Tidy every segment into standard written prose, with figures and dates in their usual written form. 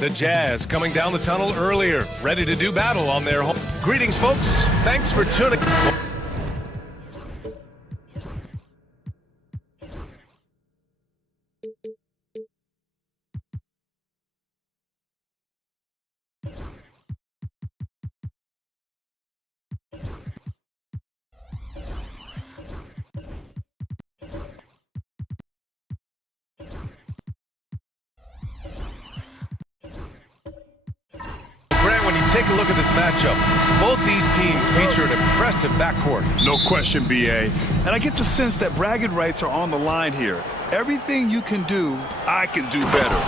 The Jazz coming down the tunnel earlier, ready to do battle on their home. Greetings, folks. Thanks for tuning. When you take a look at this matchup, both these teams feature an impressive backcourt. No question, B.A. And I get the sense that bragging rights are on the line here. Everything you can do, I can do better.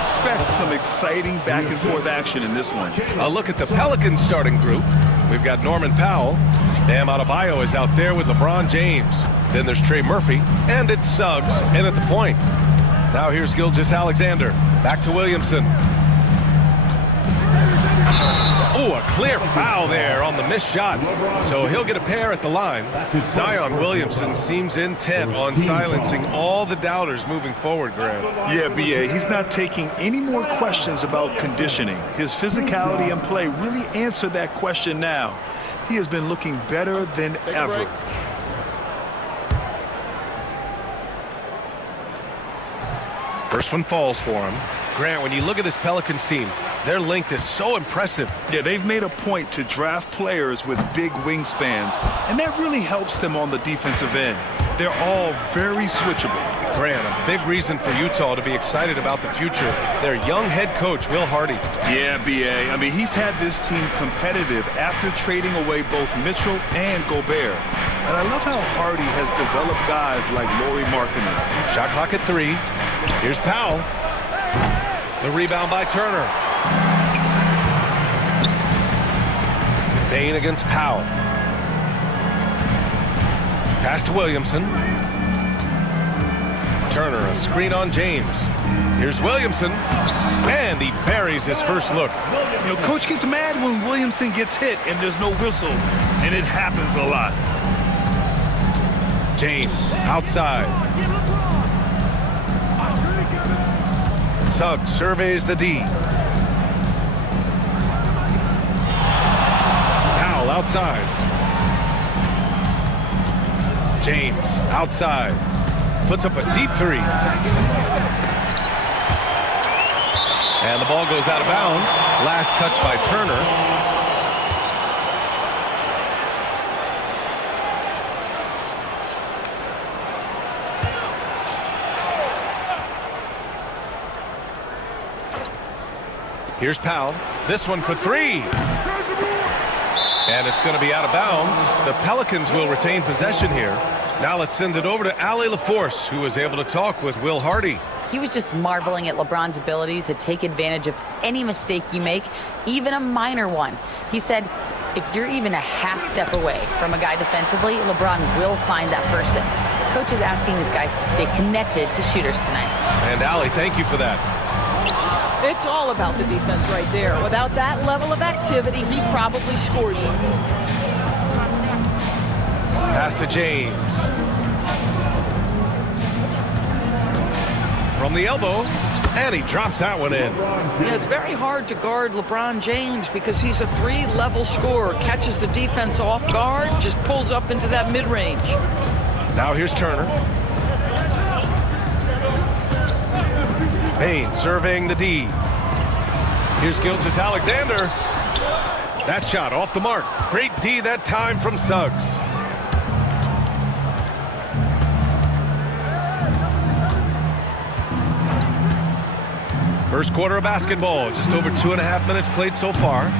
Expect some exciting back-and-forth action in this one. A look at the Pelicans starting group. We've got Norman Powell. Bam Adebayo is out there with LeBron James. Then there's Trey Murphy, and it's Suggs in at the point. Now here's Gilgeous-Alexander. Back to Williamson. Oh, a clear foul there on the missed shot. So he'll get a pair at the line. Zion Williamson seems intent on silencing all the doubters moving forward, Graham. Yeah, B.A., he's not taking any more questions about conditioning. His physicality and play really answer that question now. He has been looking better than ever. First one falls for him. Grant, when you look at this Pelicans team, their length is so impressive. Yeah, they've made a point to draft players with big wingspans, and that really helps them on the defensive end. They're all very switchable. Grant, a big reason for Utah to be excited about the future. Their young head coach, Will Hardy. Yeah, B.A. I mean, he's had this team competitive after trading away both Mitchell and Gobert. And I love how Hardy has developed guys like Lauri Markkanen. Shot clock at 3. Here's Powell. The rebound by Turner. Payne against Powell. Pass to Williamson. Turner, a screen on James. Here's Williamson. And he buries his first look. You know, coach gets mad when Williamson gets hit and there's no whistle. And it happens a lot. James, outside. Suggs surveys the D. Powell outside. James outside. Puts up a deep 3. And the ball goes out of bounds. Last touch by Turner. Here's Powell. This one for 3. And it's going to be out of bounds. The Pelicans will retain possession here. Now let's send it over to Allie LaForce, who was able to talk with Will Hardy. He was just marveling at LeBron's ability to take advantage of any mistake you make, even a minor one. He said, if you're even a half step away from a guy defensively, LeBron will find that person. Coach is asking his guys to stay connected to shooters tonight. And Allie, thank you for that. It's all about the defense right there. Without that level of activity, he probably scores it. Pass to James. From the elbow, And he drops that one in. Yeah, it's very hard to guard LeBron James because he's a three-level scorer. Catches the defense off guard, just pulls up into that mid-range. Now here's Turner. Payne serving the D. Here's Gilgeous-Alexander. That shot off the mark. Great D that time from Suggs. First quarter of basketball, just over 2.5 minutes played so far.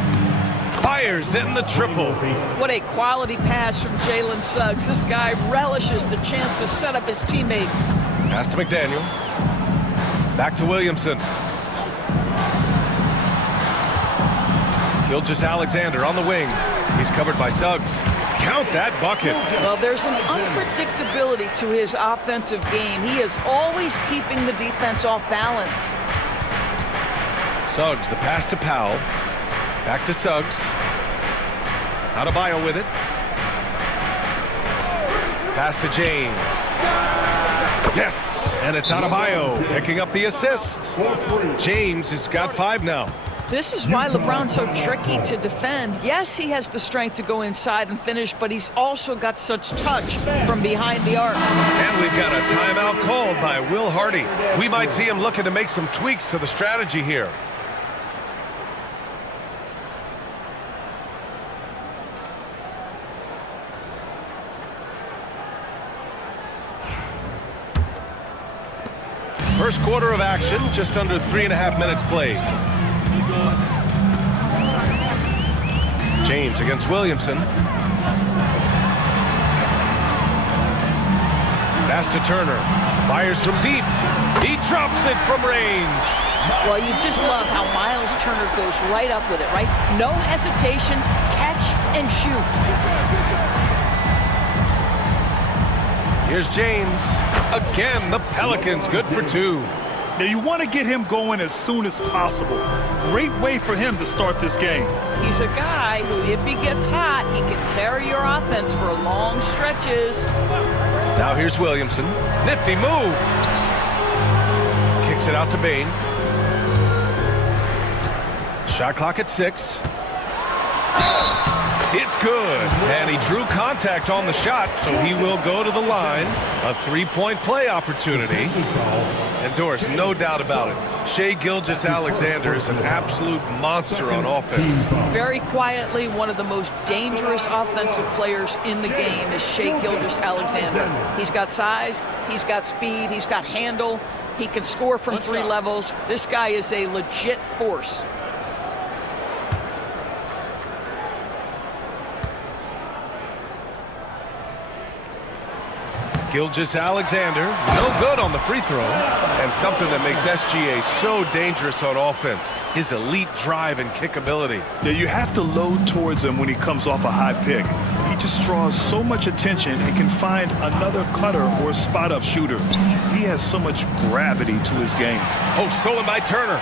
Fires in the triple. What a quality pass from Jalen Suggs. This guy relishes the chance to set up his teammates. Pass to McDaniel. Back to Williamson. Gilgeous-Alexander on the wing. He's covered by Suggs. Count that bucket. Well, there's an unpredictability to his offensive game. He is always keeping the defense off balance. Suggs, the pass to Powell. Back to Suggs. Adebayo with it. Pass to James. Yes, and it's Adebayo picking up the assist. James has got 5 now. This is why LeBron's so tricky to defend. Yes, he has the strength to go inside and finish, but he's also got such touch from behind the arc. And we've got a timeout called by Will Hardy. We might see him looking to make some tweaks to the strategy here. First quarter of action, just under 3.5 minutes played. James against Williamson. Pass to Turner. Fires from deep. He drops it from range. Well, you just love how Miles Turner goes right up with it, right? No hesitation, catch and shoot. Here's James. Again, the Pelicans good for 2. Now, you want to get him going as soon as possible. Great way for him to start this game. He's a guy who, if he gets hot, he can carry your offense for long stretches. Now here's Williamson. Nifty move. Kicks it out to Bane. Shot clock at 6. It's good. And he drew contact on the shot, so he will go to the line. A 3-point play opportunity. And Doris, no doubt about it, Shai Gilgeous-Alexander is an absolute monster on offense. Very quietly, one of the most dangerous offensive players in the game is Shai Gilgeous-Alexander. He's got size, he's got speed, he's got handle, he can score from 3 levels. This guy is a legit force. Gilgeous-Alexander, no good on the free throw. And something that makes SGA so dangerous on offense, his elite drive and kickability. Yeah, you have to load towards him when he comes off a high pick. He just draws so much attention and can find another cutter or spot-up shooter. He has so much gravity to his game. Oh, stolen by Turner.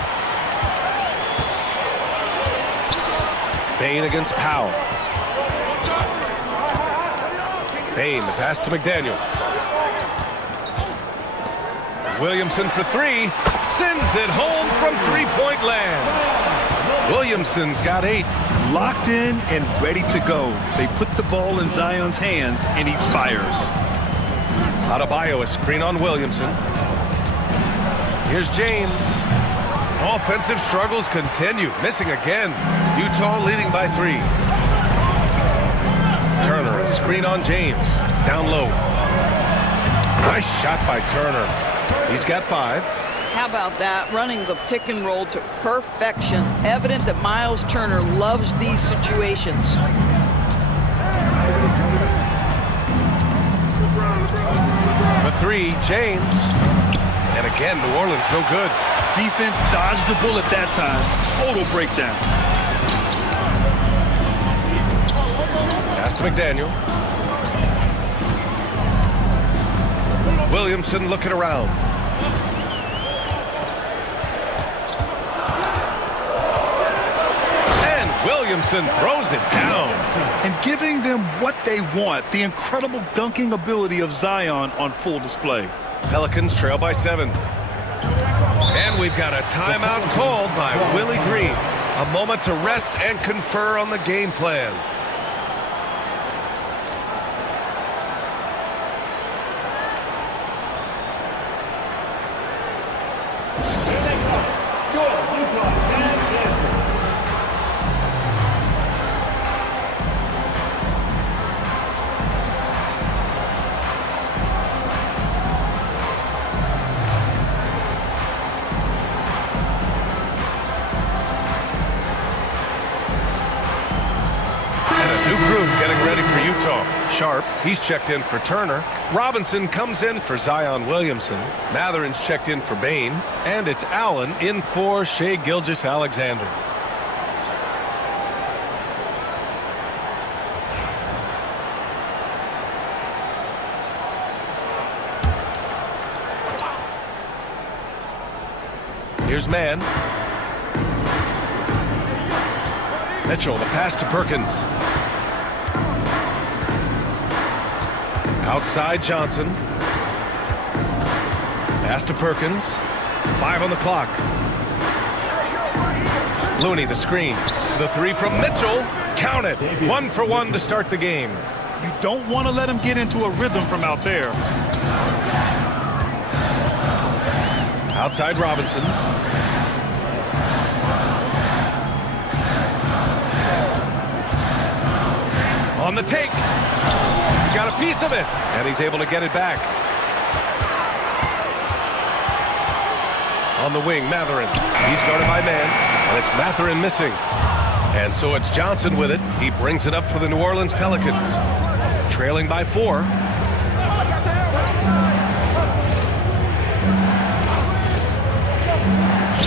Bane against Powell. Bane, the pass to McDaniel. Williamson for 3, sends it home from 3-point land. Williamson's got 8. Locked in and ready to go. They put the ball in Zion's hands, and he fires. Adebayo, a screen on Williamson. Here's James. Offensive struggles continue, missing again. Utah leading by 3. Turner, a screen on James. Down low. Nice shot by Turner. He's got 5. How about that? Running the pick and roll to perfection. Evident that Miles Turner loves these situations. For 3, James. And again, New Orleans no good. Defense dodged the bullet that time. Total breakdown. Pass to McDaniel. Williamson looking around. And Williamson throws it down. And giving them what they want, the incredible dunking ability of Zion on full display. Pelicans trail by 7. And we've got a timeout called by Willie Green. A moment to rest and confer on the game plan. Sharp, he's checked in for Turner. Robinson comes in for Zion Williamson. Matherin's checked in for Bain. And it's Allen in for Shai Gilgeous-Alexander. Here's Mann. Mitchell, the pass to Perkins. Outside Johnson. Pass to Perkins. 5 on the clock. Looney, the screen. The three from Mitchell. Counted. 1 for 1 to start the game. You don't want to let him get into a rhythm from out there. Outside Robinson. On the take. He got a piece of it, and he's able to get it back. On the wing, Mathurin. He's guarded by Mann, and it's Mathurin missing. And so it's Johnson with it. He brings it up for the New Orleans Pelicans. Trailing by 4.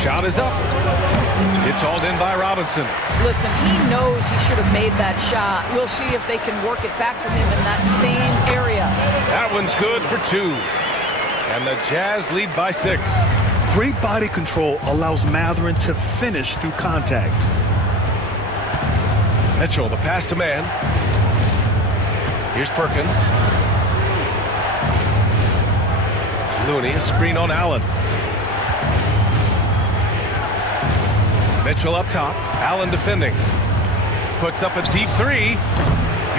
Shot is up. It's hauled in by Robinson. Listen, he knows he should have made that shot. We'll see if they can work it back to him in that same area. That one's good for 2. And the Jazz lead by 6. Great body control allows Mathurin to finish through contact. Mitchell, the pass to Mann. Here's Perkins. Looney, a screen on Allen. Mitchell up top. Allen defending. Puts up a deep 3.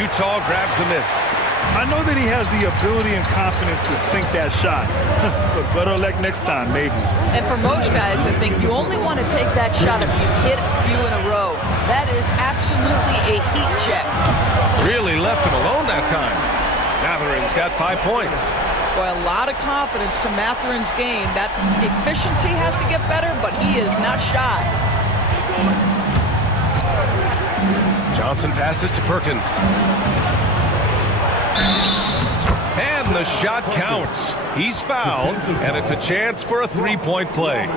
Utah grabs the miss. I know that he has the ability and confidence to sink that shot. But better luck next time, maybe. And for most guys, I think you only want to take that shot if you've hit a few in a row. That is absolutely a heat check. Really left him alone that time. Matherin's got 5 points. Boy, a lot of confidence to Matherin's game. That efficiency has to get better, but he is not shy. Johnson passes to Perkins. And the shot counts. He's fouled, and it's a chance for a 3-point play. All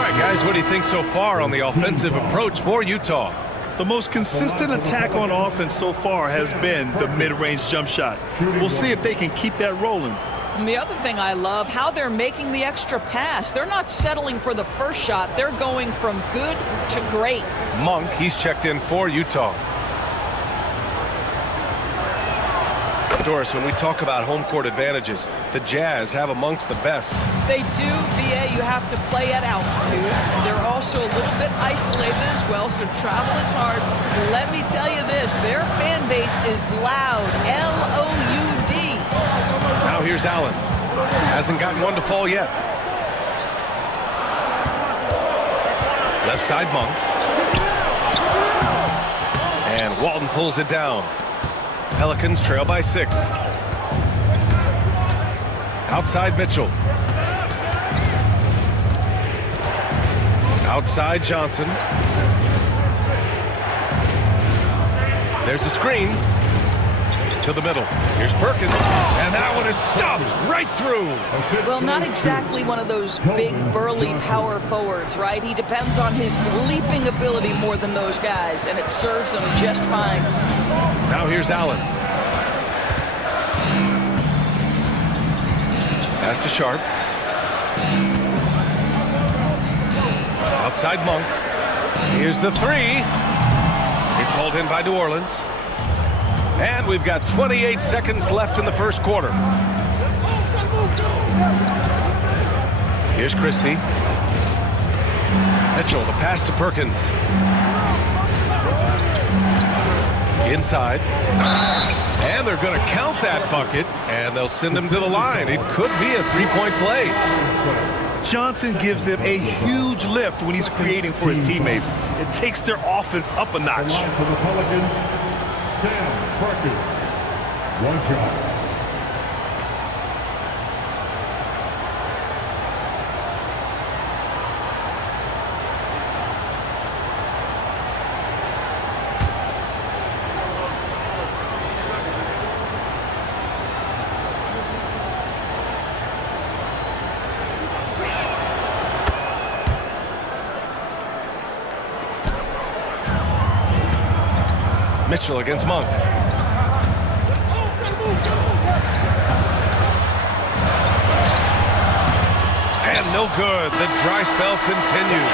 right, guys, what do you think so far on the offensive approach for Utah? The most consistent attack on offense so far has been the mid-range jump shot. We'll see if they can keep that rolling. And the other thing I love, how they're making the extra pass. They're not settling for the first shot. They're going from good to great. Monk, he's checked in for Utah. Doris, when we talk about home court advantages, the Jazz have amongst the best. They do, B.A. You have to play at altitude. They're also a little bit isolated as well, so travel is hard. Let me tell you this, their fan base is loud, L-O-U-D. Now here's Allen. Hasn't gotten one to fall yet. Left side Monk. And Walton pulls it down. Pelicans trail by 6. Outside Mitchell. Outside Johnson. There's a screen. To the middle. Here's Perkins. And that one is stuffed right through. Well, not exactly one of those big, burly power forwards, right? He depends on his leaping ability more than those guys, and it serves him just fine. Now here's Allen. Pass to Sharp. Outside Monk. Here's the 3. It's hauled in by New Orleans. And we've got 28 seconds left in the first quarter. Here's Christie. Mitchell, the pass to Perkins. Inside. And they're going to count that bucket, and they'll send him to the line. It could be a three-point play. Johnson gives them a huge lift when he's creating for his teammates. It takes their offense up a notch. For the Pelicans, Sam Perkins. One shot. Mitchell against Monk. And no good. The dry spell continues.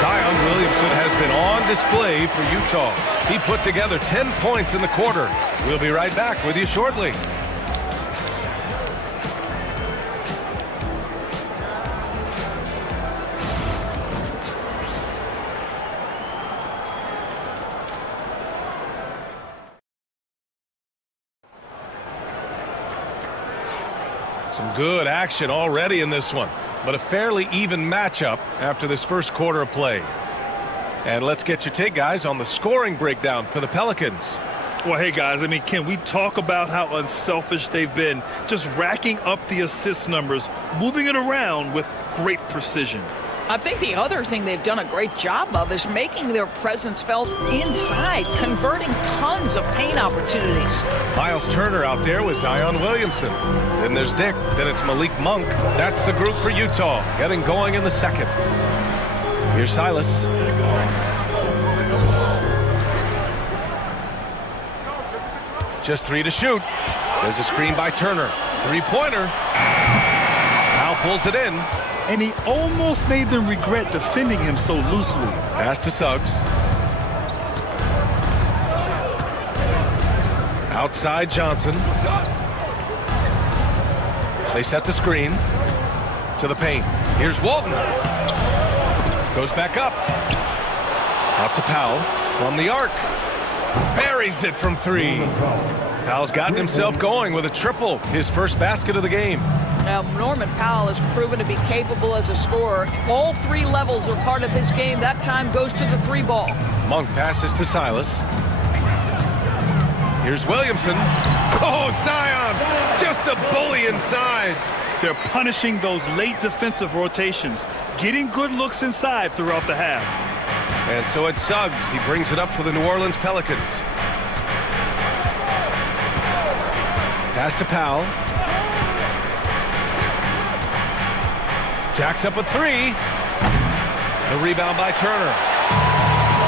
Zion Williamson has been on display for Utah. He put together 10 points in the quarter. We'll be right back with you shortly. Some good action already in this one, but a fairly even matchup after this first quarter of play. And let's get your take, guys, on the scoring breakdown for the Pelicans. Well, hey, guys, I mean, can we talk about how unselfish they've been? Just racking up the assist numbers, moving it around with great precision. I think the other thing they've done a great job of is making their presence felt inside, converting tons of paint opportunities. Miles Turner out there with Zion Williamson. Then there's Dick. Then it's Malik Monk. That's the group for Utah, getting going in the second. Here's Silas. Just 3 to shoot. There's a screen by Turner. Three-pointer. Now pulls it in. And he almost made them regret defending him so loosely. Pass to Suggs. Outside Johnson. They set the screen to the paint. Here's Walton. Goes back up. Out to Powell from the arc. Buries it from 3. Powell's gotten himself going with a triple, his first basket of the game. Norman Powell has proven to be capable as a scorer. All 3 levels are part of his game. That time goes to the 3-ball. Monk passes to Silas. Here's Williamson. Oh, Zion! Just a bully inside. They're punishing those late defensive rotations, getting good looks inside throughout the half. And so it's Suggs. He brings it up for the New Orleans Pelicans. Pass to Powell. Jacks up a 3. The rebound by Turner.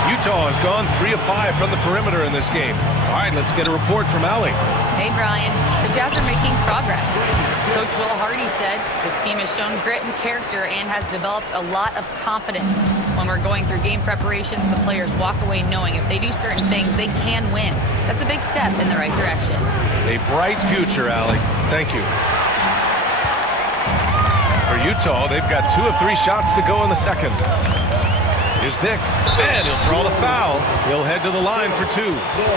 Utah has gone 3 of 5 from the perimeter in this game. All right, let's get a report from Allie. Hey, Brian. The Jazz are making progress. Coach Will Hardy said this team has shown grit and character and has developed a lot of confidence. When we're going through game preparations, the players walk away knowing if they do certain things, they can win. That's a big step in the right direction. A bright future, Allie. Thank you. For Utah, they've got 2 of 3 shots to go in the second. Here's Dick. And he'll draw the foul. He'll head to the line for 2.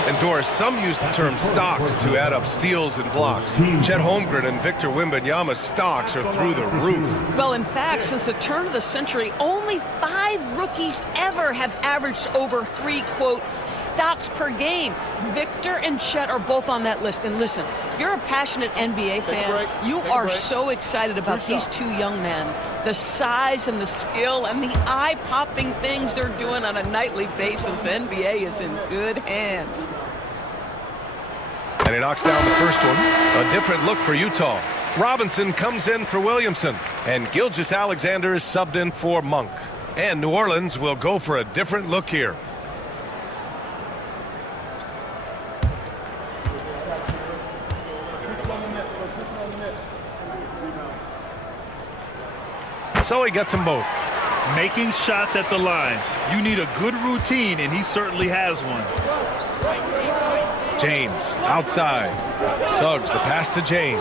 And Doris, some use the term stocks to add up steals and blocks. Chet Holmgren and Victor Wembanyama's stocks are through the roof. Well, in fact, since the turn of the century, only 5 rookies ever have averaged over 3, quote, stocks per game. Victor and Chet are both on that list. And listen, if you're a passionate NBA fan, you are so excited about these 2 young men. The size and the skill and the eye-popping things they're doing on a nightly basis. NBA is in good hands. And he knocks down the first one. A different look for Utah. Robinson comes in for Williamson. And Gilgeous-Alexander is subbed in for Monk. And New Orleans will go for a different look here. So he gets them both. Making shots at the line. You need a good routine, and he certainly has one. James outside. Suggs, the pass to James.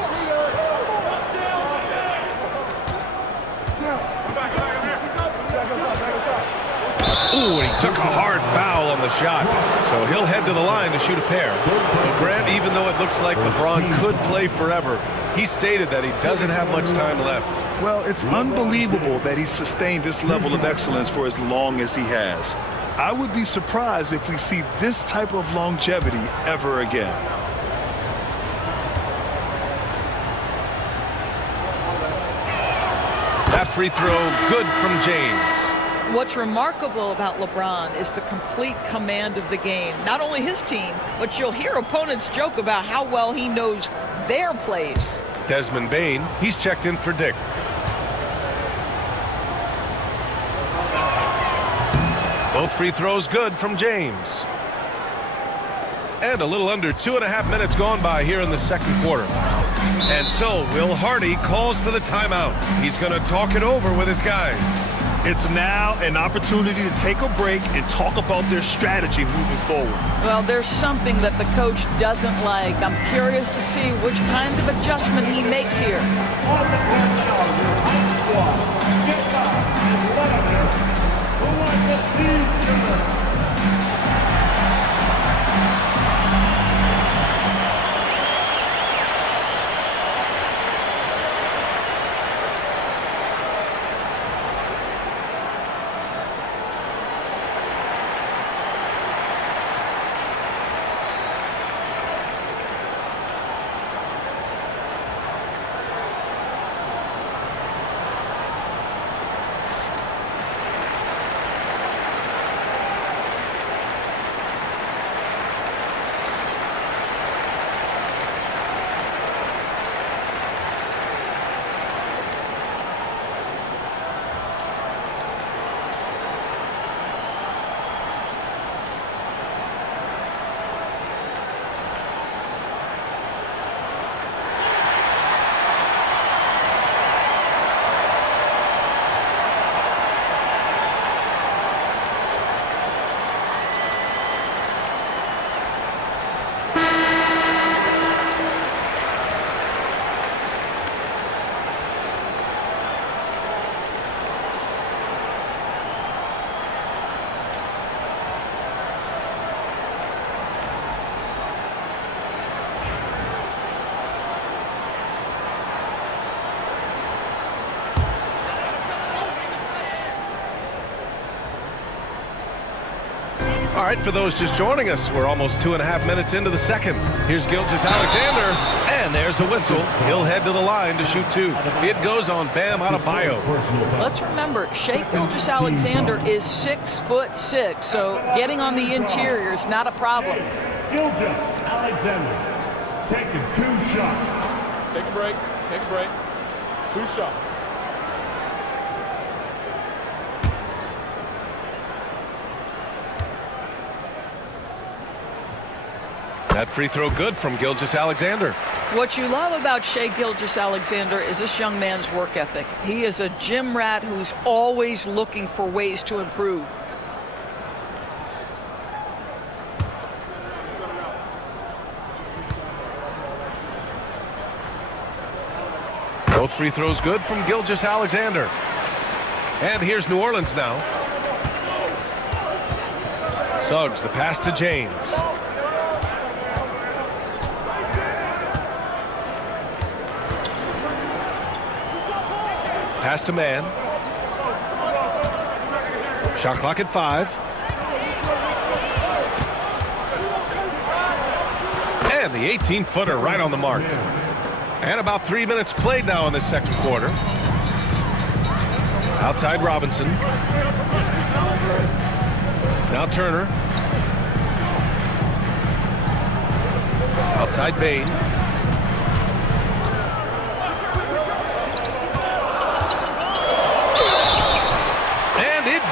Ooh, and he took a hard foul on the shot. So he'll head to the line to shoot a pair. But Grant, even though it looks like LeBron could play forever, he stated that he doesn't have much time left. Well, it's unbelievable that he's sustained this level of excellence for as long as he has. I would be surprised if we see this type of longevity ever again. That free throw, good from James. What's remarkable about LeBron is the complete command of the game. Not only his team, but you'll hear opponents joke about how well he knows their plays. Desmond Bane, he's checked in for Dick. Both free throws good from James. And a little under 2.5 minutes gone by here in the second quarter. And so Will Hardy calls for the timeout. He's going to talk it over with his guys. It's now an opportunity to take a break and talk about their strategy moving forward. Well, there's something that the coach doesn't like. I'm curious to see which kind of adjustment he makes here. On the court now, your high squad, get back and Leonard, who wants to see All right, for those just joining us, we're almost 2.5 minutes into the second. Here's Gilgeous-Alexander, and there's a whistle. He'll head to the line to shoot two. It goes on Bam Adebayo. Let's remember, Shai Gilgeous-Alexander is 6'6", so getting on the interior is not a problem. Gilgeous-Alexander taking 2 shots. Take a break. Take a break. 2 shots. That free throw good from Gilgeous-Alexander. What you love about Shai Gilgeous-Alexander is this young man's work ethic. He is a gym rat who's always looking for ways to improve. Both free throws good from Gilgeous-Alexander. And here's New Orleans now. Suggs, the pass to James. Pass to Man. Shot clock at 5. And the 18-footer right on the mark. And about 3 minutes played now in the second quarter. Outside Robinson. Now Turner. Outside Bane.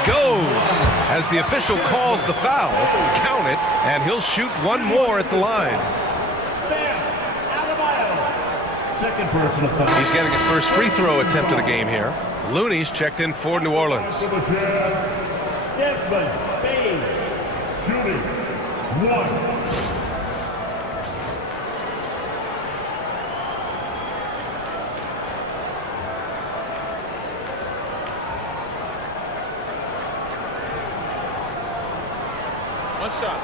Goes as the official calls the foul. Count it, and he'll shoot one more at the line. Second personal foul. He's getting his first free throw attempt of the game here. Looney's checked in for New Orleans. Desmond Bane shooting 1. One shot.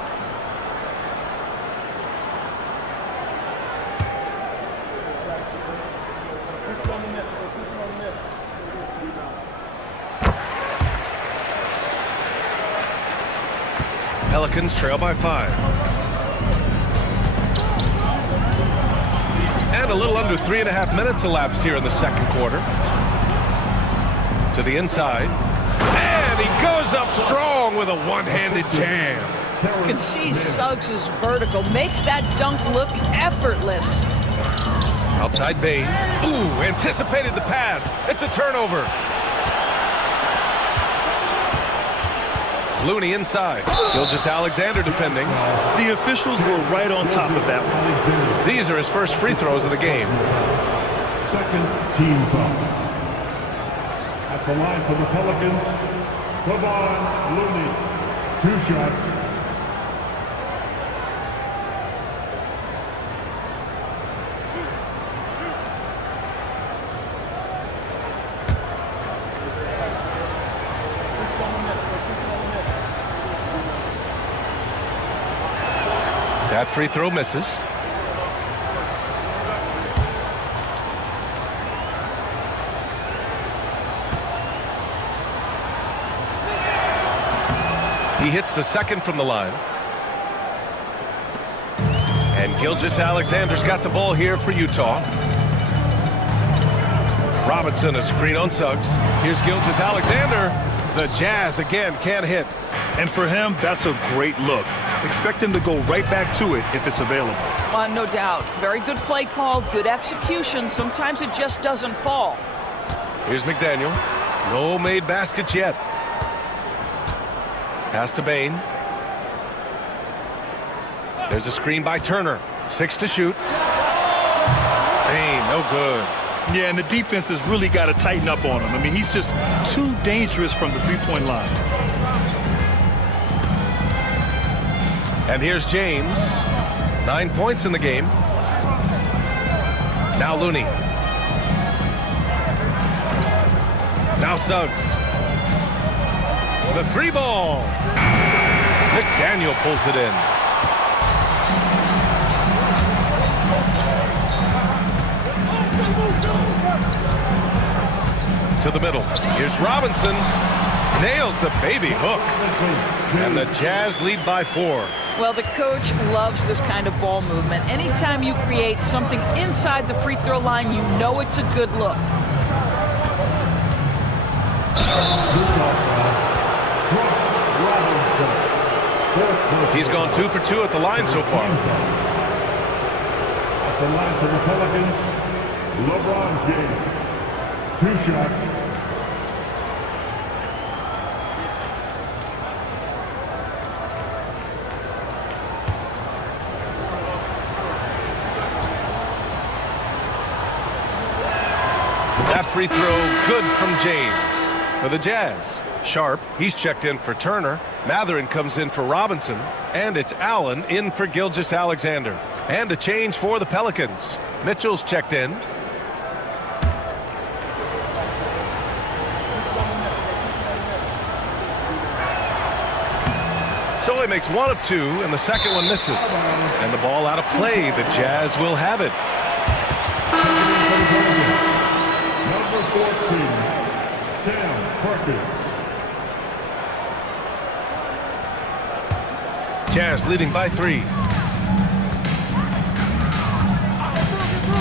Pelicans trail by 5. And a little under 3.5 minutes elapsed here in the second quarter. To the inside. And he goes up strong with a one-handed jam. You can see Suggs' vertical makes that dunk look effortless. Outside Bain. Ooh, anticipated the pass. It's a turnover. Looney inside. Gilgeous-Alexander defending. The officials were right on top of that one. These are his first free throws of the game. Second team foul. At the line for the Pelicans, Kevon Looney. 2 shots. That free throw misses. He hits the second from the line. And Gilgeous-Alexander's got the ball here for Utah. Robinson a screen on Suggs. Here's Gilgeous-Alexander. The Jazz again can't hit. And for him, that's a great look. Expect him to go right back to it if it's available. No doubt. Very good play call, good execution. Sometimes it just doesn't fall. Here's McDaniel. No made baskets yet. Pass to Bain. There's a screen by Turner. 6 to shoot. Bain, no good. Yeah, and the defense has really got to tighten up on him. I mean, he's just too dangerous from the three-point line. And here's James. 9 points in the game. Now Looney. Now Suggs. The 3 ball. McDaniel pulls it in. To the middle. Here's Robinson. Nails the baby hook. And the Jazz lead by 4. Well, the coach loves this kind of ball movement. Anytime you create something inside the free throw line, you know it's a good look. He's gone 2 for 2 at the line so far. At the line for the Pelicans, LeBron James. 2 shots. That free throw good from James. For the Jazz, Sharp, he's checked in for Turner. Mathurin comes in for Robinson. And it's Allen in for Gilgeous-Alexander. And a change for the Pelicans. Mitchell's checked in. So he makes 1 of 2, and the second one misses. And the ball out of play. The Jazz will have it. Number 14, Sam Perkins. Jazz leading by 3.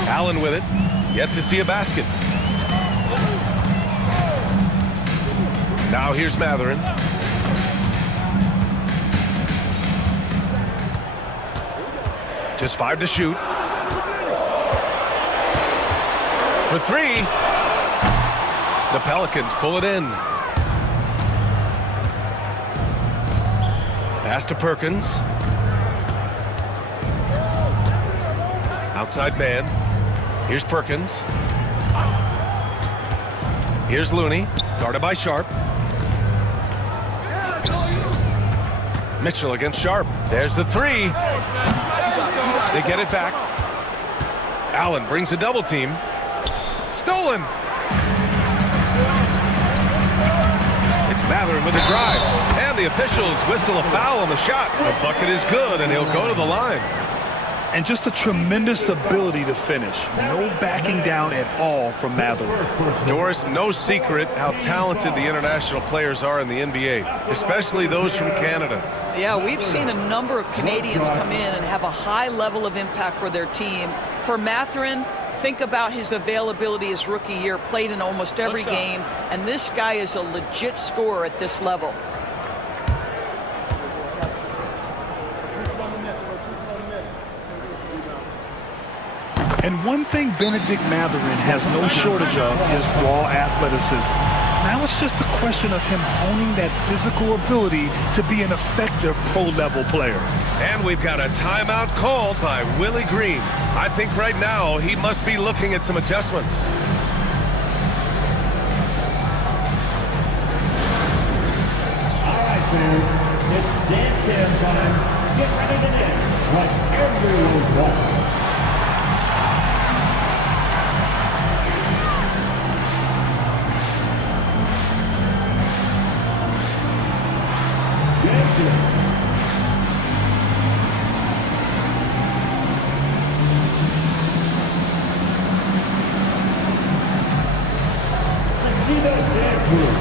Allen with it. Yet to see a basket. Now here's Mathurin. Just 5 to shoot. For 3. The Pelicans pull it in. Pass to Perkins. Outside man. Here's Perkins. Here's Looney. Guarded by Sharp. Mitchell against Sharp. There's the 3. They get it back. Allen brings a double team. Stolen. It's Mathurin with a drive. And And the officials whistle a foul on the shot. The bucket is good, and he'll go to the line. And just a tremendous ability to finish. No backing down at all from Mathurin. Doris, no secret how talented the international players are in the NBA, especially those from Canada. Yeah, we've seen a number of Canadians come in and have a high level of impact for their team. For Mathurin, think about his availability his rookie year, played in almost every game, and this guy is a legit scorer at this level. And one thing Bennedict Mathurin has no shortage of is raw athleticism. Now it's just a question of him honing that physical ability to be an effective pro-level player. And we've got a timeout called by Willie Green. I think right now he must be looking at some adjustments. All right, fans, it's dance cam time. Get ready to dance like everyone's watching. See those dance moves.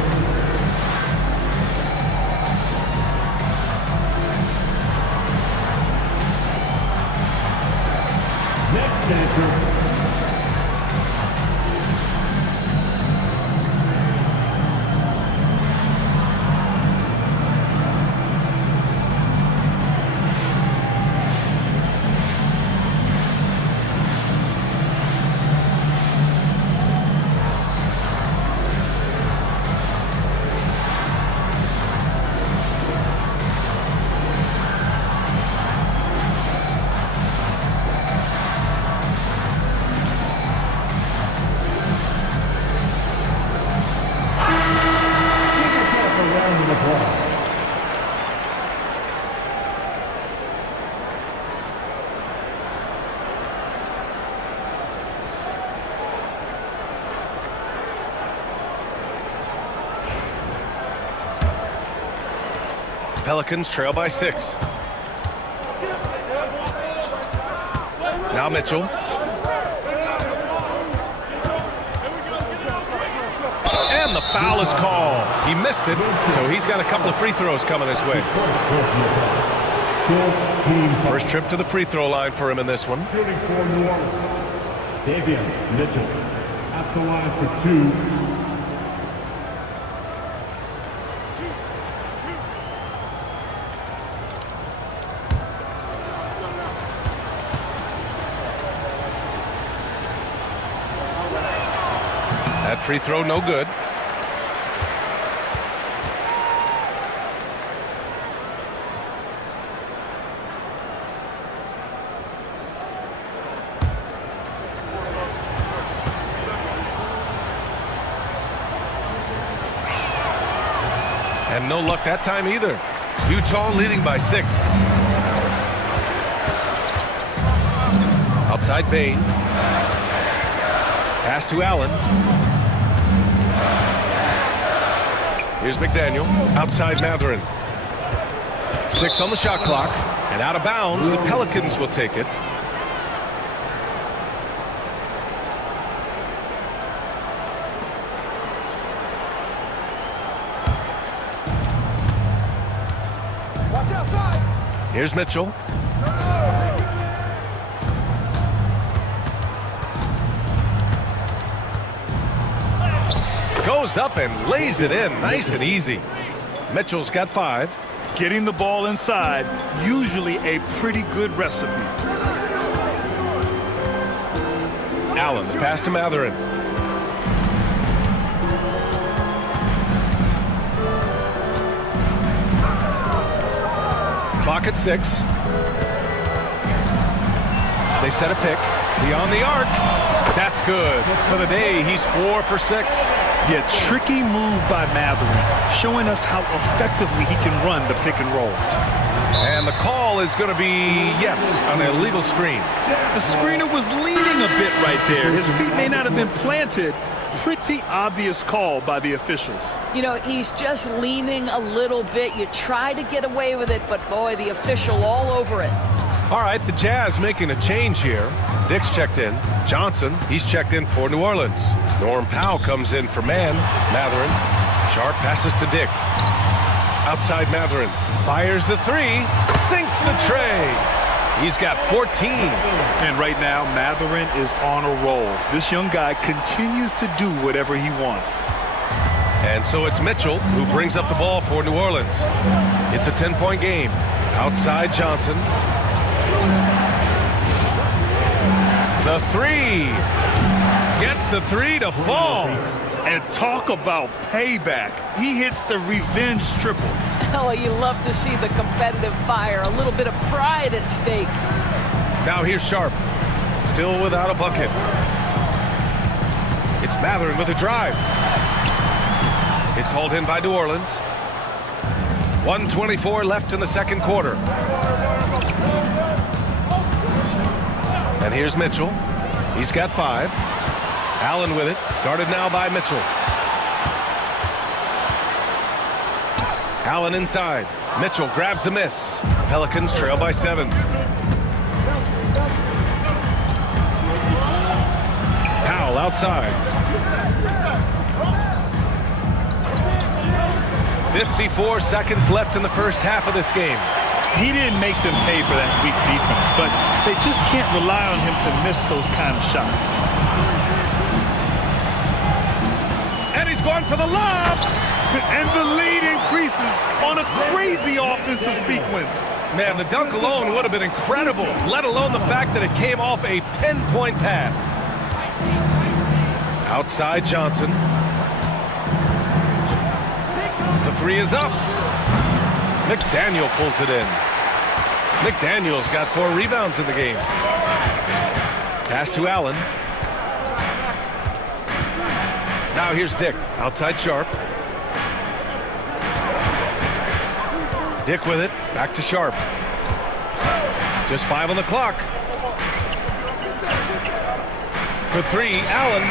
Next dancer. Pelicans trail by 6. Now Mitchell. And the foul is called. He missed it, so he's got a couple of free throws coming his way. First trip to the free throw line for him in this one. Shooting for New Orleans, Davion Mitchell at the line for 2. That free throw no good. And no luck that time either. Utah leading by 6. Outside Bain. Pass to Allen. Here's McDaniel. Outside Mathurin. 6 on the shot clock. And out of bounds, the Pelicans will take it. Watch outside. Here's Mitchell. Goes up and lays it in nice and easy. Mitchell's got 5. Getting the ball inside, usually a pretty good recipe. Allen, pass to Mathurin. Clock at 6. They set a pick. Beyond the arc. That's good. For the day, he's 4 for 6. Yeah, tricky move by Mathurin, showing us how effectively he can run the pick and roll. And the call is going to be, yes, an illegal screen. The screener was leaning a bit right there. His feet may not have been planted. pretty obvious call by the officials. You know, he's just leaning a little bit. You try to get away with it, but boy, the official all over it. All right, the Jazz making a change here. Dick's checked in. Johnson, he's checked in for New Orleans. Norm Powell comes in for man. Matherin. Sharp passes to Dick. Outside Matherin. Fires the three. Sinks the tray. He's got 14. And right now, Matherin is on a roll. This young guy continues to do whatever he wants. And so it's Mitchell who brings up the ball for New Orleans. It's a 10-point game. Outside Johnson. The three. Gets the three to fall. And talk about payback. He hits the revenge triple. Oh, you love to see the competitive fire. A little bit of pride at stake. Now here's Sharp. Still without a bucket. It's Matherin with a drive. It's hauled in by New Orleans. 1:24 left in the second quarter. And here's Mitchell. He's got 5. Allen with it. Guarded now by Mitchell. Allen inside. Mitchell grabs a miss. Pelicans trail by 7. Powell outside. 54 seconds left in the first half of this game. He didn't make them pay for that weak defense, but they just can't rely on him to miss those kind of shots. And he's going for the lob. And the lead increases on a crazy offensive sequence. Man, the dunk alone would have been incredible, let alone the fact that it came off a pinpoint pass. Outside Johnson. The three is up. McDaniel pulls it in. McDaniel's got 4 rebounds in the game. Pass to Allen. Now here's Dick. Outside Sharp. Dick with it. Back to Sharp. Just 5 on the clock. For 3, Allen.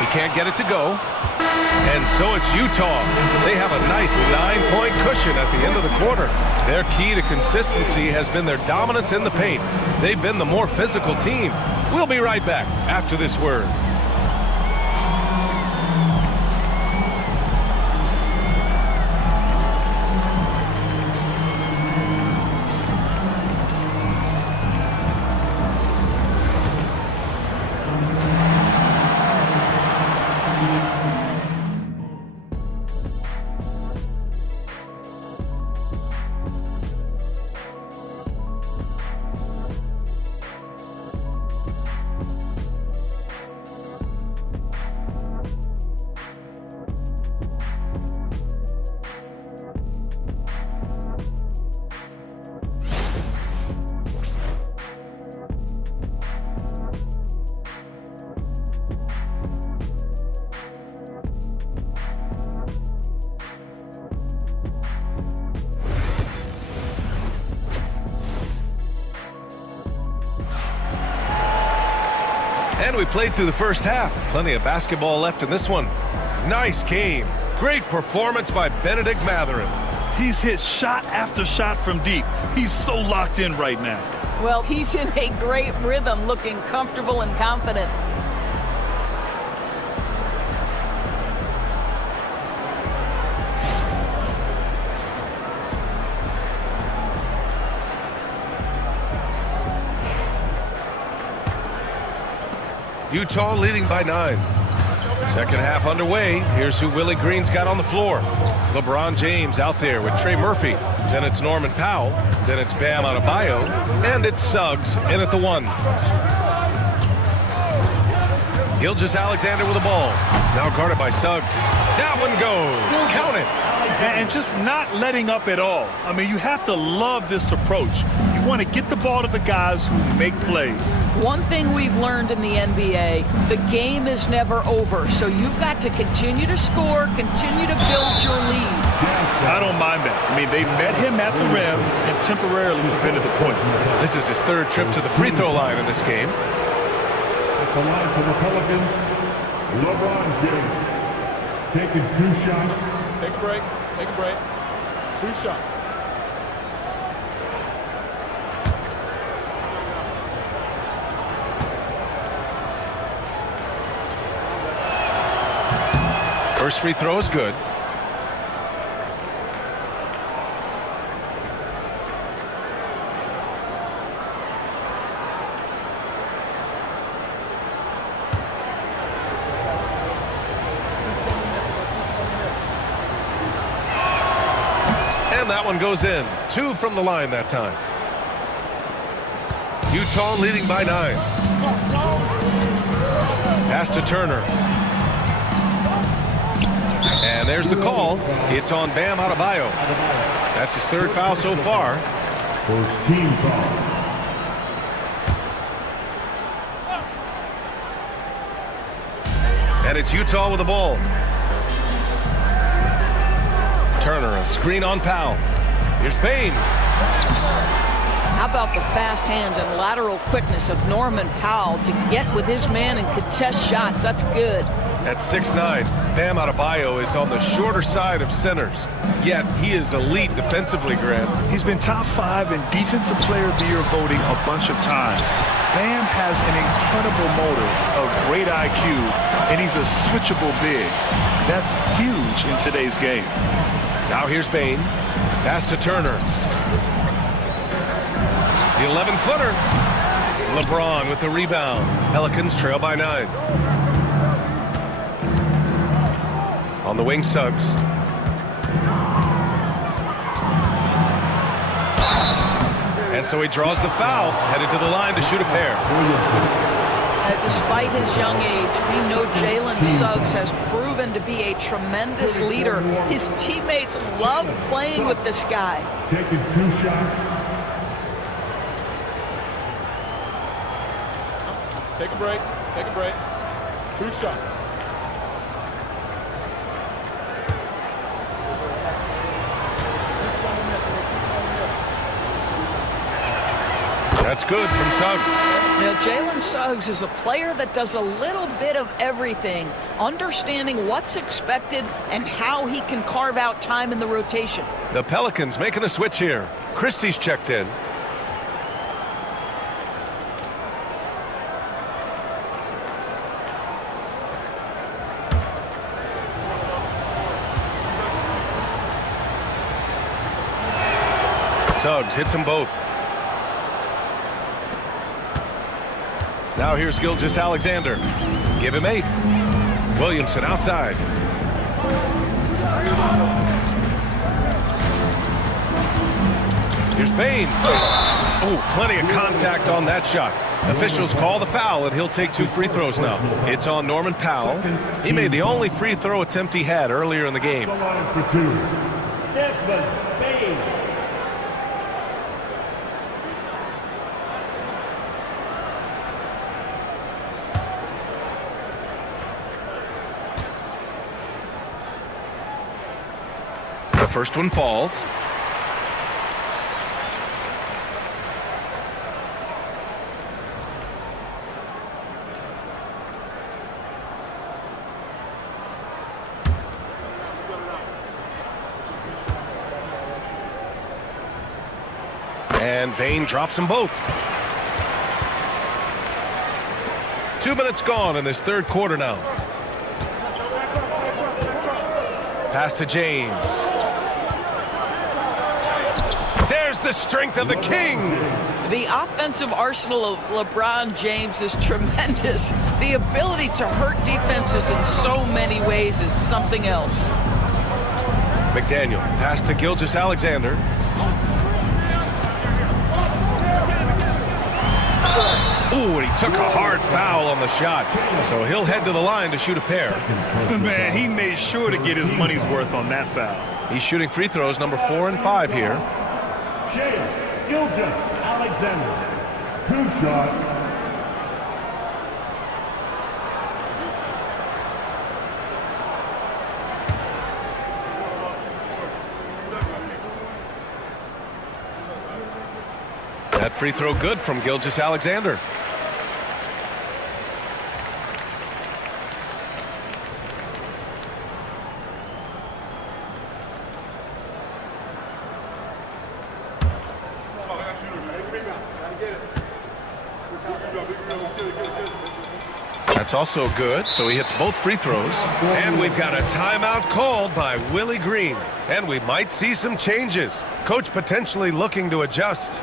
He can't get it to go. And so it's Utah. They have a nice 9-point cushion at the end of the quarter. Their key to consistency has been their dominance in the paint. They've been the more physical team. We'll be right back after this word. And we played through the first half. Plenty of basketball left in this one. Nice game. Great performance by Bennedict Mathurin. He's hit shot after shot from deep. He's so locked in right now. Well, he's in a great rhythm, looking comfortable and confident. Utah leading by 9. Second half underway. Here's who Willie Green's got on the floor. LeBron James out there with Trey Murphy. Then it's Norman Powell. Then it's Bam Adebayo. And it's Suggs in at the 1. Gilgeous-Alexander with the ball. Now guarded by Suggs. That one goes. Count it. And just not letting up at all. I mean, you have to love this approach. You want to get the ball to the guys who make plays. One thing we've learned in the NBA, the game is never over. So you've got to continue to score, continue to build your lead. I don't mind that. I mean, they met him at the rim and temporarily prevented the points. This is his 3rd trip to the free throw line in this game. At the line for the Pelicans, LeBron James. Taking 2 shots. Take a break. Take a break. 2 shots. First free throw is good. And that one goes in. 2 from the line that time. Utah leading by 9. Pass to Turner. And there's the call. It's on Bam Adebayo. That's his 3rd foul so far. First team foul. And it's Utah with the ball. Turner, a screen on Powell. Here's Payne. How about the fast hands and lateral quickness of Norman Powell to get with his man and contest shots? That's good. At 6'9", Bam Adebayo is on the shorter side of centers. Yet he is elite defensively, Grant. He's been top 5 in Defensive Player of the Year voting a bunch of times. Bam has an incredible motor, a great IQ, and he's a switchable big. That's huge in today's game. Now here's Bane. Pass to Turner. The 11-footer. LeBron with the rebound. Pelicans trail by 9. On the wing, Suggs. And so he draws the foul, headed to the line to shoot a pair. Despite his young age, we know Jalen Suggs has proven to be a tremendous leader. His teammates love playing with this guy. Taking 2 shots. Take a break. Take a break. 2 shots. That's good from Suggs. Now, Jalen Suggs is a player that does a little bit of everything, understanding what's expected and how he can carve out time in the rotation. The Pelicans making a switch here. Christie's checked in. Suggs hits them both. Now here's Gilgeous-Alexander. Give him 8. Williamson outside. Here's Bane. Oh, plenty of contact on that shot. Officials call the foul, and he'll take 2 free throws now. It's on Norman Powell. He made the only free throw attempt he had earlier in the game. The line for 2. Desmond Bane. The first one falls. And Bane drops them both. 2 minutes gone in this 3rd quarter now. Pass to James. There's the strength of the king. The offensive arsenal of LeBron James is tremendous. The ability to hurt defenses in so many ways is something else. McDaniel, pass to Gilgeous-Alexander. Ooh, and he took a hard foul on the shot. So he'll head to the line to shoot a pair. Man, he made sure to get his money's worth on that foul. He's shooting free throws number 4 and 5 here. Shea Gilgeous-Alexander. 2 shots. That free throw good from Gilgeous-Alexander. That's also good, so he hits both free throws. And we've got a timeout called by Willie Green. And we might see some changes. Coach potentially looking to adjust.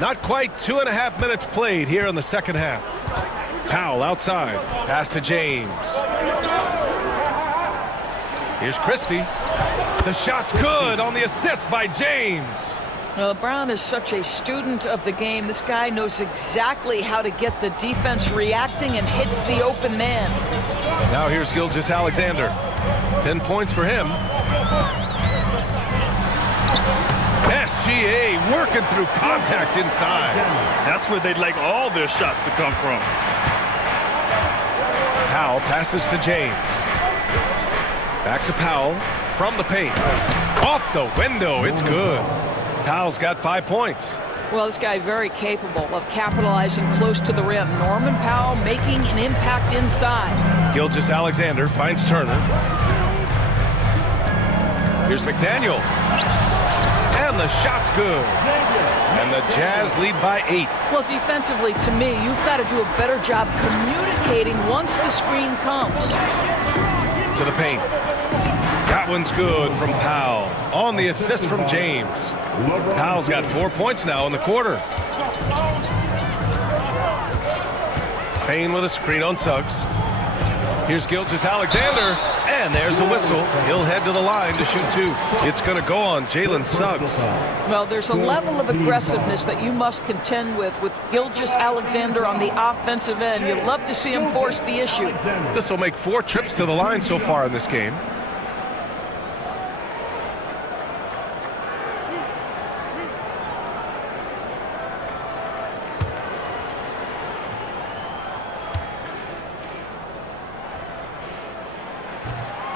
Not quite 2.5 minutes played here in the second half. Powell outside. Pass to James. Here's Christie. The shot's good on the assist by James. Brown is such a student of the game. This guy knows exactly how to get the defense reacting and hits the open man. Now here's Gilgeous-Alexander. 10 points for him. SGA working through contact inside. That's where they'd like all their shots to come from. Powell passes to James. Back to Powell from the paint. Off the window, it's good. Powell's got 5 points. Well, this guy very capable of capitalizing close to the rim. Norman Powell making an impact inside. Gilgeous-Alexander finds Turner. Here's McDaniel. And the shot's good. And the Jazz lead by 8. Well, defensively, to me, you've got to do a better job communicating once the screen comes. To the paint. That one's good from Powell. On the assist from James. Powell's got 4 points now in the quarter. Payne with a screen on Suggs. Here's Gilgeous-Alexander. And there's a whistle. He'll head to the line to shoot 2. It's going to go on Jalen Suggs. Well, there's a level of aggressiveness that you must contend with Gilgeous-Alexander on the offensive end. You'd love to see him force the issue. This will make 4 trips to the line so far in this game.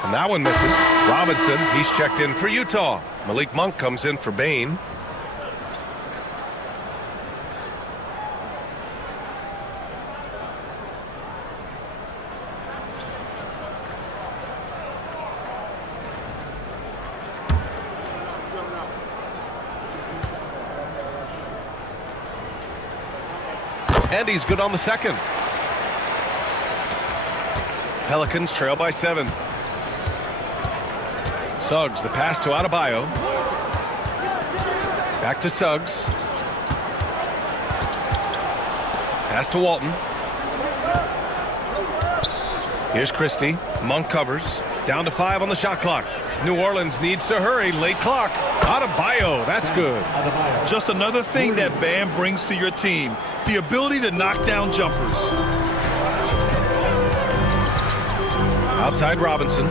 And that one misses. Robinson, he's checked in for Utah. Malik Monk comes in for Bane. And he's good on the second. Pelicans trail by 7. Suggs, the pass to Adebayo. Back to Suggs. Pass to Walton. Here's Christie. Monk covers. Down to 5 on the shot clock. New Orleans needs to hurry. Late clock. Adebayo, that's good. Just another thing that Bam brings to your team. The ability to knock down jumpers. Outside Robinson.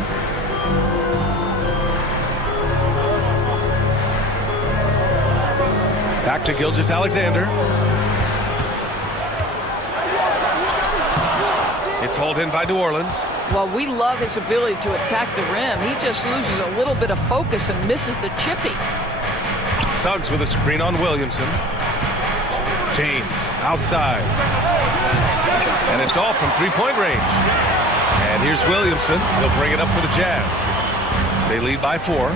Back to Gilgeous-Alexander. It's It's hauled in by New Orleans. Well, we love his ability to attack the rim. He just loses a little bit of focus and misses the chippy. Suggs with a screen on Williamson. James outside. And it's off from three-point range. And here's Williamson. He'll bring it up for the Jazz. They lead by 4.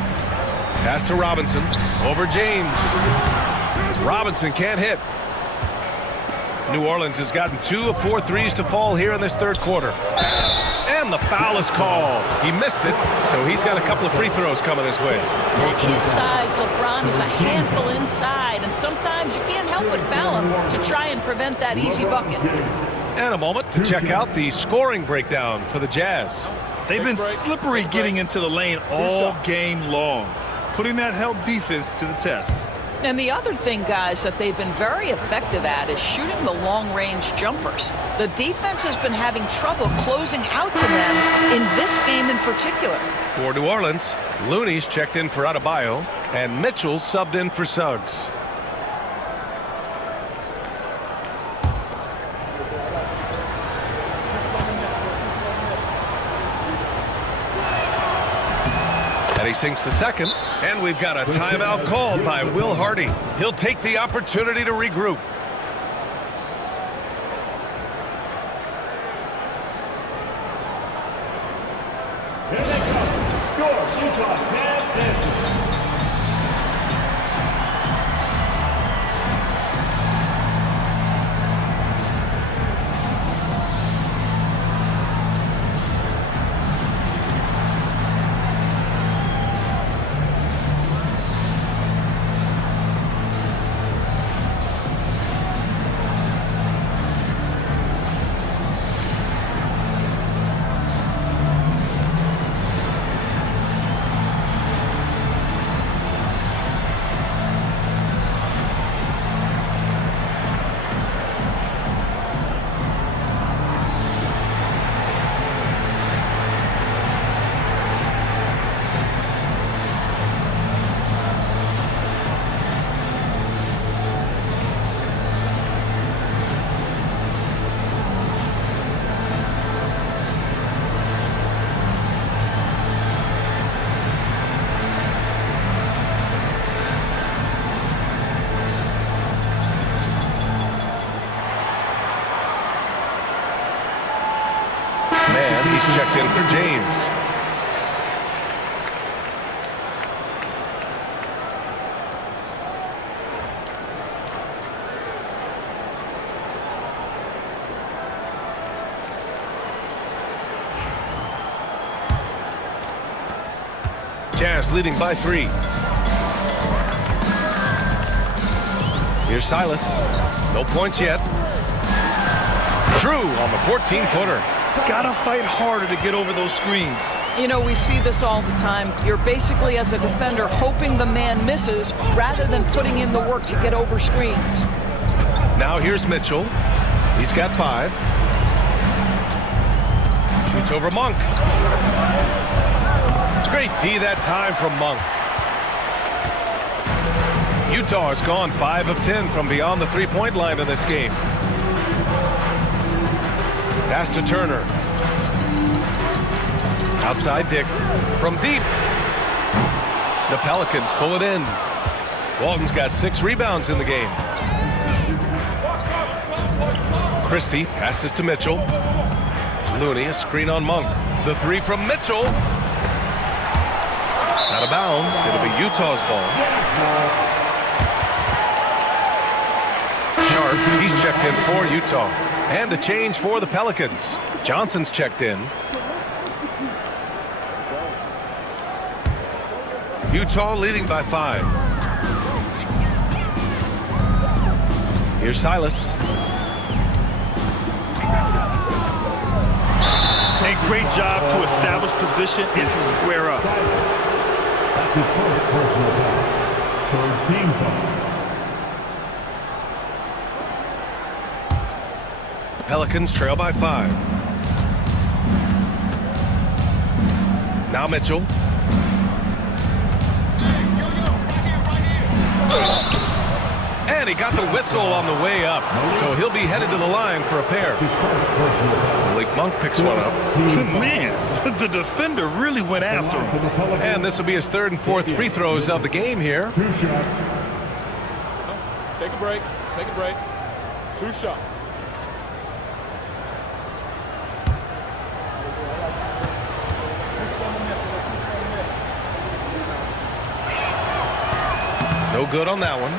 Pass to Robinson. Over James. Robinson can't hit. New Orleans has gotten 2 of 4 threes to fall here in this third quarter. And the foul is called. He missed it, so he's got a couple of free throws coming his way. At his size, LeBron is a handful inside, and sometimes you can't help but foul him to try and prevent that easy bucket. And a moment to check out the scoring breakdown for the Jazz. They've been slippery getting into the lane all game long, putting that help defense to the test. And the other thing, guys, that they've been very effective at is shooting the long-range jumpers. The defense has been having trouble closing out to them in this game in particular. For New Orleans, Looney's checked in for Adebayo, and Mitchell's subbed in for Suggs. And he sinks the second, and we've got a timeout called by Will Hardy. He'll take the opportunity to regroup. Here they come. Score, Utah, 10. He's checked in for James. Jazz leading by 3. Here's Silas. No points yet. True on the 14-footer. Gotta fight harder to get over those screens. You know, we see this all the time. You're basically, as a defender, hoping the man misses rather than putting in the work to get over screens. Now here's Mitchell. He's got 5. Shoots over Monk. Great D that time from Monk. Utah has gone 5 of 10 from beyond the three-point line in this game. Pass to Turner. Outside Dick. From deep. The Pelicans pull it in. Walton's got 6 rebounds in the game. Christie passes to Mitchell. Looney, a screen on Monk. The 3 from Mitchell. Out of bounds. It'll be Utah's ball. Sharp, he's checked in for Utah. And a change for the Pelicans. Johnson's checked in. Utah leading by 5. Here's Silas. A great job to establish position and square up. That's his first personal foul. Third team foul. Pelicans trail by 5. Now Mitchell. And he got the whistle on the way up. So he'll be headed to the line for a pair. Malik Monk picks one up. Man, the defender really went after him. And this will be his third and fourth free throws of the game here. 2 shots. Take a break. Take a break. 2 shots. No good on that one.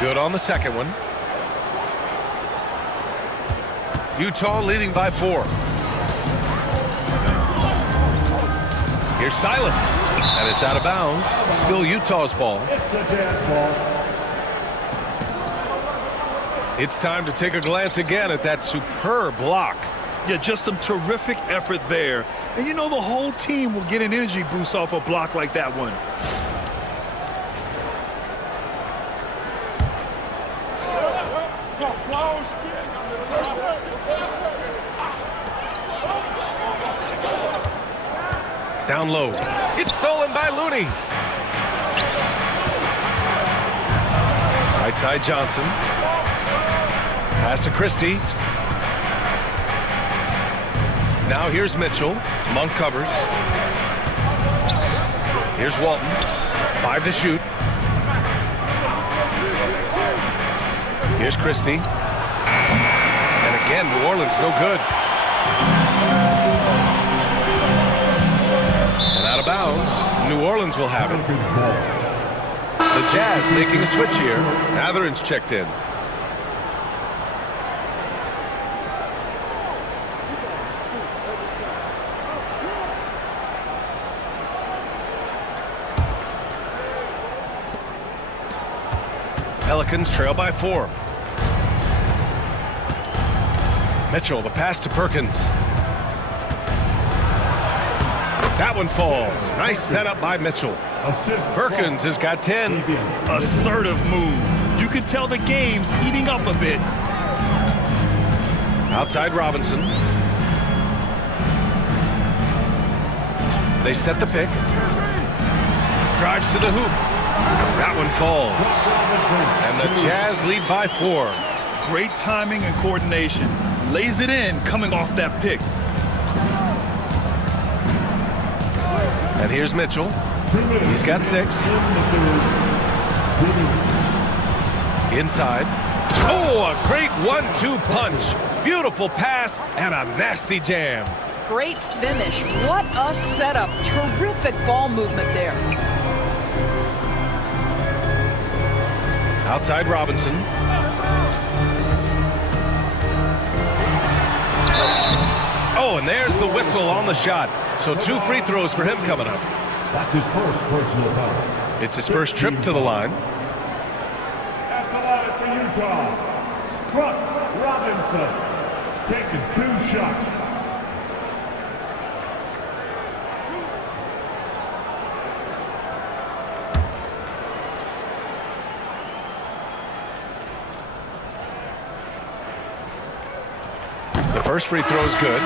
Good on the second one. Utah leading by 4. Here's Silas, and it's out of bounds. Still Utah's ball. It's a dead ball. It's time to take a glance again at that superb block. Yeah, just some terrific effort there. And you know the whole team will get an energy boost off a block like that one. Down low. It's stolen by Looney. Right side Johnson. Pass to Christie. Now here's Mitchell. Monk covers. Here's Walton. 5 to shoot. Here's Christie. And again, New Orleans no good. Bounds. New Orleans will have it. The Jazz making a switch here. Matherin's checked in. Pelicans trail by 4. Mitchell, the pass to Perkins. That one falls. Nice setup by Mitchell. Perkins has got 10. Assertive move. You can tell the game's heating up a bit. Outside Robinson. They set the pick. Drives to the hoop. That one falls. And the Jazz lead by 4. Great timing and coordination. Lays it in coming off that pick. And here's Mitchell. He's got 6. Inside. Oh, a great 1-2 punch. Beautiful pass and a nasty jam. Great finish. What a setup. Terrific ball movement there. Outside Robinson. Oh, and there's the whistle on the shot. So 2 free throws for him coming up. That's his first personal foul. It's his first trip to the line. At the line for Utah, Brook Robinson taking 2 shots. The first free throw is good.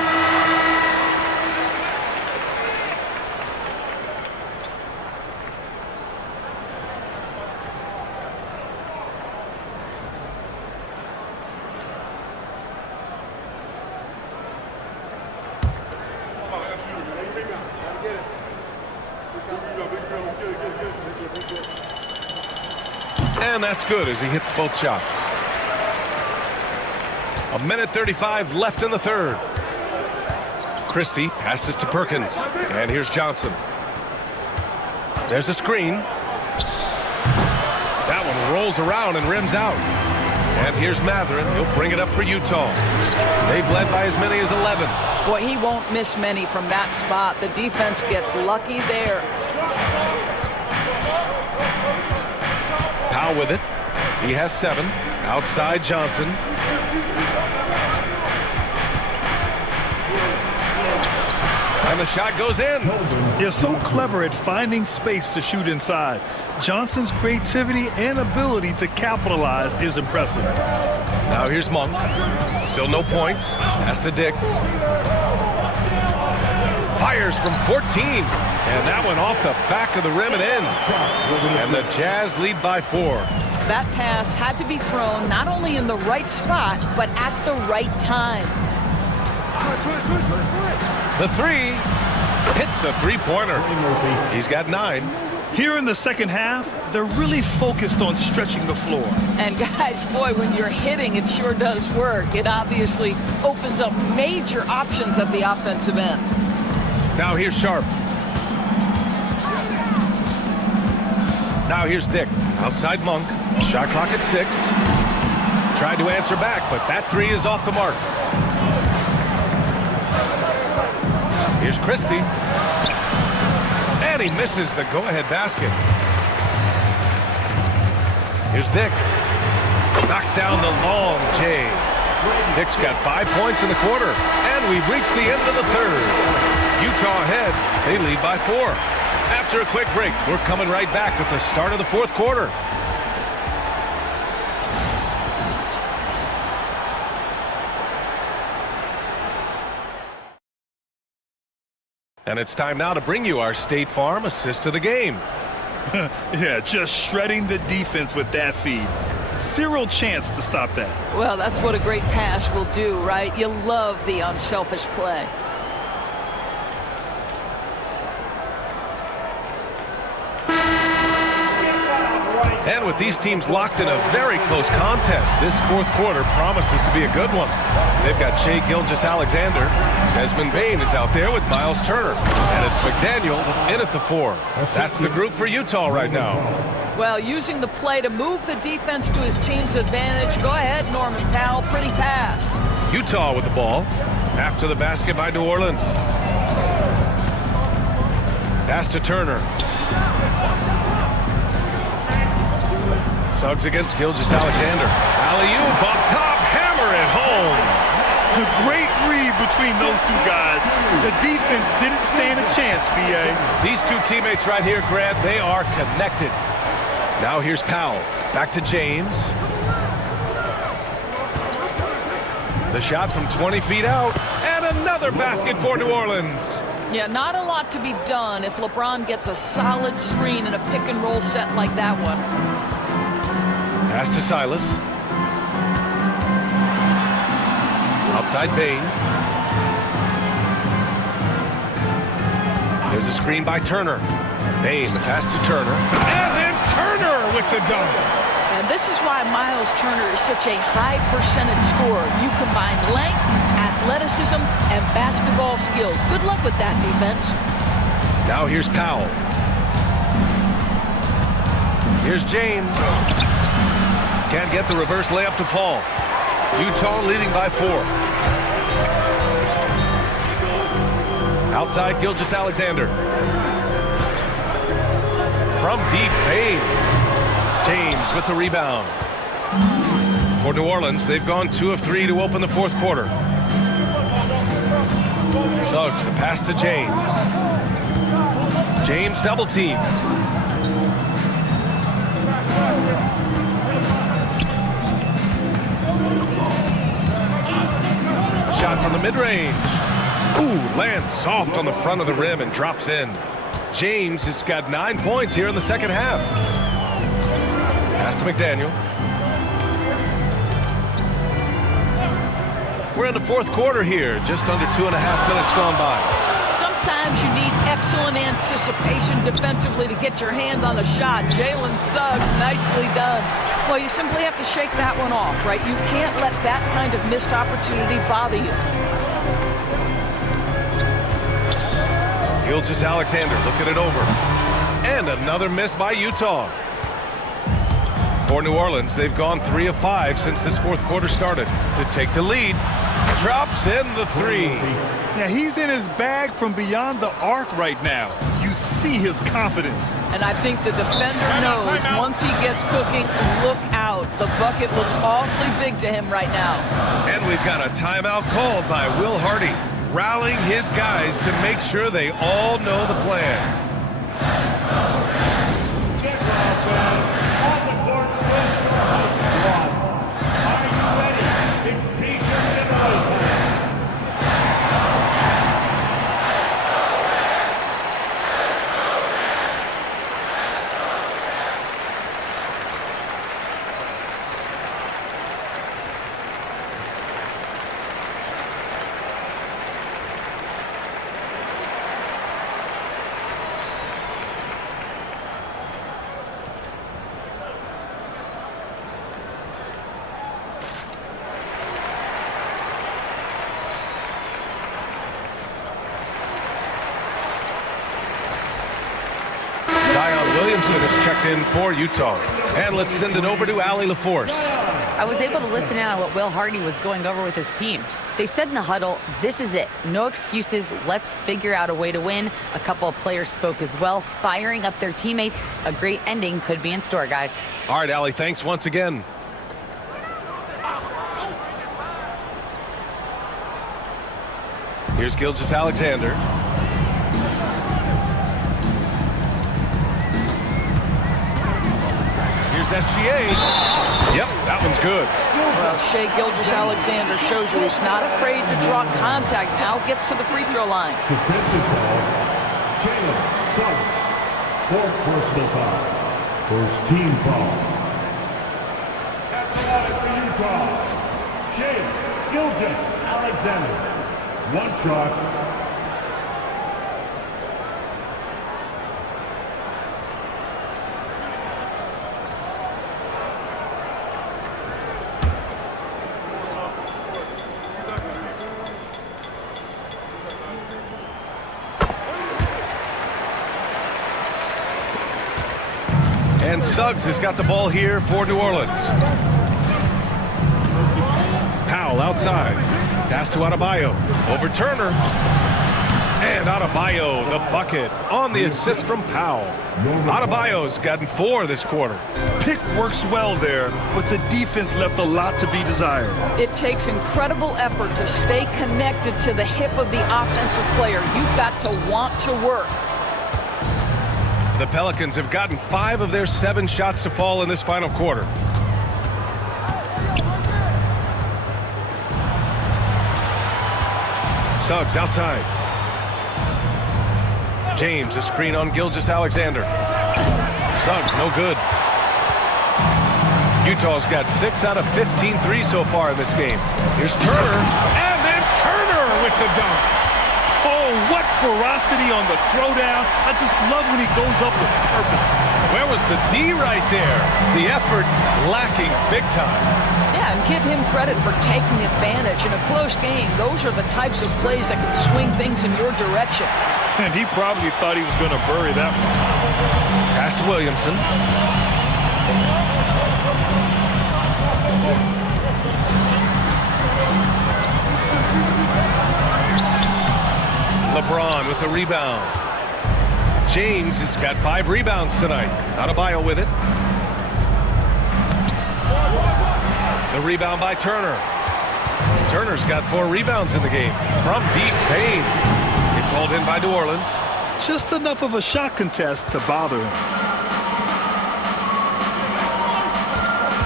And that's good as he hits both shots. 1:35 left in the third. Christie passes to Perkins. And here's Johnson. There's a screen. That one rolls around and rims out. And here's Matherin. He'll bring it up for Utah. They've led by as many as 11. Boy, he won't miss many from that spot. The defense gets lucky there. Powell with it. He has 7. Outside Johnson. And the shot goes in. They're so clever at finding space to shoot inside. Johnson's creativity and ability to capitalize is impressive. Now here's Monk. Still no points. Pass to Dick. Fires from 14. And that one off the back of the rim and in. And the Jazz lead by 4. That pass had to be thrown not only in the right spot, but at the right time. The three hits a three-pointer. He's got 9. Here in the second half, they're really focused on stretching the floor. And guys, boy, when you're hitting, it sure does work. It obviously opens up major options at the offensive end. Now here's Sharp. Now here's Dick. Outside Monk. Shot clock at 6. Tried to answer back, but that 3 is off the mark. Here's Christie. And he misses the go-ahead basket. Here's Dick. Knocks down the long J. Dick's got 5 points in the quarter. And we've reached the end of the third. Utah ahead. They lead by 4. After a quick break, we're coming right back at the start of the fourth quarter. And it's time now to bring you our State Farm assist of the game. Yeah, just shredding the defense with that feed. Zero chance to stop that. Well, that's what a great pass will do, right? You love the unselfish play. And with these teams locked in a very close contest, this fourth quarter promises to be a good one. They've got Shai Gilgeous-Alexander. Desmond Bane is out there with Miles Turner. And it's McDaniel in at the 4. That's the group for Utah right now. Well, using the play to move the defense to his team's advantage. Go ahead, Norman Powell. Pretty pass. Utah with the ball. After the basket by New Orleans. Pass to Turner. Suggs against Gilgeous-Alexander. Alley-oop up top, hammer it home. A great read between those two guys. The defense didn't stand a chance, B.A. These two teammates right here, Grant, they are connected. Now here's Powell. Back to James. The shot from 20 feet out. And another basket for New Orleans. Yeah, not a lot to be done if LeBron gets a solid screen in a pick-and-roll set like that one. Pass to Silas. Outside Bane. There's a screen by Turner. Bane, the pass to Turner. And then Turner with the dunk. And this is why Miles Turner is such a high percentage scorer. You combine length, athleticism, and basketball skills. Good luck with that defense. Now here's Powell. Here's James. Can't get the reverse layup to fall. Utah leading by 4. Outside Gilgeous-Alexander. From deep, Bane. James with the rebound. For New Orleans, they've gone 2 of 3 to open the fourth quarter. Suggs, the pass to James. James double team. Shot from the mid-range. Ooh, lands soft on the front of the rim and drops in. James has got 9 points here in the second half. Pass to McDaniel. We're in the fourth quarter here, just under 2.5 minutes gone by. Sometimes you need excellent anticipation defensively to get your hand on a shot. Jalen Suggs, nicely done. Well, you simply have to shake that one off, right? You can't let that kind of missed opportunity bother you. Gilgeous-Alexander looking it over. And another miss by Utah. For New Orleans, they've gone 3 of 5 since this fourth quarter started. To take the lead, drops in the 3. Yeah, he's in his bag from beyond the arc right now. You see his confidence. And I think the defender knows once he gets cooking, look out. The bucket looks awfully big to him right now. And we've got a timeout called by Will Hardy. rallying his guys to make sure they all know the plan. Kickoff on the court with your high squad. Are you ready? It's T-shirt giveaway time. Zion Williamson is checked in for Utah. And let's send it over to Allie LaForce. I was able to listen in on what Will Hardy was going over with his team. They said in the huddle, this is it. No excuses. Let's figure out a way to win. A couple of players spoke as well, firing up their teammates. A great ending could be in store, guys. All right, Allie, thanks once again. Here's Gilgeous-Alexander. Here's SGA. Yep, that one's good. Well, Shai Gilgeous-Alexander shows you he's not afraid to draw contact. Now gets to the free throw line. Defensive foul. Jalen Suggs. Fourth personal foul. First team foul. At the line for Utah. Shai Gilgeous-Alexander. One shot. And Suggs has got the ball here for New Orleans. Powell outside. Pass to Adebayo. Over Turner. And Adebayo, the bucket, on the assist from Powell. Adebayo's gotten 4 this quarter. Pick works well there, but the defense left a lot to be desired. It takes incredible effort to stay connected to the hip of the offensive player. You've got to want to work. The Pelicans have gotten 5 of their 7 shots to fall in this final quarter. Suggs outside. James, a screen on Gilgeous-Alexander. Suggs, no good. Utah's got 6 out of 15 threes so far in this game. Here's Turner, and then Turner with the dunk. Oh, what ferocity on the throwdown. I just love when he goes up with purpose. Where was the D right there? The effort lacking big time. Yeah, and give him credit for taking advantage. In a close game, those are the types of plays that can swing things in your direction. And he probably thought he was going to bury that one. Pass to Williamson. LeBron with the rebound. James has got 5 rebounds tonight. Adebayo with it. The rebound by Turner. Turner's got 4 rebounds in the game. From deep Payne. It's hauled in by New Orleans. Just enough of a shot contest to bother him.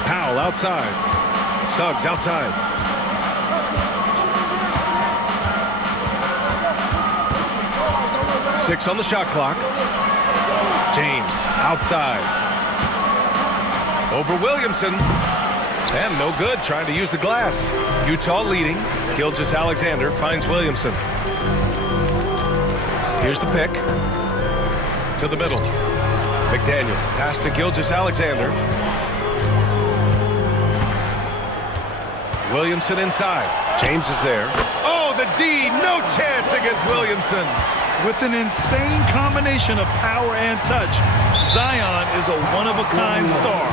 Powell outside. Suggs outside. Six on the shot clock. James outside. Over Williamson. And no good, trying to use the glass. Utah leading. Gilgeous-Alexander finds Williamson. Here's the pick. To the middle. McDaniel. Pass to Gilgeous-Alexander. Williamson inside. James is there. Oh, the D. No chance against Williamson. With an insane combination of power and touch, Zion is a one-of-a-kind star.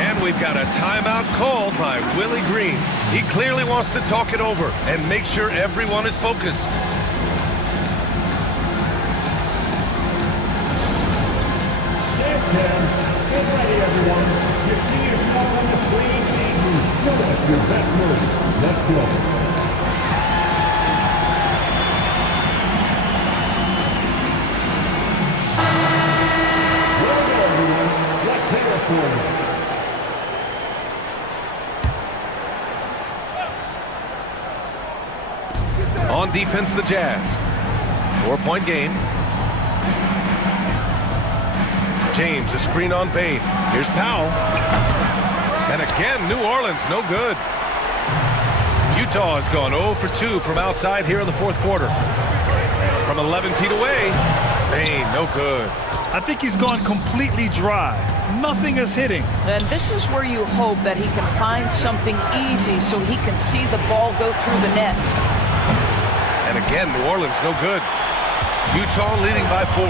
And we've got a timeout called by Willie Green. He clearly wants to talk it over and make sure everyone is focused. Get ready, everyone. You see yourself on the screen and you show us your best move. Let's go. On defense, the Jazz. 4-point game. James, a screen on Bane. Here's Powell. And again, New Orleans, no good. Utah has gone 0 for 2 from outside here in the fourth quarter. From 11 feet away, Bane, no good. I think he's gone completely dry. Nothing is hitting. And this is where you hope that he can find something easy so he can see the ball go through the net. And again, New Orleans, no good. Utah leading by 4.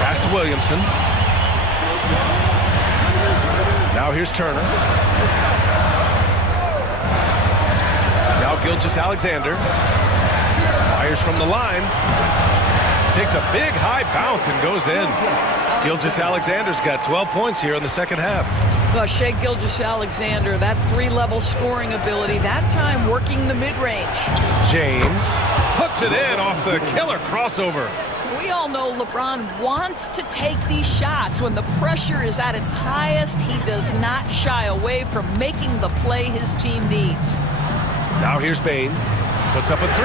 Pass to Williamson. Now here's Turner. Now Gilgeous-Alexander. Fires from the line. Takes a big high bounce and goes in. Gilgeous-Alexander's got 12 points here in the second half. Well, Shai Gilgeous-Alexander, that 3-level scoring ability, that time working the mid-range. James puts it in off the killer crossover. We all know LeBron wants to take these shots. When the pressure is at its highest, he does not shy away from making the play his team needs. Now here's Bane. Puts up a 3.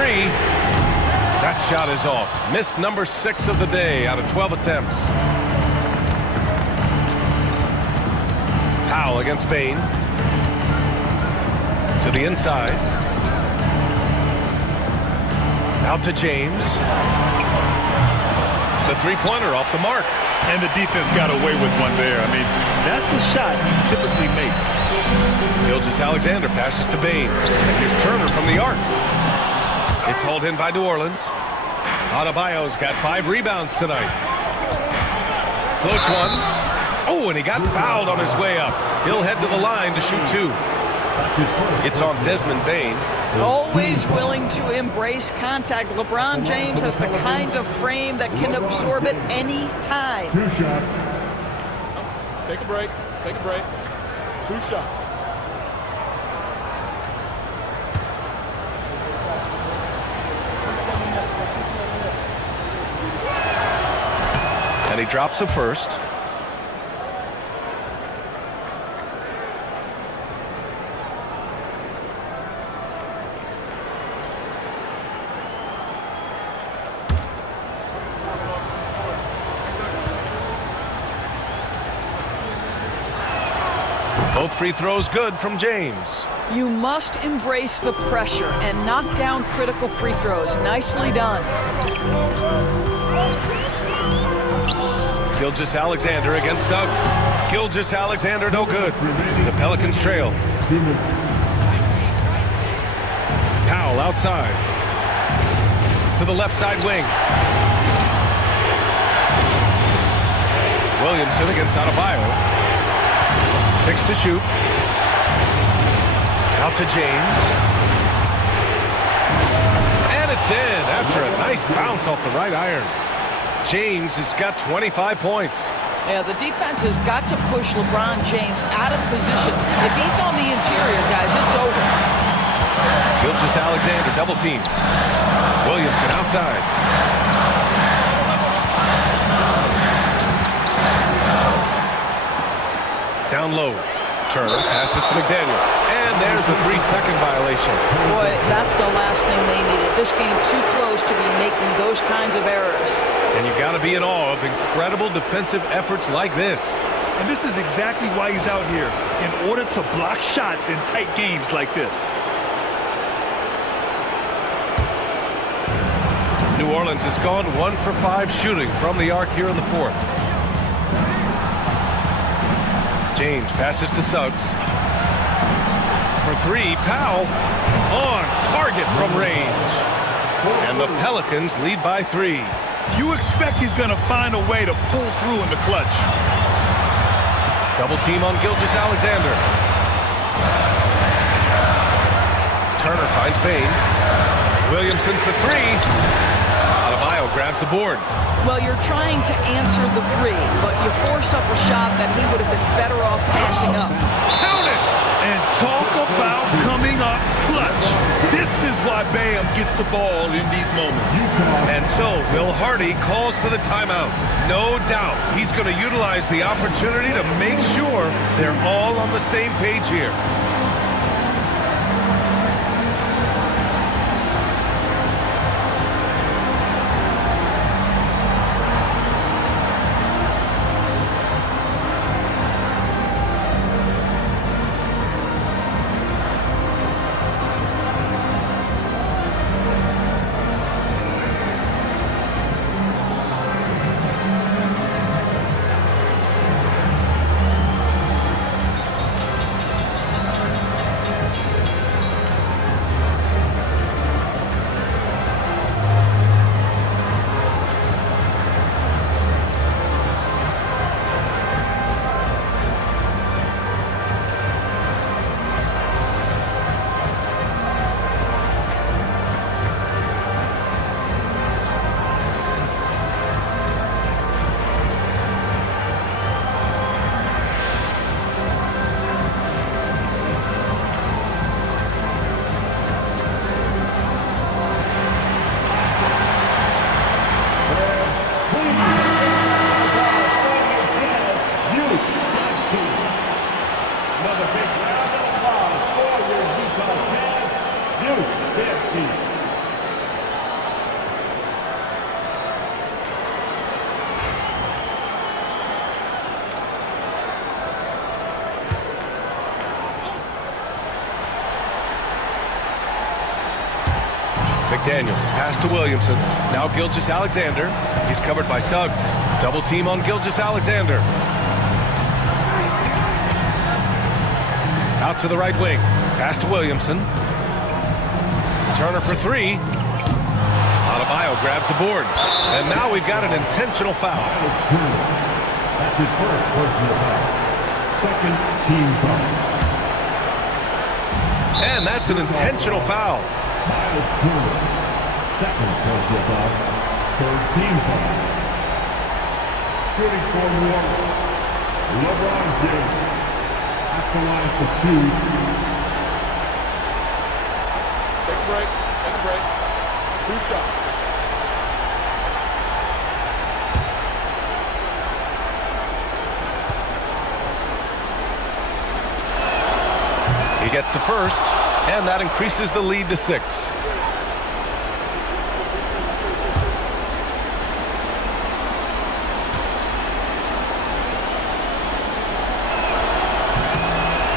That shot is off. Miss number 6 of the day out of 12 attempts. Powell against Bane. To the inside. Out to James. The three-pointer off the mark. And the defense got away with one there. I mean, that's the shot he typically makes. Gilgeous-Alexander passes to Bane. And here's Turner from the arc. It's hauled in by New Orleans. Adebayo's got 5 rebounds tonight. Floats one. Oh, and he got fouled on his way up. He'll head to the line to shoot 2. It's on Desmond Bane. Always willing to embrace contact. LeBron James has the kind of frame that can absorb it any time. 2 shots. Take a break. Take a break. 2 shots. And he drops a first. Both free throws good from James. You must embrace the pressure and knock down critical free throws. Nicely done. Gilgeous-Alexander against Suggs. Gilgeous-Alexander no good. The Pelicans trail. Powell outside. To the left side wing. Williamson against Adebayo. 6 to shoot. Out to James. And it's in after a nice bounce off the right iron. James has got 25 points. Yeah, the defense has got to push LeBron James out of position. If he's on the interior, guys, it's over. Gilgeous-Alexander double team. Williamson outside. Down low. Turner passes to McDaniel. And there's a 3-second violation. Boy, that's the last thing they needed. This game too close to be making those kinds of errors. And you got to be in awe of incredible defensive efforts like this. And this is exactly why he's out here, in order to block shots in tight games like this. New Orleans has gone 1 for 5 shooting from the arc here in the fourth. James passes to Suggs. For 3, Powell on target from range. And the Pelicans lead by 3. You expect he's going to find a way to pull through in the clutch. Double team on Gilgeous-Alexander. Turner finds Bane. Williamson for 3. Adebayo grabs the board. Well, you're trying to answer the 3, but you force up a shot that he would have been better off passing up. Count it! And Talk about coming up clutch. This is why Bam gets the ball in these moments. And so Will Hardy calls for the timeout. No doubt he's going to utilize the opportunity to make sure they're all on the same page here. McDaniel, pass to Williamson. Now Gilgeous-Alexander. He's covered by Suggs. Double team on Gilgeous-Alexander. Out to the right wing. Pass to Williamson. Turner for three. Adebayo grabs the board. And now we've got an intentional foul. That's his first personal foul. Second team foul. And that's an intentional foul. Miles Turner. Second personal foul. Third team foul. Shooting for New Orleans, LeBron James. At the line for two. Take a break. Take a break. 2 shots. He gets the first, and that increases the lead to 6.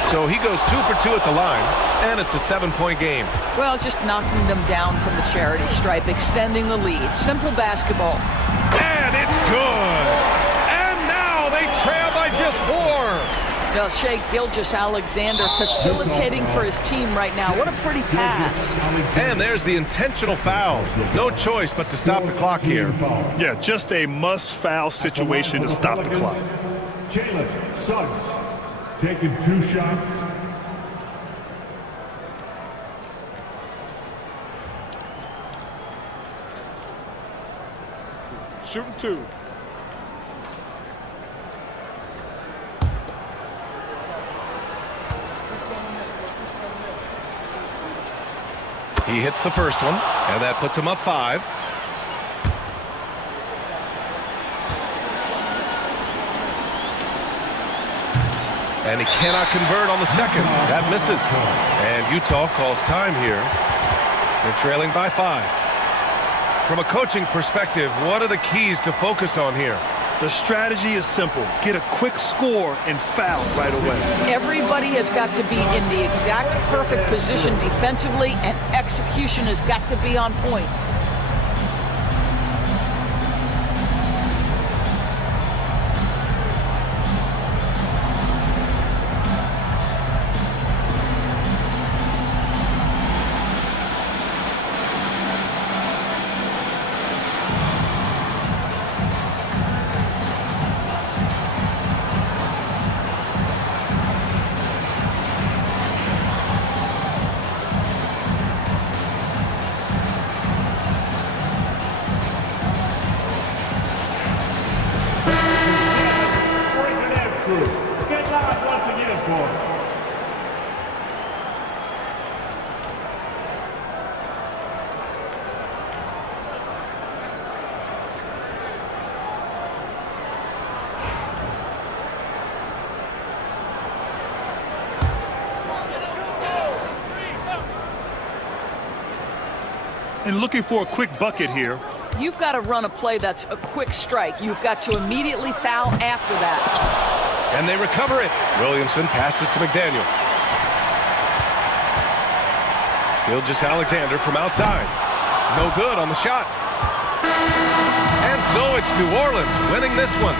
So he goes 2 for 2 at the line, and it's a 7-point game. Well, just knocking them down from the charity stripe, extending the lead. Simple basketball. And it's good. And now they trail by just 4. Well, Shai Gilgeous-Alexander facilitating for his team right now. What a pretty pass. And there's the intentional foul. No choice but to stop the clock here. Yeah, just a must-foul situation to stop the clock. Jalen Suggs taking 2 shots. Shooting 2. He hits the first one, and that puts him up 5. And he cannot convert on the second. That misses. And Utah calls time here. They're trailing by 5. From a coaching perspective, what are the keys to focus on here? The strategy is simple. Get a quick score and foul right away. Everybody has got to be in the exact perfect position defensively, and execution has got to be on point. Get live once again for and looking for a quick bucket here. You've got to run a play that's a quick strike. You've got to immediately foul after that. And they recover it. Williamson passes to McDaniel. Gilgeous-Alexander from outside. No good on the shot. And so it's New Orleans winning this one.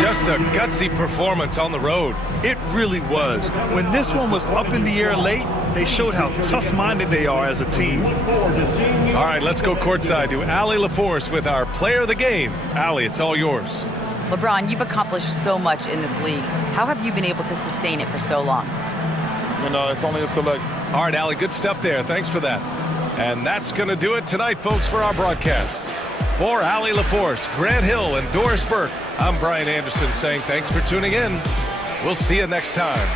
Just a gutsy performance on the road. It really was. When this one was up in the air late, they showed how tough-minded they are as a team. All right, let's go courtside to Allie LaForce with our player of the game. Allie, it's all yours. LeBron, you've accomplished so much in this league. How have you been able to sustain it for so long? It's only a select. All right, Allie, good stuff there. Thanks for that. And that's going to do it tonight, folks, for our broadcast. For Allie LaForce, Grant Hill, and Doris Burke, I'm Brian Anderson saying thanks for tuning in. We'll see you next time.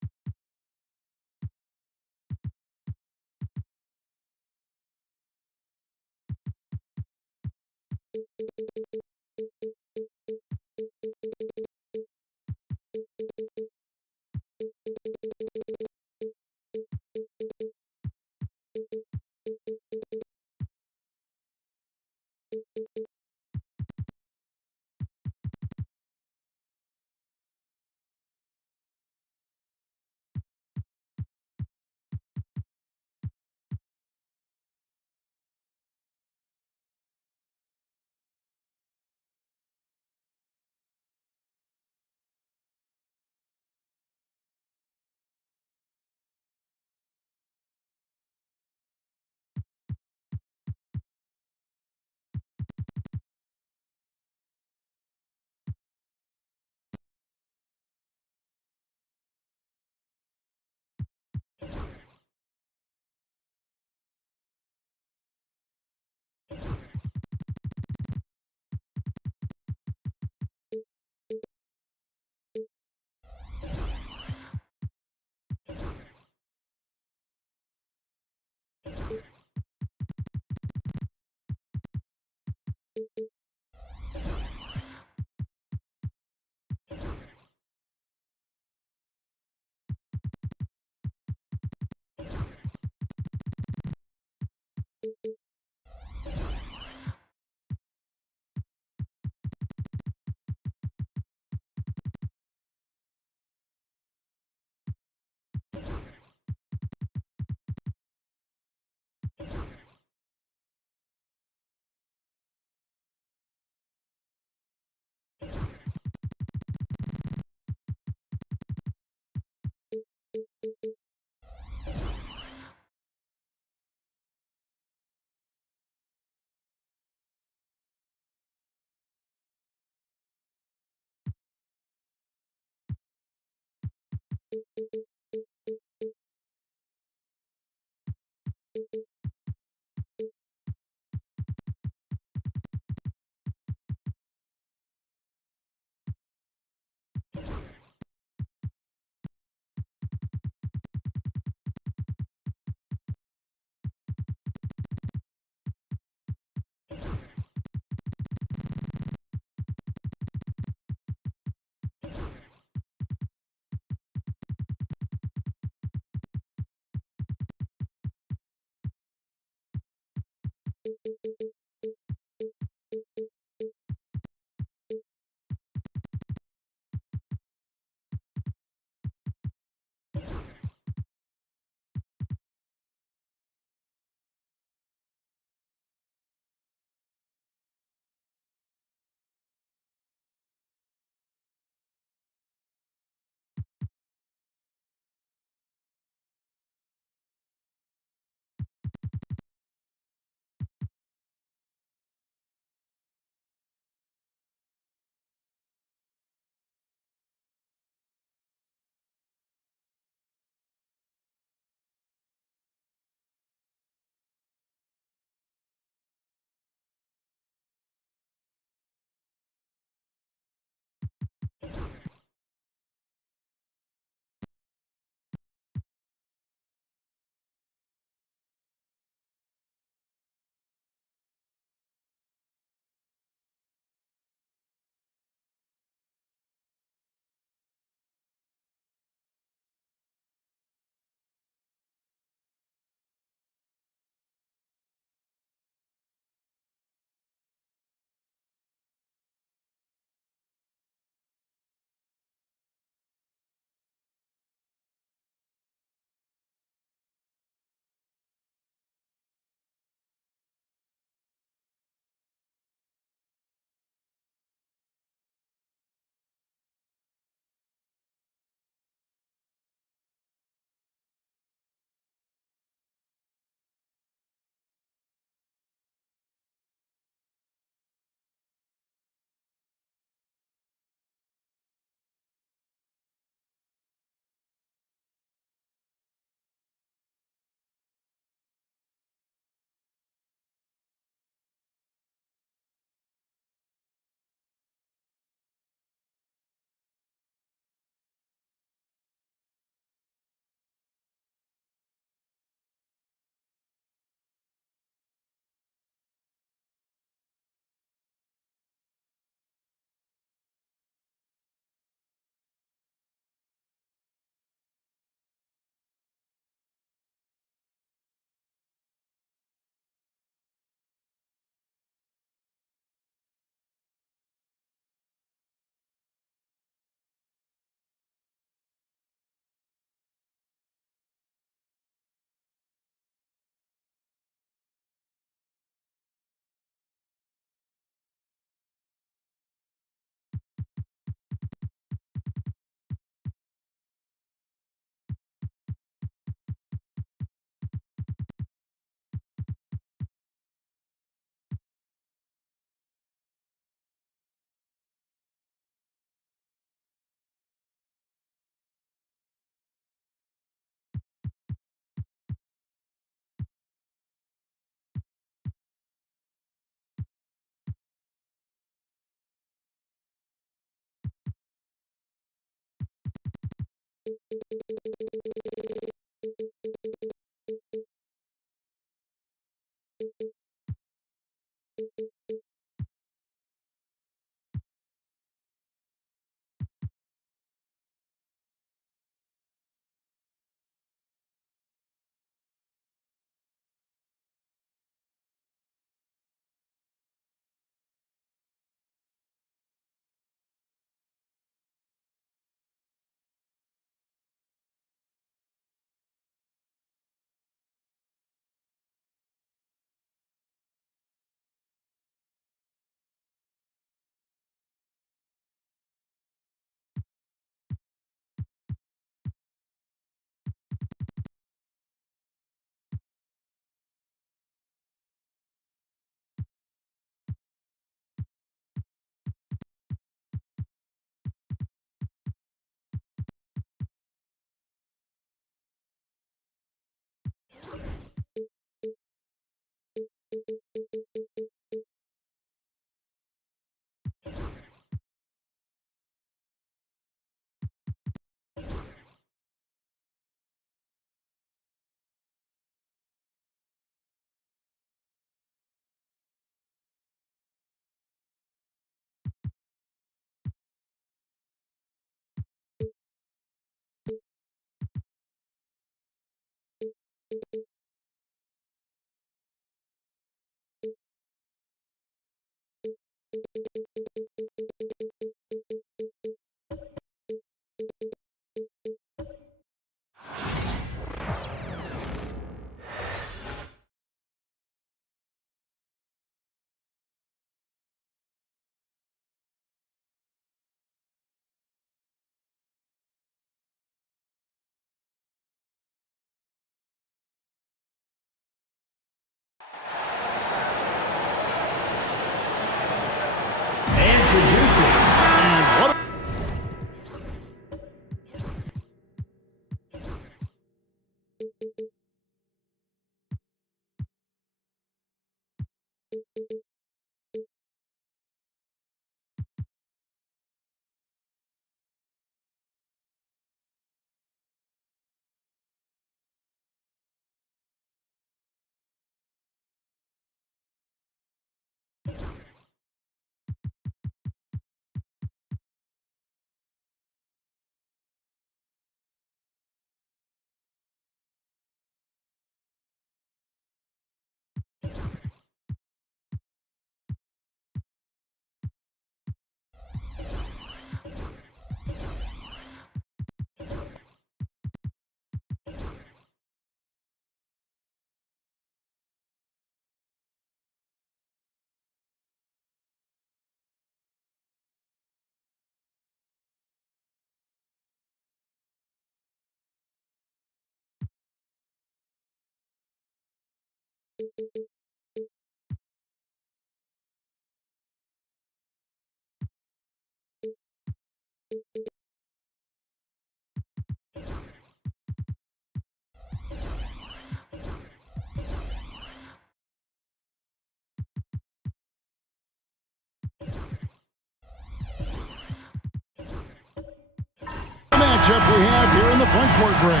Matchup we have here in the front court break.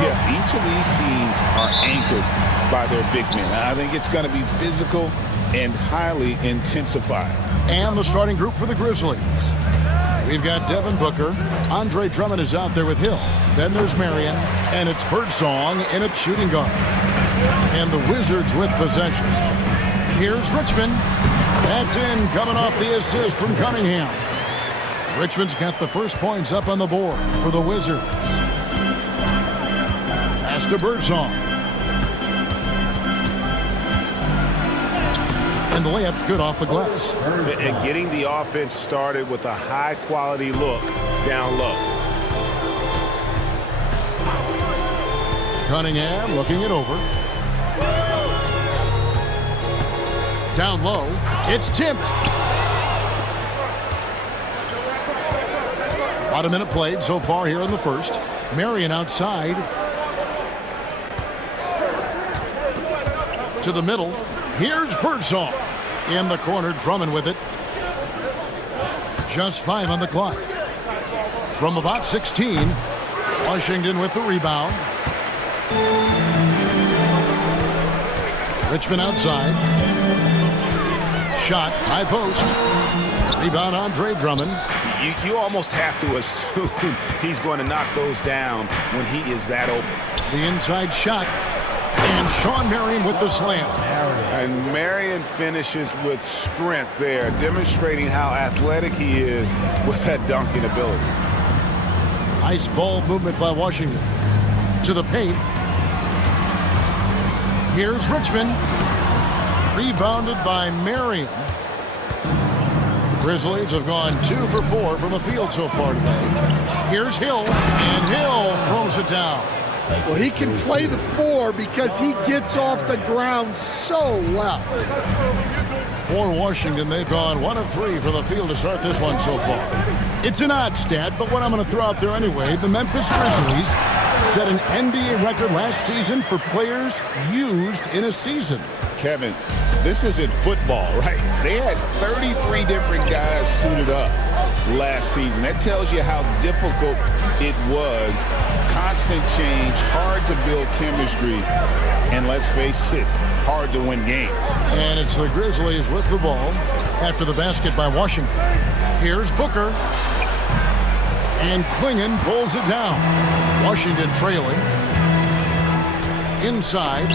Yeah, each of these teams are anchored by their big men. I think it's going to be physical and highly intensified. And the starting group for the Grizzlies. We've got Devin Booker. Andre Drummond is out there with Hill. Then there's Marion. And it's Birdsong in a shooting guard. And the Wizards with possession. Here's Richmond. That's in, coming off the assist from Cunningham. Richmond's got the first points up on the board for the Wizards. Pass to Birdsong. And the layup's good off the glass. And getting the offense started with a high-quality look down low. Cunningham looking it over. Down low. It's tipped. About a minute played so far here in the first. Marion outside. To the middle. Here's Birdsong. In the corner, Drummond with it. Just 5 on the clock. From about 16. Washington with the rebound. Richmond outside. Shot, high post. Rebound, Andre Drummond. You almost have to assume he's going to knock those down when he is that open. The inside shot. And Shawn Marion with the slam. And Marion finishes with strength there, demonstrating how athletic he is with that dunking ability. Nice ball movement by Washington. To the paint. Here's Richmond. Rebounded by Marion. The Grizzlies have gone 2 for 4 from the field so far today. Here's Hill. And Hill throws it down. Well, he can play the 4 because he gets off the ground so well. For Washington, they've gone 1 of 3 from the field to start this one so far. It's an odd stat, but what I'm going to throw out there anyway, the Memphis Grizzlies set an NBA record last season for players used in a season. Kevin, this isn't football, right? They had 33 different guys suited up last season. That tells you how difficult it was. Constant change, hard to build chemistry, and let's face it, hard to win games. And it's the Grizzlies with the ball after the basket by Washington. Here's Booker. And Klingon pulls it down. Washington trailing. Inside.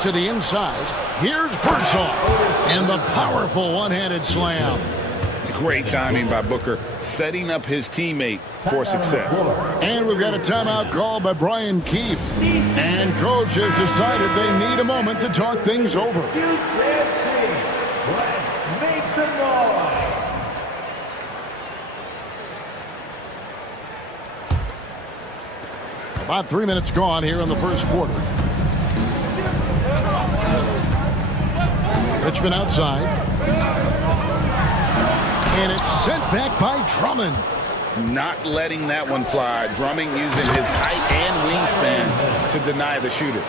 To the inside. Here's Birdsong. And the powerful one-handed slam. Great timing by Booker, setting up his teammate for success. And we've got a timeout call by Brian Keefe. And coach has decided they need a moment to talk things over. Let's make some noise. About 3 minutes gone here in the first quarter. Richmond outside. And it's sent back by Drummond. Not letting that one fly. Drummond using his height and wingspan to deny the shooter.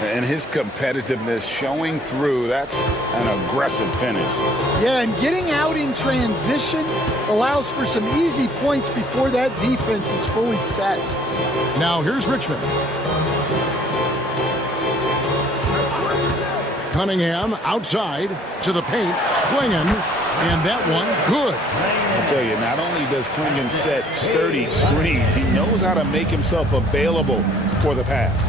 And his competitiveness showing through. That's an aggressive finish. Yeah, and getting out in transition allows for some easy points before that defense is fully set. Now here's Richmond. Cunningham outside to the paint. Klingon, and that one good. I'll tell you, not only does Klingon set sturdy screens, he knows how to make himself available for the pass.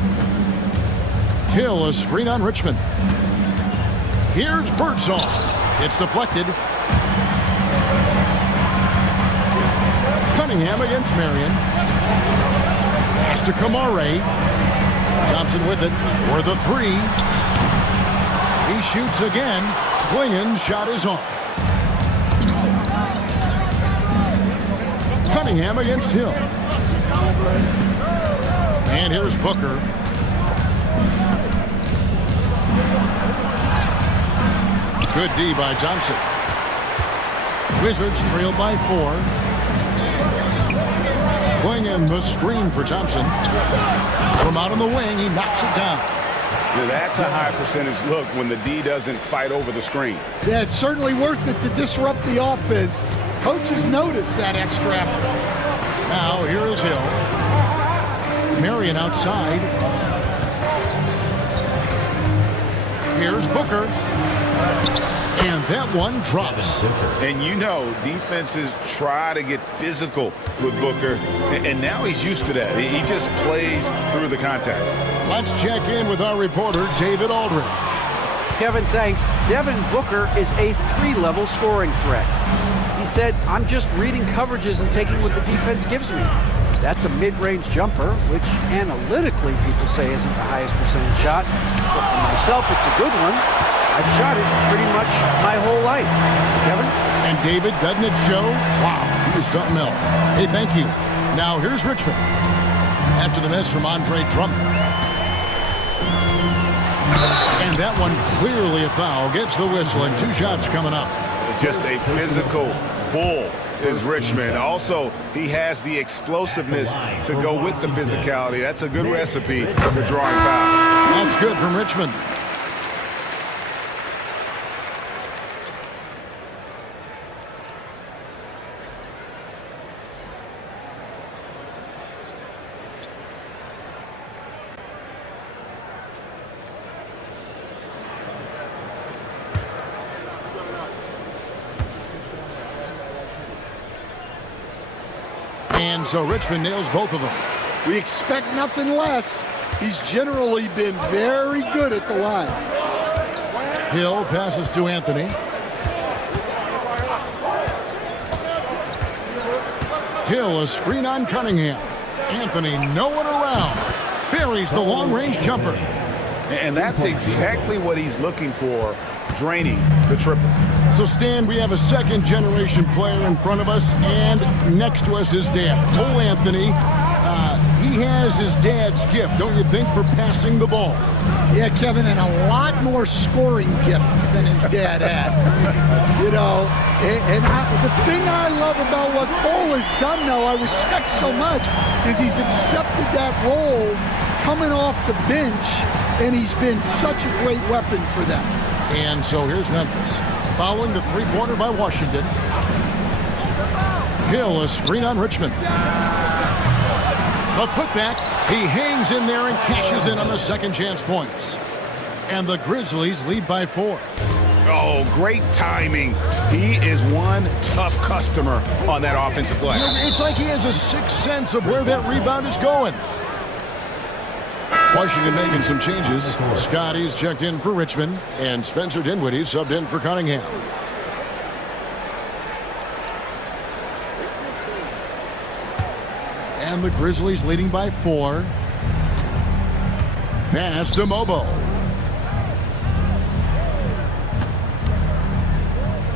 Hill, a screen on Richmond. Here's Birdsong. It's deflected. Cunningham against Marion. Pass to Kamare. Thompson with it for the 3. He shoots again. Klingon's shot is off. Cunningham against Hill. And here's Booker. Good D by Thompson. Wizards trailed by 4. Klingon the screen for Thompson. From out on the wing, he knocks it down. Yeah, that's a high percentage look when the D doesn't fight over the screen. Yeah, it's certainly worth it to disrupt the offense. Coaches notice that extra effort. Now here is Hill. Marion outside. Here's Booker. And that one drops. And you know, defenses try to get physical with Booker, and now he's used to that. He just plays through the contact. Let's check in with our reporter, David Aldridge. Kevin, thanks. Devin Booker is a 3-level scoring threat. He said, I'm just reading coverages and taking what the defense gives me. That's a mid-range jumper, which analytically people say isn't the highest percentage shot. But for myself, it's a good one. I've shot it pretty much my whole life. Kevin? And David, doesn't it show? Wow, he was something else. Hey, thank you. Now here's Richmond. After the miss from Andre Drummond. And that one clearly a foul. Gets the whistle and 2 shots coming up. Just a physical bull is Richmond. Also, he has the explosiveness to go with the physicality. That's a good recipe for drawing foul. That's good from Richmond. And so Richmond nails both of them. We expect nothing less. He's generally been very good at the line. Hill passes to Anthony. Hill, a screen on Cunningham. Anthony, no one around. Buries the long-range jumper. And that's exactly what he's looking for, draining the triple. So, Stan, we have a second-generation player in front of us, and next to us is dad, Cole Anthony. He has his dad's gift, don't you think, for passing the ball? Yeah, Kevin, and a lot more scoring gift than his dad had. You know, the thing I love about what Cole has done, though, I respect so much, is he's accepted that role coming off the bench, and he's been such a great weapon for them. And so here's Memphis. Following the three-pointer by Washington. Hill, a screen on Richmond. A putback. He hangs in there and cashes in on the second chance points. And the Grizzlies lead by 4. Oh, great timing. He is one tough customer on that offensive glass. It's like he has a sixth sense of where that rebound is going. Washington making some changes. Scotty's checked in for Richmond, and Spencer Dinwiddie subbed in for Cunningham. And the Grizzlies leading by 4. Pass to Mobo.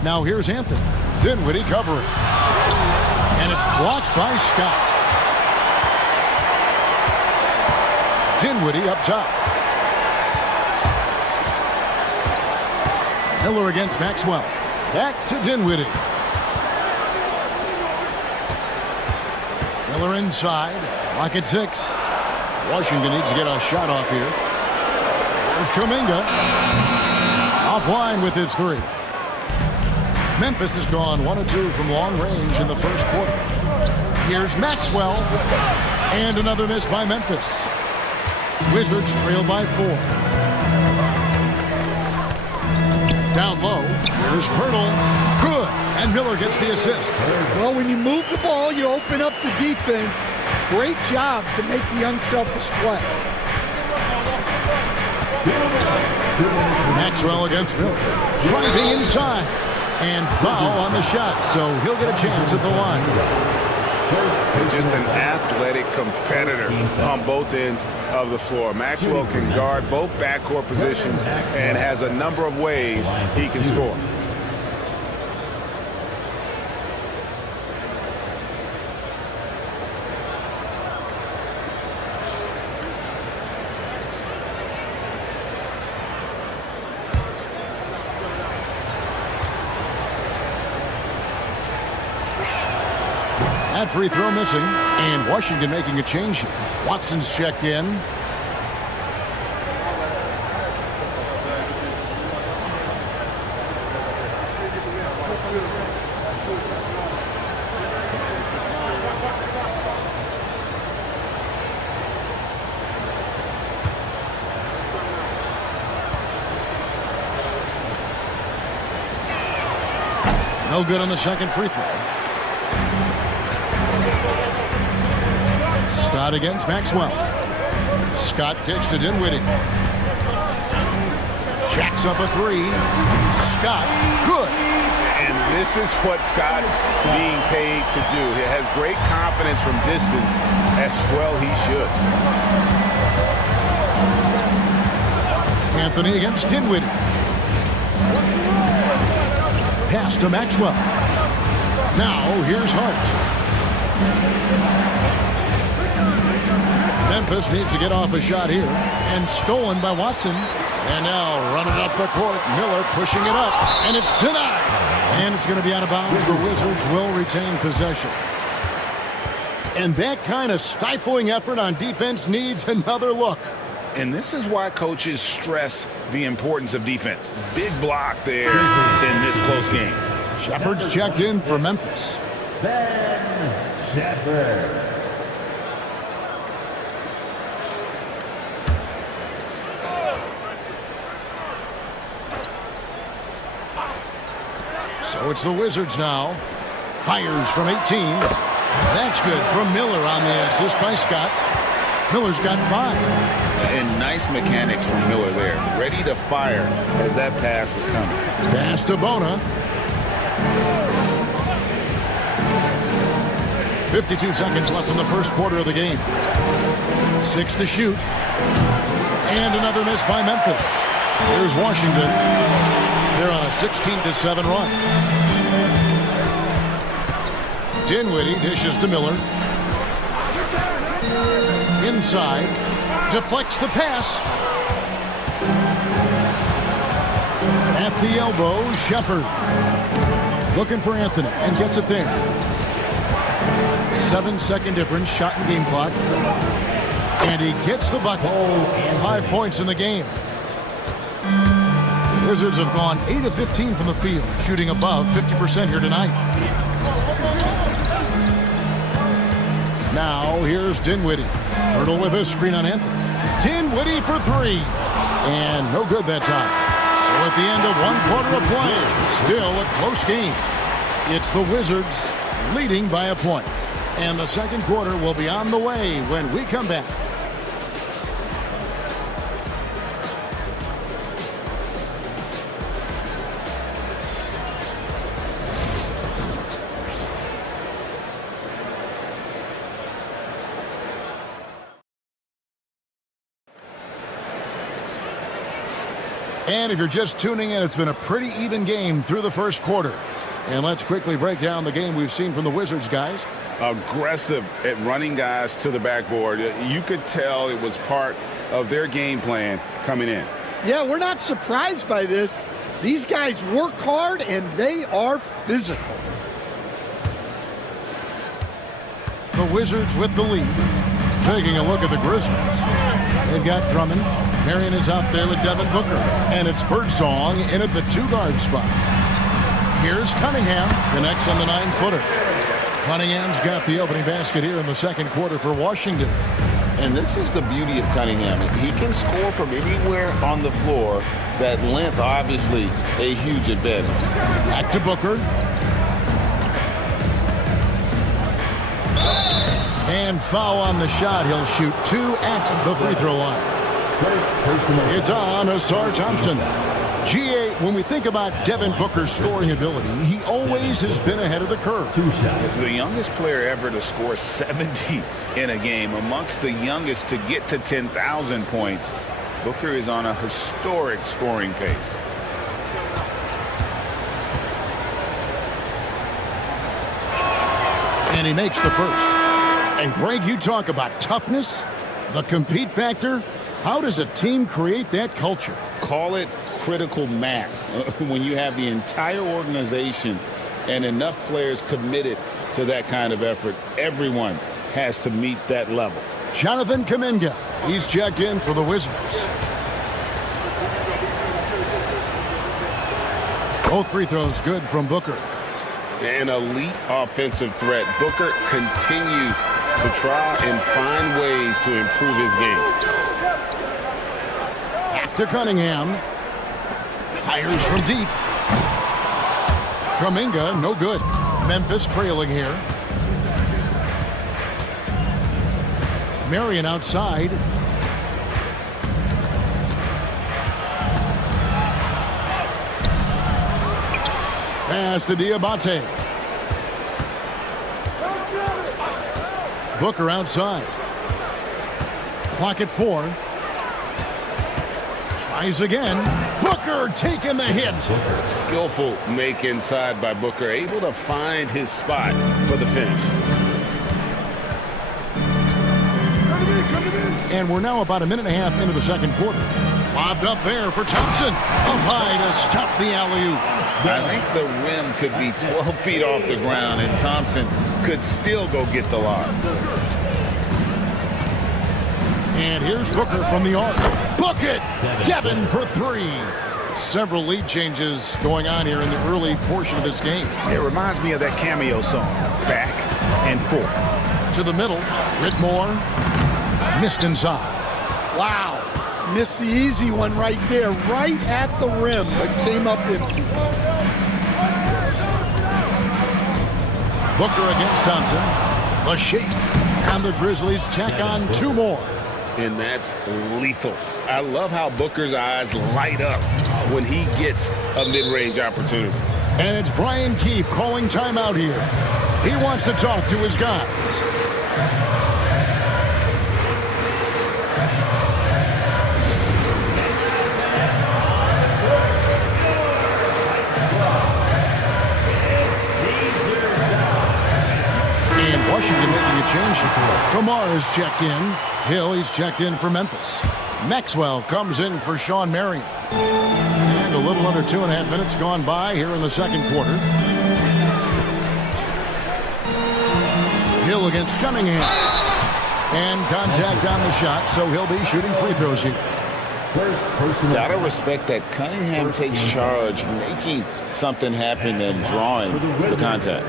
Now here's Anthony. Dinwiddie covering. And it's blocked by Scott. Dinwiddie up top. Miller against Maxwell. Back to Dinwiddie. Miller inside. Lock at 6. Washington needs to get a shot off here. There's Kuminga. Offline with his 3. Memphis has gone 1 of 2 from long range in the first quarter. Here's Maxwell. And another miss by Memphis. Wizards trail by 4. Down low. Here's Pirtle. Good. And Miller gets the assist. Well, when you move the ball, you open up the defense. Great job to make the unselfish play. Maxwell against Miller. Driving inside. And foul on the shot, so he'll get a chance at the line. Just an athletic competitor on both ends of the floor. Maxwell can guard both backcourt positions and has a number of ways he can score. That free throw missing, and Washington making a change here. Watson's checked in. No good on the second free throw. Scott against Maxwell. Scott kicks to Dinwiddie. Jacks up a 3. Scott, good. And this is what Scott's being paid to do. He has great confidence from distance, as well he should. Anthony against Dinwiddie. Pass to Maxwell. Now here's Hart. Memphis needs to get off a shot here, and stolen by Watson. And now running up the court, Miller pushing it up, and it's denied. And it's going to be out of bounds. The Wizards will retain possession. And that kind of stifling effort on defense needs another look. And this is why coaches stress the importance of defense. Big block there in this close game. Shepard's checked in for Memphis. Ben Shepherd. So it's the Wizards now. Fires from 18. That's good from Miller on the assist by Scott. Miller's got 5. And nice mechanics from Miller there. Ready to fire as that pass was coming. Pass to Bona. 52 seconds left in the first quarter of the game. 6 to shoot. And another miss by Memphis. Here's Washington. They're on a 16-7 run. Dinwiddie dishes to Miller. Inside. Deflects the pass. At the elbow, Shepherd. Looking for Anthony and gets it there. 7-second difference, shot and game clock. And he gets the bucket. 5 points in the game. The Wizards have gone 8 of 15 from the field, shooting above 50% here tonight. Now here's Dinwiddie. Hurdle with a screen on Anthony. Dinwiddie for 3. And no good that time. So at the end of 1 quarter of play, still a close game. It's the Wizards leading by a point. And the second quarter will be on the way when we come back. And if you're just tuning in, it's been a pretty even game through the first quarter. And let's quickly break down the game we've seen from the Wizards, guys. Aggressive at running guys to the backboard. You could tell it was part of their game plan coming in. Yeah, we're not surprised by this. These guys work hard and they are physical. The Wizards with the lead. Taking a look at the Grizzlies. They've got Drummond. Marion is out there with Devin Booker. And it's Birdsong in at the 2-guard spot. Here's Cunningham. Connects on the 9-footer. Cunningham's got the opening basket here in the second quarter for Washington. And this is the beauty of Cunningham. He can score from anywhere on the floor. That length, obviously, a huge advantage. Back to Booker. And foul on the shot. He'll shoot 2 at the free throw line. It's on Ausar Thompson. GA, when we think about Devin Booker's scoring ability, he always has been ahead of the curve. The youngest player ever to score 70 in a game, amongst the youngest to get to 10,000 points. Booker is on a historic scoring pace. And he makes the first. And Greg, you talk about toughness, the compete factor. How does a team create that culture? Call it critical mass. When you have the entire organization and enough players committed to that kind of effort, everyone has to meet that level. Jonathan Kuminga, he's checked in for the Wizards. Both free throws good from Booker. An elite offensive threat. Booker continues to try and find ways to improve his game. Back to Cunningham. Fires from deep. Kuminga, no good. Memphis trailing here. Marion outside. Pass to Diabate. Booker outside. Clock at 4. Tries again. Booker taking the hit. Skillful make inside by Booker. Able to find his spot for the finish. And we're now about a minute and a half into the second quarter. Lobbed up there for Thompson. Up high to stuff the alley-oop. I think the rim could be 12 feet off the ground, and Thompson could still go get the lob. And here's Booker from the arc. Book it! Devin for 3. Several lead changes going on here in the early portion of this game. It reminds me of that cameo song, Back and Forth. To the middle, Whitmore. Missed inside. Wow. Missed the easy one right there, right at the rim, but came up empty. Booker against Thompson. The shake. And the Grizzlies tack on 2 more. And that's lethal. I love how Booker's eyes light up when he gets a mid-range opportunity. And it's Brian Keefe calling timeout here. He wants to talk to his guys. And Washington making a change here. Kamar is checked in. Hill, he's checked in for Memphis. Maxwell comes in for Sean Marion. And a little under 2.5 minutes gone by here in the second quarter. Hill against Cunningham. And contact on the shot, so he'll be shooting free throws here. Gotta respect that Cunningham takes charge, making something happen and drawing the contact.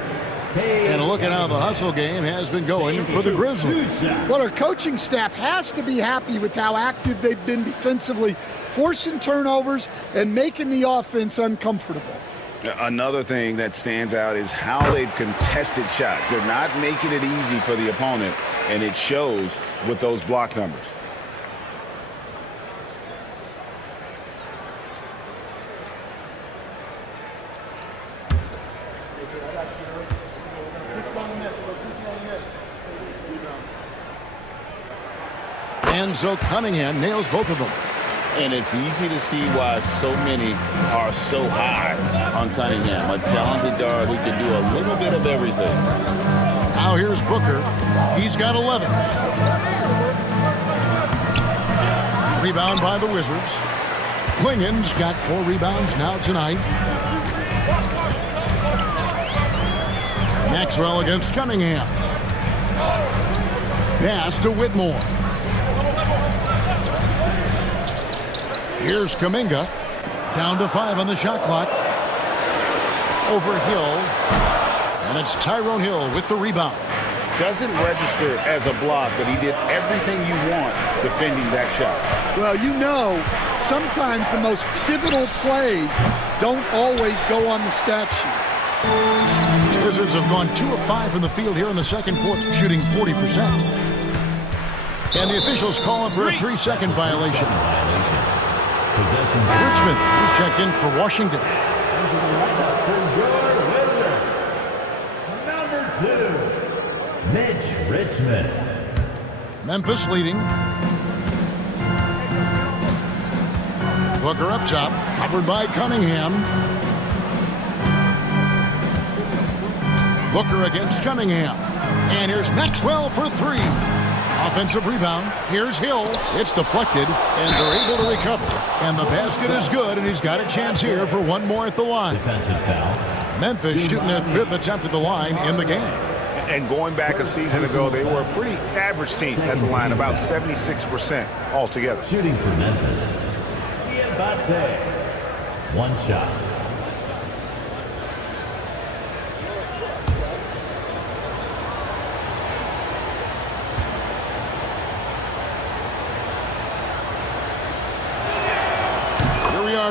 And a look at how the hustle game has been going for the Grizzlies. Well, our coaching staff has to be happy with how active they've been defensively, forcing turnovers and making the offense uncomfortable. Another thing that stands out is how they've contested shots. They're not making it easy for the opponent, and it shows with those block numbers. And so Cunningham nails both of them. And it's easy to see why so many are so high on Cunningham, a talented guard who can do a little bit of everything. Now here's Booker. He's got 11. Rebound by the Wizards. Klingen's got 4 rebounds now tonight. Maxwell against Cunningham. Pass to Whitmore. Here's Kuminga. Down to 5 on the shot clock. Over Hill. And it's Tyrone Hill with the rebound. Doesn't register as a block, but he did everything you want defending that shot. Well, you know, sometimes the most pivotal plays don't always go on the stat sheet. The Wizards have gone 2 of 5 from the field here in the second quarter, shooting 40%. And the officials call him for a 3-second violation. Richmond is checked in for Washington. Number 2, Mitch Richmond. Memphis leading. Booker up top, covered by Cunningham. Booker against Cunningham. And here's Maxwell for 3. Offensive rebound. Here's Hill. It's deflected, and they're able to recover. And the basket is good, and he's got a chance here for one more at the line. Defensive foul. Memphis shooting their 5th attempt at the line in the game. And going back a season ago, they were a pretty average team at the line, about 76% altogether. Shooting for Memphis. Diabate. 1 shot.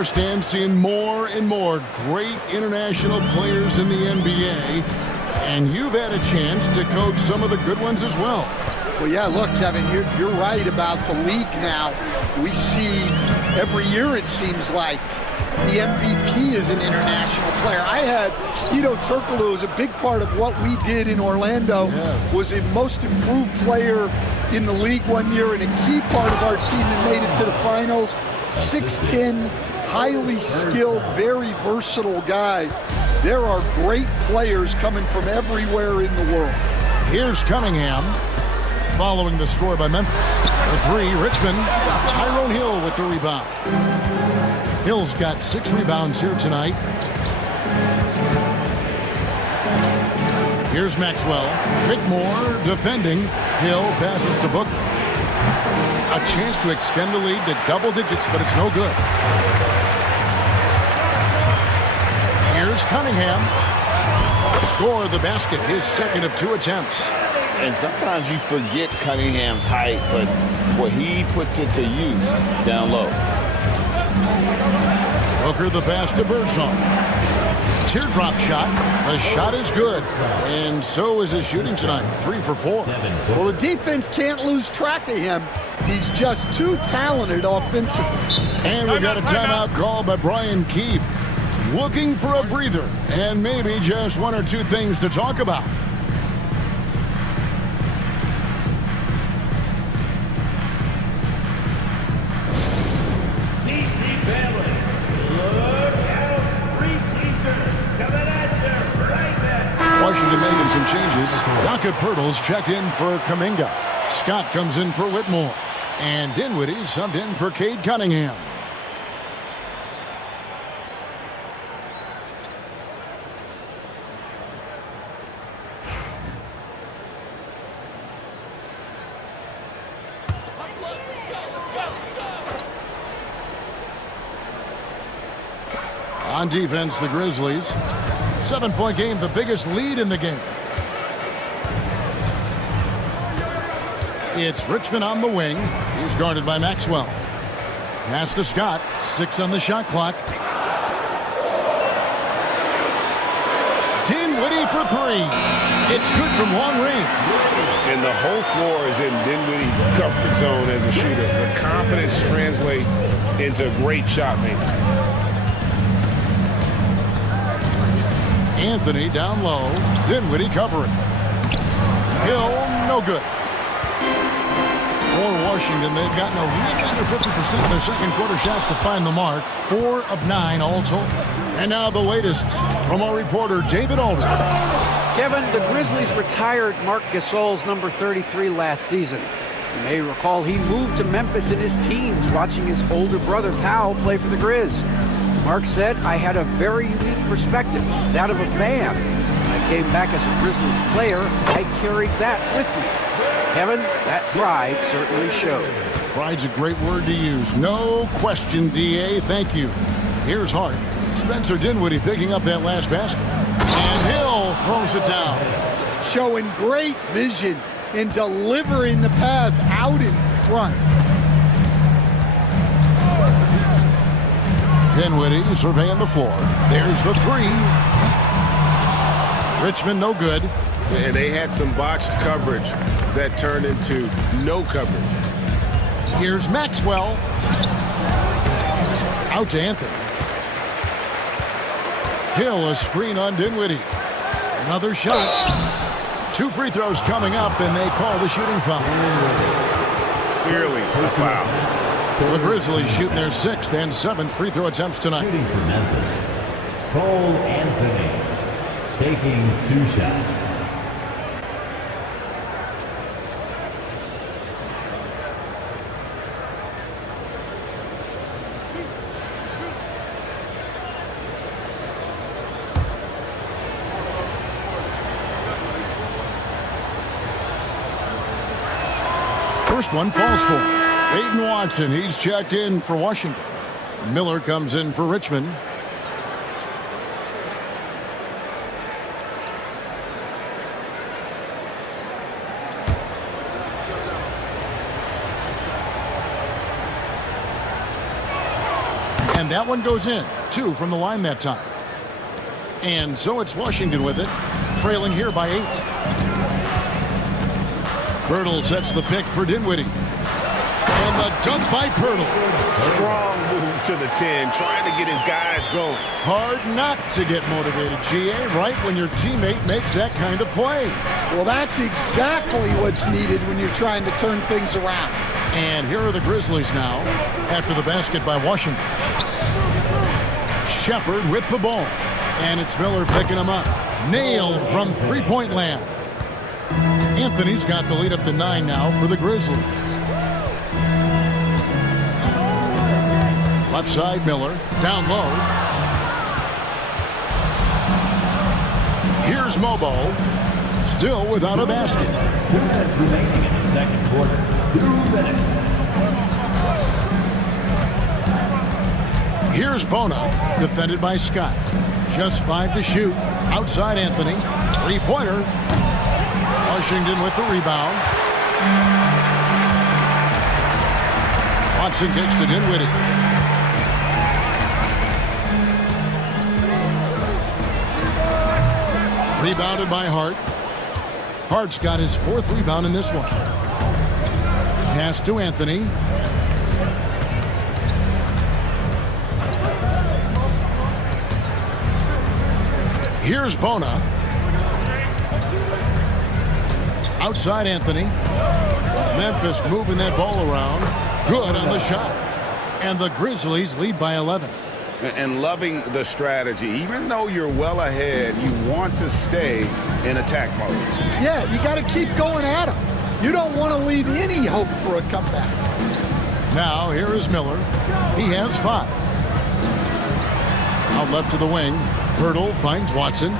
Stan, seeing more and more great international players in the NBA, and you've had a chance to coach some of the good ones as well. Well, yeah, look, Kevin, you're right about the league now. We see every year, it seems like, the MVP is an international player. I had Hedo Turkoglu, who was a big part of what we did in Orlando, was a most improved player in the league one year and a key part of our team that made it to the finals. 6'10", highly skilled, very versatile guy. There are great players coming from everywhere in the world. Here's Cunningham following the score by Memphis. The 3, Richmond. Tyrone Hill with the rebound. Hill's got 6 rebounds here tonight. Here's Maxwell. Whitmore defending. Hill passes to Booker. A chance to extend the lead to double digits, but it's no good. Here's Cunningham. Score the basket, his 2nd of 2 attempts. And sometimes you forget Cunningham's height, but what he puts it to use down low. Booker the pass to Birdsong. Teardrop shot. The shot is good. And so is his shooting tonight. 3 for 4. Well, the defense can't lose track of him. He's just too talented offensively. And we've got a timeout called by Brian Keefe. Looking for a breather and maybe just one or two things to talk about. Washington making some changes. Jakob Poeltl's checked in for Kuminga. Scott comes in for Whitmore. And Dinwiddie subbed in for Cade Cunningham. On defense, the Grizzlies. 7-point game, the biggest lead in the game. It's Richmond on the wing. He's guarded by Maxwell. Pass to Scott. 6 on the shot clock. Dinwiddie for 3. It's good from long range. And the whole floor is in Dinwiddie's comfort zone as a shooter. The confidence translates into great shot making. Anthony down low. Dinwiddie covering. Hill, no good. For Washington, they've gotten a little under 50% of their second quarter shots to find the mark. 4 of 9 all told. And now the latest from our reporter, David Aldridge. Kevin, the Grizzlies retired Marc Gasol's number 33 last season. You may recall he moved to Memphis in his teens, watching his older brother Powell play for the Grizz. Mark said, "I had a very unique perspective, that of a fan. When I came back as a Grizzlies player, I carried that with me." Kevin, that pride certainly showed. Pride's a great word to use. No question, D.A. Thank you. Here's Hart. Spencer Dinwiddie picking up that last basket. And Hill throws it down. Showing great vision in delivering the pass out in front. Dinwiddie surveying the floor. There's the 3. Richmond no good. And they had some botched coverage that turned into no coverage. Here's Maxwell. Out to Anthony. Hill, a screen on Dinwiddie. Another shot. 2 free throws coming up, and they call the shooting foul. Clearly a foul. The Grizzlies shooting their 6th and 7th free throw attempts tonight. Shooting for Memphis, Cole Anthony, taking 2 shots. First one falls for Aiden Watson. He's checked in for Washington. Miller comes in for Richmond. And that one goes in. 2 from the line that time. And so it's Washington with it, trailing here by 8. Poeltl sets the pick for Dinwiddie. And the dunk by Poeltl. Strong move to the 10, trying to get his guys going. Hard not to get motivated, GA, right when your teammate makes that kind of play. Well, that's exactly what's needed when you're trying to turn things around. And here are the Grizzlies now after the basket by Washington. Shepard with the ball. And it's Miller picking him up. Nailed from three-point land. Anthony's got the lead up to 9 now for the Grizzlies. Left side, Miller. Down low. Here's Mobo. Still without a basket. 2 minutes remaining in the second quarter. 2 minutes. Here's Bona, defended by Scott. Just 5 to shoot. Outside Anthony. 3-pointer. Washington with the rebound. Watson kicks to Dinwiddie. Rebounded by Hart. Hart's got his 4th rebound in this one. Pass to Anthony. Here's Bona. Outside Anthony. Memphis moving that ball around. Good on the shot. And the Grizzlies lead by 11. And loving the strategy. Even though you're well ahead, you want to stay in attack mode. Yeah, you got to keep going at him. You don't want to leave any hope for a comeback. Now, here is Miller. He has 5. Out left to the wing. Pirtle finds Watson.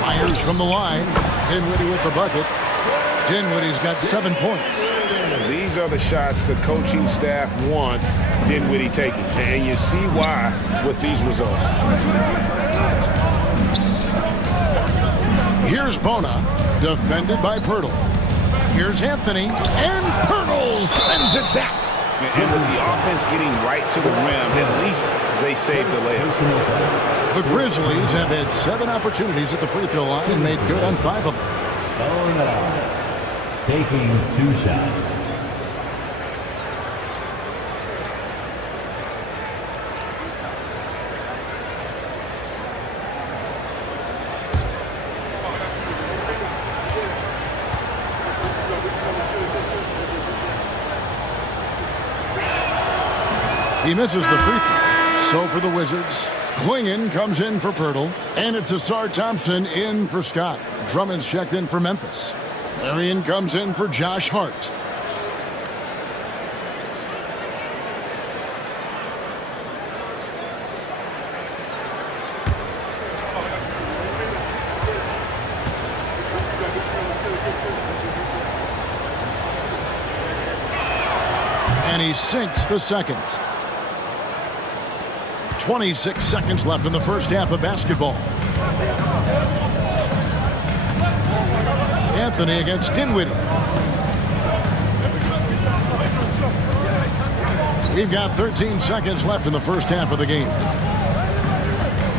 Fires from the line. Dinwiddie with the bucket. Dinwiddie's got 7 points. These are the shots the coaching staff wants Dinwiddie taking. And you see why with these results. Here's Bona, defended by Pirtle. Here's Anthony, and Pirtle sends it back. And with the offense getting right to the rim, at least they saved the layup. The Grizzlies have had 7 opportunities at the free throw line and made good on 5 of them. Taking 2 shots. He misses the free throw. So for the Wizards, Klingon comes in for Pirtle, and it's Asar Thompson in for Scott. Drummond's checked in for Memphis. Marion comes in for Josh Hart. And he sinks the second. 26 seconds left in the first half of basketball. Anthony against Dinwiddie. We've got 13 seconds left in the first half of the game.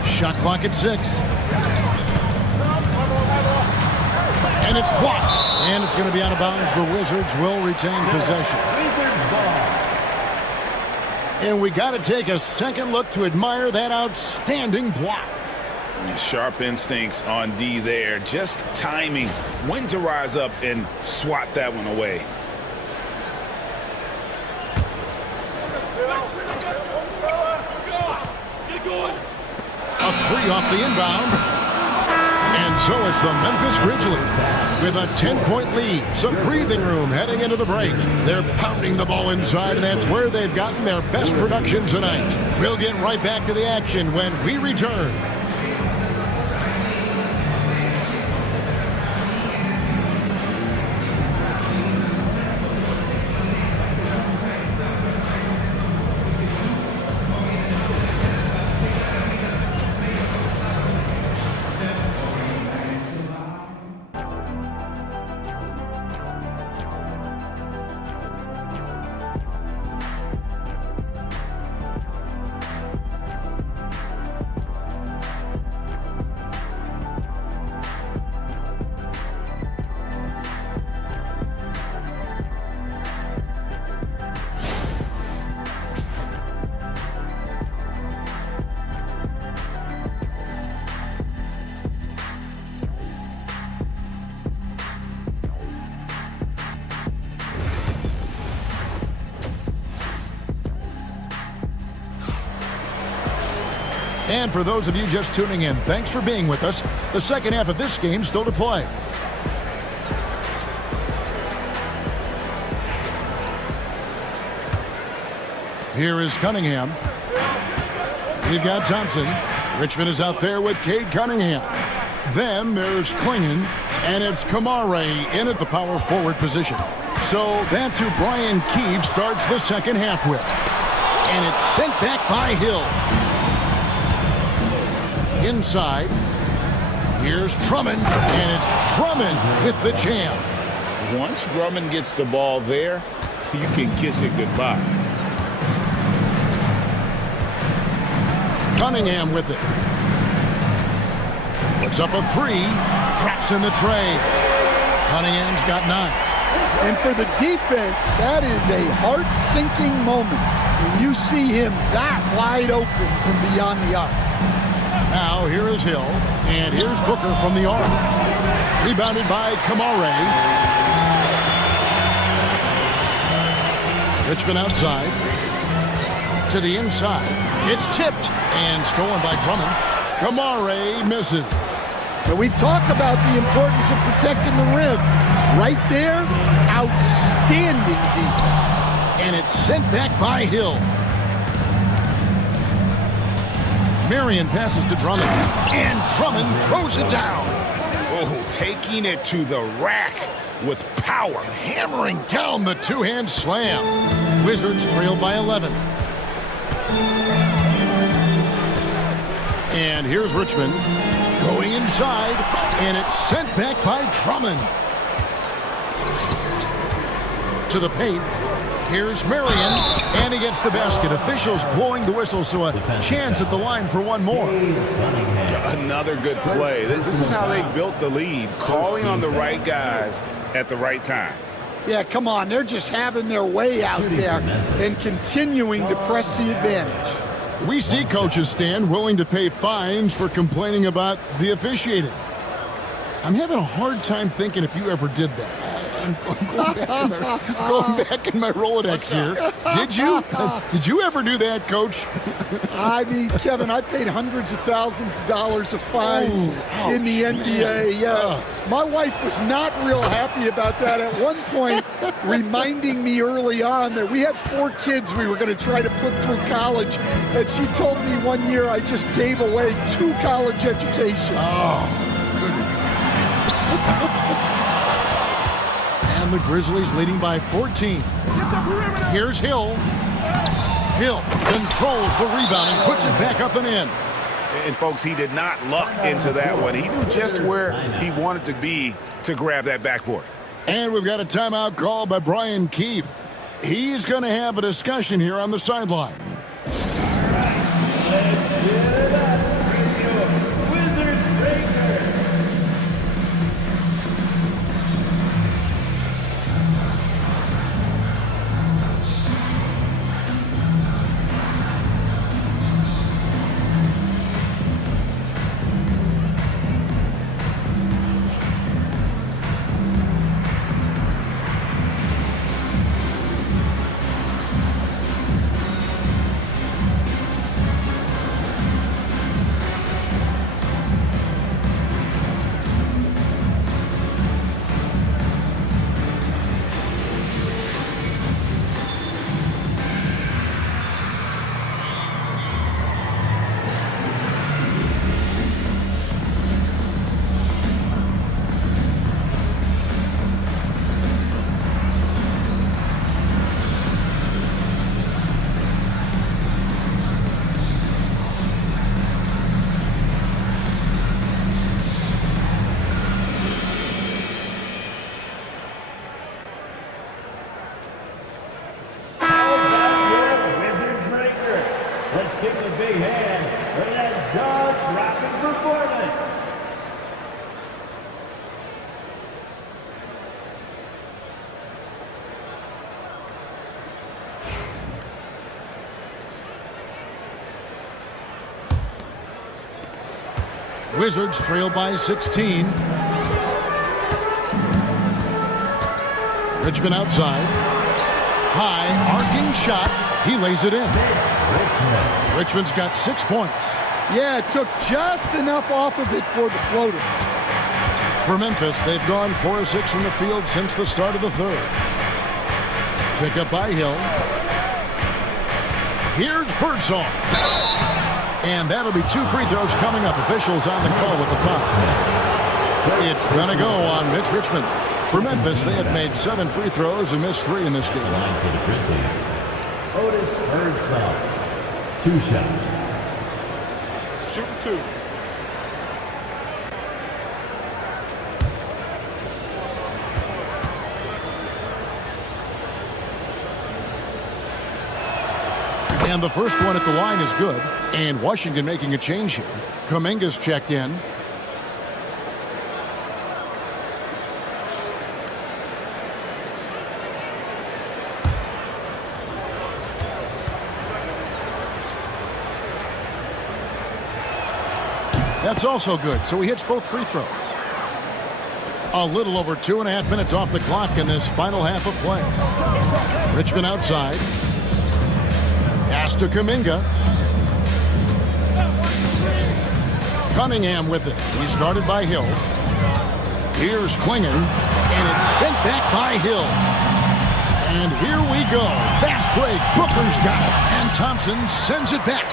Shot clock at 6. And it's blocked. And it's going to be out of bounds. The Wizards will retain possession. And we got to take a second look to admire that outstanding block. Sharp instincts on D there. Just timing when to rise up and swat that one away. A 3 off the inbound. And so it's the Memphis Grizzlies with a 10-point lead. Some breathing room heading into the break. They're pounding the ball inside, and that's where they've gotten their best production tonight. We'll get right back to the action when we return. And for those of you just tuning in, thanks for being with us. The second half of this game still to play. Here is Cunningham. We've got Thompson. Richmond is out there with Cade Cunningham. Then there's Klingon, and it's Kamare in at the power forward position. So that's who Brian Keefe starts the second half with. And it's sent back by Hill. Inside, here's Drummond, and it's Drummond with the jam. Once Drummond gets the ball there, you can kiss it goodbye. Cunningham with it. Puts up a 3. Traps in the tray. Cunningham's got 9. And for the defense, that is a heart-sinking moment when you see him that wide open from beyond the arc. Now here is Hill, and here's Booker from the arc. Rebounded by Kamare. Richmond outside. To the inside. It's tipped and stolen by Drummond. Kamare misses. But we talk about the importance of protecting the rim. Right there, outstanding defense. And it's sent back by Hill. Marion passes to Drummond. And Drummond throws it down. Oh, taking it to the rack with power. Hammering down the two-hand slam. Wizards trail by 11. And here's Richmond going inside, and it's sent back by Drummond. To the paint. Here's Marion, and he gets the basket. Officials blowing the whistle, so a chance at the line for one more. Another good play. This is how they built the lead, calling on the right guys at the right time. Yeah, come on. They're just having their way out there and continuing to press the advantage. We see coaches stand willing to pay fines for complaining about the officiating. I'm having a hard time thinking if you ever did that. I'm going back in my Rolodex here. Did you? Did you ever do that, Coach? I mean, Kevin, I paid hundreds of thousands of dollars of fines in the NBA. Yeah. My wife was not real happy about that at one point, reminding me early on that we had 4 kids we were going to try to put through college. And she told me one year I just gave away 2 college educations. Oh, goodness. And the Grizzlies leading by 14. Here's Hill. Hill controls the rebound and puts it back up and in. And, folks, he did not luck into that one. He knew just where he wanted to be to grab that backboard. And we've got a timeout call by Brian Keefe. He's going to have a discussion here on the sideline. Wizards trail by 16. Richmond outside. High, arcing shot. He lays it in. Richmond's got 6 points. Yeah, it took just enough off of it for the floater. For Memphis, they've gone 4 of 6 from the field since the start of the third. Pick up by Hill. Here's Birdsong. And that'll be 2 free throws coming up. Officials on the call with the foul. It's going to go on Mitch Richmond. For Memphis, they have made 7 free throws and missed 3 in this game. Line for the Grizzlies. Otis Birdsong. 2 shots. Shooting 2. And the first one at the line is good. And Washington making a change here. Kuminga's checked in. That's also good, so he hits both free throws. A little over 2.5 minutes off the clock in this final half of play. Richmond outside. Pass to Kuminga. Cunningham with it. He's guarded by Hill. Here's Klingon, and it's sent back by Hill. And here we go. Fast break. Booker's got it. And Thompson sends it back.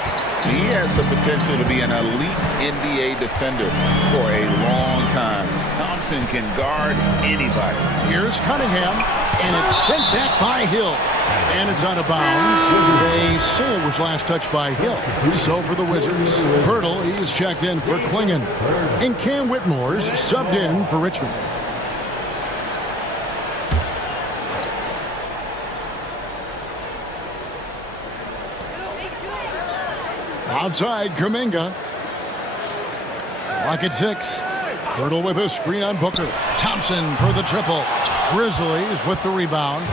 He has the potential to be an elite NBA defender for a long time. Thompson can guard anybody. Here's Cunningham, and it's sent back by Hill. And it's out of bounds. They say it was last touched by Hill. So for the Wizards, Pirtle, he's checked in for Klingon. And Cam Whitmore's subbed in for Richmond. Outside, Kuminga. Clock at 6. Pirtle with a screen on Booker. Thompson for the triple. Grizzlies with the rebound.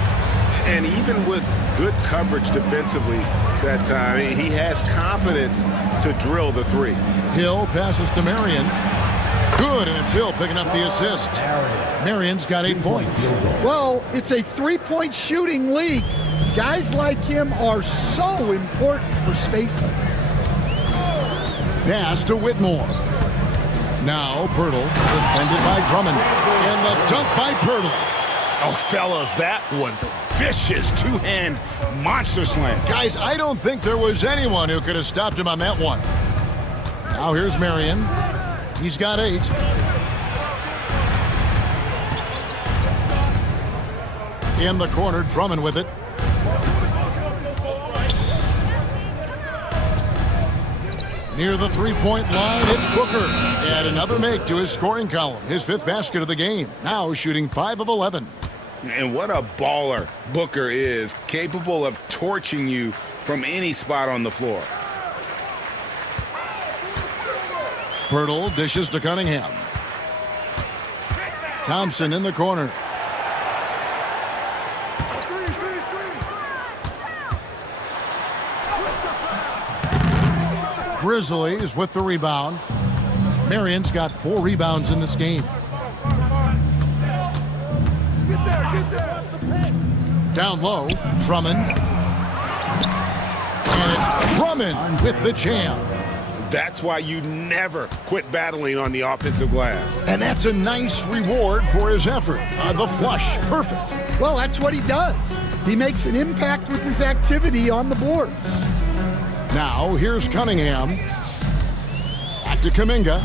And even with good coverage defensively that time, he has confidence to drill the three. Hill passes to Marion. Good, and it's Hill picking up the assist. Marion's got 8 points. Well, it's a three-point shooting league. Guys like him are so important for spacing. Pass to Whitmore. Now Pirtle, defended by Drummond. And the dunk by Pirtle. Oh, fellas, that was vicious two-hand monster slam. Guys, I don't think there was anyone who could have stopped him on that one. Now here's Marion. He's got 8. In the corner, Drummond with it. Near the three-point line, it's Booker. And another make to his scoring column. His 5th basket of the game. Now shooting 5 of 11. And what a baller Booker is, capable of torching you from any spot on the floor. Pirtle dishes to Cunningham. Thompson in the corner. Grizzlies with the rebound. Marion's got 4 rebounds in this game. Down low, Drummond. And it's Drummond with the jam. That's why you never quit battling on the offensive glass. And that's a nice reward for his effort. The flush, perfect. Well, that's what he does. He makes an impact with his activity on the boards. Now, here's Cunningham. Back to Kuminga.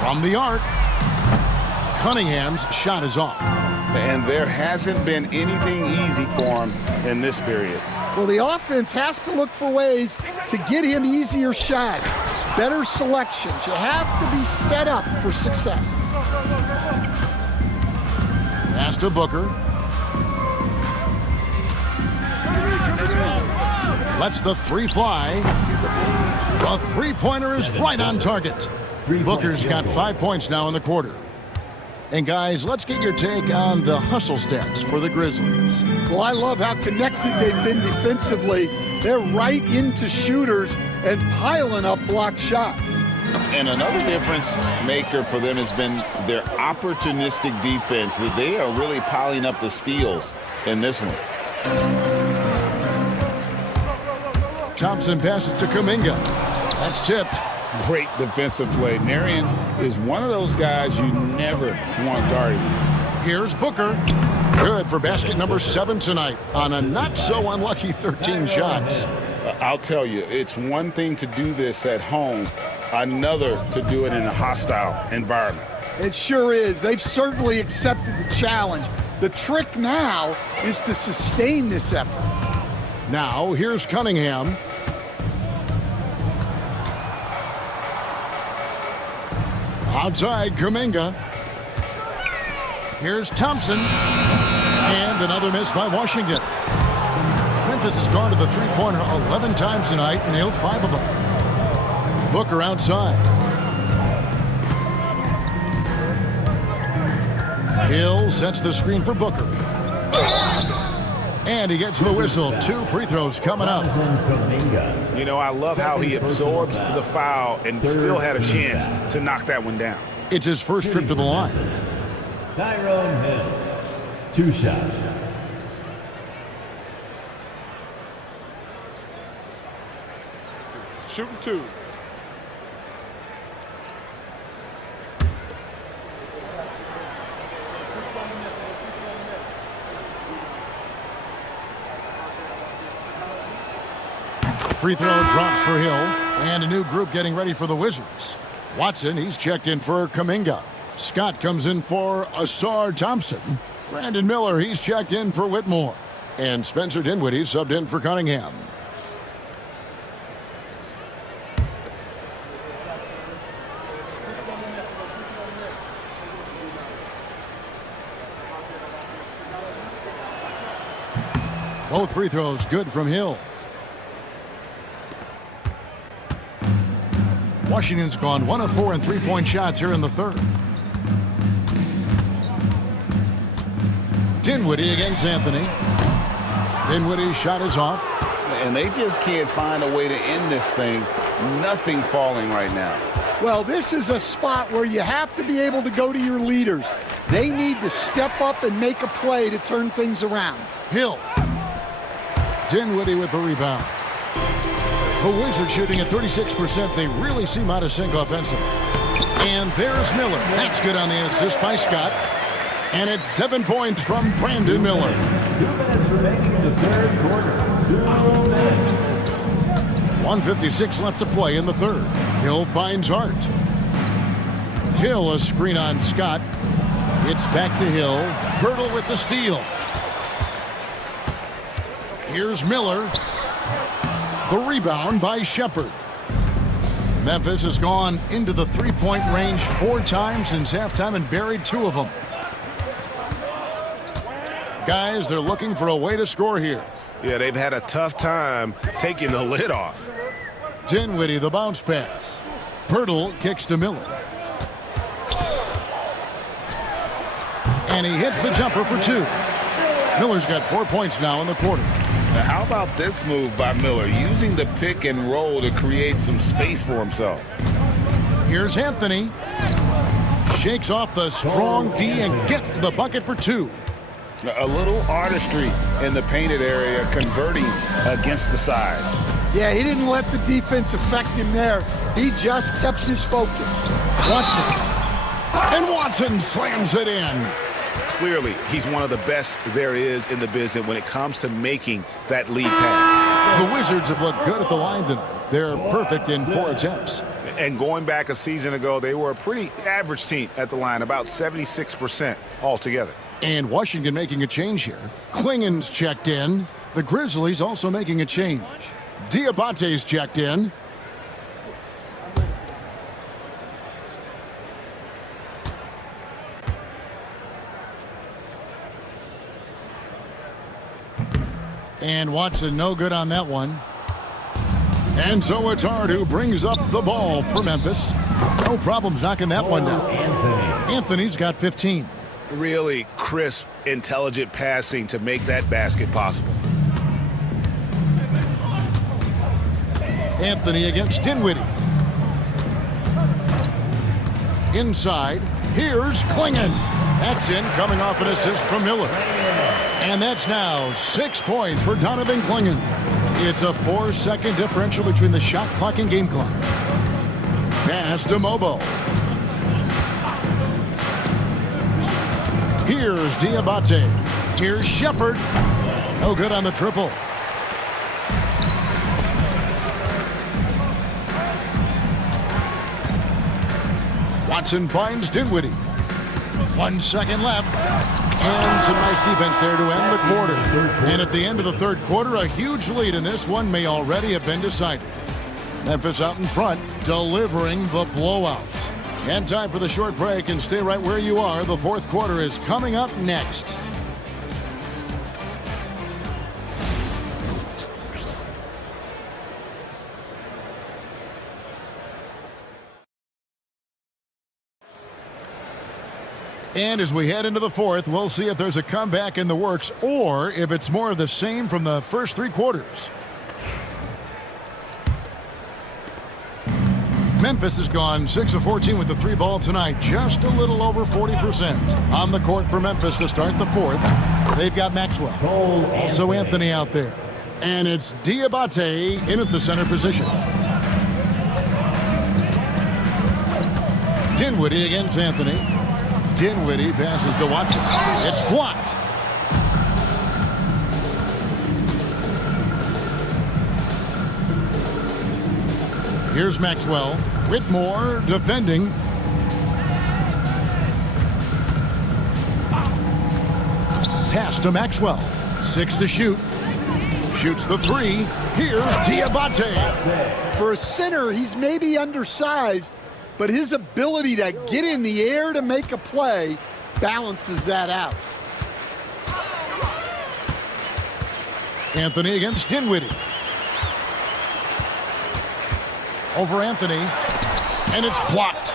From the arc. Cunningham's shot is off. And there hasn't been anything easy for him in this period. Well, the offense has to look for ways to get him easier shots, better selections. You have to be set up for success. Pass to Booker. Lets the 3 fly. The three-pointer is right on target. Booker's got 5 points now in the quarter. And guys, let's get your take on the hustle stats for the Grizzlies. Well, I love how connected they've been defensively. They're right into shooters and piling up block shots. And another difference maker for them has been their opportunistic defense. That they are really piling up the steals in this one. Thompson passes to Kuminga. That's tipped. Great defensive play. Marion is one of those guys you never want guarding. Here's Booker. Good for basket number 7 tonight on a not-so-unlucky 13 shots. I'll tell you, it's one thing to do this at home, another to do it in a hostile environment. It sure is. They've certainly accepted the challenge. The trick now is to sustain this effort. Now, here's Cunningham. Outside, Kuminga. Here's Thompson. And another miss by Washington. Memphis has gone to the three-pointer 11 times tonight, nailed 5 of them. Booker outside. Hill sets the screen for Booker. And he gets the whistle. 2 free throws coming up. You know, I love how he absorbs the foul and still had a chance to knock that one down. It's his first trip to the line. Tyrone Hill, 2 shots. Shooting 2. Free throw drops for Hill. And a new group getting ready for the Wizards. Watson, he's checked in for Kuminga. Scott comes in for Asar Thompson. Brandon Miller, he's checked in for Whitmore. And Spencer Dinwiddie subbed in for Cunningham. Both free throws good from Hill. Washington's gone 1 of 4 in three-point shots here in the third. Dinwiddie against Anthony. Dinwiddie's shot is off. And they just can't find a way to end this thing. Nothing falling right now. Well, this is a spot where you have to be able to go to your leaders. They need to step up and make a play to turn things around. Hill. Dinwiddie with the rebound. The Wizards shooting at 36%. They really seem out of sync offensively. And there's Miller. That's good on the assist by Scott. And it's 7 points from Brandon Miller. 2 minutes remaining in the third quarter. 2 minutes. 1:56 left to play in the third. Hill finds Hart. Hill a screen on Scott. It's back to Hill. Pirtle with the steal. Here's Miller. The rebound by Shepard. Memphis has gone into the three-point range 4 times since halftime and buried 2 of them. Guys, they're looking for a way to score here. Yeah, they've had a tough time taking the lid off. Dinwiddie, the bounce pass. Pirtle kicks to Miller. And he hits the jumper for 2. Miller's got 4 points now in the quarter. Now, how about this move by Miller, using the pick and roll to create some space for himself? Here's Anthony. Shakes off the strong D and gets to the bucket for 2. A little artistry in the painted area, converting against the size. Yeah, he didn't let the defense affect him there. He just kept his focus. Watson. And Watson slams it in. Clearly, he's one of the best there is in the business when it comes to making that lead pass. The Wizards have looked good at the line tonight. They're perfect in 4 attempts. And going back a season ago, they were a pretty average team at the line, about 76% altogether. And Washington making a change here. Klingen's checked in. The Grizzlies also making a change. Diabate's checked in. And Watson no good on that one. And so it's Hart who brings up the ball for Memphis. No problems knocking that one down. Anthony's got 15. Really crisp, intelligent passing to make that basket possible. Anthony against Dinwiddie. Inside, here's Klingen. That's in, coming off an assist from Miller. And that's now 6 points for Donovan Klingen. It's a 4-second differential between the shot clock and game clock. Pass to Mobo. Here's Diabate. Here's Shepard. No good on the triple. Watson finds Dinwiddie. 1 second left. And some nice defense there to end the quarter. And at the end of the third quarter, a huge lead in this one may already have been decided. Memphis out in front, delivering the blowout. And time for the short break, and stay right where you are. The fourth quarter is coming up next. And as we head into the fourth, we'll see if there's a comeback in the works or if it's more of the same from the first 3 quarters. Memphis has gone 6 of 14 with the 3 ball tonight, just a little over 40%. On the court for Memphis to start the fourth, they've got Maxwell. Also Anthony out there. And it's Diabate in at the center position. Dinwiddie against Anthony. Dinwiddie passes to Watson. It's blocked. Here's Maxwell. Whitmore defending. Pass to Maxwell. 6 to shoot. Shoots the 3. Here's Diabate. For a center, he's maybe undersized, but his ability to get in the air to make a play balances that out. Anthony against Dinwiddie. Over Anthony, and it's blocked.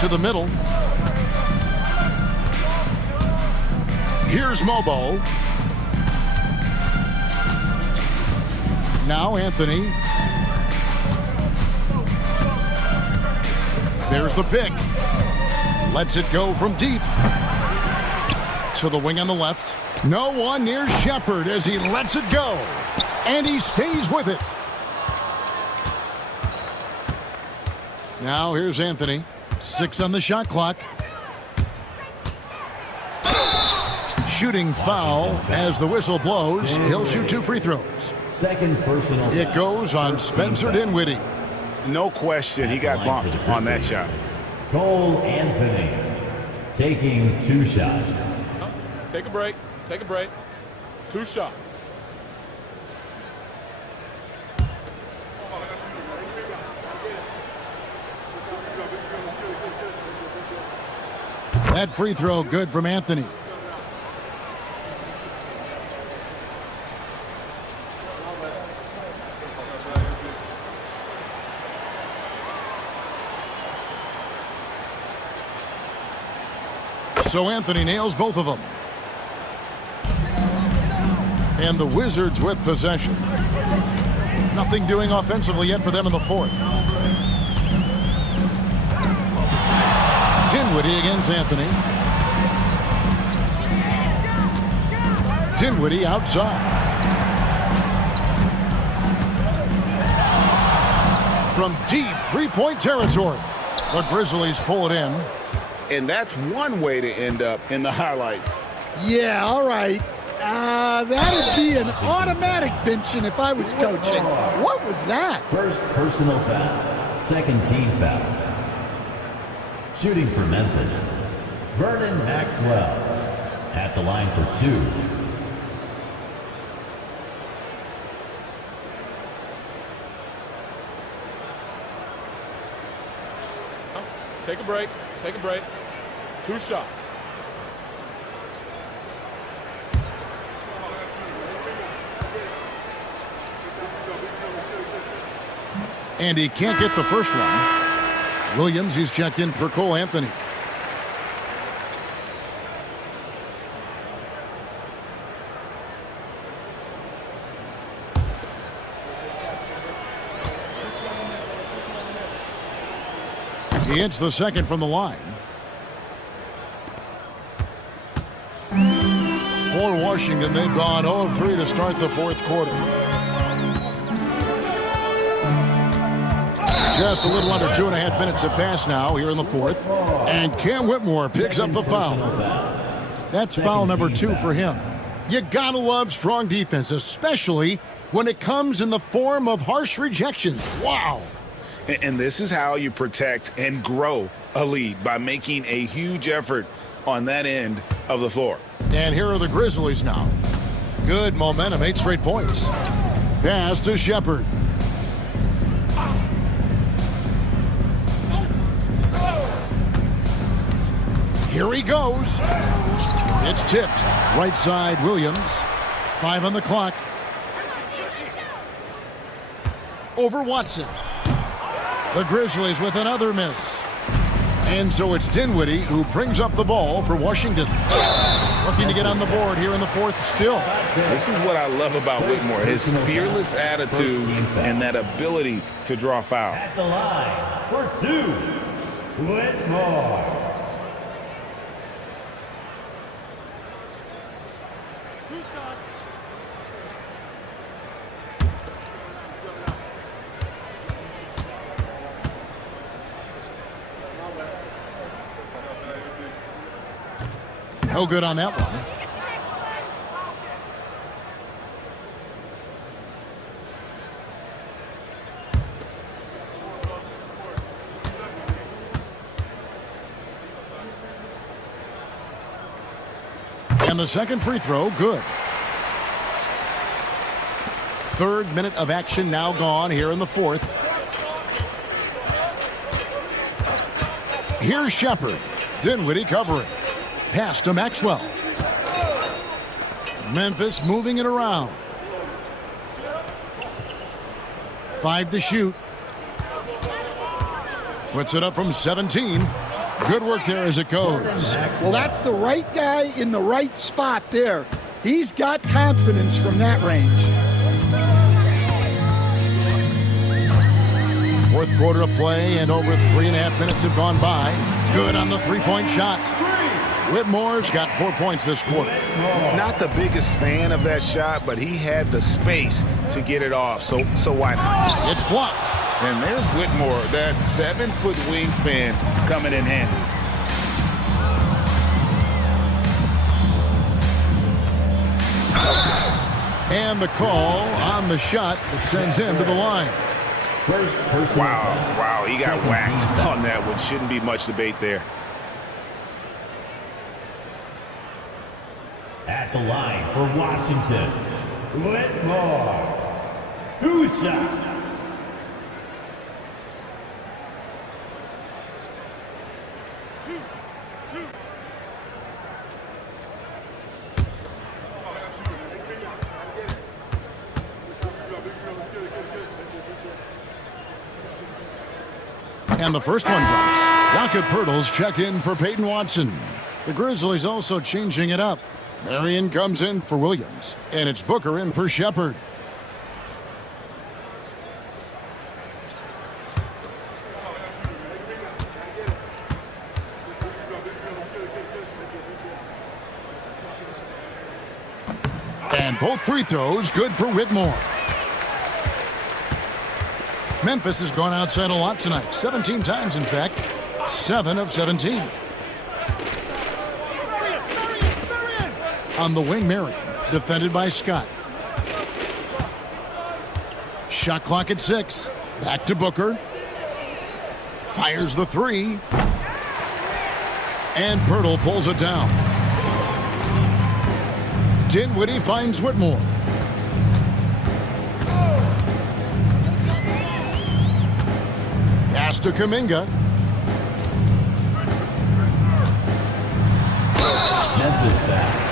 To the middle. Here's Mobo. Now Anthony. There's the pick. Lets it go from deep. To the wing on the left. No one near Shepherd as he lets it go. And he stays with it. Now here's Anthony. 6 on the shot clock. Shooting foul as the whistle blows. He'll shoot 2 free throws. Second personal. It goes on Spencer Dinwiddie. No question, he got bumped on that shot. Cole Anthony taking 2 shots. Take a break. Take a break. 2 shots. That free throw good from Anthony. So Anthony nails both of them. And the Wizards with possession. Nothing doing offensively yet for them in the fourth. Dinwiddie against Anthony. Dinwiddie outside. From deep three-point territory. The Grizzlies pull it in. And that's one way to end up in the highlights. Yeah, all right. That'd be an automatic benching if I was coaching. What was that? First personal foul. Second team foul. Shooting for Memphis, Vernon Maxwell at the line for 2. Take a break. Take a break. 2 shots. And he can't get the first one. Williams, he's checked in for Cole Anthony. He hits the second from the line. For Washington, they've gone 0 of 3 to start the fourth quarter. Just a little under 2.5 minutes have passed now here in the fourth. And Cam Whitmore picks up the foul. That's foul number 2 for him. You gotta love strong defense, especially when it comes in the form of harsh rejections. Wow. And this is how you protect and grow a lead, by making a huge effort on that end of the floor. And here are the Grizzlies now. Good momentum, 8 straight points. Pass to Shepherd. Here he goes. It's tipped. Right side, Williams. 5 on the clock. Over Watson. The Grizzlies with another miss. And so it's Dinwiddie who brings up the ball for Washington. Looking to get on the board here in the fourth still. This is what I love about Whitmore, his fearless attitude and that ability to draw foul. At the line for two, Whitmore. No good on that one. And the second free throw, good. Third minute of action now gone here in the fourth. Here's Shepard. Dinwiddie covering. Pass to Maxwell. Memphis moving it around. 5 to shoot. Puts it up from 17. Good work there as it goes. Well, that's the right guy in the right spot there. He's got confidence from that range. Fourth quarter of play, and over 3.5 minutes have gone by. Good on the three-point shot. Whitmore's got 4 points this quarter. Not the biggest fan of that shot, but he had the space to get it off, so why not? It's blocked. And there's Whitmore, that 7-foot wingspan coming in handy. And the call on the shot that sends him to the line. First person. Wow, he got whacked on that one. Shouldn't be much debate there. At the line for Washington, Whitmore. 2 shots. And the first one drops. Jakob Poeltl's check in for Peyton Watson. The Grizzlies also changing it up. Marion comes in for Williams, and it's Booker in for Shepard. And both free throws good for Whitmore. Memphis has gone outside a lot tonight. 17 times, in fact. 7 of 17. On the wing, Marion, defended by Scott. Shot clock at 6. Back to Booker. Fires the 3. And Poeltl pulls it down. Dinwiddie finds Whitmore. Pass to Kuminga. Memphis foul.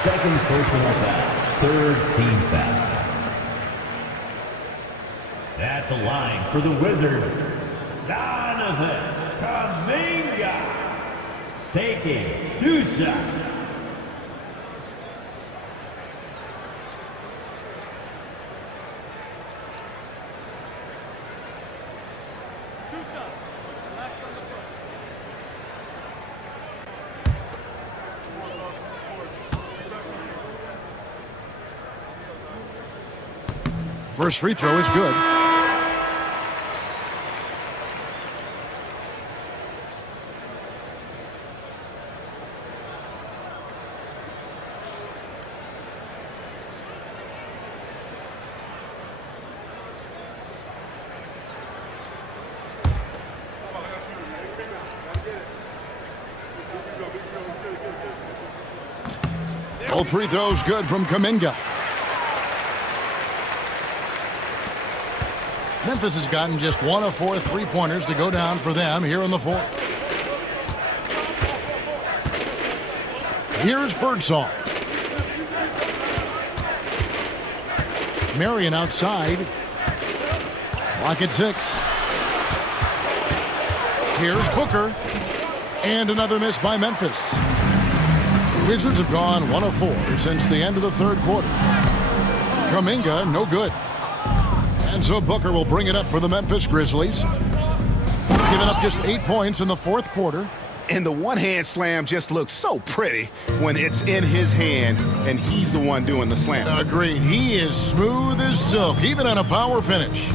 Second personal foul. Third team foul. At the line for the Wizards, Donovan Kuminga. Taking 2 shots. First free throw is good. Both free throws good from Kuminga. Memphis has gotten just 1 of 4 3-pointers to go down for them here in the fourth. Here's Birdsong. Marion outside. Clock at 6. Here's Booker. And another miss by Memphis. Wizards have gone 1 of 4 since the end of the third quarter. Kuminga, no good. And so Booker will bring it up for the Memphis Grizzlies. Giving up just 8 points in the fourth quarter. And the one-hand slam just looks so pretty when it's in his hand and he's the one doing the slam. Agreed. He is smooth as silk, even on a power finish.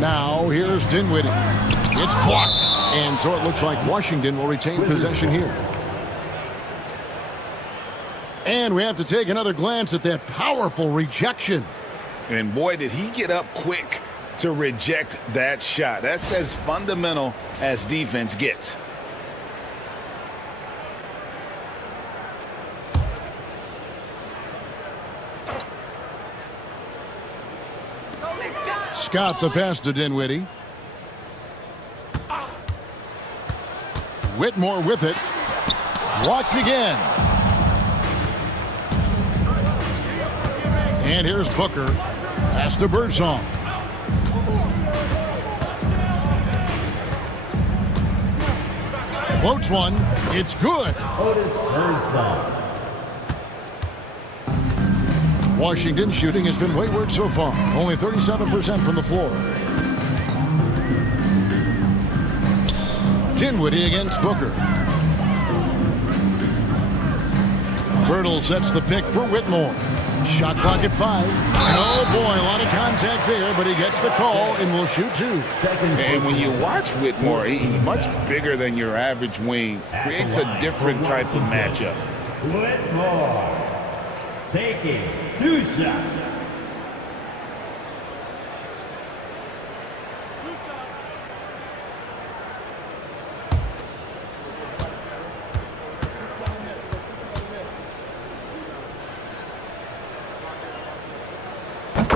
Now, here's Dinwiddie. It's blocked. And so it looks like Washington will retain possession here. And we have to take another glance at that powerful rejection. And boy, did he get up quick to reject that shot. That's as fundamental as defense gets. Scott the pass to Dinwiddie. Whitmore with it. Blocked again. And here's Booker. Pass to Birdsong. Floats one. It's good. Otis Birdsong. Washington shooting has been wayward so far. Only 37% from the floor. Dinwiddie against Booker. Birtle sets the pick for Whitmore. Shot clock at 5. Oh boy, a lot of contact there, but he gets the call and will shoot 2. And when you watch Whitmore, he's much bigger than your average wing. Creates a different type of matchup. Whitmore taking 2 shots.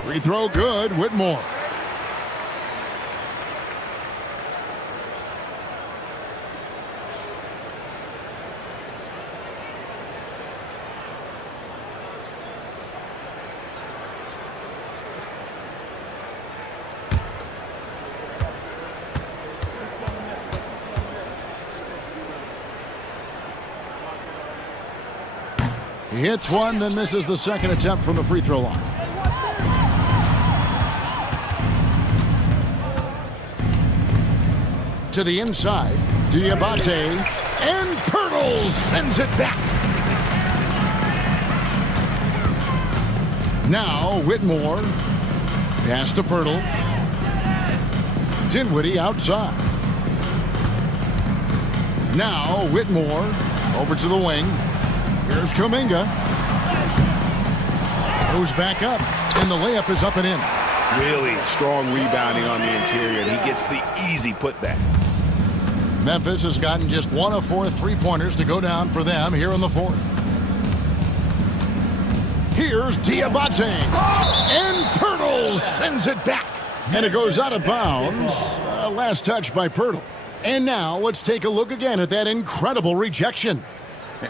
Free throw good, Whitmore. He hits one, then misses the second attempt from the free throw line. To the inside, Diabate, and Pirtle sends it back. Now Whitmore, pass to Pirtle. Dinwiddie outside. Now Whitmore, over to the wing. Here's Kuminga. Goes back up, and the layup is up and in. Really strong rebounding on the interior, and he gets the easy putback. Memphis has gotten just 1 of 4 3-pointers to go down for them here in the fourth. Here's Diabate. And Pirtle sends it back. And it goes out of bounds. Last touch by Pirtle. And now let's take a look again at that incredible rejection.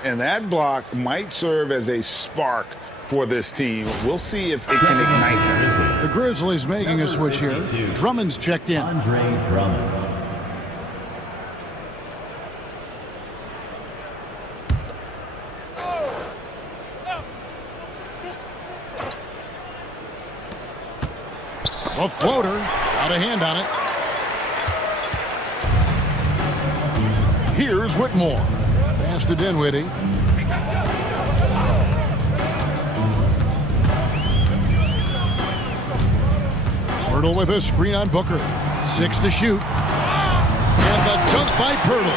And that block might serve as a spark for this team. We'll see if it can ignite them. The Grizzlies making a switch here. Drummond's checked in. Andre Drummond. A floater, got a hand on it. Here's Whitmore. Pass to Dinwiddie. Pirtle with a screen on Booker. 6 to shoot. And the dunk by Pirtle.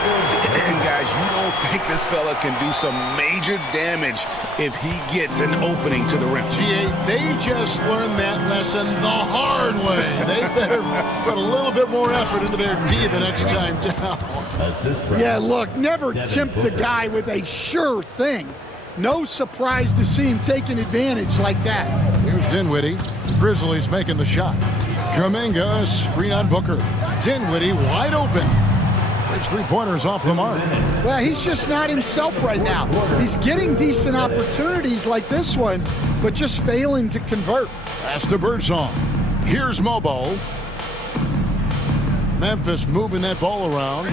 And guys, you don't think this fella can do some major damage if he gets an opening to the rim. G8, they just learned that lesson the hard way. They better put a little bit more effort into their D the next time down. Yeah, look, never tempt a guy with a sure thing. No surprise to see him taking advantage like that. Here's Dinwiddie. Grizzlies making the shot. Kuminga, screen on Booker. Dinwiddie wide open. There's 3-pointers off the mark. Well, he's just not himself right now. He's getting decent opportunities like this one, but just failing to convert. Pass to Birdsong. Here's Mobo. Memphis moving that ball around.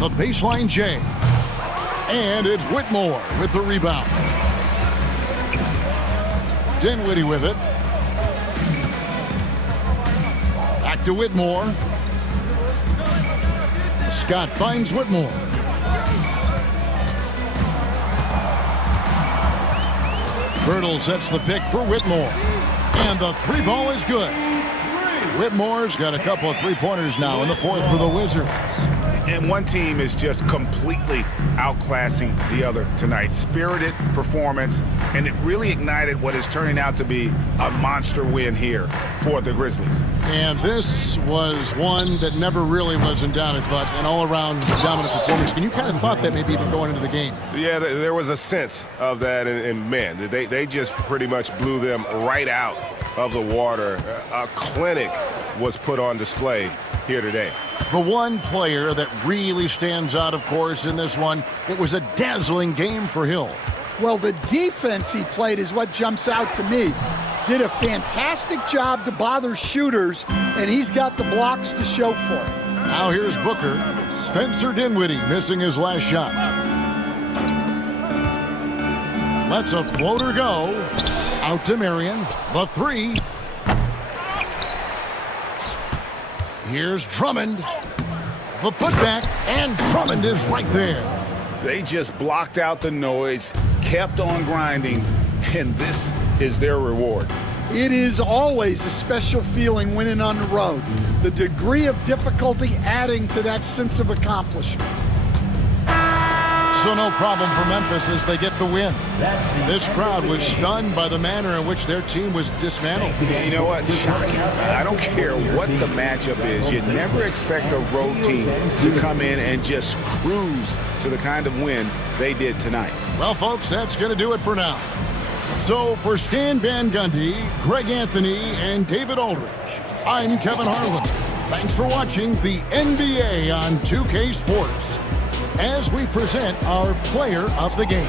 The baseline J. And it's Whitmore with the rebound. Dinwiddie with it. Back to Whitmore. Scott finds Whitmore. Birtle sets the pick for Whitmore. And the three ball is good. Whitmore's got a couple of three-pointers now in the fourth for the Wizards. And one team is just completely outclassing the other tonight. Spirited performance, and it really ignited what is turning out to be a monster win here for the Grizzlies. And this was one that never really was in doubt, I thought, an all-around dominant performance. And you kind of thought that maybe even going into the game. Yeah, there was a sense of that, and man, they just pretty much blew them right out of the water. A clinic was put on display here today. The one player that really stands out, of course, in this one, it was a dazzling game for Hill. Well, the defense he played is what jumps out to me. Did a fantastic job to bother shooters, and he's got the blocks to show for it. Now here's Booker. Spencer Dinwiddie missing his last shot. Lets a floater go. Out to Marion. The three. Here's Drummond. The putback, and Drummond is right there. They just blocked out the noise, kept on grinding, and this is their reward. It is always a special feeling winning on the road. The degree of difficulty adding to that sense of accomplishment. So no problem for Memphis as they get the win. This crowd was stunned by the manner in which their team was dismantled. You know what? Shocking. I don't care what the matchup is. You never expect a road team to come in and just cruise to the kind of win they did tonight. Well, folks, that's going to do it for now. So for Stan Van Gundy, Greg Anthony, and David Aldridge, I'm Kevin Harlan. Thanks for watching the NBA on 2K Sports as we present our player of the game.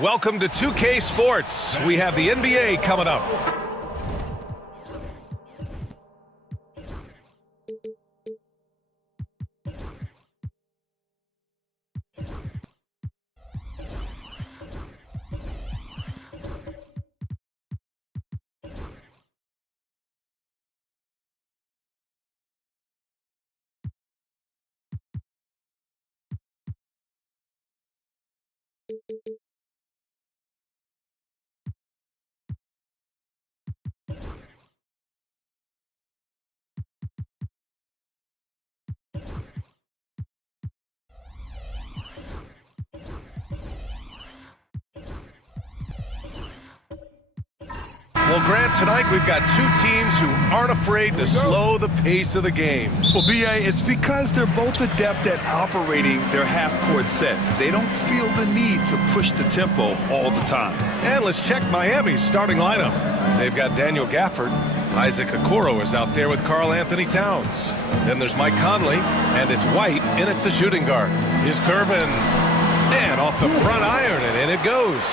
Welcome to 2K Sports. We have the NBA coming up. Well, Grant, tonight we've got two teams who aren't afraid to slow the pace of the game. Well, B.A., it's because they're both adept at operating their half-court sets. They don't feel the need to push the tempo all the time. And let's check Miami's starting lineup. They've got Daniel Gafford. Isaac Okoro is out there with Karl Anthony Towns. Then there's Mike Conley, and it's White in at the shooting guard. Here's Gervin. And off the front iron, and in it goes.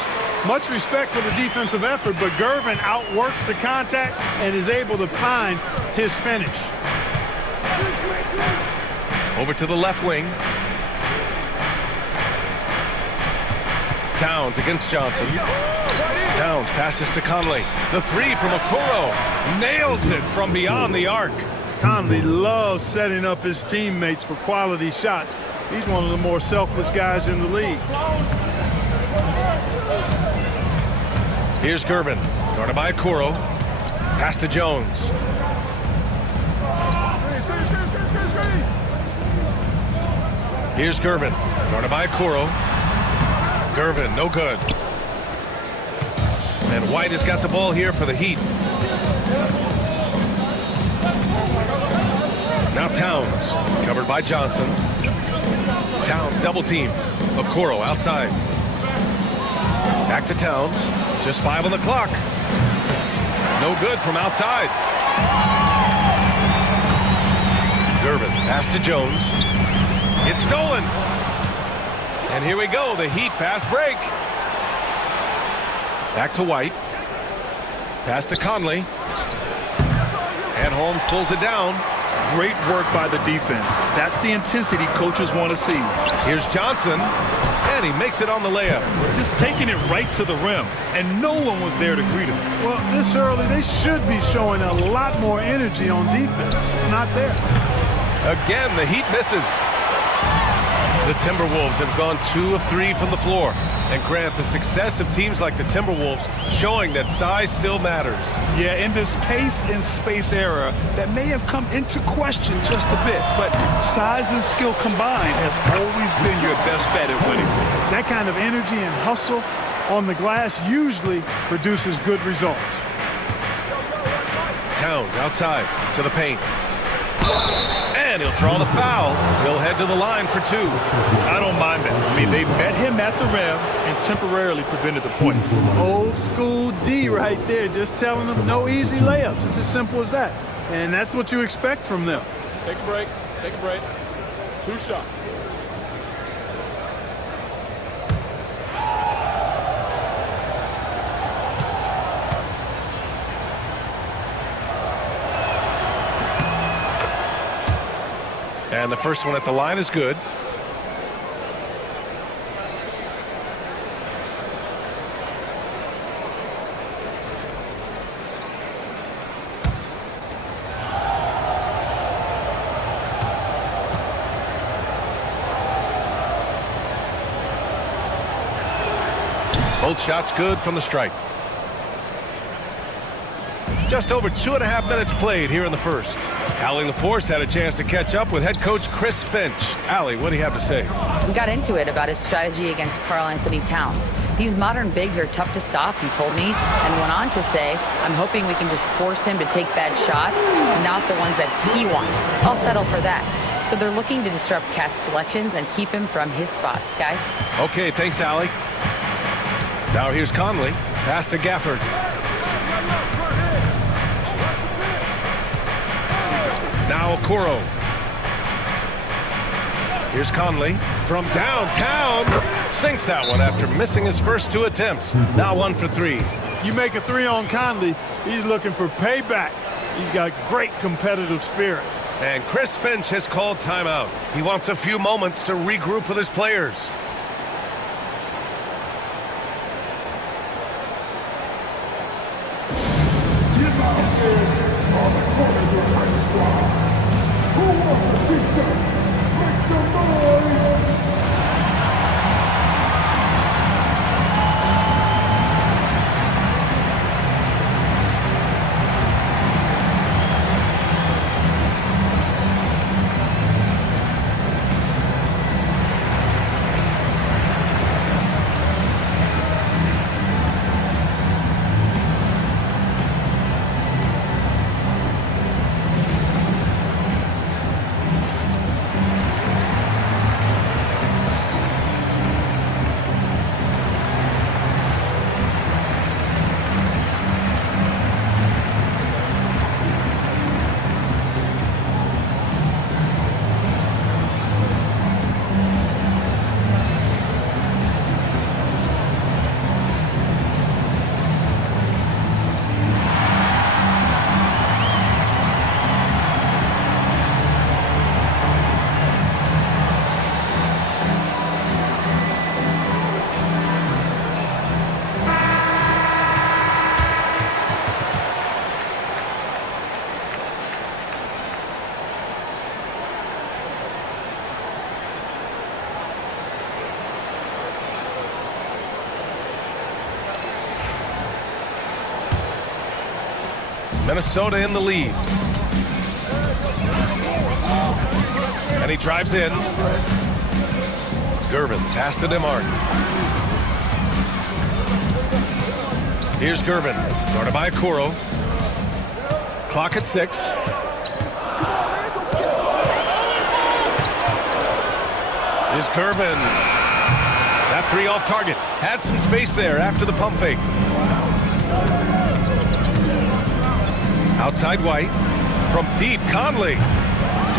Much respect for the defensive effort, but Gervin outworks the contact and is able to find his finish. Over to the left wing. Towns against Johnson. Towns passes to Conley. The three from Okoro. Nails it from beyond the arc. Conley loves setting up his teammates for quality shots. He's one of the more selfless guys in the league. Here's Gervin, guarded by Okoro. Pass to Jones. Here's Gervin, guarded by Okoro. Gervin, no good. And White has got the ball here for the Heat. Now Towns, covered by Johnson. Towns double team. Okoro outside. Back to Towns. Just 5 on the clock. No good from outside. Gervin, pass to Jones. It's stolen. And here we go, the Heat fast break. Back to White. Pass to Conley. And Holmes pulls it down. Great work by the defense. That's the intensity coaches want to see. Here's Johnson, and he makes it on the layup. Just taking it right to the rim, and no one was there to greet him. Well, this early, they should be showing a lot more energy on defense. It's not there. Again, the Heat misses. The Timberwolves have gone 2 of 3 from the floor. And Grant, the success of teams like the Timberwolves showing that size still matters. Yeah, in this pace and space era, that may have come into question just a bit, but size and skill combined has always been your best bet at winning. That kind of energy and hustle on the glass usually produces good results. Towns outside to the paint. And he'll draw the foul. He'll head to the line for 2. I don't mind that. I mean, they met him at the rim and temporarily prevented the points. Old school D right there, just telling them no easy layups. It's as simple as that. And that's what you expect from them. Take a break. Take a break. 2 shots. And the first one at the line is good. Both shots good from the stripe. Just over 2.5 minutes played here in the first. Allie LaForce had a chance to catch up with head coach Chris Finch. Allie, what do you have to say? We got into it about his strategy against Karl Anthony Towns. These modern bigs are tough to stop, he told me, and went on to say, I'm hoping we can just force him to take bad shots, not the ones that he wants. I'll settle for that. So they're looking to disrupt Cat's selections and keep him from his spots, guys. Okay, thanks, Allie. Now here's Conley. Pass to Gafford. Now Okoro. Here's Conley from downtown. Sinks that one after missing his first 2 attempts. Now 1 for 3. You make a 3 on Conley, he's looking for payback. He's got great competitive spirit. And Chris Finch has called timeout. He wants a few moments to regroup with his players. Minnesota in the lead. And he drives in. Gervin, pass to DeMartin. Here's Gervin, guarded by Okoro. Clock at 6. Here's Gervin. That 3 off target. Had some space there after the pump fake. Outside White. From deep, Conley.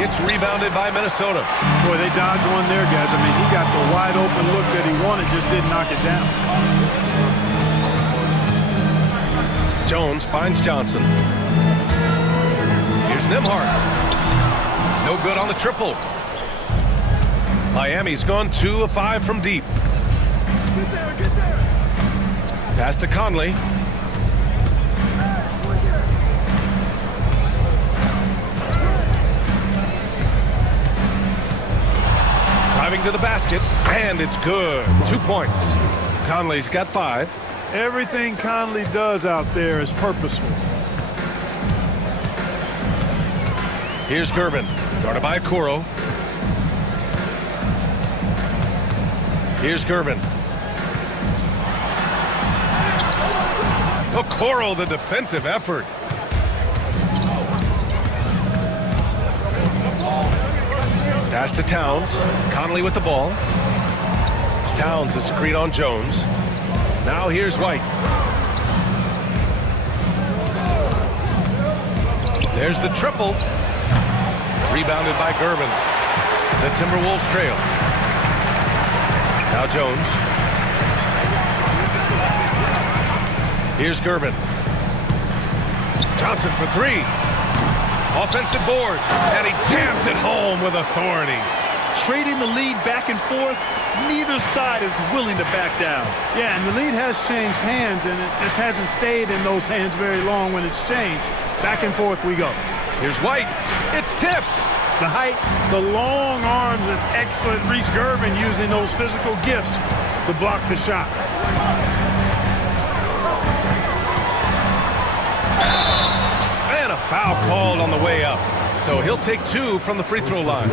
Gets rebounded by Minnesota. Boy, they dodged one there, guys. I mean, he got the wide open look that he wanted, just didn't knock it down. Jones finds Johnson. Here's Nembhard. No good on the triple. Miami's gone 2 of 5 from deep. Pass to Conley. Driving to the basket, and it's good. 2 points. Conley's got 5. Everything Conley does out there is purposeful. Here's Gervin, guarded by Okoro. Here's Gervin. Okoro, the defensive effort. Pass to Towns. Conley with the ball. Towns a screen on Jones. Now here's White. There's the triple. Rebounded by Gervin. The Timberwolves trail. Now Jones. Here's Gervin. Johnson for 3. Offensive board. And he jams it home with authority. Trading the lead back and forth, neither side is willing to back down. Yeah, and the lead has changed hands, and it just hasn't stayed in those hands very long when it's changed. Back and forth we go. Here's White. It's tipped. The height, the long arms, and excellent reach. Gervin using those physical gifts to block the shot. And a foul called on the way up. So he'll take 2 from the free throw line.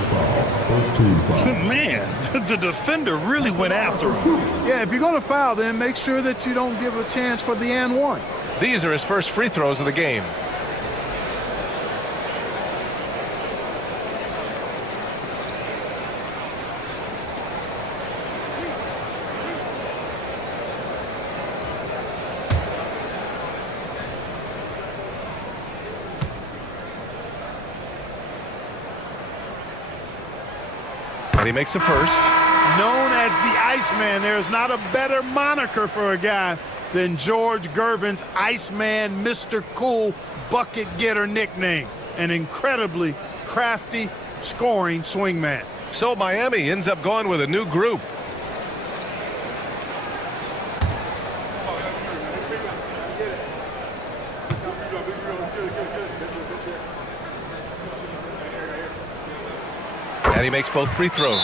Man, the defender really went after him. Yeah, if you're going to foul, then make sure that you don't give a chance for the and one. These are his first free throws of the game. And he makes the first. Known as the Iceman, there's not a better moniker for a guy than George Gervin's Iceman, Mr. Cool bucket getter nickname. An incredibly crafty scoring swingman. So Miami ends up going with a new group. And he makes both free throws.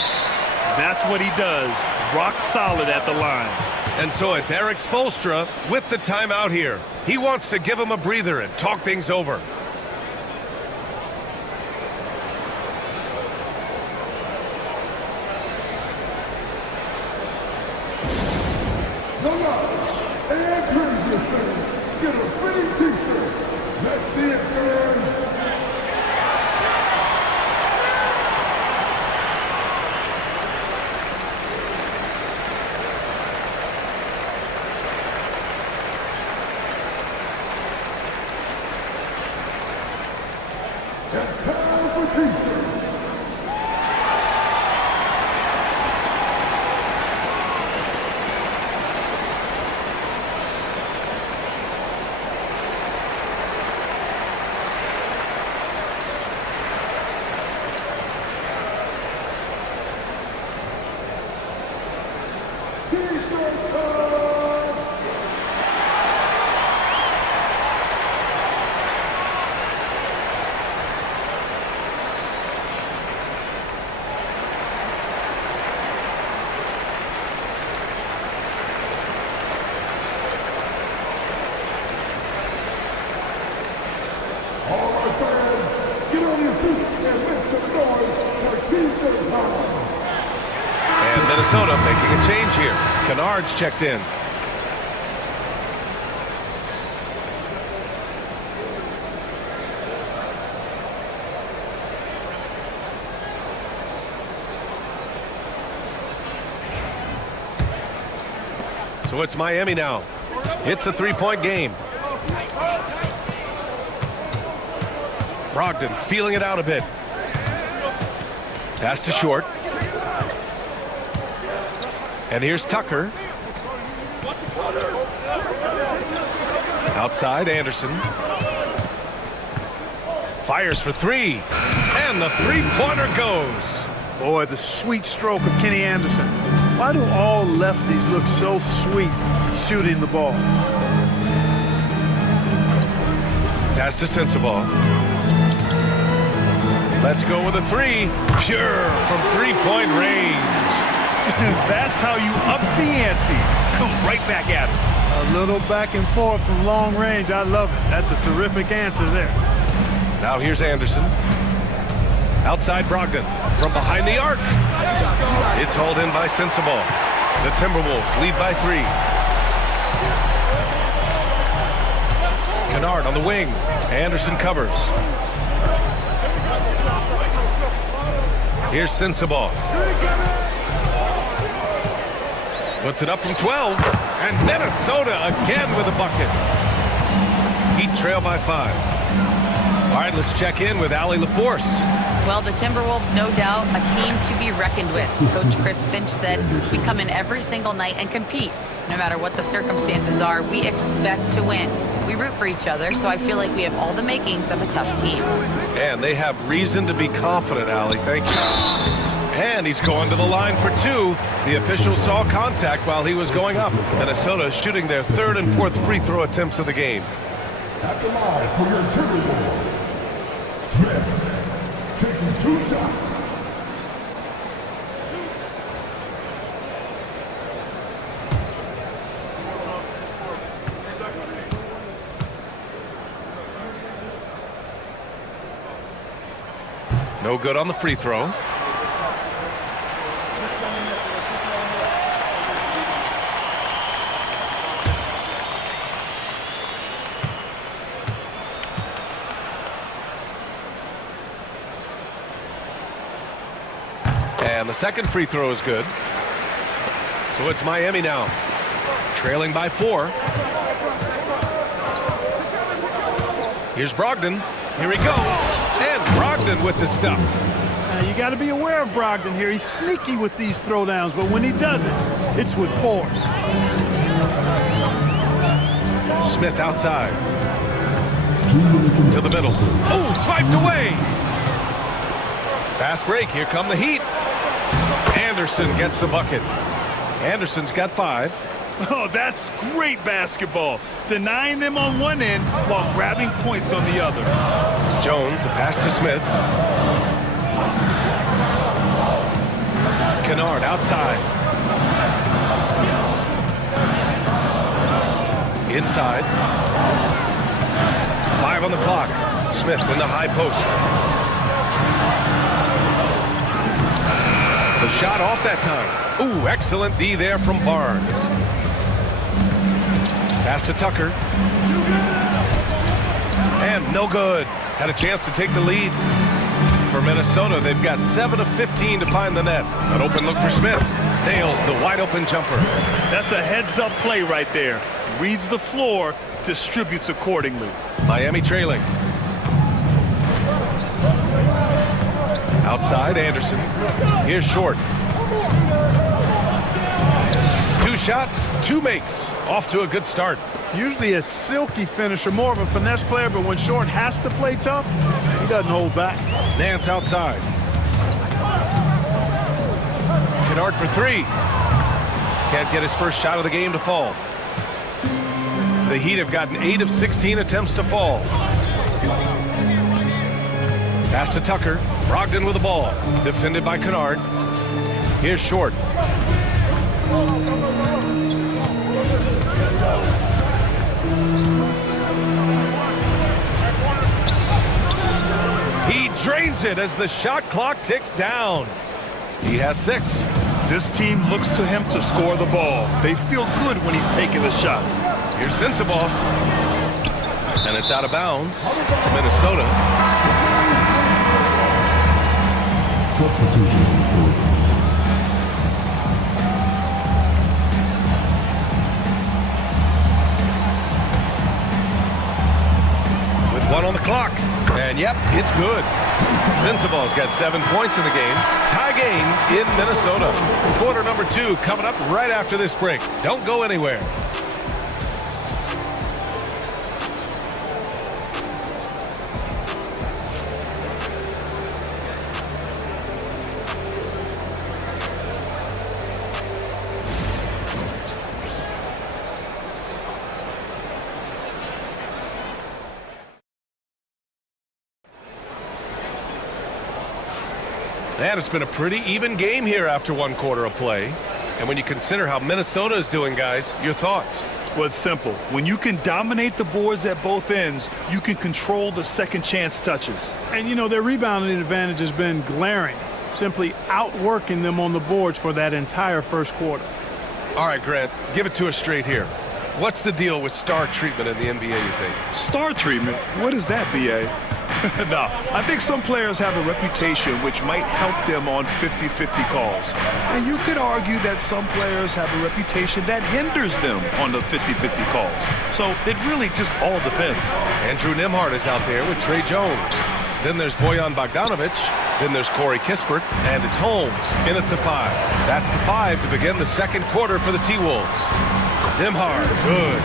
That's what he does. Rock solid at the line. And so it's Eric Spoelstra with the timeout here. He wants to give him a breather and talk things over. Get a free t-shirt. Let's see it, fans. It's time for t-shirts. Minnesota making a change here. Kennard's checked in. So it's Miami now. It's a three-point game. Brogdon feeling it out a bit. Pass to Short. And here's Tucker. Outside, Anderson. Fires for three. And the three-pointer goes. Boy, the sweet stroke of Kenny Anderson. Why do all lefties look so sweet shooting the ball? Pass to Sensabaugh. Let's go with a three. Pure from three-point range. That's how you up the ante. Come right back at it. A little back and forth from long range. I love it. That's a terrific answer there. Now here's Anderson. Outside Brogdon. From behind the arc. It's hauled in by Sensabaugh. The Timberwolves lead by 3. Kennard on the wing. Anderson covers. Here's Sensabaugh. Puts it up from 12. And Minnesota again with a bucket. Heat trail by 5. All right, let's check in with Allie LaForce. Well, the Timberwolves, no doubt, a team to be reckoned with. Coach Chris Finch said, we come in every single night and compete. No matter what the circumstances are, we expect to win. We root for each other, so I feel like we have all the makings of a tough team. And they have reason to be confident, Allie. Thank you. And he's going to the line for 2. The official saw contact while he was going up. Minnesota shooting their 3rd and 4th free throw attempts of the game. At the line for your Timberwolves, Smith taking 2 shots. No good on the free throw. And the second free throw is good. So it's Miami now, trailing by 4. Here's Brogdon. Here he goes. And Brogdon with the stuff. You got to be aware of Brogdon here. He's sneaky with these throwdowns, but when he does it, it's with force. Smith outside. To the middle. Oh, swiped away. Fast break. Here come the Heat. Anderson gets the bucket. Anderson's got 5. Oh, that's great basketball. Denying them on one end while grabbing points on the other. Jones, the pass to Smith. Kennard outside. Inside. 5 on the clock. Smith in the high post. The shot off that time. Ooh, excellent D there from Barnes. Pass to Tucker. And no good. Had a chance to take the lead. For Minnesota, they've got 7 of 15 to find the net. An open look for Smith. Nails the wide open jumper. That's a heads-up play right there. Reads the floor, distributes accordingly. Miami trailing. Outside, Anderson. Here's Short. 2 shots, 2 makes. Off to a good start. Usually a silky finisher, more of a finesse player, but when Short has to play tough, he doesn't hold back. Nance outside. Kennard for 3. Can't get his first shot of the game to fall. The Heat have gotten 8 of 16 attempts to fall. Pass to Tucker. Brogdon with the ball. Defended by Kennard. Here's Short. He drains it as the shot clock ticks down. He has 6. This team looks to him to score the ball. They feel good when he's taking the shots. Here's Sensabaugh. And it's out of bounds to Minnesota. Substitution. One on the clock. And yep, it's good. Sensabaugh's got 7 points in the game. Tie game in Minnesota. Quarter number 2 coming up right after this break. Don't go anywhere. And it's been a pretty even game here after 1 quarter of play. And when you consider how Minnesota is doing, guys, your thoughts? Well, it's simple. When you can dominate the boards at both ends, you can control the second chance touches. And, you know, their rebounding advantage has been glaring, simply outworking them on the boards for that entire first quarter. All right, Grant, give it to us straight here. What's the deal with star treatment in the NBA, you think? Star treatment? What is that, B.A.? No, I think some players have a reputation which might help them on 50-50 calls. And you could argue that some players have a reputation that hinders them on the 50-50 calls. So it really just all depends. Andrew Nembhard is out there with Trey Jones. Then there's Bojan Bogdanovic. Then there's Corey Kispert. And it's Holmes in at the 5. That's the 5 to begin the second quarter for the T-Wolves. Nembhard, good.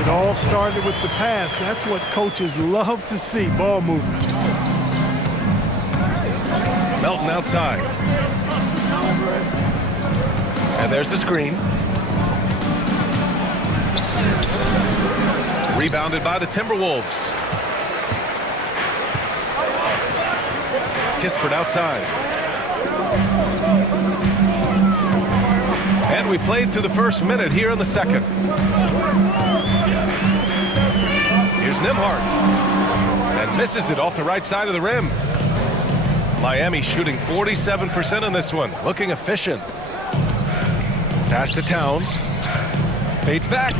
It all started with the pass. That's what coaches love to see, ball movement. Melton outside. And there's the screen. Rebounded by the Timberwolves. Kispert outside. And we played through the first minute here in the second. Here's Nembhard. And misses it off the right side of the rim. Miami shooting 47% in this one. Looking efficient. Pass to Towns. Fades back.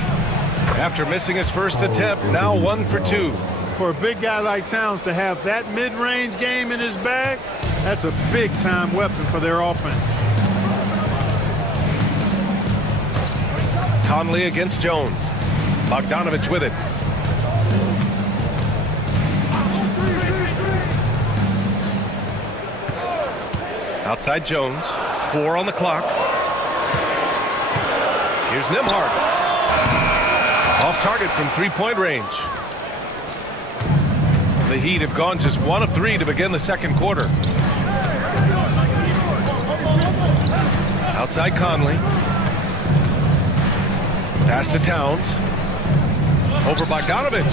After missing his first attempt, now 1 for 2. For a big guy like Towns to have that mid-range game in his bag, that's a big-time weapon for their offense. Conley against Jones. Bogdanovic with it. Outside Jones. 4 on the clock. Here's Nembhard. Off target from 3-point range. The Heat have gone just 1 of 3 to begin the second quarter. Outside Conley. Pass to Towns. Over Bogdanovic.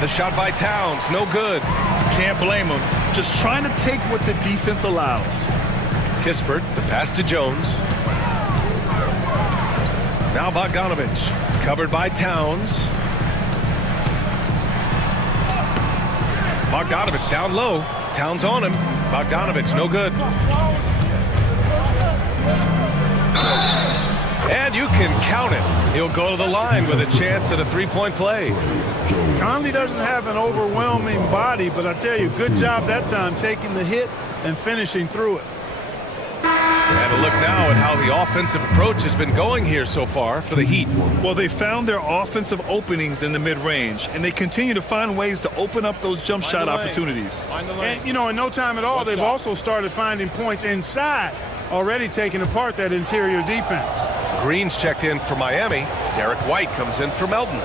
The shot by Towns, no good. Can't blame him. Just trying to take what the defense allows. Kispert, the pass to Jones. Now Bogdanovic, covered by Towns. Bogdanovic down low. Towns on him. Bogdanovic, no good. And you can count it. He'll go to the line with a chance at a 3-point play. Conley doesn't have an overwhelming body, but I tell you, good job that time taking the hit and finishing through it. And a look now at how the offensive approach has been going here so far for the Heat. Well, they found their offensive openings in the mid-range, and they continue to find ways to open up those jump shot opportunities. And, you know, in no time at all, they've also started finding points inside, already taking apart that interior defense. Green's checked in for Miami. Derek White comes in for Melton.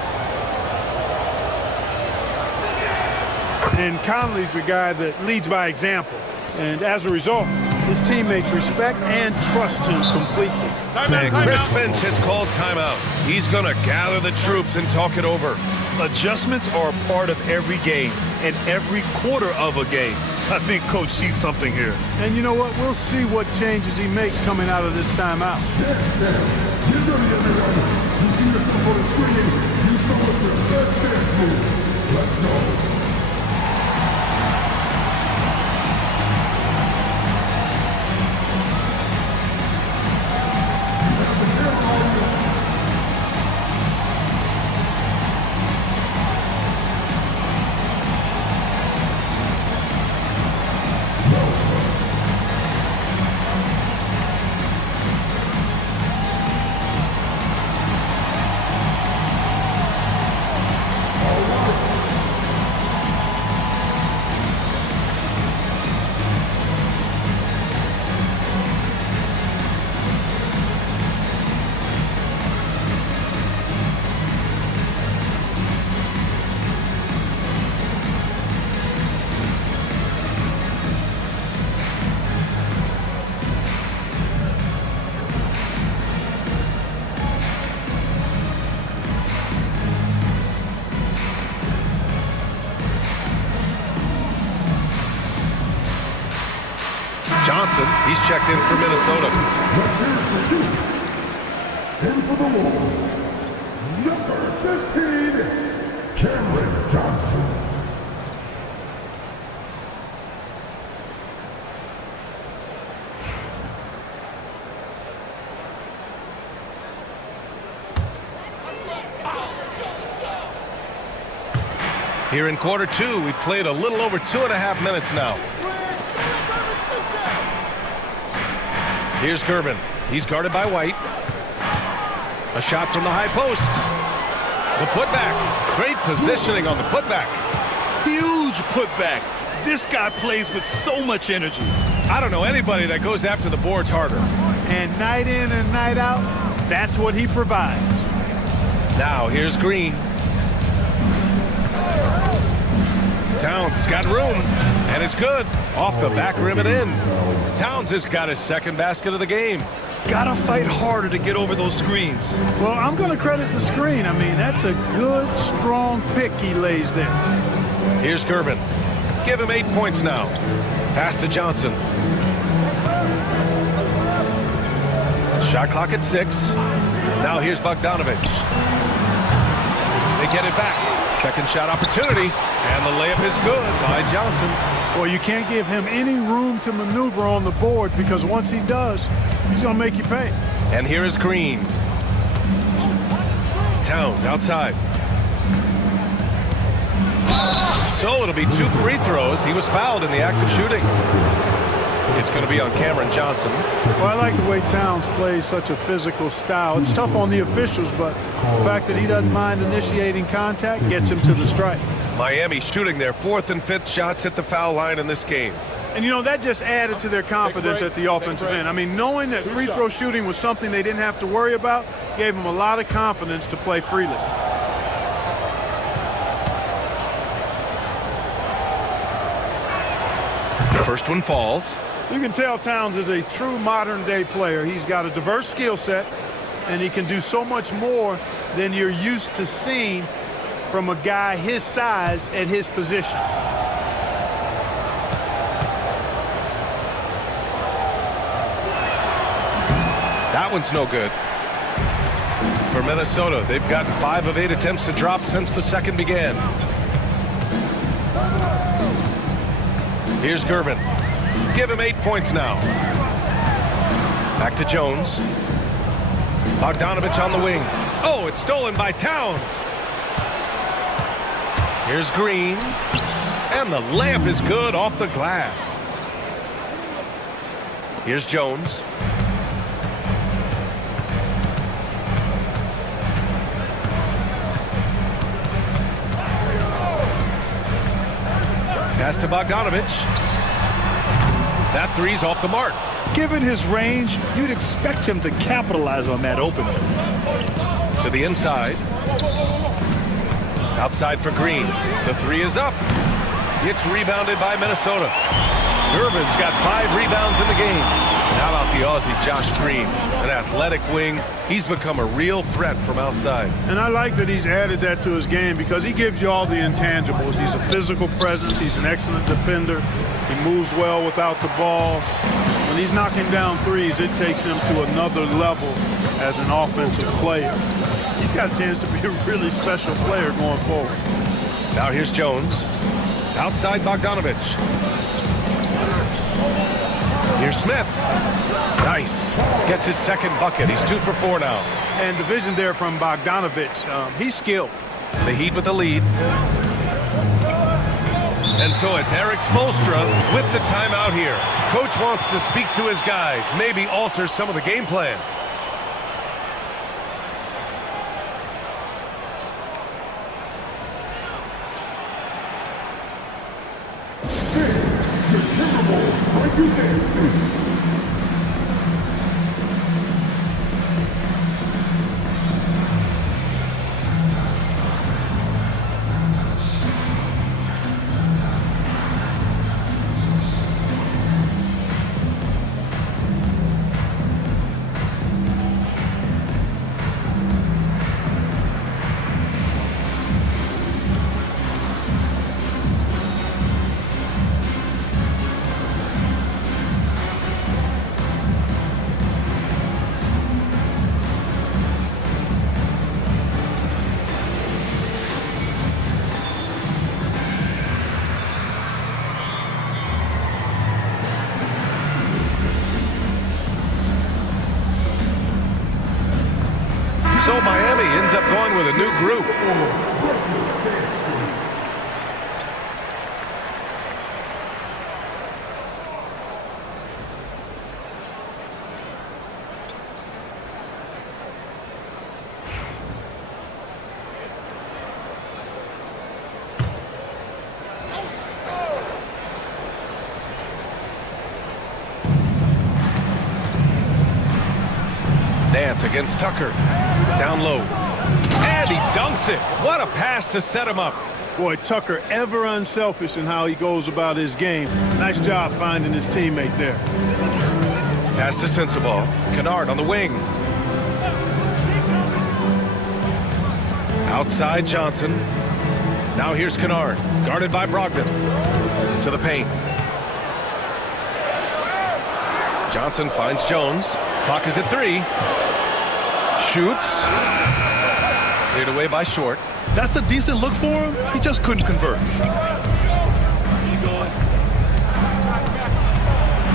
And Conley's a guy that leads by example. And as a result, his teammates respect and trust him completely. And Chris Finch has called timeout. He's going to gather the troops and talk it over. Adjustments are a part of every game and every quarter of a game. I think Coach sees something here. And you know what? We'll see what changes he makes coming out of this timeout. Get ready, everyone. You see yourself on the screen. You saw the best dance move. Let's go. He's checked in for Minnesota. Let's hear it for you. In for the Wolves, number 15, Cameron Johnson. Here in quarter two, we played a little over 2.5 minutes now. Here's Gervin. He's guarded by White. A shot from the high post. The putback. Great positioning on the putback. Huge putback. This guy plays with so much energy. I don't know anybody that goes after the boards harder. And night in and night out, that's what he provides. Now here's Green. Towns has got room, and it's good. Off the back rim and in. Towns has got his second basket of the game. Gotta fight harder to get over those screens. Well, I'm going to credit the screen. I mean, that's a good, strong pick he lays there. Here's Gervin. Give him 8 points now. Pass to Johnson. Shot clock at 6. Now here's Bogdanovich. They get it back. Second shot opportunity, and the layup is good by Johnson. Well, you can't give him any room to maneuver on the board because once he does, he's going to make you pay. And here is Green. Towns outside. So it'll be 2 free throws. He was fouled in the act of shooting. It's going to be on Cameron Johnson. Well, I like the way Towns plays such a physical style. It's tough on the officials, but the fact that he doesn't mind initiating contact gets him to the strike. Miami shooting their 4th and 5th shots at the foul line in this game. And, you know, that just added to their confidence at the offensive end. I mean, knowing that free throw shooting was something they didn't have to worry about gave them a lot of confidence to play freely. The first one falls. You can tell Towns is a true modern-day player. He's got a diverse skill set, and he can do so much more than you're used to seeing from a guy his size at his position. That one's no good. For Minnesota, they've gotten 5 of 8 attempts to drop since the second began. Here's Gervin. Give him 8 points now. Back to Jones. Bogdanovich on the wing. Oh, it's stolen by Towns. Here's Green. And the layup is good off the glass. Here's Jones. Pass to Bogdanovich. That three's off the mark. Given his range, you'd expect him to capitalize on that opening. To the inside. Outside for Green. The three is up. It's rebounded by Minnesota. Gervin's got 5 rebounds in the game. And how about the Aussie Josh Green? An athletic wing. He's become a real threat from outside. And I like that he's added that to his game because he gives you all the intangibles. He's a physical presence. He's an excellent defender. He moves well without the ball. When he's knocking down threes, it takes him to another level as an offensive player. He's got a chance to be a really special player going forward. Now here's Jones. Outside Bogdanovich. Here's Smith. Nice. Gets his second bucket. He's 2 for 4 now. And the vision there from Bogdanovich. He's skilled. The Heat with the lead. And so it's Eric Spoelstra with the timeout here. Coach wants to speak to his guys, maybe alter some of the game plan. so Miami ends up going with a new group. Nance against Tucker. Down low. And he dunks it. What a pass to set him up. Boy, Tucker ever unselfish in how he goes about his game. Nice job finding his teammate there. Pass to Sensabaugh. Kennard on the wing. Outside Johnson. Now here's Kennard. Guarded by Brogdon. To the paint. Johnson finds Jones. Clock is at 3. Shoots. Cleared away by Short. That's a decent look for him. He just couldn't convert.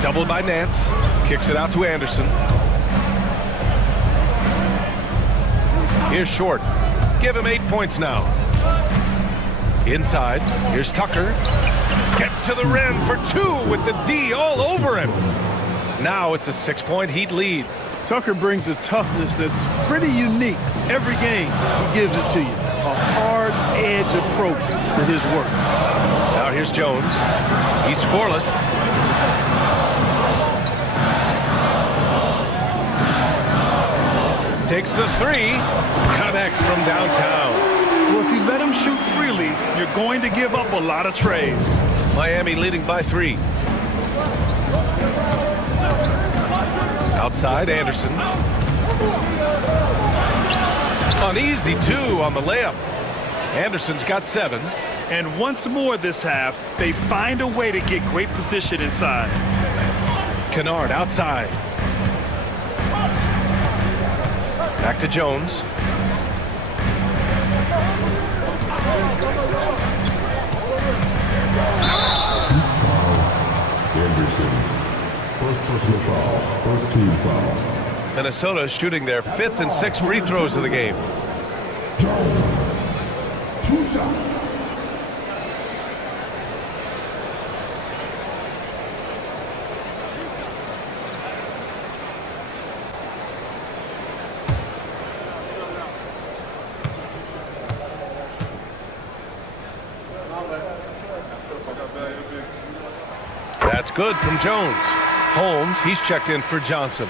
Doubled by Nance. Kicks it out to Anderson. Here's Short. Give him 8 points now. Inside. Here's Tucker. Gets to the rim for 2 with the D all over him. Now it's a 6-point Heat lead. Tucker brings a toughness that's pretty unique. Every game, he gives it to you. A hard edge approach to his work. Now here's Jones. He's scoreless. Takes the 3. Connects from downtown. Well, if you let him shoot freely, you're going to give up a lot of trays. Miami leading by 3. Outside, Anderson. Uneasy 2 on the layup. Anderson's got 7. And once more this half, they find a way to get great position inside. Kennard outside. Back to Jones. Anderson. First personal foul. First team foul. Minnesota shooting their 5th and 6th free throws of the game. Jones. 2 shots. That's good from Jones. Holmes, he's checked in for Johnson.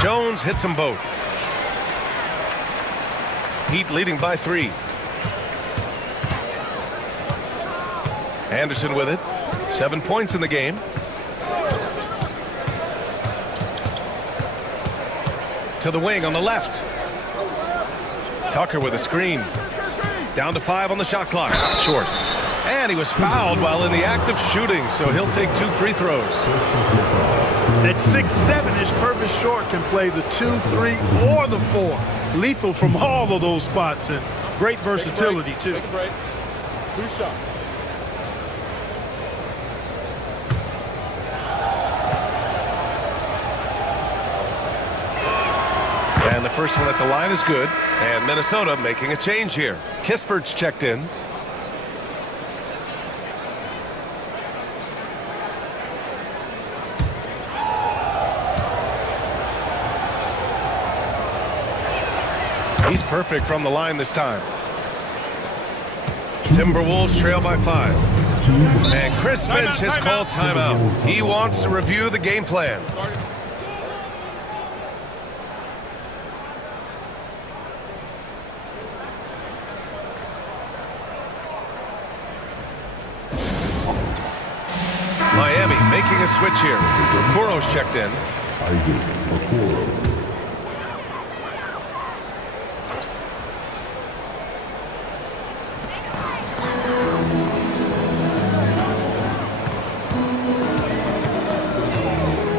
Jones hits them both. Heat leading by 3. Anderson with it. 7 points in the game. To the wing on the left. Tucker with a screen. Down to 5 on the shot clock. Short. And he was fouled while in the act of shooting, so he'll take 2 free throws. At 6'7", Purvis Short can play the 2, 3, or the 4. Lethal from all of those spots and great versatility, too. Take a break. 2 shots. And the first one at the line is good. And Minnesota making a change here. Kispert's checked in. He's perfect from the line this time. Timberwolves trail by 5. And Chris Finch has called timeout. He wants to review the game plan. Miami making a switch here. Okoro's checked in. Isaac Okoro.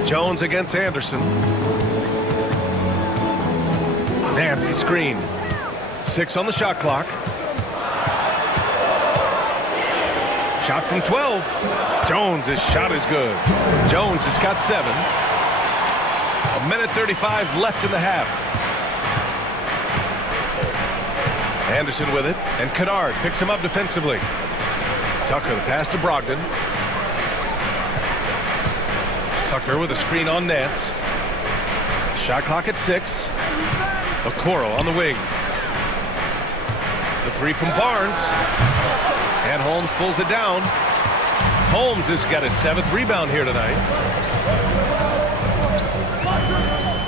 Jones against Anderson. Nance the screen. 6 on the shot clock. Shot from 12. Jones' shot is good. Jones has got 7. 1:35 left in the half. Anderson with it, and Kennard picks him up defensively. Tucker the pass to Brogdon. Tucker with a screen on Nance. Shot clock at 6. Okoro on the wing. The 3 from Barnes. And Holmes pulls it down. Holmes has got his 7th rebound here tonight.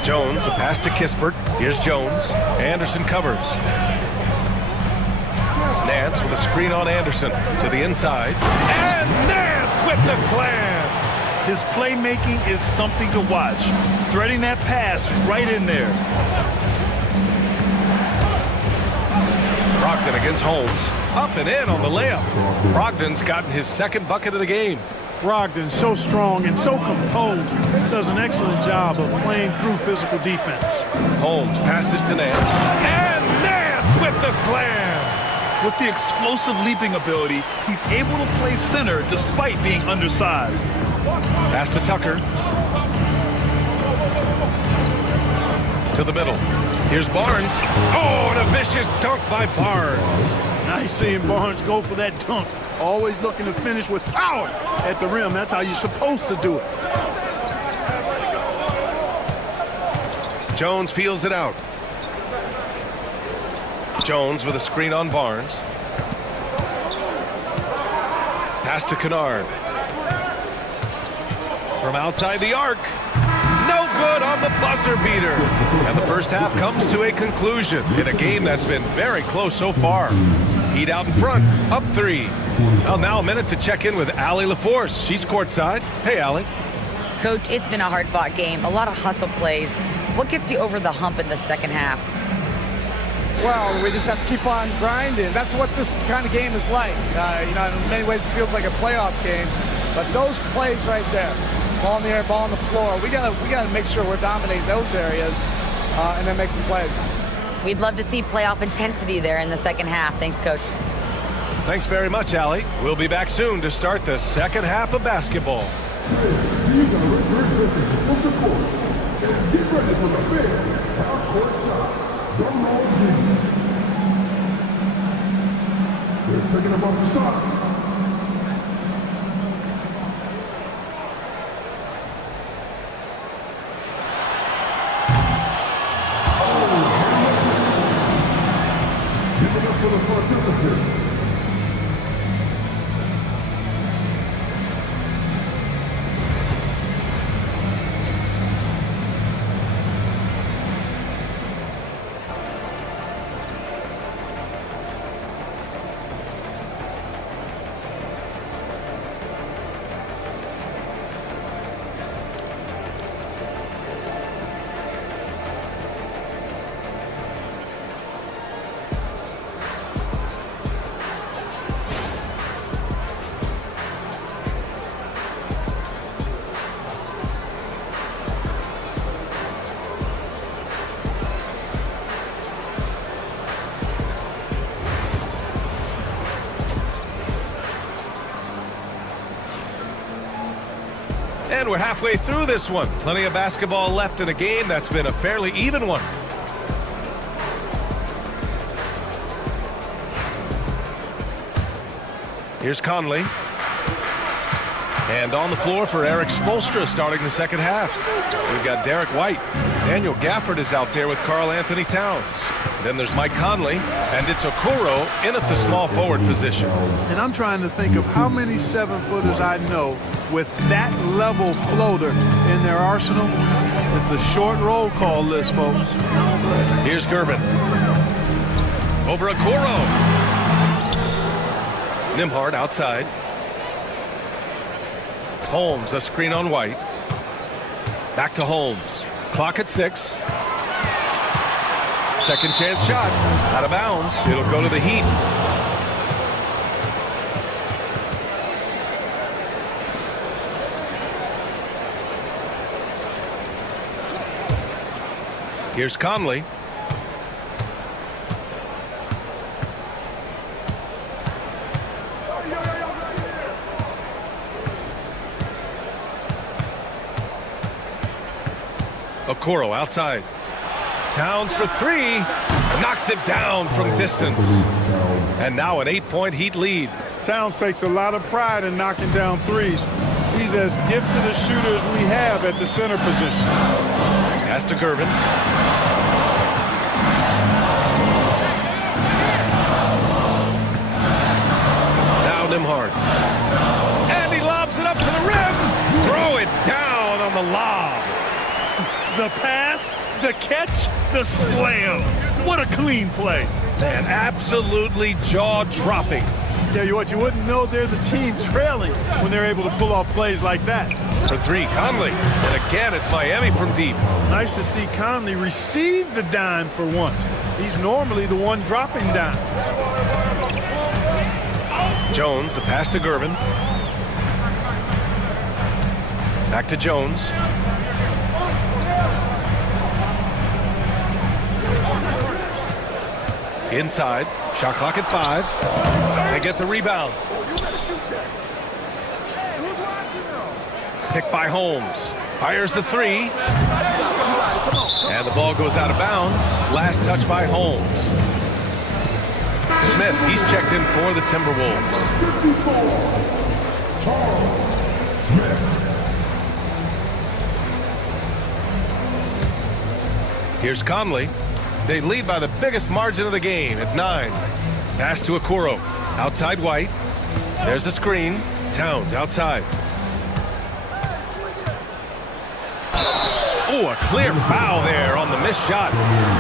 Jones, the pass to Kispert. Here's Jones. Anderson covers. Nance with a screen on Anderson to the inside. And Nance with the slam. His playmaking is something to watch. Threading that pass right in there. Brogdon against Holmes. Up and in on the layup. Brogdon's gotten his 2nd bucket of the game. Brogdon, so strong and so composed, does an excellent job of playing through physical defense. Holmes passes to Nance. And Nance with the slam. With the explosive leaping ability, he's able to play center despite being undersized. Pass to Tucker. To the middle. Here's Barnes. Oh, and a vicious dunk by Barnes. Nice seeing Barnes go for that dunk. Always looking to finish with power at the rim. That's how you're supposed to do it. Jones feels it out. Jones with a screen on Barnes. Pass to Kennard. From outside the arc. No good on the buzzer beater. And the first half comes to a conclusion in a game that's been very close so far. Heat out in front, up 3. Well, now a minute to check in with Allie LaForce. She's courtside. Hey, Allie. Coach, it's been a hard-fought game. A lot of hustle plays. What gets you over the hump in the second half? Well, we just have to keep on grinding. That's what this kind of game is like. In many ways it feels like a playoff game. But those plays right there, ball in the air, ball on the floor, we gotta make sure we're dominating those areas and then make some plays. We'd love to see playoff intensity there in the second half. Thanks, Coach. Thanks very much, Allie. We'll be back soon to start the second half of basketball. These are representatives from the court. And get ready for the big half-court shot. Drum roll, please. They're taking them off the shots. Give it up for the participants. And we're halfway through this one. Plenty of basketball left in a game that's been a fairly even one. Here's Conley. And on the floor for Eric Spoelstra starting the second half. We've got Derek White. Daniel Gafford is out there with Karl Anthony Towns. Then there's Mike Conley, and it's Okoro in at the small forward position. And I'm trying to think of how many 7-footers I know with that level floater in their arsenal. It's a short roll call list, folks. Here's Gervin. Over Okoro. Nembhard outside. Holmes, a screen on White. Back to Holmes. Clock at 6. Second chance shot. Out of bounds. It'll go to the Heat. Here's Conley. Okoro outside. Towns for three. Knocks it down from distance. And now an 8-point Heat lead. Towns takes a lot of pride in knocking down threes. He's as gifted a shooter as we have at the center position. Pass to Gervin. Now Nembhard. And he lobs it up to the rim. Throw it down on the lob. The pass, the catch, the slam. What a clean play. Man, absolutely jaw-dropping. Yeah, you wouldn't know they're the team trailing when they're able to pull off plays like that. For three, Conley. And again, it's Miami from deep. Nice to see Conley receive the dime for once. He's normally the one dropping dimes. Jones, the pass to Gervin. Back to Jones. Inside, shot clock at 5. They get the rebound. Picked by Holmes. Fires the three. And the ball goes out of bounds. Last touch by Holmes. Smith, he's checked in for the Timberwolves. Here's Conley. They lead by the biggest margin of the game at 9. Pass to Okoro. Outside White. There's the screen. Towns outside. Oh, a clear foul there on the missed shot.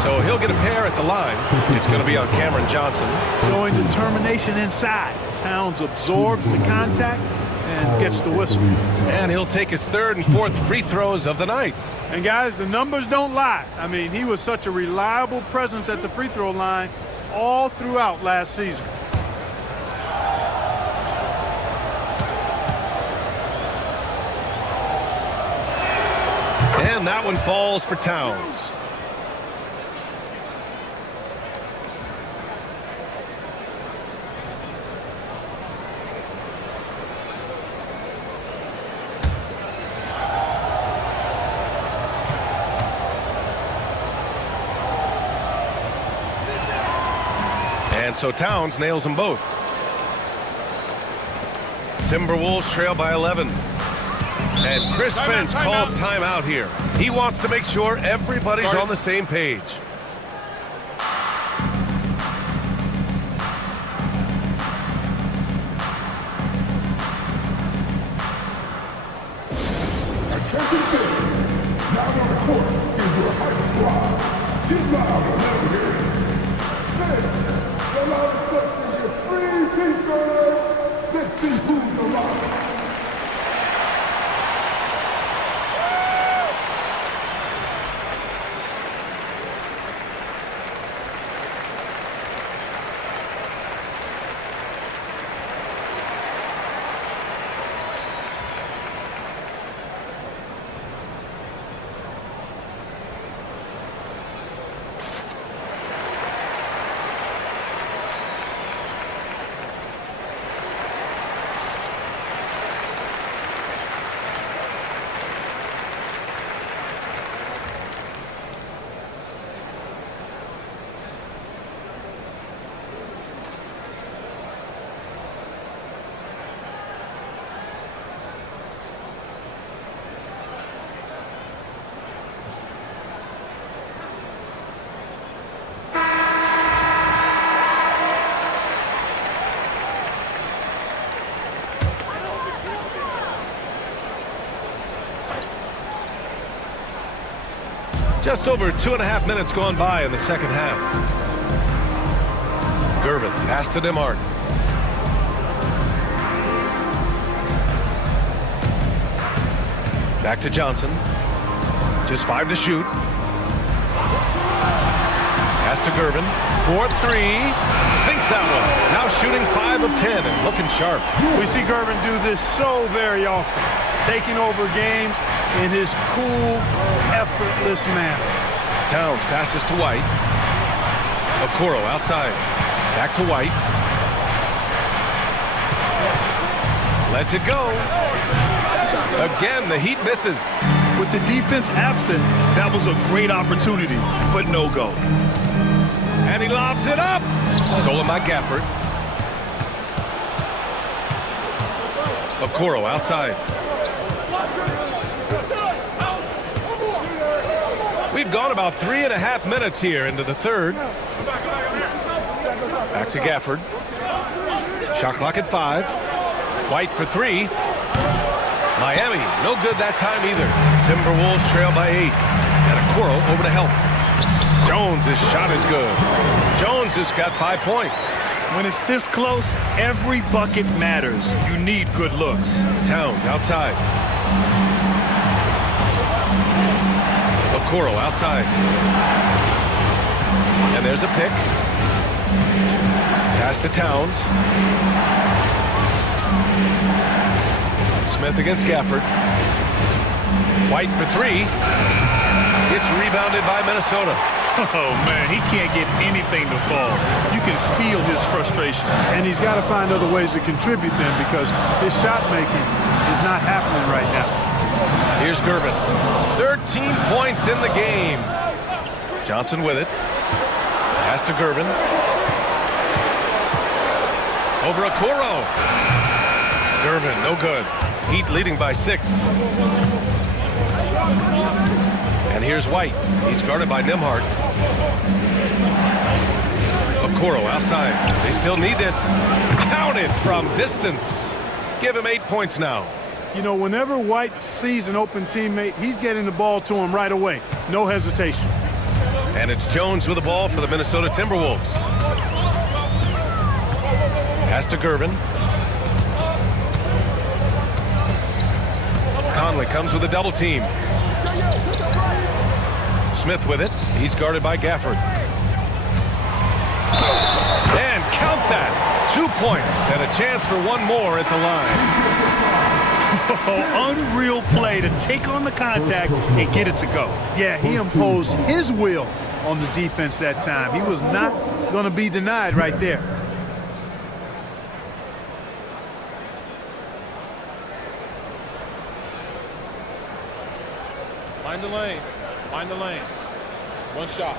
So he'll get a pair at the line. It's going to be on Cameron Johnson. Showing determination inside. Towns absorbs the contact and gets the whistle. And he'll take his 3rd and 4th free throws of the night. And guys, the numbers don't lie. I mean, he was such a reliable presence at the free throw line all throughout last season. And that one falls for Towns. And so Towns nails them both. Timberwolves trail by 11. And Chris Finch calls timeout here. He wants to make sure everybody's on the same page. Now on the court is your hype squad. Get loud and let them hear it. The loudest section gets free t-shirts. Let's see who's the loudest. Just over 2.5 minutes gone by in the second half. Gervin, pass to Nembhard. Back to Johnson. Just 5 to shoot. Pass to Gervin. 4-3. Sinks that one. Now shooting 5 of 10 and looking sharp. We see Gervin do this so very often, taking over games in his cool, effortless manner. Towns passes to White. Okoro outside. Back to White. Lets it go. Again, the Heat misses. With the defense absent, that was a great opportunity, but no go. And he lobs it up. Stolen by Gafford. Okoro outside. We've gone about 3.5 minutes here into the third. Back to Gafford. Shot clock at 5. White for 3. Miami, no good that time either. Timberwolves trail by 8. And Okoro over to help. Jones' shot is good. Jones has got 5 points. When it's this close, every bucket matters. You need good looks. Towns outside. Okoro outside. And there's a pick. Pass to Towns. Smith against Gafford. White for 3. It's rebounded by Minnesota. Oh, man, he can't get anything to fall. You can feel his frustration. And he's got to find other ways to contribute then because his shot making is not happening right now. Here's Gervin. 13 points in the game. Johnson with it. Pass to Gervin. Over Okoro. Gervin, no good. Heat leading by 6. And here's White. He's guarded by Nembhard. Okoro outside. They still need this. Counted from distance. Give him 8 points now. You know, whenever White sees an open teammate, he's getting the ball to him right away. No hesitation. And it's Jones with the ball for the Minnesota Timberwolves. Pass to Gervin. Conley comes with a double team. Smith with it. He's guarded by Gafford. And count that. 2 points and a chance for one more at the line. Oh, unreal play to take on the contact and get it to go. Yeah, he imposed his will on the defense that time. He was not going to be denied right there. Mind the lanes. Mind the lanes. One shot.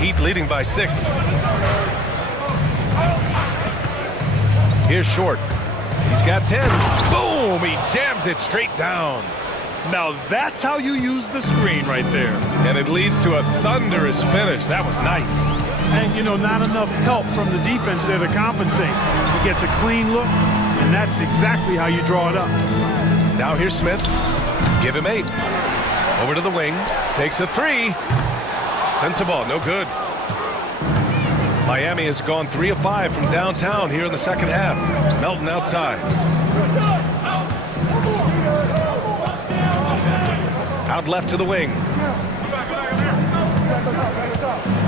Heat leading by 6. Here's Short. He's got 10. Boom! He jams it straight down. Now that's how you use the screen right there. And it leads to a thunderous finish. That was nice. And, you know, not enough help from the defense there to compensate. He gets a clean look, and that's exactly how you draw it up. Now here's Smith. Give him 8. Over to the wing. Takes a 3. Sensible, no good. Miami has gone 3 of 5 from downtown here in the second half. Melton outside. Out left to the wing.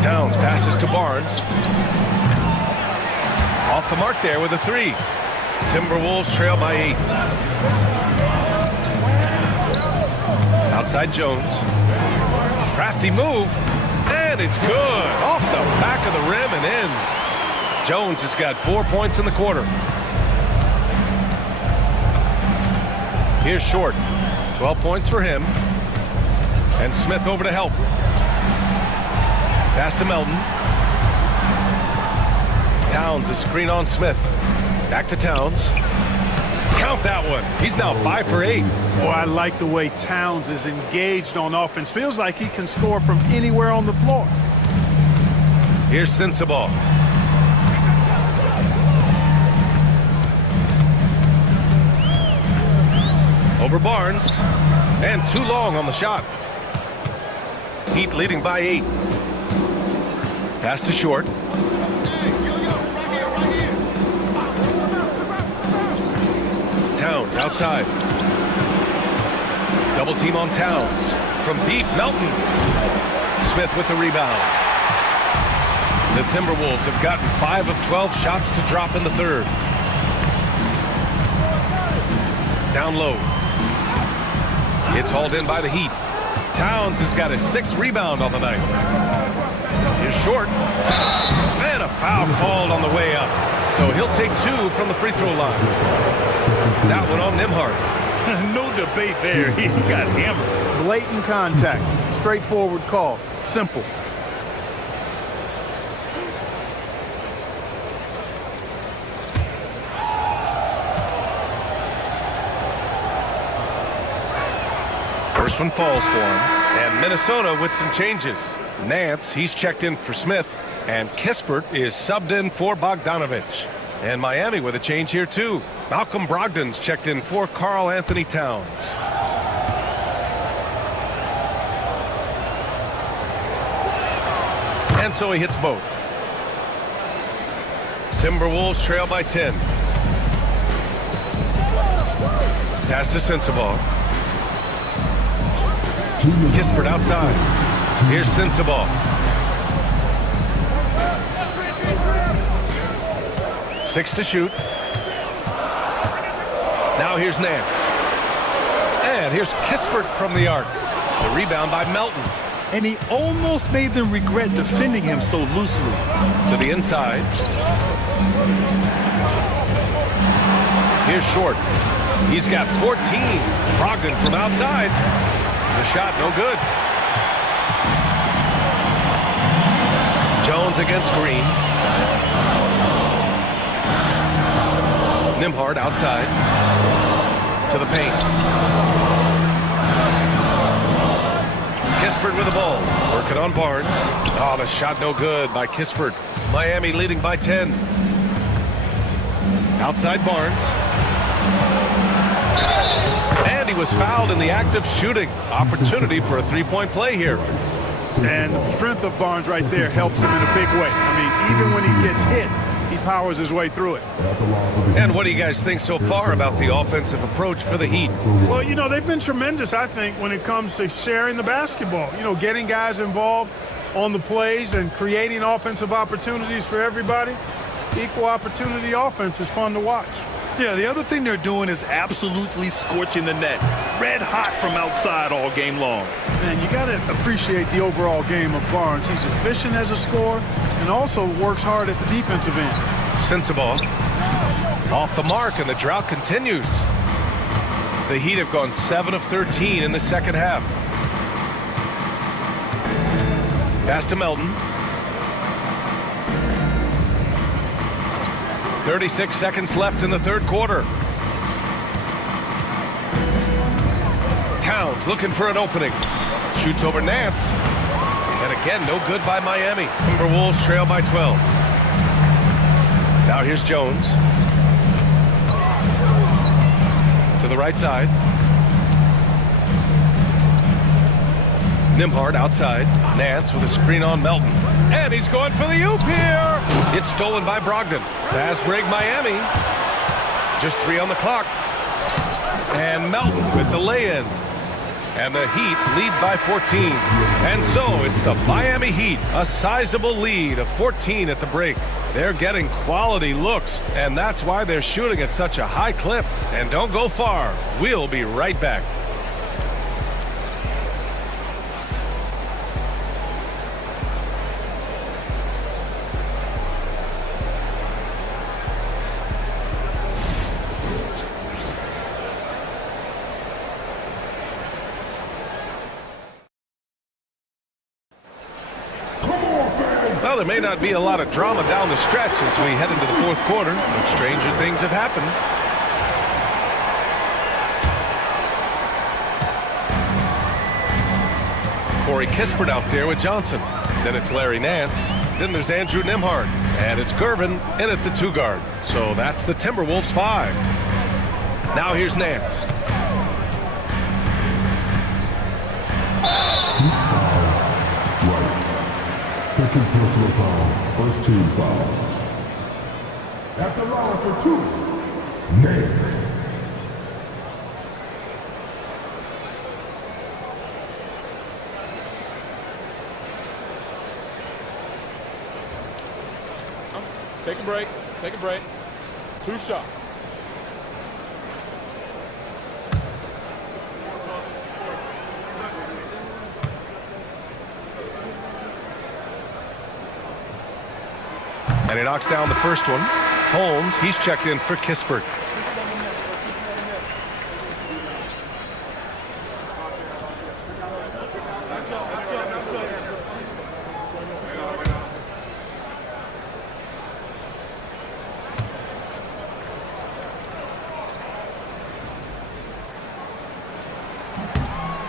Towns passes to Barnes. Off the mark there with a 3. Timberwolves trail by 8. Outside Jones. Crafty move. And it's good. Off the back of the rim and in. Jones has got 4 points in the quarter. Here's Short. 12 points for him. And Smith over to help. Pass to Melton. Towns, a screen on Smith. Back to Towns. Count that one. He's now 5 for 8. Boy, I like the way Towns is engaged on offense. Feels like he can score from anywhere on the floor. Here's Sensible. Over Barnes. And too long on the shot. Heat leading by 8. Pass to Short. Towns outside. Double team on Towns. From deep, Melton. Smith with the rebound. The Timberwolves have gotten 5 of 12 shots to drop in the third. Down low. It's hauled in by the Heat. Towns has got his 6th rebound on the night. Here's Short. And a foul called on the way up. So he'll take 2 from the free throw line. That one on Nembhard. No debate there. He got hammered. Blatant contact. Straightforward call. Simple. First one falls for him. And Minnesota with some changes. Nance, he's checked in for Smith. And Kispert is subbed in for Bogdanovich. And Miami with a change here too. Malcolm Brogdon's checked in for Karl Anthony Towns. And so he hits both. Timberwolves trail by 10. Pass to Sensabaugh. Kispert outside. Here's Sensabaugh. Six to shoot. Now here's Nance. And here's Kispert from the arc. The rebound by Melton. And he almost made them regret defending him so loosely. To the inside. Here's Short. He's got 14. Brogdon from outside. The shot no good. Jones against Green. Nembhard outside. To the paint. Kispert with the ball. Working on Barnes. Oh, the shot no good by Kispert. Miami leading by 10. Outside Barnes. And he was fouled in the act of shooting. Opportunity for a three-point play here. And the strength of Barnes right there helps him in a big way. I mean, even when he gets hit, he powers his way through it. And what do you guys think so far about the offensive approach for the Heat? Well, you know, they've been tremendous, I think, when it comes to sharing the basketball. You know, getting guys involved on the plays and creating offensive opportunities for everybody. Equal opportunity offense is fun to watch. Yeah, the other thing they're doing is absolutely scorching the net. Red hot from outside all game long. Man, you got to appreciate the overall game of Barnes. He's efficient as a scorer and also works hard at the defensive end. Sensabaugh off the mark, and the drought continues. The Heat have gone 7 of 13 in the second half. Pass to Melton. 36 seconds left in the third quarter. Towns looking for an opening. Shoots over Nance. And again, no good by Miami. Timberwolves trail by 12. Now here's Jones. To the right side. Nembhard outside. Nance with a screen on Melton. And he's going for the oop here. It's stolen by Brogdon. Fast break Miami. Just 3 on the clock. And Melton with the lay-in. And the Heat lead by 14. And so it's the Miami Heat, a sizable lead of 14 at the break. They're getting quality looks, and that's why they're shooting at such a high clip. And don't go far. We'll be right back. Well, there may not be a lot of drama down the stretch as we head into the fourth quarter, but stranger things have happened. Corey Kispert out there with Johnson. Then it's Larry Nance. Then there's Andrew Nembhard. And it's Gervin in at the 2 guard. So that's the Timberwolves 5. Now here's Nance. Second personal foul, first team foul. At the line for 2, Nance. Take a break. Take a break. 2 shots. And he knocks down the first one. Holmes, he's checked in for Kispert.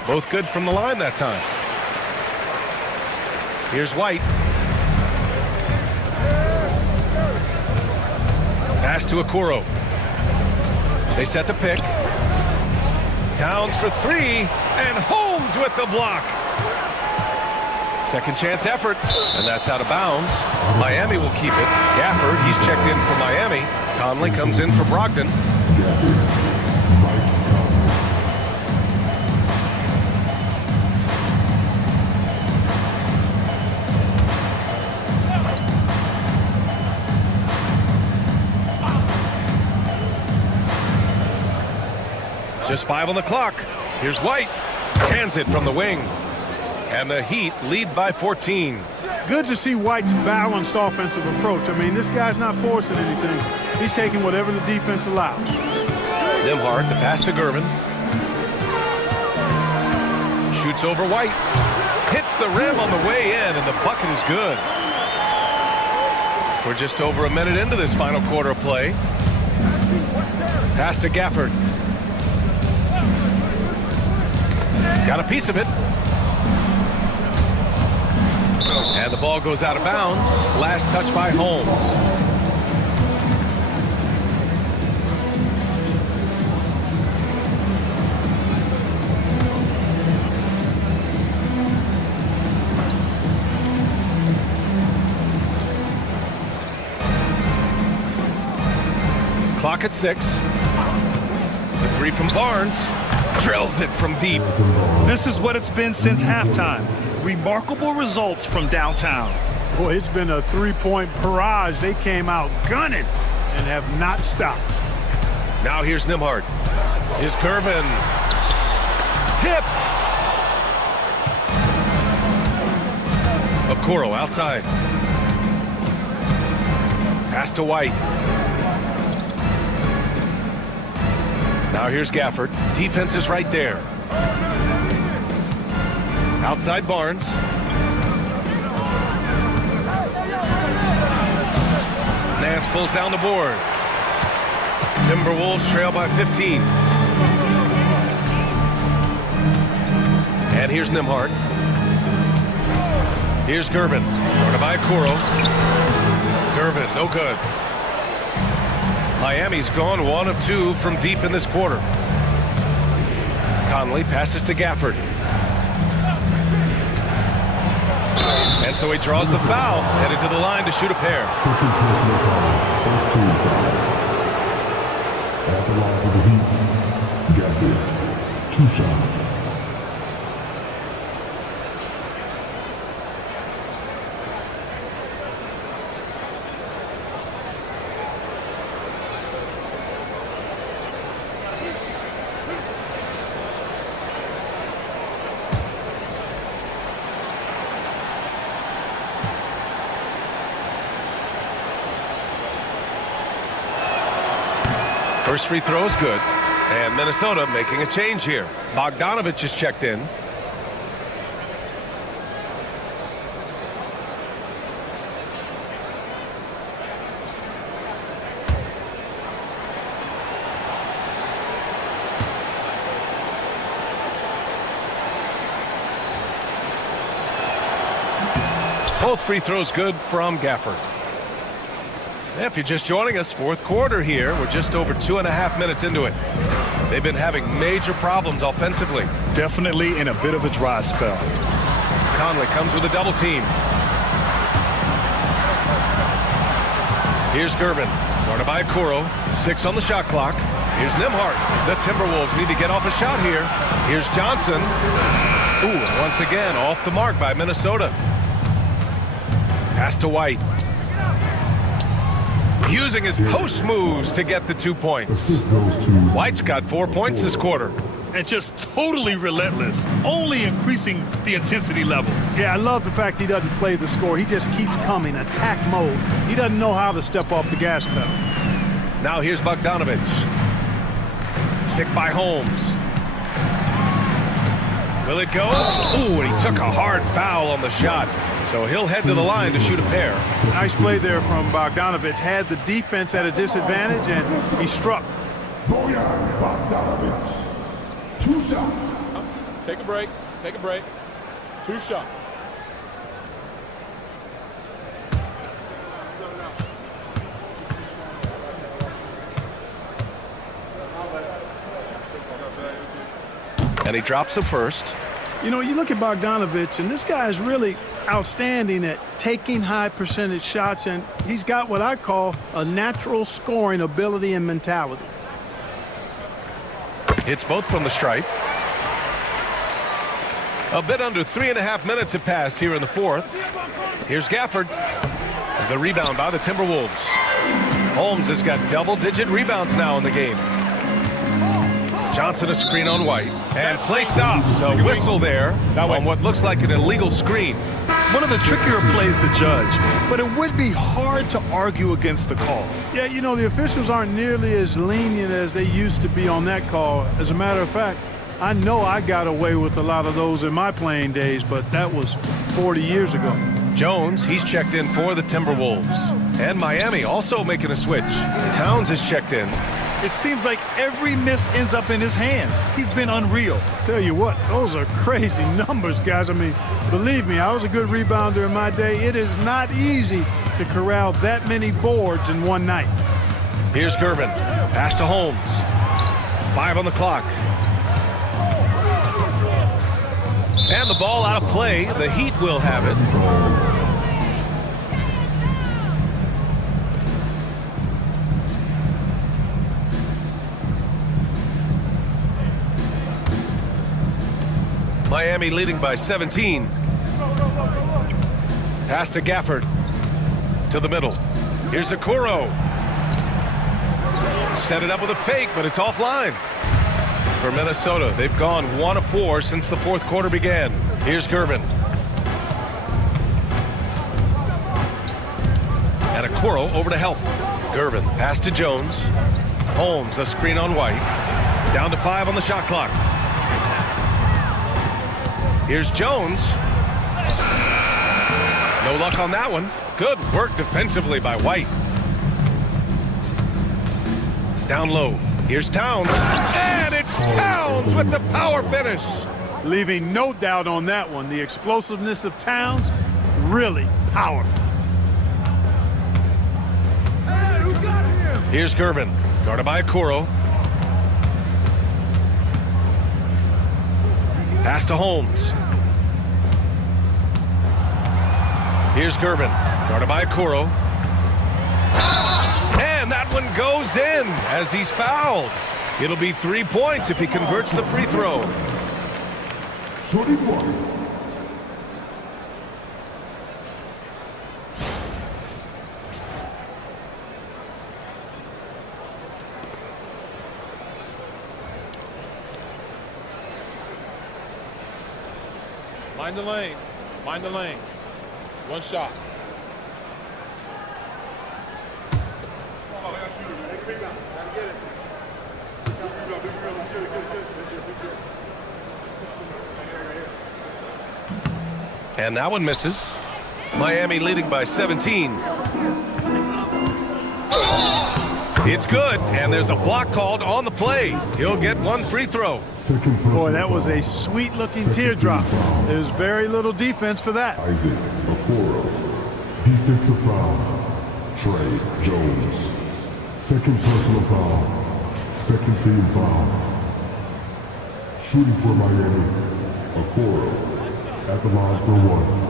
Both good from the line that time. Here's White. Pass to Okoro. They set the pick. Towns for three, and Holmes with the block. Second chance effort, and that's out of bounds. Miami will keep it. Gafford, he's checked in for Miami. Conley comes in for Brogdon. Just 5 on the clock. Here's White. Hands it from the wing. And the Heat lead by 14. Good to see White's balanced offensive approach. I mean, this guy's not forcing anything. He's taking whatever the defense allows. Nembhard, the pass to Gervin. Shoots over White. Hits the rim on the way in, and the bucket is good. We're just over a minute into this final quarter of play. Pass to Gafford. Got a piece of it. And the ball goes out of bounds. Last touch by Holmes. Clock at 6. The three from Barnes. Drills it from deep. This is what it's been since halftime. Remarkable results from downtown. Boy, it's been a three-point barrage. They came out gunning and have not stopped. Now here's Nembhard. Here's Gervin. Tipped. Okoro outside. Pass to White. Now here's Gafford. Defense is right there. Outside Barnes. Nance pulls down the board. Timberwolves trail by 15. And here's Nembhard. Here's Gervin. Guarded by Okoro. Gervin, no good. Miami's gone 1 of 2 from deep in this quarter. Conley passes to Gafford. And so he draws the foul, headed to the line to shoot a pair. Second personal foul. First team foul. At the line for the Heat, Gafford. 2 shots. First free throw is good. And Minnesota making a change here. Bogdanovich is checked in. Both free throws good from Gafford. If you're just joining us, fourth quarter here. We're just over 2.5 minutes into it. They've been having major problems offensively. Definitely in a bit of a dry spell. Conley comes with a double team. Here's Gervin. Guarded by Okoro. 6 on the shot clock. Here's Nembhard. The Timberwolves need to get off a shot here. Here's Johnson. Ooh, once again, off the mark by Minnesota. Pass to White. Using his post moves to get the 2 points. White's got 4 points this quarter. and just totally relentless, only increasing the intensity level. Yeah, I love the fact he doesn't play the score. He just keeps coming, attack mode. He doesn't know how to step off the gas pedal. Now here's Bogdanovich. Picked by Holmes. Will it go? Ooh, and he took a hard foul on the shot. So he'll head to the line to shoot a pair. Nice play there from Bogdanovich. Had the defense at a disadvantage, and he struck. Bojan Bogdanovich. 2 shots. Take a break. Take a break. 2 shots. And he drops the first. You know, you look at Bogdanovich, and this guy is really outstanding at taking high percentage shots, and he's got what I call a natural scoring ability and mentality. Hits both from the stripe. A bit under 3.5 minutes have passed here in the fourth. Here's Gafford. The rebound by the Timberwolves. Holmes has got double-digit rebounds now in the game. Johnson a screen on White. And play stops. A whistle there on what looks like an illegal screen. One of the trickier plays to judge, but it would be hard to argue against the call. Yeah, you know, the officials aren't nearly as lenient as they used to be on that call. As a matter of fact, I know I got away with a lot of those in my playing days, but that was 40 years ago. Jones, he's checked in for the Timberwolves. And Miami also making a switch. Towns is checked in. It seems like every miss ends up in his hands. He's been unreal. Tell you what, those are crazy numbers, guys. I mean, believe me, I was a good rebounder in my day. It is not easy to corral that many boards in one night. Here's Gervin. Pass to Holmes. 5 on the clock. And the ball out of play. The Heat will have it. Miami leading by 17. Pass to Gafford. To the middle. Here's Okoro. Set it up with a fake, but it's offline. For Minnesota, they've gone 1 of 4 since the fourth quarter began. Here's Gervin. And Okoro over to help. Gervin, pass to Jones. Holmes, a screen on White. Down to 5 on the shot clock. Here's Jones. No luck on that one. Good work defensively by White. Down low. Here's Towns. And it's Towns with the power finish. Leaving no doubt on that one. The explosiveness of Towns, really powerful. Here's Gervin. Guarded by Okoro. Pass to Holmes. Here's Gervin. Guarded by Okoro. And that one goes in as he's fouled. It'll be 3 points if he converts the free throw. Mind the lanes. Mind the lanes. 1 shot. And that one misses. Miami leading by 17. It's good, and there's a block called on the play. He'll get 1 free throw. Boy, that was a sweet-looking teardrop. There's very little defense for that. Isaac Okoro. Defensive foul. Trey Jones. Second personal foul. Second team foul. Shooting for Miami. Okoro. At the line for 1.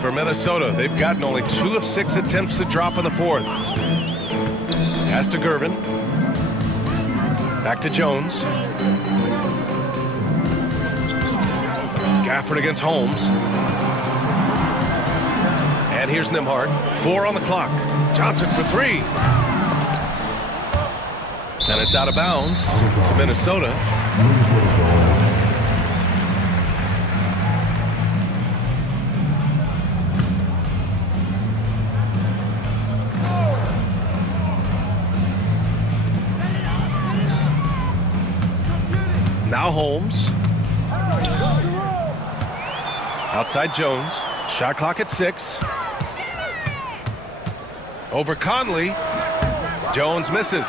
For Minnesota, they've gotten only 2 of 6 attempts to drop in the fourth. Pass to Gervin. Back to Jones. Gafford against Holmes. And here's Nembhard. 4 on the clock. Johnson for 3. And it's out of bounds to Minnesota. Now Holmes. Outside Jones. Shot clock at 6. Over Conley. Jones misses.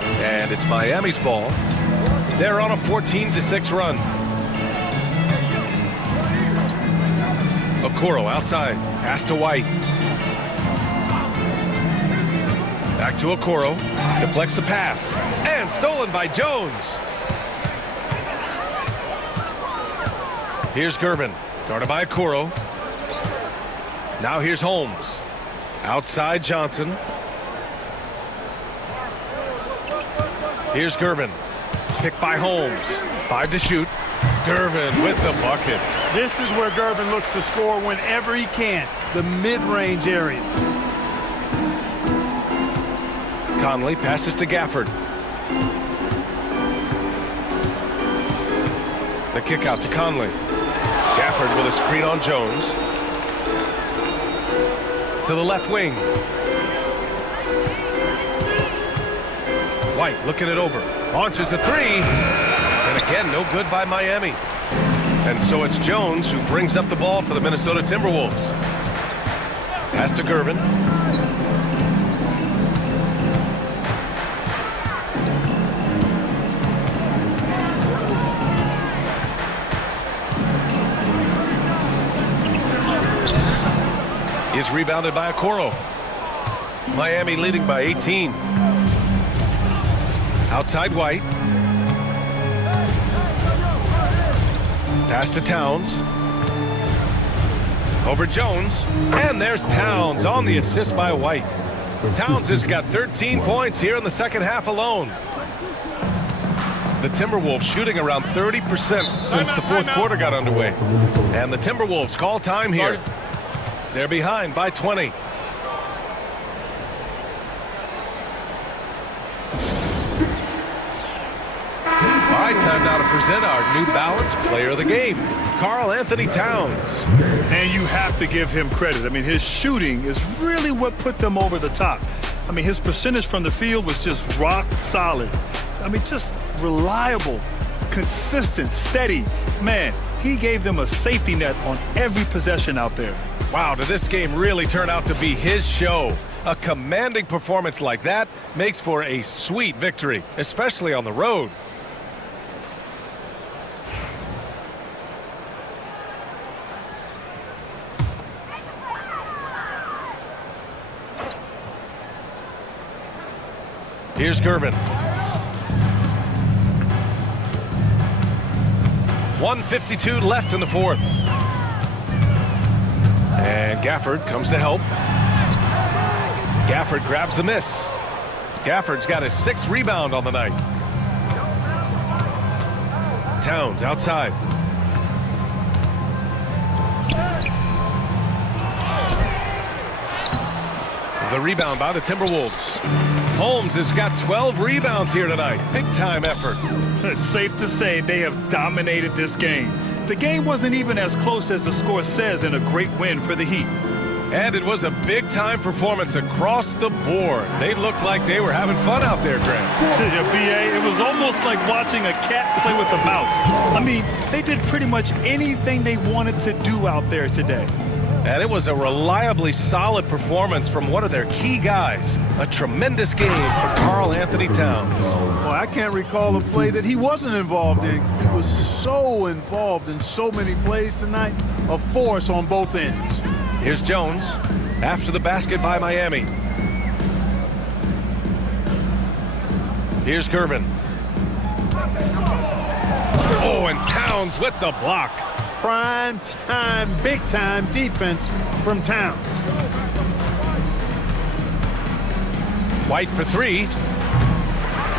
And it's Miami's ball. They're on a 14-6 run. Okoro outside. Pass to White. Back to Okoro. Deflects the pass. And stolen by Jones. Here's Gervin. Guarded by Okoro. Now here's Holmes. Outside Johnson. Here's Gervin. Picked by Holmes. 5 to shoot. Gervin with the bucket. This is where Gervin looks to score whenever he can. The mid-range area. Conley passes to Gafford. The kick out to Conley. Gafford with a screen on Jones. To the left wing. White looking it over. Launches a 3. And again, no good by Miami. And so it's Jones who brings up the ball for the Minnesota Timberwolves. Pass to Gervin. Is rebounded by Okoro. Miami leading by 18. Outside White. Pass to Towns. Over Jones. And there's Towns on the assist by White. Towns has got 13 points here in the second half alone. The Timberwolves shooting around 30% since the fourth quarter got underway. And the Timberwolves call time here. They're behind by 20. All right, time now to present our New Balance Player of the Game, Karl-Anthony Towns. And you have to give him credit. I mean, his shooting is really what put them over the top. I mean, his percentage from the field was just rock solid. I mean, just reliable, consistent, steady. Man, he gave them a safety net on every possession out there. Wow, did this game really turn out to be his show? A commanding performance like that makes for a sweet victory, especially on the road. Here's Gervin. 1:52 left in the fourth. And Gafford comes to help. Gafford grabs the miss. Gafford's got his 6th rebound on the night. Towns outside. The rebound by the Timberwolves. Holmes has got 12 rebounds here tonight. Big time effort. It's safe to say they have dominated this game. The game wasn't even as close as the score says in a great win for the Heat. And it was a big-time performance across the board. They looked like they were having fun out there, Greg. Yeah, B.A., it was almost like watching a cat play with a mouse. I mean, they did pretty much anything they wanted to do out there today. And it was a reliably solid performance from one of their key guys. A tremendous game for Karl-Anthony Towns. Well, I can't recall a play that he wasn't involved in. He was so involved in so many plays tonight. A force on both ends. Here's Jones after the basket by Miami. Here's Gervin. Oh, and Towns with the block. Prime time, big time defense from Towns. White for 3.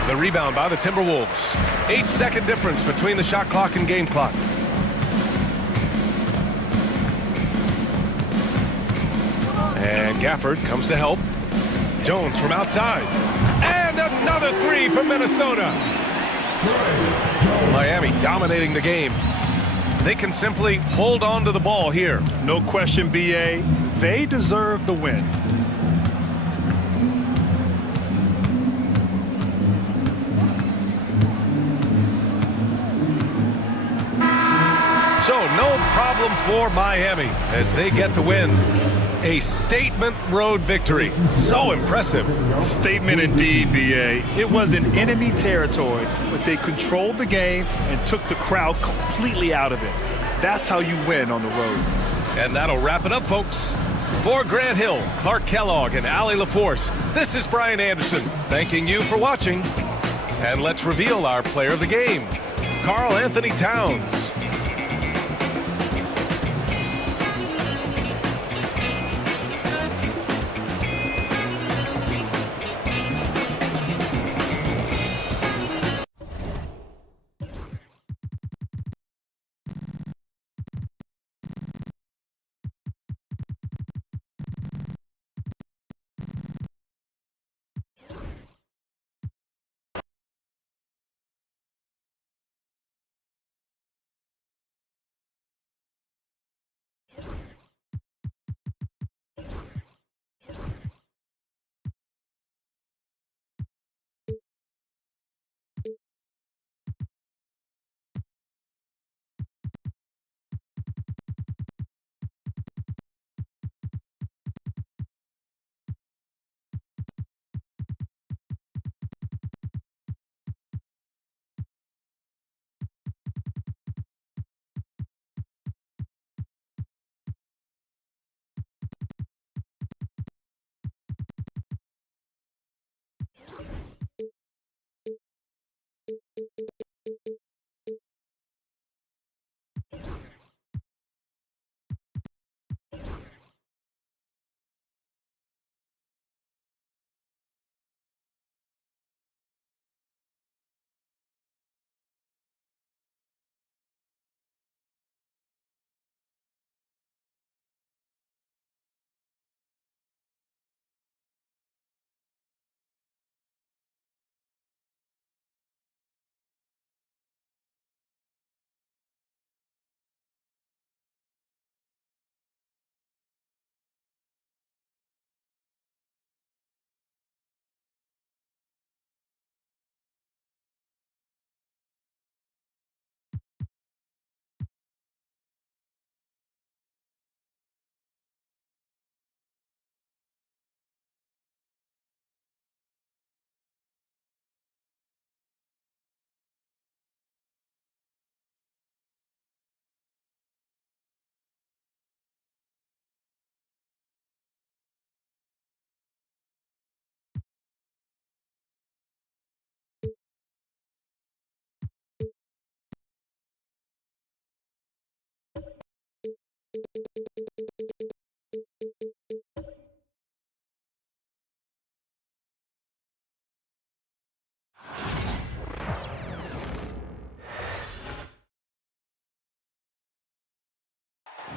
The rebound by the Timberwolves. 8-second difference between the shot clock and game clock. Gafford comes to help. Jones from outside. And another three from Minnesota. Miami dominating the game. They can simply hold on to the ball here. No question, B.A. They deserve the win. So no problem for Miami as they get the win. A statement road victory. So impressive. Statement indeed, B.A. It was in enemy territory, but they controlled the game and took the crowd completely out of it. That's how you win on the road. And that'll wrap it up, folks. For Grant Hill, Clark Kellogg, and Allie LaForce, this is Brian Anderson thanking you for watching. And let's reveal our player of the game, Karl Anthony Towns.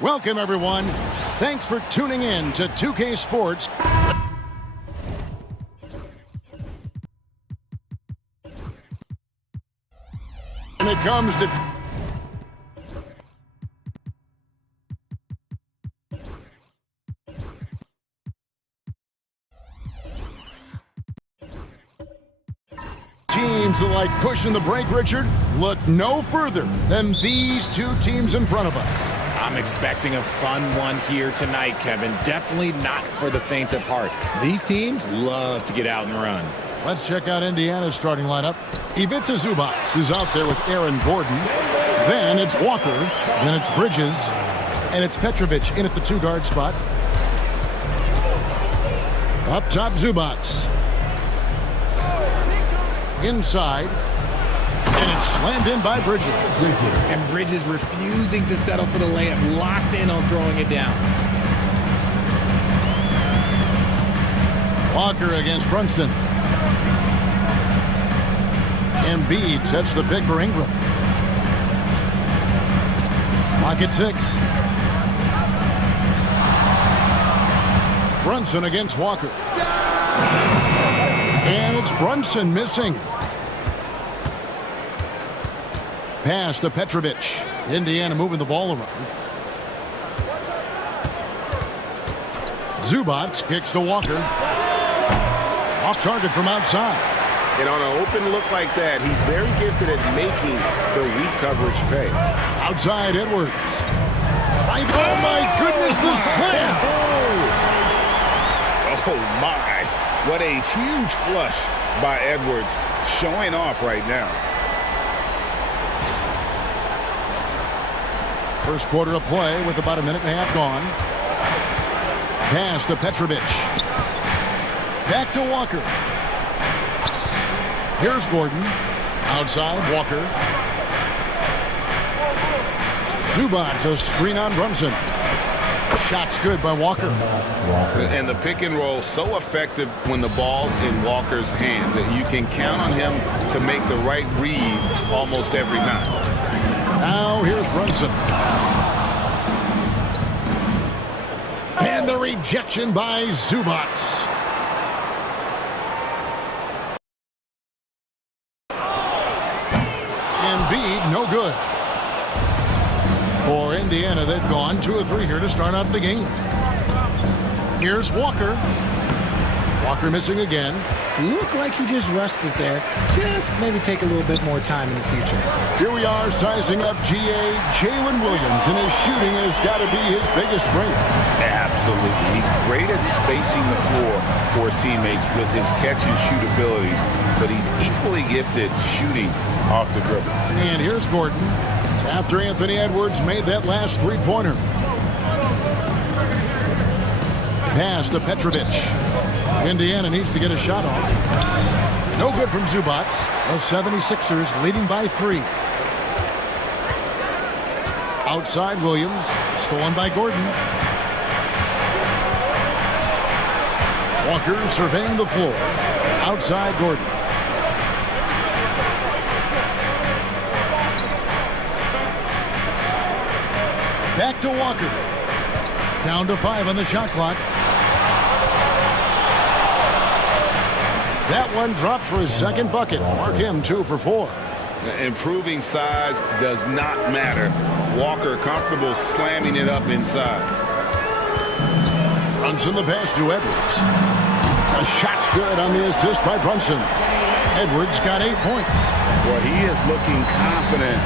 Welcome, everyone. Thanks for tuning in to 2K Sports. And it comes to... teams that like pushing the break, Richard, look no further than these two teams in front of us. I'm expecting a fun one here tonight, Kevin. Definitely not for the faint of heart. These teams love to get out and run. Let's check out Indiana's starting lineup. Ivica Zubac is out there with Aaron Gordon. Then it's Walker. Then it's Bridges. And it's Petrovic in at the two-guard spot. Up top, Zubac. Inside. And it's slammed in by Bridges. And Bridges refusing to settle for the layup. Locked in on throwing it down. Walker against Brunson. Embiid sets the pick for Ingram. Clock at 6. Brunson against Walker. And it's Brunson missing. Pass to Petrovic. Indiana moving the ball around. Zubats kicks to Walker. Off target from outside. And on an open look like that, he's very gifted at making the weak coverage pay. Outside Edwards. Oh my goodness, the slam! Oh my, what a huge flush by Edwards, showing off right now. First quarter of play with about a minute and a half gone. Pass to Petrovic. Back to Walker. Here's Gordon. Outside, Walker. Zubats, a screen on Brunson. Shot's good by Walker. And the pick and roll so effective when the ball's in Walker's hands. You can count on him to make the right read almost every time. Now here's Brunson. And the rejection by Zubats. Embiid, no good. For Indiana, they've gone 2 of 3 here to start out the game. Here's Walker. Walker missing again. Looked like he just rushed it there. Just maybe take a little bit more time in the future. Here we are sizing up GA Jalen Williams, and his shooting has got to be his biggest strength. Absolutely. He's great at spacing the floor for his teammates with his catch and shoot abilities, but he's equally gifted shooting off the dribble. And here's Gordon after Anthony Edwards made that last three-pointer. Pass to Petrovic. Indiana needs to get a shot off. No good from Zubats. The 76ers leading by 3. Outside Williams. Stolen by Gordon. Walker surveying the floor. Outside Gordon. Back to Walker. Down to 5 on the shot clock. That one dropped for his second bucket. Mark him 2 for 4. Improving size does not matter. Walker comfortable slamming it up inside. Brunson the pass to Edwards. A shot's good on the assist by Brunson. Edwards got 8 points. Well, he is looking confident.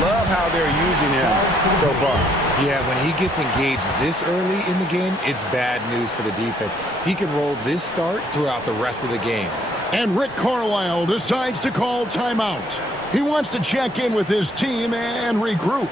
Love how they're using him so far. Yeah, when he gets engaged this early in the game, it's bad news for the defense. He can roll this start throughout the rest of the game. And Rick Carlisle decides to call timeout. He wants to check in with his team and regroup.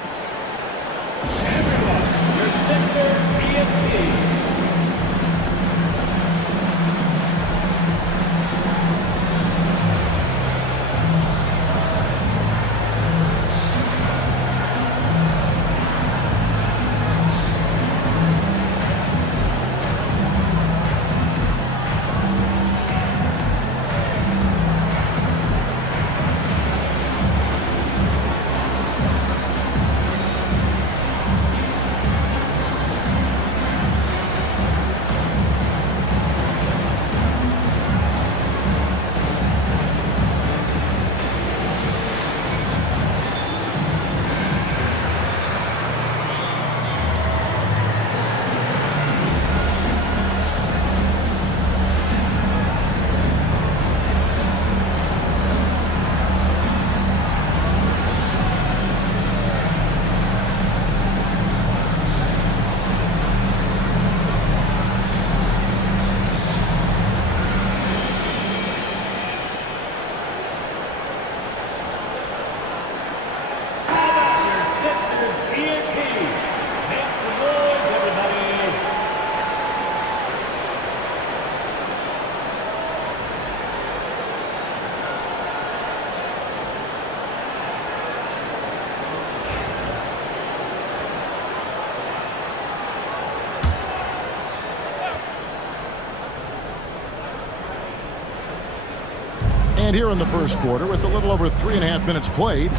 And here in the first quarter, with a little over 3.5 minutes played,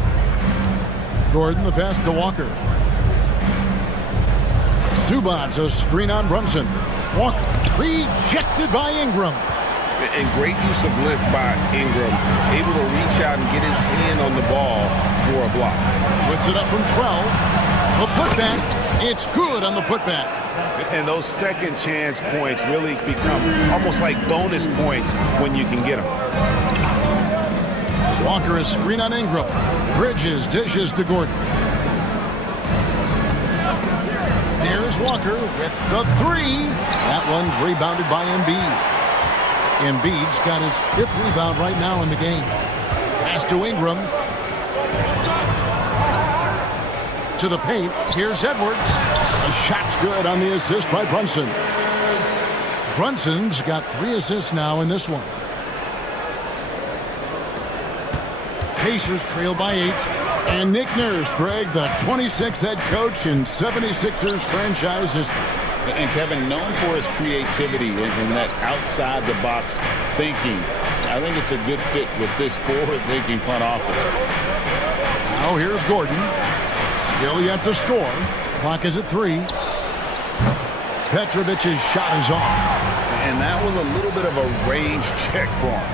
Gordon the pass to Walker. Zubats a screen on Brunson. Walker Rejected by Ingram. And great use of length by Ingram, able to reach out and get his hand on the ball for a block. Puts it up from 12. The putback, it's good on the putback. And those second chance points really become almost like bonus points when you can get them. Walker is screen on Ingram. Bridges dishes to Gordon. There's Walker with the three. That one's rebounded by Embiid. Embiid's got his 5th rebound right now in the game. Pass to Ingram. To the paint. Here's Edwards. A shot's good on the assist by Brunson. Brunson's got 3 assists now in this one. Pacers trail by 8. And Nick Nurse, Greg, the 26th head coach in 76ers franchise history. And Kevin, known for his creativity and that outside-the-box thinking, I think it's a good fit with this forward-thinking front office. Now here's Gordon. Still yet to score. Clock is at 3. Petrovic's shot is off. And that was a little bit of a range check for him.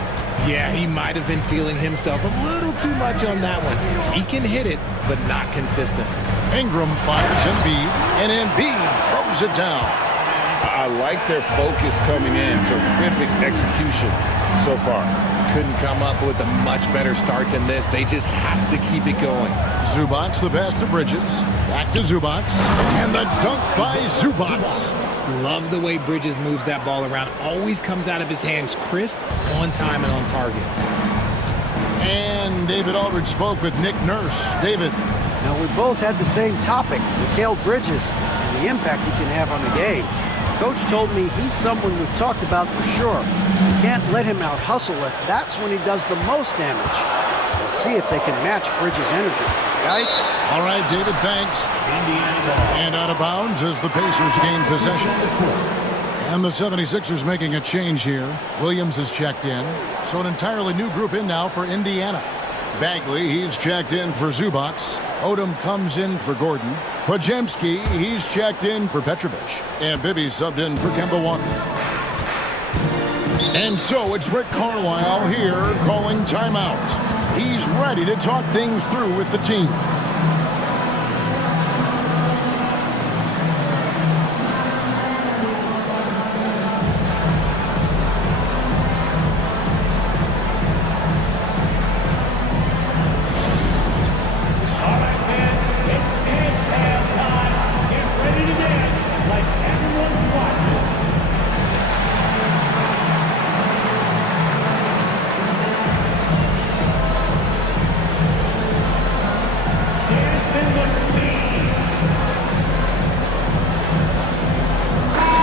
Yeah, he might have been feeling himself a little too much on that one. He can hit it, but not consistent. Ingram fires Embiid, and Embiid throws it down. I like their focus coming in. Terrific execution so far. Couldn't come up with a much better start than this. They just have to keep it going. Zubac, the pass to Bridges. Back to Zubac. And the dunk by Zubac. Love the way Bridges moves that ball around. Always comes out of his hands crisp, on time, and on target. And David Aldridge spoke with Nick Nurse. David. Now, we both had the same topic, Mikal Bridges, and the impact he can have on the game. Coach told me he's someone we've talked about for sure. You can't let him out-hustle us. That's when he does the most damage. Let's see if they can match Bridges' energy. Guys? All right, David, thanks. And out of bounds as the Pacers gain possession. And the 76ers making a change here. Williams is checked in. So an entirely new group in now for Indiana. Bagley, he's checked in for Zubac. Odom comes in for Gordon. Podziemski, he's checked in for Petrovic. And Bibby subbed in for Kemba Walker. And so it's Rick Carlisle here calling timeout. He's ready to talk things through with the team.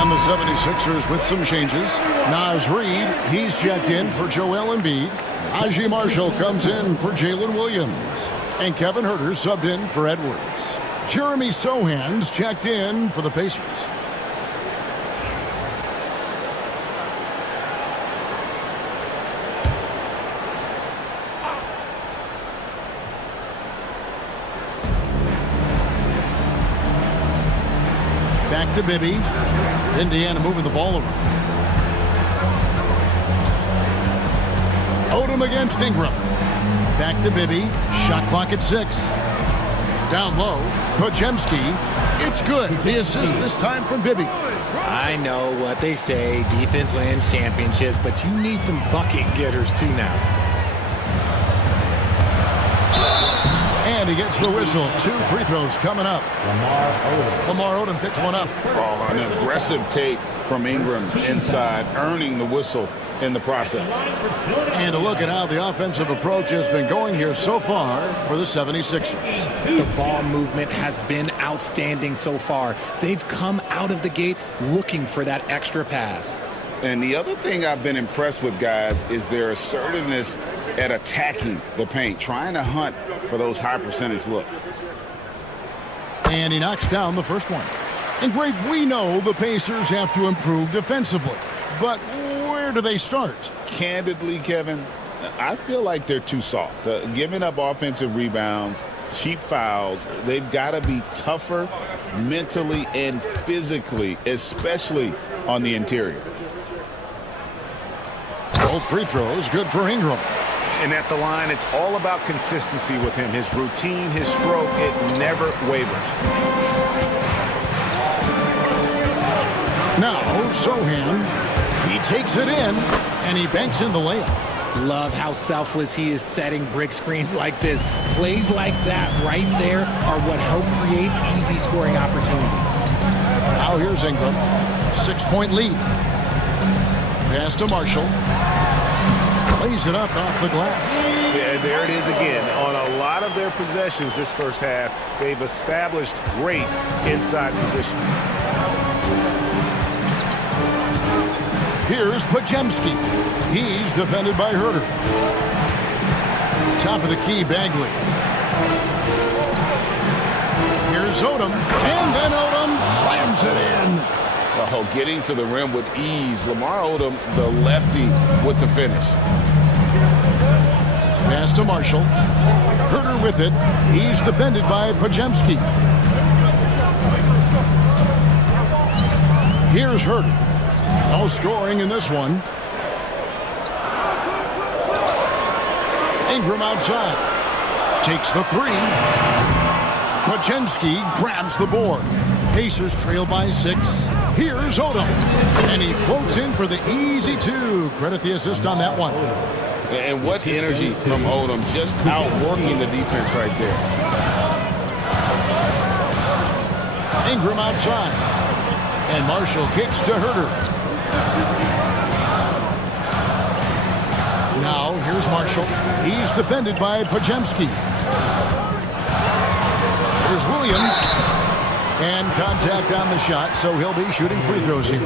And the 76ers with some changes. Naz Reid, he's checked in for Joel Embiid. Najee Marshall comes in for Jalen Williams. And Kevin Huerter subbed in for Edwards. Jeremy Sohan's checked in for the Pacers. Back to Bibby. Indiana moving the ball around. Odom against Ingram. Back to Bibby. Shot clock at 6. Down low. Podziemski. It's good. The assist this time from Bibby. I know what they say. Defense wins championships, but you need some bucket getters too now. And he gets the whistle. 2 free throws coming up. Lamar Odom picks one up. Oh, an aggressive take from Ingram inside, earning the whistle in the process. And a look at how the offensive approach has been going here so far for the 76ers. The ball movement has been outstanding so far. They've come out of the gate looking for that extra pass. And the other thing I've been impressed with, guys, is their assertiveness at attacking the paint, trying to hunt for those high percentage looks. And he knocks down the first one. And Greg, we know the Pacers have to improve defensively, but where do they start? Candidly, Kevin, I feel like they're too soft. Giving up offensive rebounds, cheap fouls, they've got to be tougher mentally and physically, especially on the interior. Both free throws good for Ingram. And at the line, it's all about consistency with him. His routine, his stroke, it never wavers. Now, Sohan, he takes it in, and he banks in the layup. Love how selfless he is setting brick screens like this. Plays like that right there are what help create easy scoring opportunities. Now here's Ingram. 6-point lead. Pass to Marshall. Lays it up off the glass. Yeah, there it is again. On a lot of their possessions this first half, they've established great inside position. Here's Pajemski. He's defended by Herter. Top of the key, Bagley. Here's Odom. And then Odom slams it in. Oh, getting to the rim with ease. Lamar Odom, the lefty, with the finish. Pass to Marshall. Herter with it. He's defended by Pajemski. Here's Herter. No scoring in this one. Ingram outside. Takes the three. Pajemski grabs the board. Pacers trail by 6. Here's Odom. And he floats in for the easy 2. Credit the assist on that one. And what energy from Odom, just outworking the defense right there. Ingram outside. And Marshall kicks to Herter. Now, here's Marshall. He's defended by Pajemski. Here's Williams. And contact on the shot, so he'll be shooting free throws here.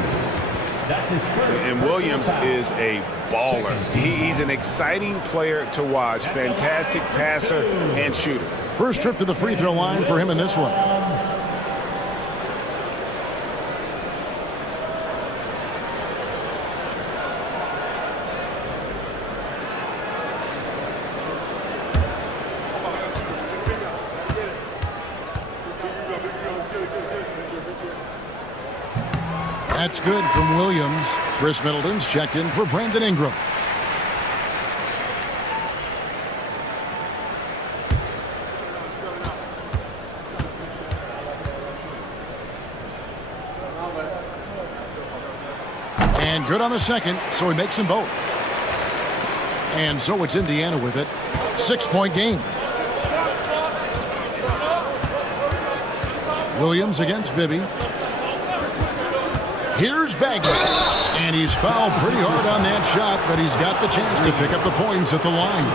And Williams is a baller. He's an exciting player to watch. Fantastic passer and shooter. First trip to the free throw line for him in this one. That's good from Williams. Chris Middleton's checked in for Brandon Ingram. And good on the second, so he makes them both. And so it's Indiana with it. 6-point game. Williams against Bibby. Here's Bagley. And he's fouled pretty hard on that shot, but he's got the chance to pick up the points at the line.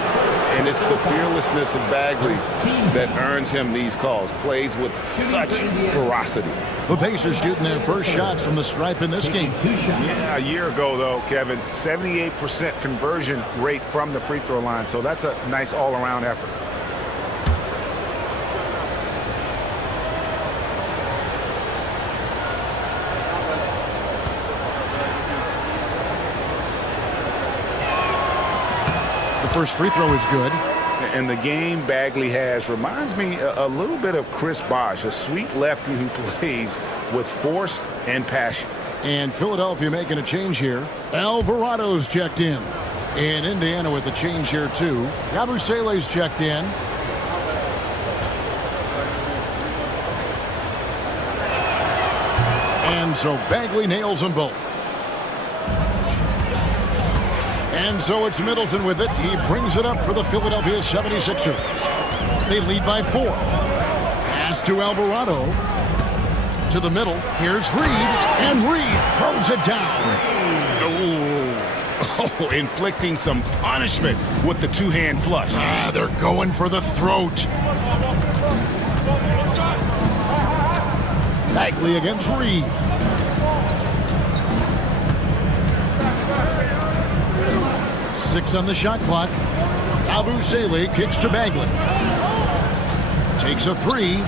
And it's the fearlessness of Bagley that earns him these calls. Plays with such ferocity. The Pacers shooting their first shots from the stripe in this game. Yeah, a year ago, though, Kevin, 78% conversion rate from the free throw line. So that's a nice all-around effort. First free throw is good. And the game Bagley has reminds me a little bit of Chris Bosh, a sweet lefty who plays with force and passion. And Philadelphia making a change here. Alvarado's checked in. And Indiana with a change here too. Yabusele's checked in. And so Bagley nails them both. And so it's Middleton with it. He brings it up for the Philadelphia 76ers. They lead by 4. Pass to Alvarado. To the middle. Here's Reed. And Reed throws it down. Oh, inflicting some punishment with the two-hand flush. They're going for the throat. Bagley against Reed. Six on the shot clock. Yabusele kicks to Bagley. Takes a 3.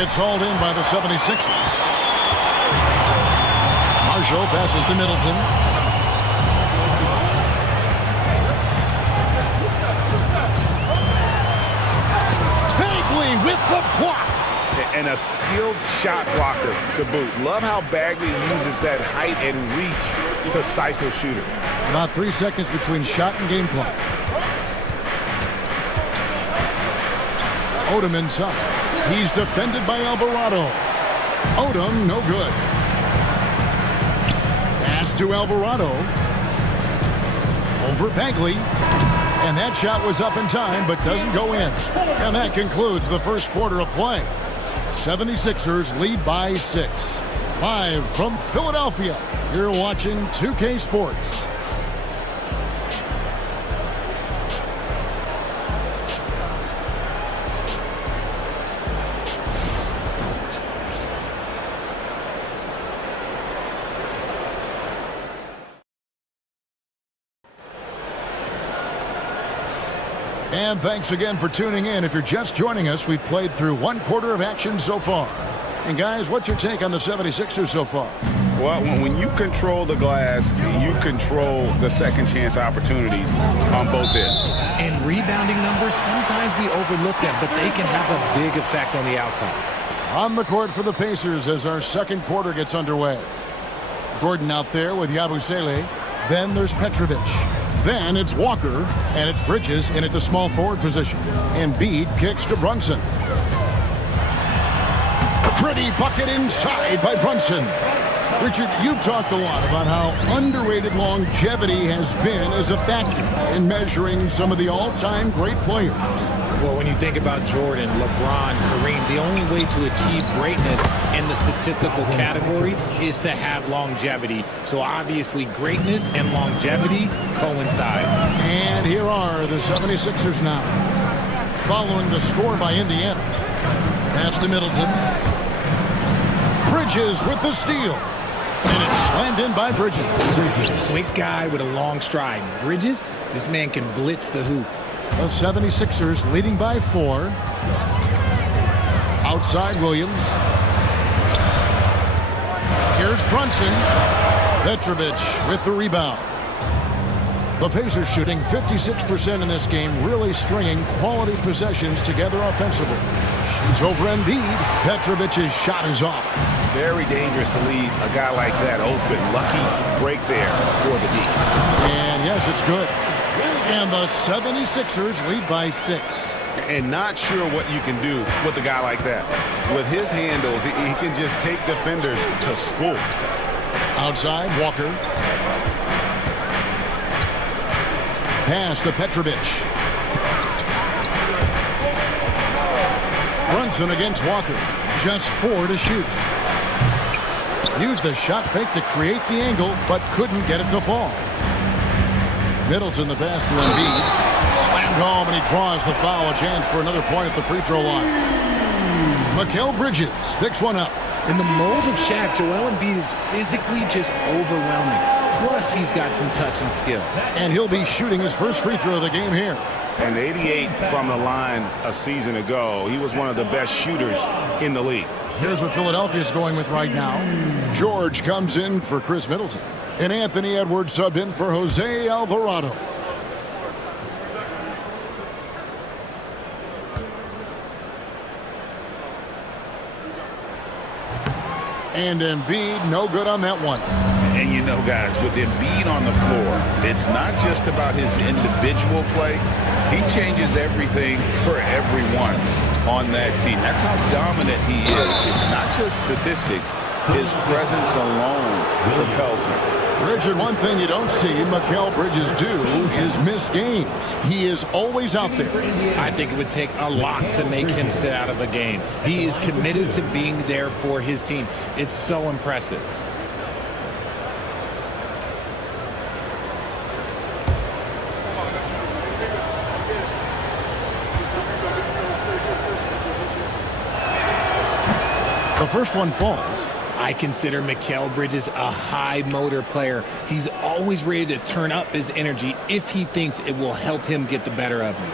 It's hauled in by the 76ers. Marshall passes to Middleton. Bagley with the block. and a skilled shot blocker to boot. Love how Bagley uses that height and reach to stifle shooters. About 3 seconds between shot and game clock. Odom inside. He's defended by Alvarado. Odom, no good. Pass to Alvarado. Over Bagley. And that shot was up in time, but doesn't go in. And that concludes the first quarter of play. 76ers lead by 6. Live from Philadelphia, you're watching 2K Sports. And thanks again for tuning in. If you're just joining us, we've played through 1 quarter of action so far. And guys, what's your take on the 76ers so far? Well, when you control the glass, you control the second chance opportunities on both ends. And rebounding numbers, sometimes we overlook them, but they can have a big effect on the outcome. On the court for the Pacers as our second quarter gets underway. Gordon out there with Yabusele. Then there's Petrovic. Then it's Walker, and it's Bridges in at the small forward position. Embiid kicks to Brunson. Pretty bucket inside by Brunson. Richard, you've talked a lot about how underrated longevity has been as a factor in measuring some of the all-time great players. Well, when you think about Jordan, LeBron, Kareem, the only way to achieve greatness in the statistical category is to have longevity. So obviously greatness and longevity coincide. And here are the 76ers now. Following the score by Indiana. Pass to Middleton. Bridges with the steal. And it's slammed in by Bridges. Quick guy with a long stride. Bridges, this man can blitz the hoop. The 76ers leading by 4. Outside Williams. Here's Brunson. Petrovic with the rebound. The Pacers shooting 56% in this game, really stringing quality possessions together offensively. Shoots over Embiid. Petrovic's shot is off. Very dangerous to leave a guy like that open. Lucky break there for the D. And yes, it's good. And the 76ers lead by 6. And not sure what you can do with a guy like that. With his handles, he can just take defenders to school. Outside, Walker. Pass to Petrovic. Brunson against Walker. Just 4 to shoot. Used the shot fake to create the angle, but couldn't get it to fall. Middleton the pass to Embiid. Slammed home, and he draws the foul. A chance for another point at the free throw line. Mikal Bridges picks one up. In the mold of Shaq, Joel Embiid is physically just overwhelming. Plus, he's got some touch and skill. And he'll be shooting his first free throw of the game here. And 88 from the line a season ago. He was one of the best shooters in the league. Here's what Philadelphia's going with right now. George comes in for Chris Middleton. And Anthony Edwards subbed in for Jose Alvarado. And Embiid, no good on that one. And you know, guys, with Embiid on the floor, it's not just about his individual play. He changes everything for everyone on that team. That's how dominant he is. It's not just statistics. His presence alone propels him. Richard, one thing you don't see Mikal Bridges do is miss games. He is always out there. I think it would take a lot to make him sit out of a game. He is committed to being there for his team. It's so impressive. The first one falls. I consider Mikal Bridges a high motor player. He's always ready to turn up his energy if he thinks it will help him get the better of him.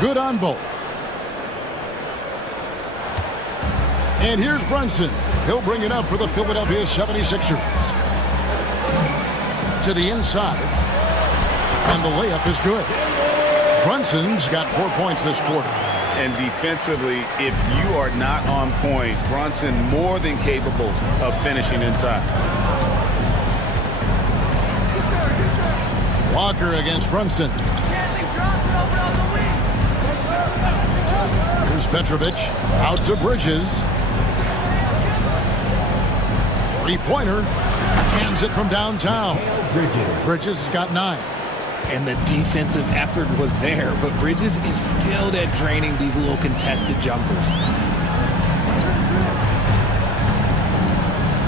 Good on both. And here's Brunson. He'll bring it up for the Philadelphia 76ers. To the inside. And the layup is good. Brunson's got 4 points this quarter. And defensively, if you are not on point, Brunson more than capable of finishing inside. Walker against Brunson. Here's Petrovic. Out to Bridges. Three-pointer. Cans it from downtown. Bridges has got 9. And the defensive effort was there, but Bridges is skilled at draining these little contested jumpers.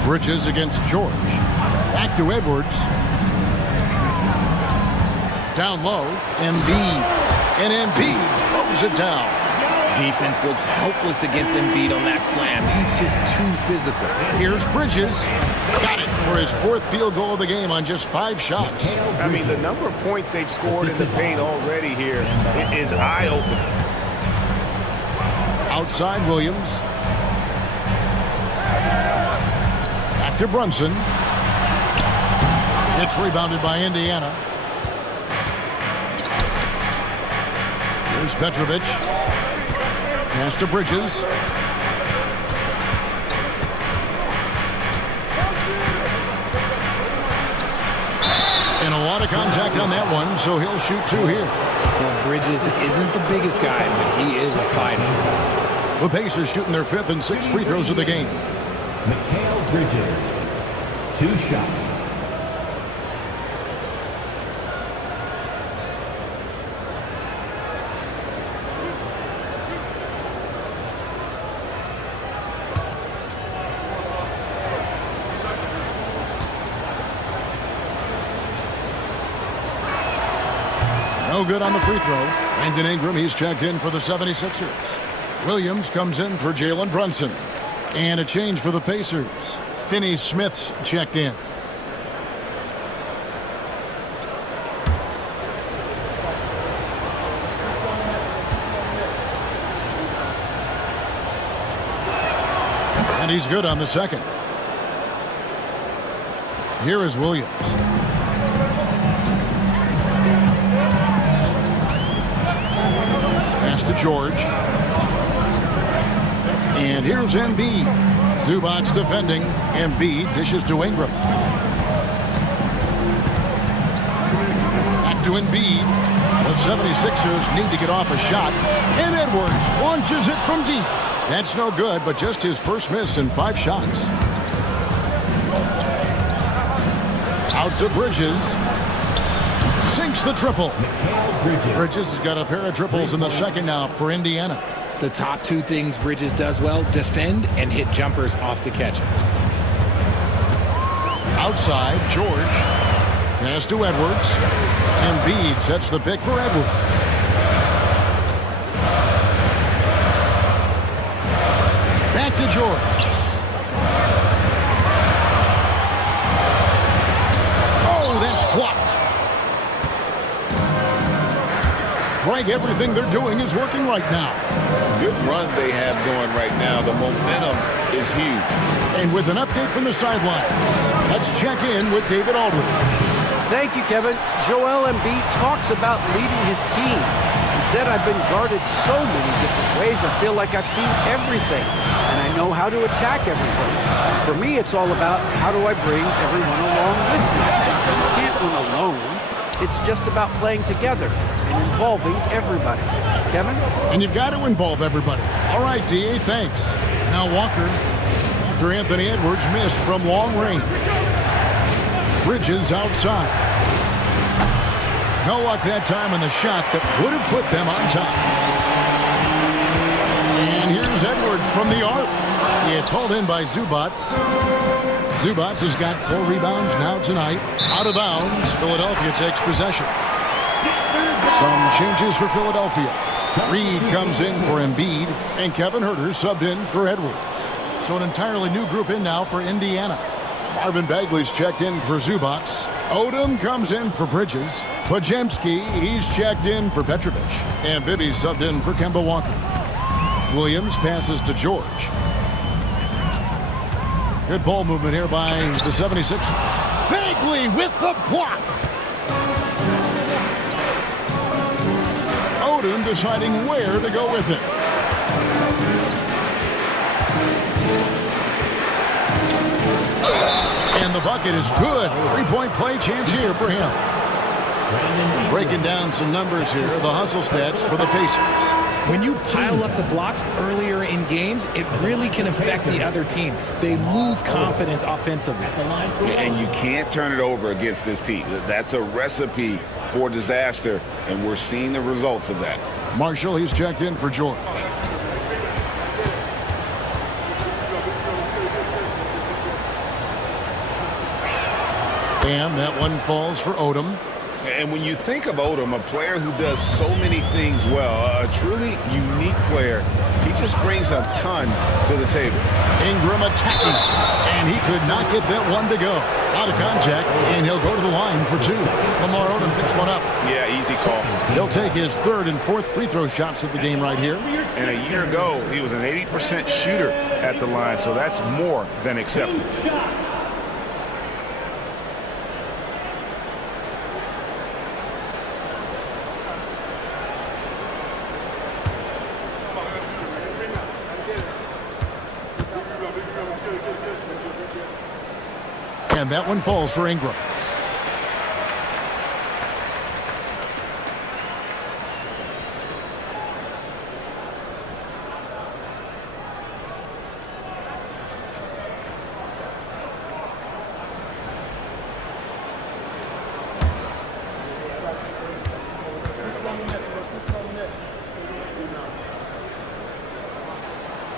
Bridges against George. Back to Edwards. Down low. Embiid. And Embiid throws it down. Defense looks helpless against Embiid on that slam. He's just too physical. Here's Bridges. Got it for his 4th field goal of the game on just 5 shots. I mean, the number of points they've scored in the paint already here is eye-opening. Outside Williams. Back to Brunson. It's rebounded by Indiana. Here's Petrovic. Pass to Bridges. And a lot of contact on that one, so he'll shoot 2 here. Well, Bridges isn't the biggest guy, but he is a fighter. The Pacers shooting their 5th and 6th free throws of the game. Mikal Bridges, 2 shots. No good on the free throw. Brandon Ingram, he's checked in for the 76ers. Williams comes in for Jalen Brunson. And a change for the Pacers. Finney Smith's checked in. And he's good on the second. Here is Williams. Pass to George. And here's Embiid. Zubac's defending. Embiid dishes to Ingram. Back to Embiid. The 76ers need to get off a shot. And Edwards launches it from deep. That's no good, but just his first miss in 5 shots. Out to Bridges. Sinks the triple. Bridges has got a pair of triples in the second now for Indiana. The top 2 things Bridges does well: defend and hit jumpers off the catch. Outside, George. Pass to Edwards. Embiid sets the pick for Edwards. Back to George. Oh, that's blocked. Greg, everything they're doing is working right now. Good run they have going right now. The momentum is huge. And with an update from the sideline, let's check in with David Aldridge. Thank you, Kevin. Joel Embiid talks about leading his team. He said, "I've been guarded so many different ways. I feel like I've seen everything, and I know how to attack everything. For me, it's all about how do I bring everyone along with me. You can't win alone. It's just about playing together and involving everybody." Kevin? And you've got to involve everybody. All right, D.A., thanks. Now Walker, after Anthony Edwards missed from long range. Bridges outside. No luck that time on the shot that would have put them on top. And here's Edwards from the arc. It's hauled in by Zubac. Zubac has got 4 rebounds now tonight. Out of bounds, Philadelphia takes possession. Some changes for Philadelphia. Reed comes in for Embiid, and Kevin Huerter subbed in for Edwards. So an entirely new group in now for Indiana. Marvin Bagley's checked in for Zubac. Odom comes in for Bridges. Podziemski, he's checked in for Petrovic. And Bibby subbed in for Kemba Walker. Williams passes to George. Good ball movement here by the 76ers. Bagley with the block. Odom deciding where to go with it. And the bucket is good. Three-point play chance here for him. Breaking down some numbers here, the hustle stats for the Pacers. When you pile up the blocks earlier in games, it really can affect the other team. They lose confidence offensively. And you can't turn it over against this team. That's a recipe for disaster, and we're seeing the results of that. Marshall, he's checked in for George. And that one falls for Odom. And when you think of Odom, a player who does so many things well, a truly unique player, he just brings a ton to the table. Ingram attacking, and he could not get that one to go. Out of contact, and he'll go to the line for two. Lamar Odom picks one up. Yeah, easy call. He'll take his third and fourth free throw shots at the game right here. And a year ago, he was an 80% shooter at the line, so that's more than acceptable. And that one falls for Ingram.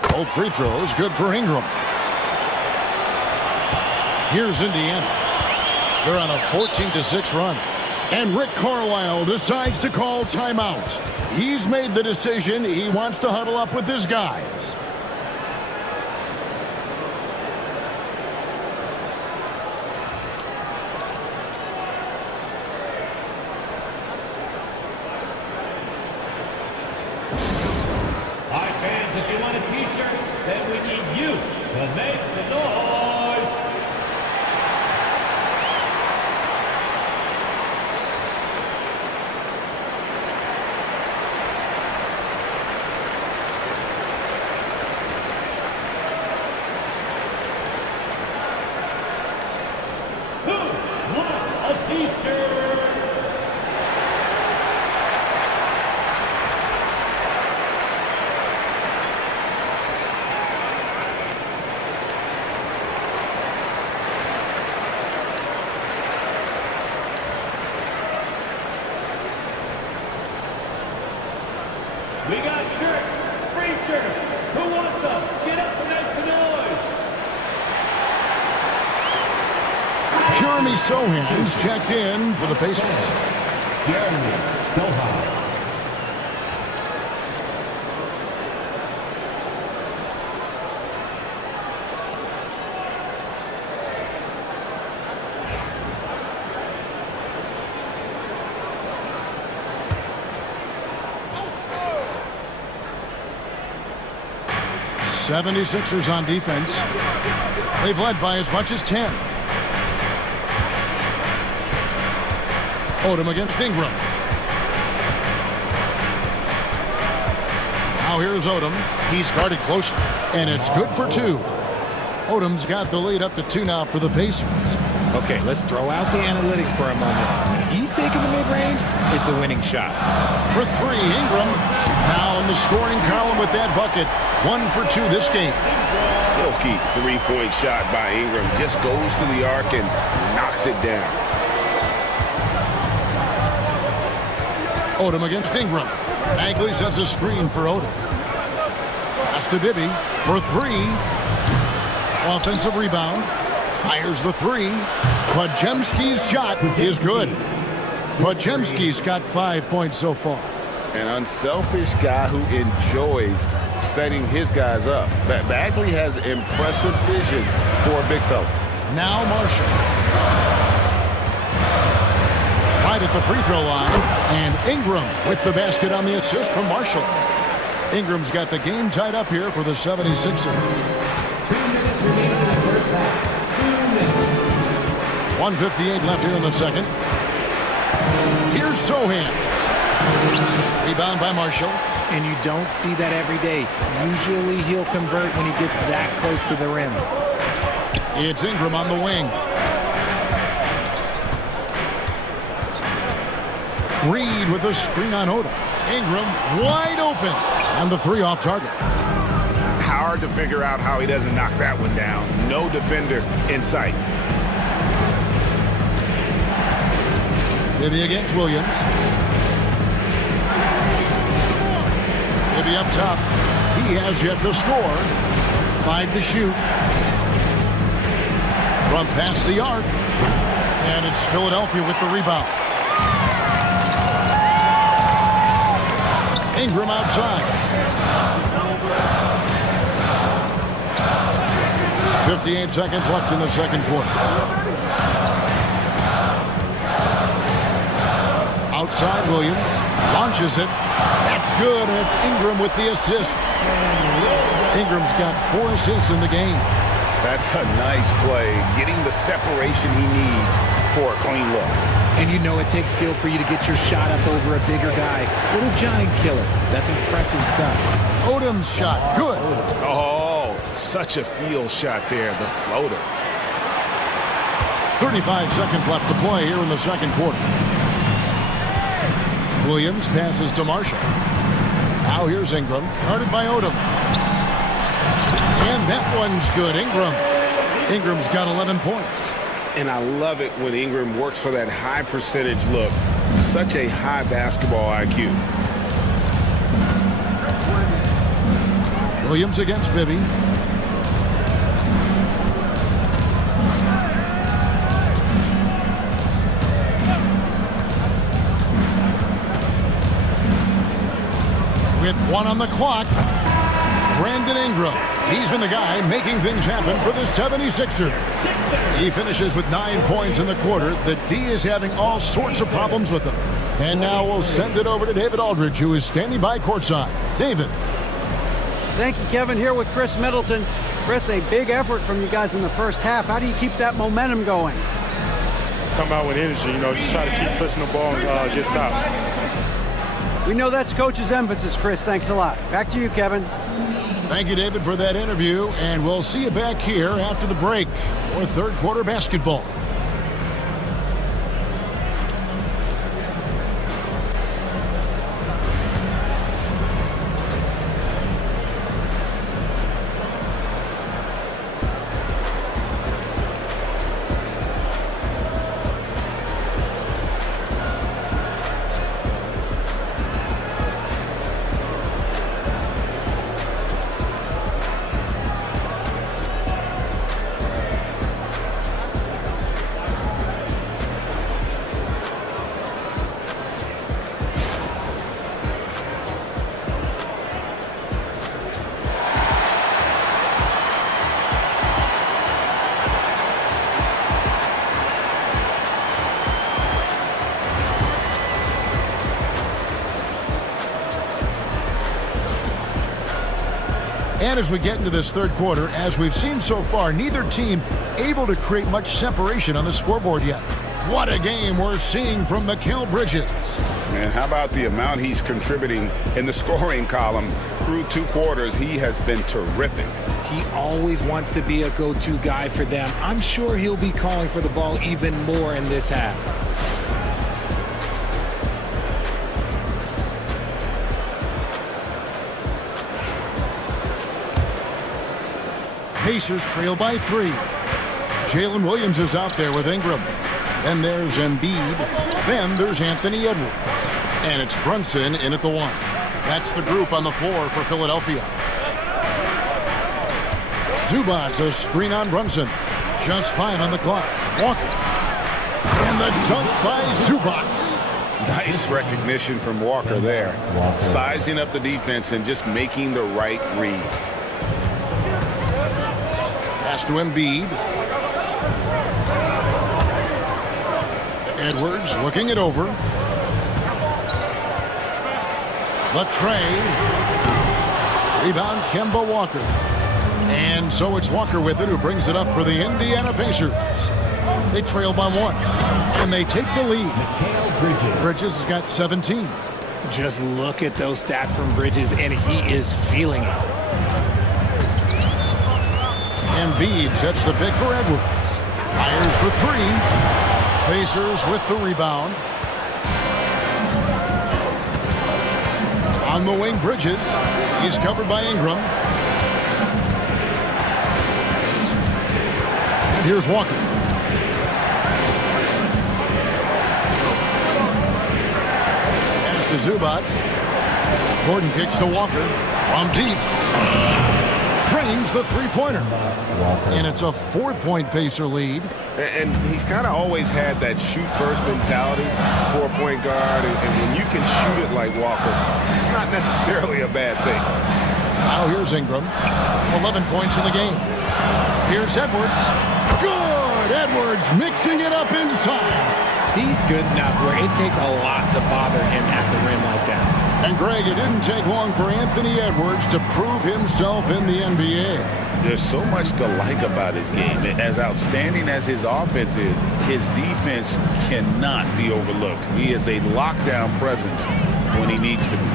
Both free throws good for Ingram. Here's Indiana. They're on a 14-6 run. And Rick Carlisle decides to call timeout. He's made the decision. He wants to huddle up with his guys. Hi, fans, if you want a t-shirt, then we need you to make the noise. Who wants a t-shirt? We got shirts, free shirts. Who wants them? Get up and make some noise. Jeremy Sohan's checked in for the Pacers. Jeremy Sohan. '76ers on defense. They've led by as much as 10. Odom against Ingram. Now here's Odom. He's guarded closely, and it's good for two. Odom's got the lead up to 2 now for the Pacers. Okay, let's throw out the analytics for a moment. When he's taking the mid-range, it's a winning shot. For 3, Ingram. Now in the scoring column with that bucket. 1 for 2 this game. Silky three-point shot by Ingram. Just goes to the arc and knocks it down. Odom against Ingram. Bagley sets a screen for Odom. Pass to Bibby for 3. Offensive rebound. Fires the 3. Podziemski's shot is good. Podziemski's got 5 points so far. An unselfish guy who enjoys setting his guys up. Bagley has impressive vision for a big fella. Now Marshall. Right at the free throw line. And Ingram with the basket on the assist from Marshall. Ingram's got the game tied up here for the 76ers. 2 minutes remaining in the first .158 left here in the second. Here's Sohan. Rebound by Marshall. And you don't see that every day. Usually he'll convert when he gets that close to the rim. It's Ingram on the wing. Reed with a screen on Odom. Ingram wide open. And the three off target. Hard to figure out how he doesn't knock that one down. No defender in sight. Bibby against Williams. Bibby up top. He has yet to score. 5 to shoot. From past the arc. And it's Philadelphia with the rebound. Ingram outside. 58 seconds left in the second quarter. Outside Williams. Launches it. That's good, and it's Ingram with the assist. Ingram's got 4 assists in the game. That's a nice play. Getting the separation he needs for a clean look. And you know it takes skill for you to get your shot up over a bigger guy. Little giant killer. That's impressive stuff. Odom's shot. Good. Oh, such a field shot there. The floater. 35 seconds left to play here in the second quarter. Williams passes to Marshall. Now here's Ingram. Guarded by Odom. And that one's good. Ingram's got 11 points. And I love it when Ingram works for that high percentage look. Such a high basketball IQ. Williams against Bibby. With 1 on the clock, Brandon Ingram. He's been the guy making things happen for the 76ers. He finishes with 9 points in the quarter. The D is having all sorts of problems with him. And now we'll send it over to David Aldridge, who is standing by courtside. David. Thank you, Kevin. Here with Chris Middleton. Chris, a big effort from you guys in the first half. How do you keep that momentum going? Come out with energy, just try to keep pushing the ball and get stops. We know that's Coach's emphasis, Chris. Thanks a lot. Back to you, Kevin. Thank you, David, for that interview, and we'll see you back here after the break for third quarter basketball. And as we get into this third quarter, as we've seen so far, neither team able to create much separation on the scoreboard yet. What a game we're seeing from Mikal Bridges. And how about the amount he's contributing in the scoring column through 2 quarters? He has been terrific. He always wants to be a go-to guy for them. I'm sure he'll be calling for the ball even more in this half. Pacers trail by 3. Jalen Williams is out there with Ingram. Then there's Embiid. Then there's Anthony Edwards. And it's Brunson in at the 1. That's the group on the floor for Philadelphia. Zubac, a screen on Brunson. Just 5 on the clock. Walker. And the dunk by Zubac. Nice recognition from Walker there. Sizing up the defense and just making the right read. Pass to Embiid. Edwards looking it over. The tray. Rebound Kemba Walker. And so it's Walker with it, who brings it up for the Indiana Pacers. They trail by 1, and they take the lead. Bridges has got 17. Just look at those stats from Bridges, and he is feeling it. Embiid sets the pick for Edwards. Fires for 3. Pacers with the rebound. On the wing, Bridges. He's covered by Ingram. And here's Walker. Pass to Zubac. Gordon kicks to Walker. From deep. Drains the three-pointer. And it's a 4-point Pacer lead. And he's kind of always had that shoot-first mentality for a point guard. And when you can shoot it like Walker, it's not necessarily a bad thing. Now here's Ingram. 11 points in the game. Here's Edwards. Good! Edwards mixing it up inside. He's good enough where it takes a lot to bother him at the rim like that. And Greg, it didn't take long for Anthony Edwards to prove himself in the NBA. There's so much to like about his game. As outstanding as his offense is, his defense cannot be overlooked. He is a lockdown presence when he needs to be.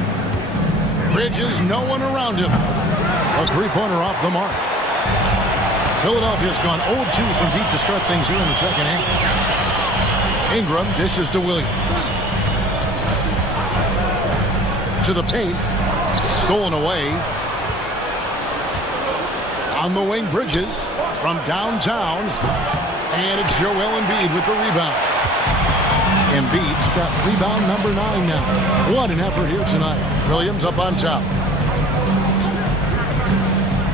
Bridges, no one around him. A three-pointer off the mark. Philadelphia's gone 0-2 from deep to start things here in the second half. Ingram dishes to Williams. To the paint. Stolen away. On the wing, Bridges from downtown. And it's Joel Embiid with the rebound. Embiid's got rebound number 9 now. What an effort here tonight. Williams up on top.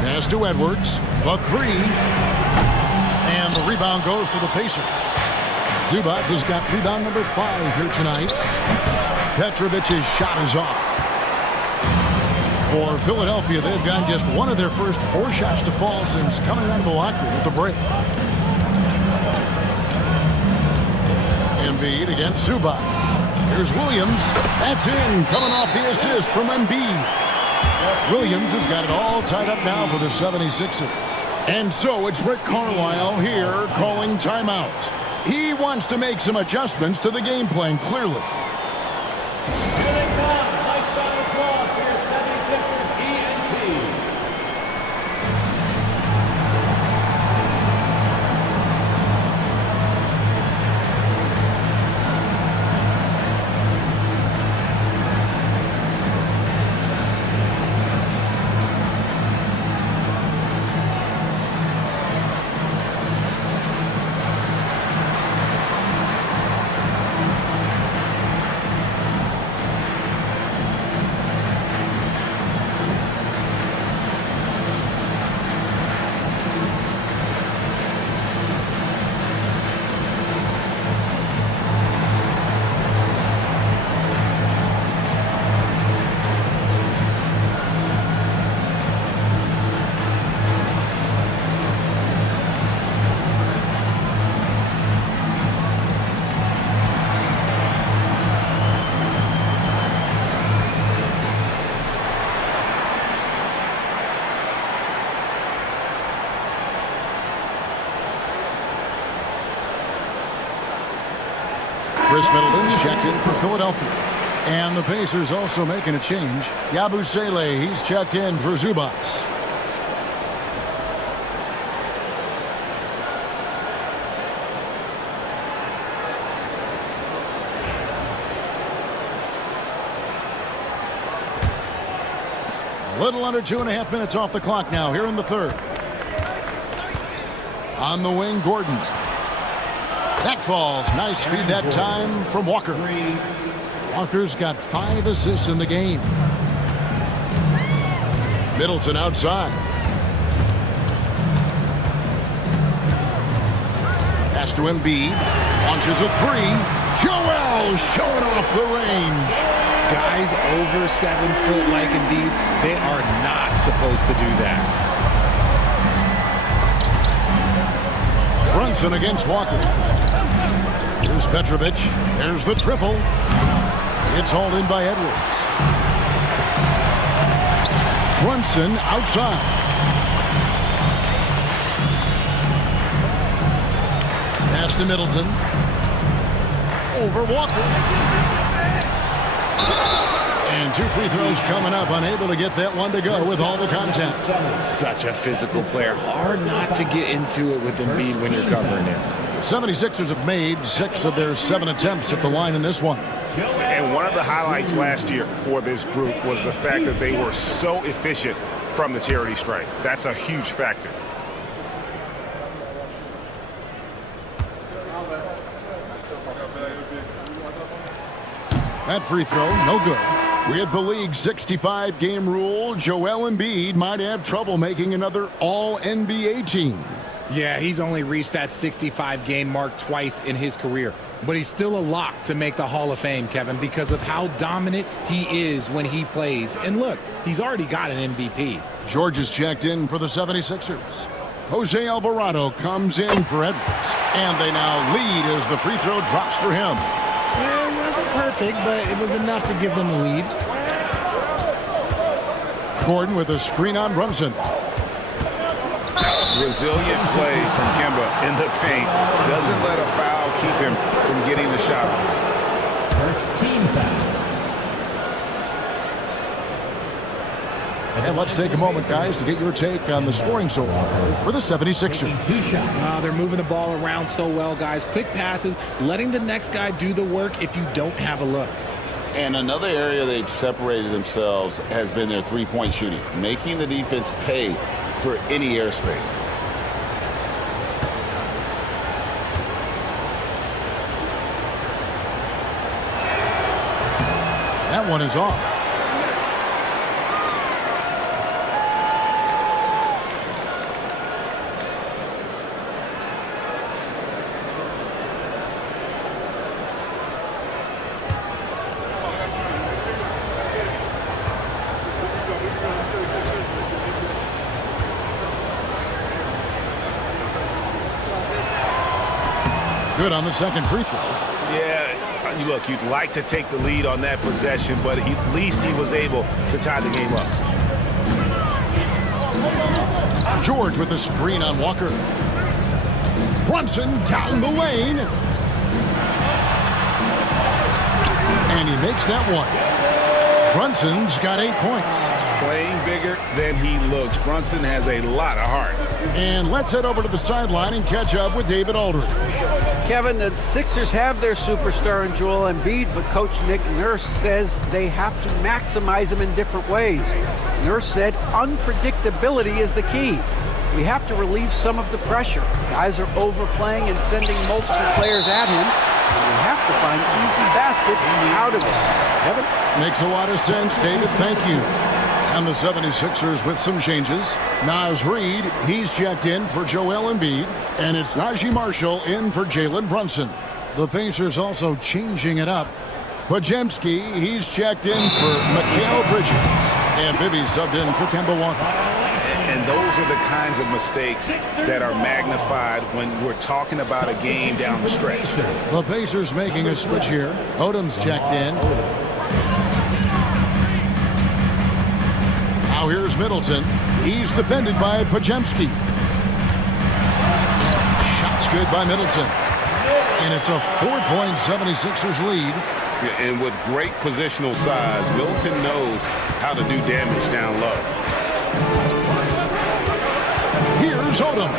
Pass to Edwards. The 3. And the rebound goes to the Pacers. Zubac has got rebound number 5 here tonight. Petrovic's shot is off. For Philadelphia, they've gotten just one of their first 4 shots to fall since coming out of the locker room at the break. Embiid against Zubac. Here's Williams. That's in, coming off the assist from Embiid. Williams has got it all tied up now for the 76ers. And so it's Rick Carlisle here calling timeout. He wants to make some adjustments to the game plan, clearly. Chris Middleton's checked in for Philadelphia. And the Pacers also making a change. Yabusele, he's checked in for Zubac. A little under 2.5 minutes off the clock now here in the third. On the wing, Gordon. That falls. Nice feed that time from Walker. Walker's got 5 assists in the game. Middleton outside. Pass to Embiid. Launches a 3. Joel showing off the range. Guys over 7 foot like Embiid, they are not supposed to do that. Brunson against Walker. Here's Petrovic. There's the triple. It's hauled in by Edwards. Brunson outside. Pass to Middleton. Over Walker. And 2 free throws coming up. Unable to get that one to go with all the contact. Such a physical player. Hard not to get into it with Embiid when you're covering him. 76ers have made 6 of their 7 attempts at the line in this one. And one of the highlights last year for this group was the fact that they were so efficient from the charity stripe. That's a huge factor. That free throw, no good. With the league's 65-game rule, Joel Embiid might have trouble making another All-NBA team. Yeah, he's only reached that 65-game mark twice in his career. But he's still a lock to make the Hall of Fame, Kevin, because of how dominant he is when he plays. And look, he's already got an MVP. George is checked in for the 76ers. Jose Alvarado comes in for Edwards. And they now lead as the free throw drops for him. Well, it wasn't perfect, but it was enough to give them the lead. Gordon with a screen on Brunson. Resilient play from Kemba in the paint. Doesn't let a foul keep him from getting the shot off. First team foul. And let's take a moment, guys, to get your take on the scoring so far for the 76ers. They're moving the ball around so well, guys. Quick passes, letting the next guy do the work if you don't have a look. And another area they've separated themselves has been their three-point shooting, making the defense pay for any airspace. That one is off. Good on the second free throw. Yeah, look, you'd like to take the lead on that possession, but at least he was able to tie the game up. George with the screen on Walker. Brunson down the lane. And he makes that one. Brunson's got 8 points. Playing bigger than he looks. Brunson has a lot of heart. And let's head over to the sideline and catch up with David Aldridge. Kevin, the Sixers have their superstar in Joel Embiid, but Coach Nick Nurse says they have to maximize him in different ways. Nurse said unpredictability is the key. We have to relieve some of the pressure. Guys are overplaying and sending multiple players at him. And we have to find easy baskets out of it. Kevin? Makes a lot of sense, David. Thank you. And the 76ers with some changes. Naz Reid, he's checked in for Joel Embiid. And it's Najee Marshall in for Jalen Brunson. The Pacers also changing it up. Podziemski, he's checked in for Mikal Bridges. And Bibby subbed in for Kemba Walker. And those are the kinds of mistakes that are magnified when we're talking about a game down the stretch. The Pacers making a switch here. Odom's checked in. Now here's Middleton. He's defended by Podziemski. Shots good by Middleton. And it's a 4-point 76ers lead. Yeah, and with great positional size, Middleton knows how to do damage down low. Here's Odom.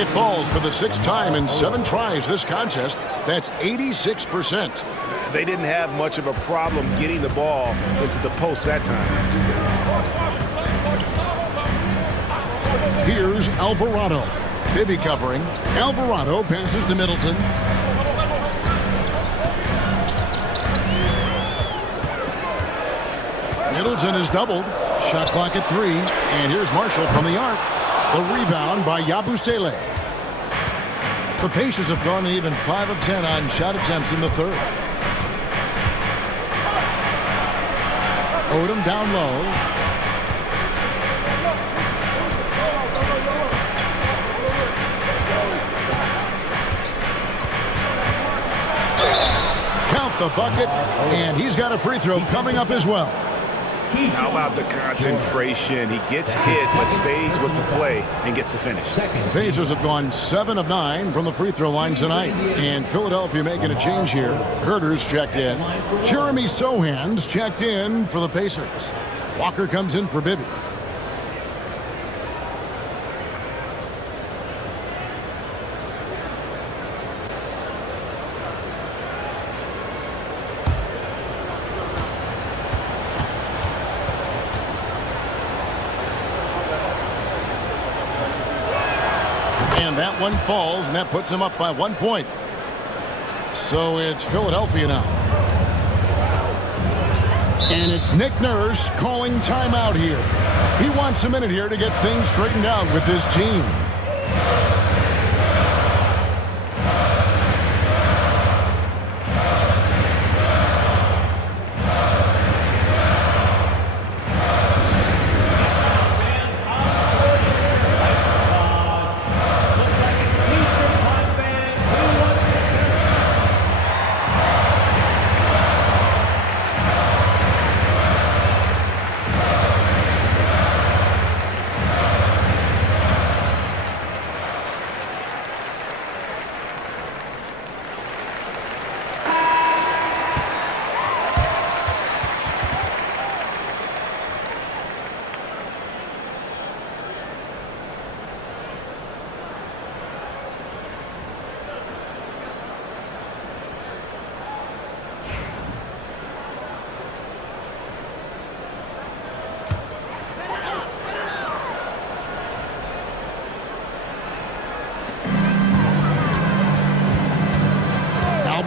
It falls for the 6th time in 7 tries this contest. That's 86%. They didn't have much of a problem getting the ball into the post that time. Here's Alvarado. Bibby covering. Alvarado passes to Middleton. Middleton is doubled. Shot clock at 3. And here's Marshall from the arc. The rebound by Yabusele. The Pacers have gone even 5 of 10 on shot attempts in the third. Odom down low. Count the bucket, and he's got a free throw coming up as well. How about the concentration? He gets hit, but stays with the play and gets the finish. The Pacers have gone 7 of 9 from the free throw line tonight. And Philadelphia making a change here. Herter's checked in. Jeremy Sohan's checked in for the Pacers. Walker comes in for Bibby. And that one falls, and that puts him up by 1 point. So it's Philadelphia now. And it's Nick Nurse calling timeout here. He wants a minute here to get things straightened out with his team.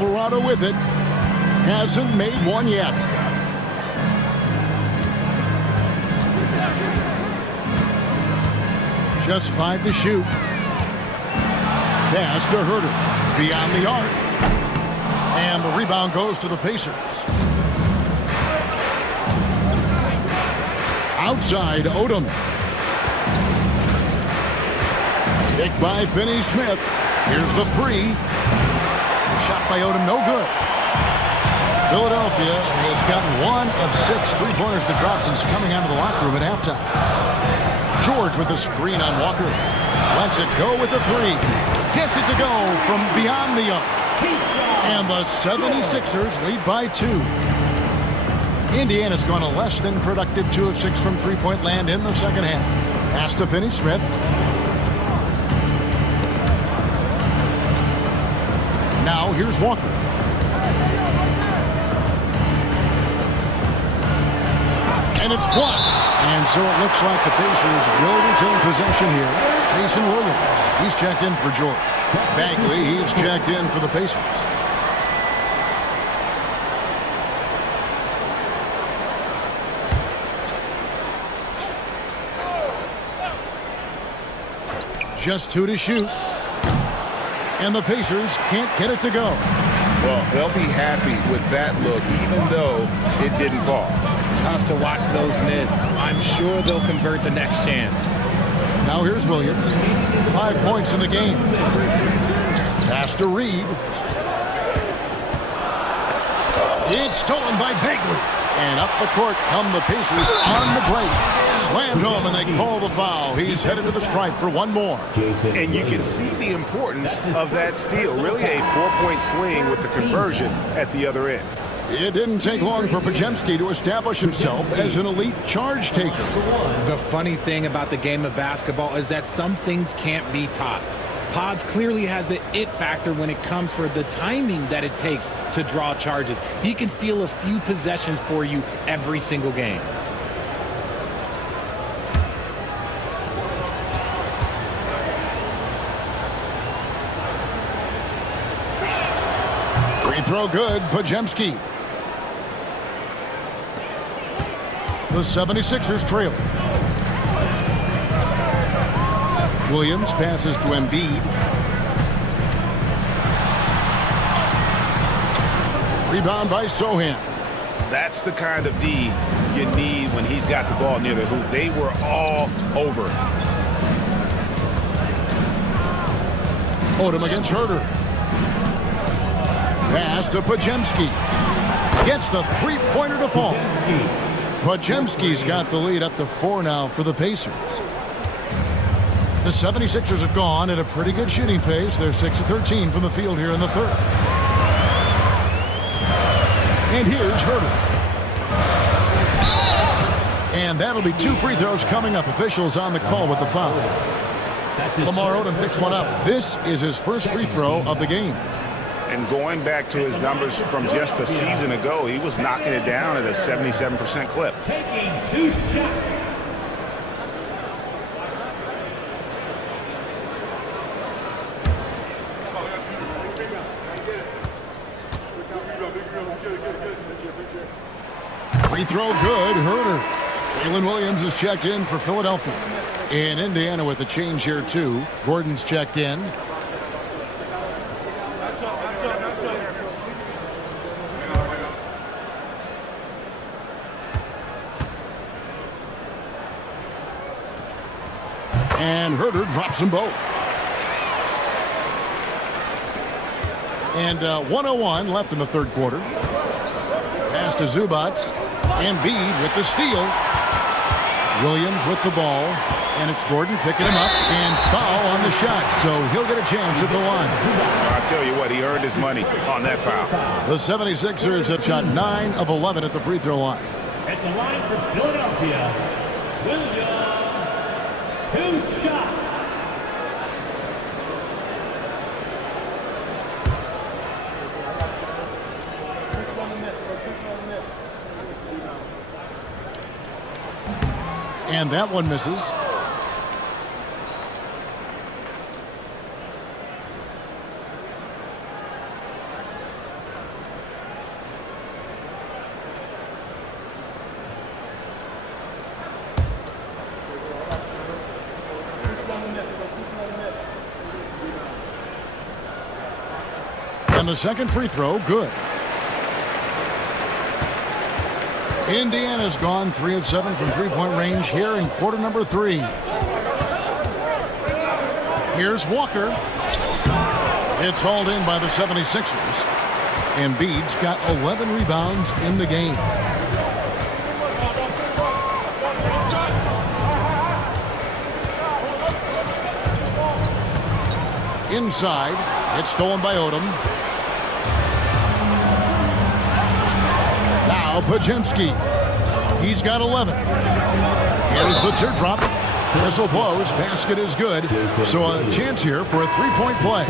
Alvarado with it. Hasn't made one yet. Just 5 to shoot. Pass to Herter. Beyond the arc. And the rebound goes to the Pacers. Outside, Odom. Picked by Finney-Smith. Here's the three. Shot by Odom, no good. Philadelphia has gotten 1 of 6 3-pointers to drop since coming out of the locker room at halftime. George with the screen on Walker. Lets it go with the three. Gets it to go from beyond the arc. And the 76ers lead by 2. Indiana's gone a less than productive 2 of 6 from three-point land in the second half. Pass to Finney-Smith. Now here's Walker. And it's blocked. And so it looks like the Pacers will retain possession here. Jason Williams, he's checked in for George. Bagley, he's checked in for the Pacers. Just 2 to shoot. And the Pacers can't get it to go. Well, they'll be happy with that look, even though it didn't fall. Tough to watch those miss. I'm sure they'll convert the next chance. Now here's Williams. 5 points in the game. Pass to Reed. It's stolen by Bagley. And up the court come the Pacers on the break. Slammed home and they call the foul. He's headed to the stripe for one more. And you can see the importance of that steal. Really a 4-point swing with the conversion at the other end. It didn't take long for Podziemski to establish himself as an elite charge taker. The funny thing about the game of basketball is that some things can't be taught. Pods clearly has the it factor when it comes for the timing that it takes to draw charges. He can steal a few possessions for you every single game. Free throw good, Podziemski. The 76ers trail. Williams passes to Embiid. Rebound by Sohan. That's the kind of D you need when he's got the ball near the hoop. They were all over. Odom against Herter. Pass to Podziemski. Gets the three-pointer to fall. Podziemski's got the lead up to 4 now for the Pacers. The 76ers have gone at a pretty good shooting pace. They're 6 of 13 from the field here in the third. And here's Herter. And that'll be 2 free throws coming up. Officials on the call with the foul. Lamar Odom picks one up. This is his first free throw of the game. And going back to his numbers from just a season ago, he was knocking it down at a 77% clip. Taking 2 shots. Free throw good. Herter. Jalen Williams is checked in for Philadelphia. In Indiana with a change here too. Gordon's checked in. And Herter drops them both. And 1:01 left in the third quarter. Pass to Zubac. Embiid with the steal. Williams with the ball. And it's Gordon picking him up. And foul on the shot. So he'll get a chance at the line. I'll tell you what, he earned his money on that foul. The 76ers have shot 9 of 11 at the free throw line. At the line for Philadelphia, Williams, 2 shots. And that one misses. And the second free throw, good. Indiana's gone 3 of 7 from three-point range here in quarter number 3. Here's Walker. It's hauled in by the 76ers. Embiid's got 11 rebounds in the game. Inside, it's stolen by Odom. Now Podziemski. He's got 11. Here's the teardrop. Whistle blows. Basket is good. So a chance here for a three-point play.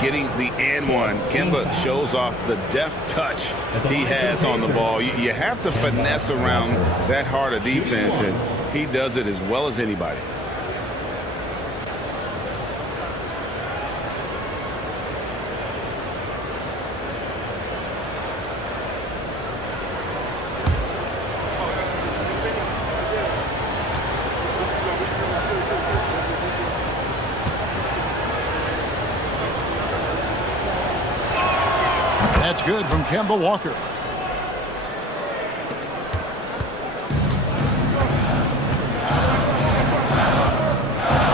Getting the and one. Kemba shows off the deft touch he has on the ball. You have to finesse around that hard a defense, and he does it as well as anybody. That's good from Kemba Walker.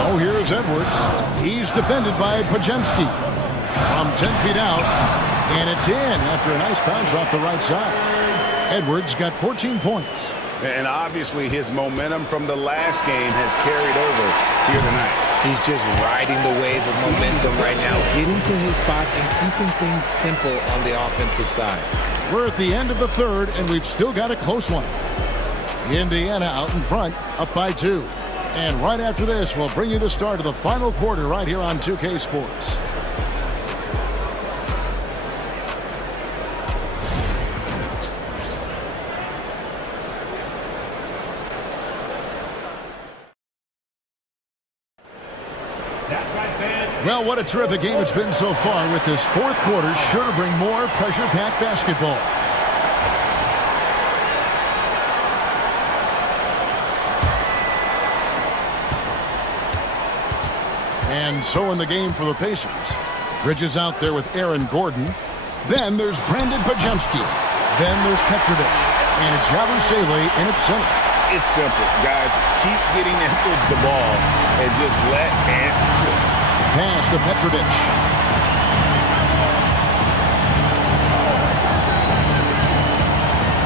Oh, here's Edwards. He's defended by Podziemski from 10 feet out, and it's in after a nice bounce off the right side. Edwards got 14 points. And obviously his momentum from the last game has carried over here tonight. He's just riding the wave of momentum right now, getting to his spots and keeping things simple on the offensive side. We're at the end of the third, and we've still got a close one. Indiana out in front, up by 2. And right after this, we'll bring you the start of the final quarter right here on 2K Sports. Well, what a terrific game it's been so far, with this fourth quarter sure to bring more pressure-packed basketball. And so in the game for the Pacers. Bridges out there with Aaron Gordon. Then there's Brandon Podziemski. Then there's Petrovic. And it's Yabusele in its center. It's simple, guys. Keep getting Edwards the ball and just let Ant. Pass to Petrovic.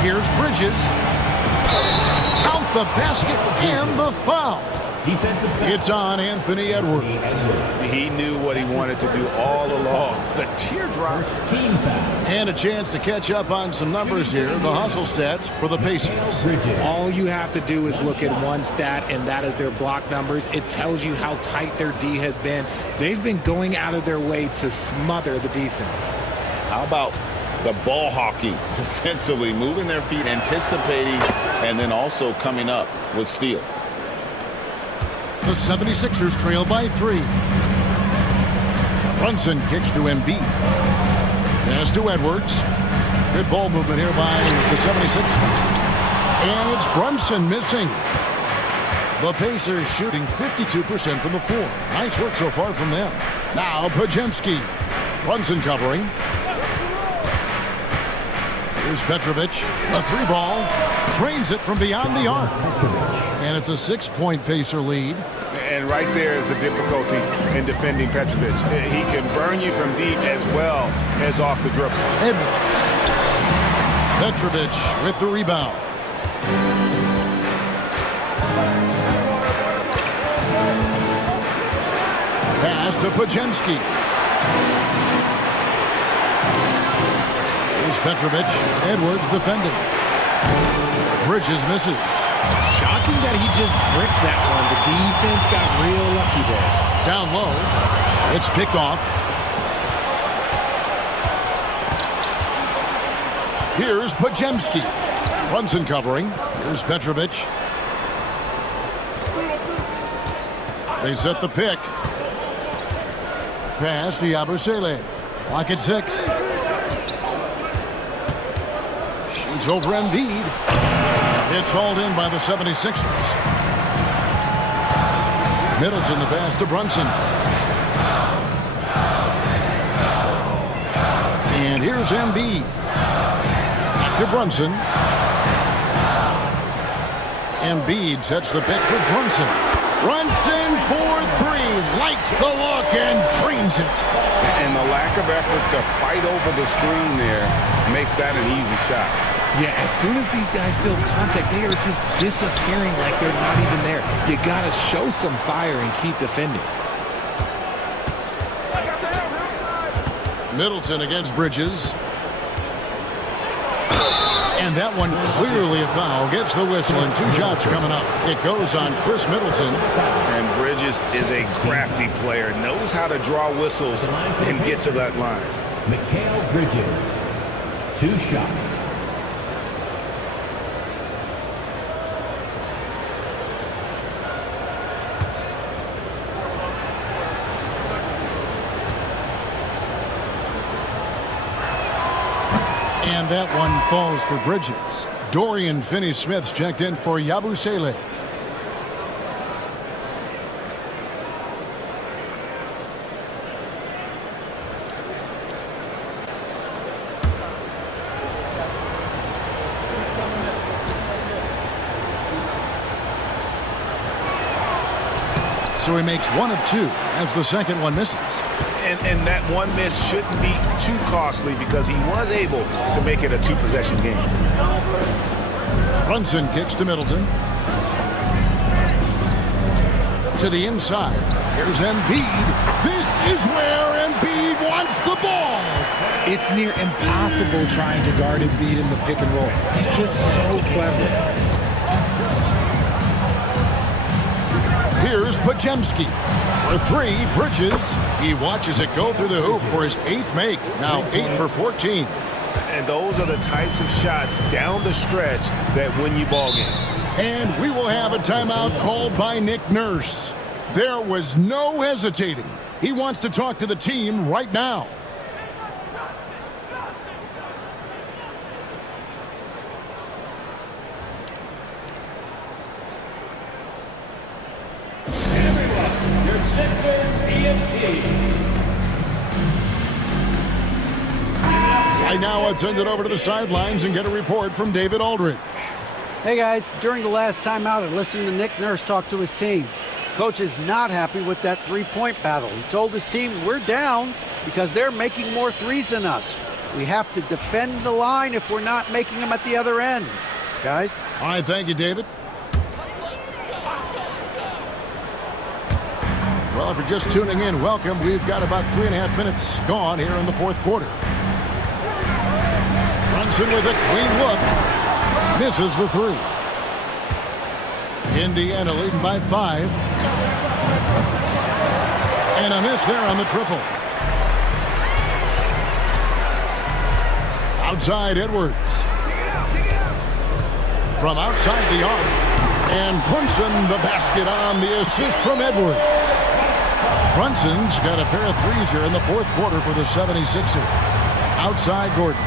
Here's Bridges. the basket and the foul. It's on Anthony Edwards. He knew what he wanted to do all along. The teardrop. And a chance to catch up on some numbers here. The hustle stats for the Pacers. All you have to do is look at one stat, and that is their block numbers. It tells you how tight their D has been. They've been going out of their way to smother the defense. How about the ball hawking defensively, moving their feet, anticipating, and then also coming up with steals. The 76ers trail by 3. Brunson kicks to Embiid. Pass to Edwards. Good ball movement here by the 76ers. And it's Brunson missing. The Pacers shooting 52% from the floor. Nice work so far from them. Now Podziemski. Brunson covering. Here's Petrovic. A 3-ball. Drains it from beyond the arc. And it's a 6-point Pacer lead. And right there is the difficulty in defending Petrovic. He can burn you from deep as well as off the dribble. Edwards. Petrovic with the rebound. Pass to Podziemski. Here's Petrovic. Edwards defending. Bridges misses. Shocking that he just bricked that one. The defense got real lucky there. Down low. It's picked off. Here's Podziemski. Brunson covering. Here's Petrovic. They set the pick. Pass to Yabusele. Lock at 6. Shoots over Embiid. It's hauled in by the 76ers. Middleton the pass to Brunson. And here's Embiid. Back to Brunson. Embiid sets the pick for Brunson. Brunson for 3. Likes the look and drains it. And the lack of effort to fight over the screen there makes that an easy shot. Yeah, as soon as these guys feel contact, they are just disappearing like they're not even there. You got to show some fire and keep defending. Middleton against Bridges. And that one clearly a foul. Gets the whistle and 2 shots coming up. It goes on Chris Middleton. And Bridges is a crafty player. Knows how to draw whistles and get to that line. Mikal Bridges. 2 shots. And that one falls for Bridges. Dorian Finney-Smith's checked in for Yabusele. So he makes 1 of 2 as the second one misses. And that one miss shouldn't be too costly because he was able to make it a 2-possession game. Brunson kicks to Middleton. To the inside. Here's Embiid. This is where Embiid wants the ball. It's near impossible trying to guard Embiid in the pick and roll. He's just so clever. Here's Podziemski. For 3, Bridges. He watches it go through the hoop for his 8th make. Now 8 for 14. And those are the types of shots down the stretch that win you ball games. And we will have a timeout called by Nick Nurse. There was no hesitating. He wants to talk to the team right now. Right now, let's send it over to the sidelines and get a report from David Aldridge. Hey guys, during the last timeout, I listened to Nick Nurse talk to his team. Coach is not happy with that 3-point battle. He told his team, we're down because they're making more threes than us. We have to defend the line if we're not making them at the other end. Guys? All right, thank you, David. Well, if you're just tuning in, welcome. We've got about 3.5 minutes gone here in the fourth quarter. Brunson with a clean look. Misses the three. Indiana leading by 5. And a miss there on the triple. Outside Edwards. From outside the arc. And Brunson the basket on the assist from Edwards. Brunson's got a pair of threes here in the fourth quarter for the 76ers. Outside Gordon.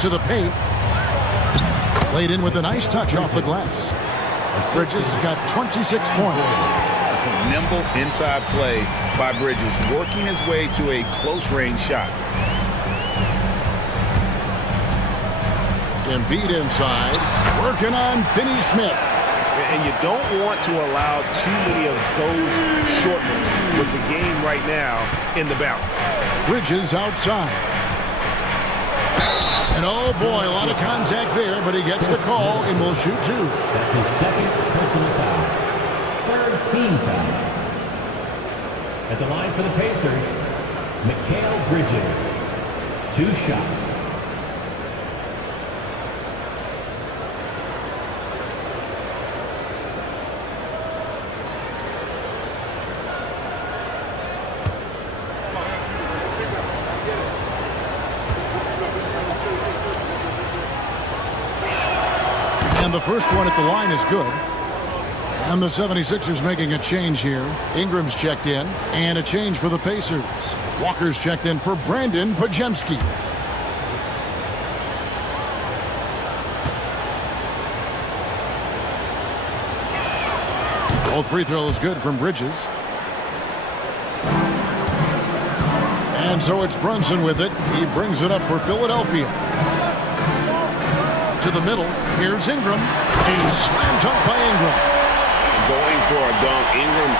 To the paint. Laid in with a nice touch off the glass. Bridges got 26 points. Nimble inside play by Bridges, working his way to a close-range shot. Embiid inside, working on Finney-Smith. And you don't want to allow too many of those short ones with the game right now in the balance. Bridges outside. And oh boy, a lot of contact there, but he gets the call and will shoot 2. That's his second personal foul. Third team foul. At the line for the Pacers, Mikal Bridges. 2 shots. And the first one at the line is good. And the 76ers making a change here. Ingram's checked in. And a change for the Pacers. Walker's checked in for Brandon Podziemski. Both free throws good from Bridges. And so it's Brunson with it. He brings it up for Philadelphia. To the middle. Here's Ingram. A slam dunk by Ingram. Going for a dunk. Ingram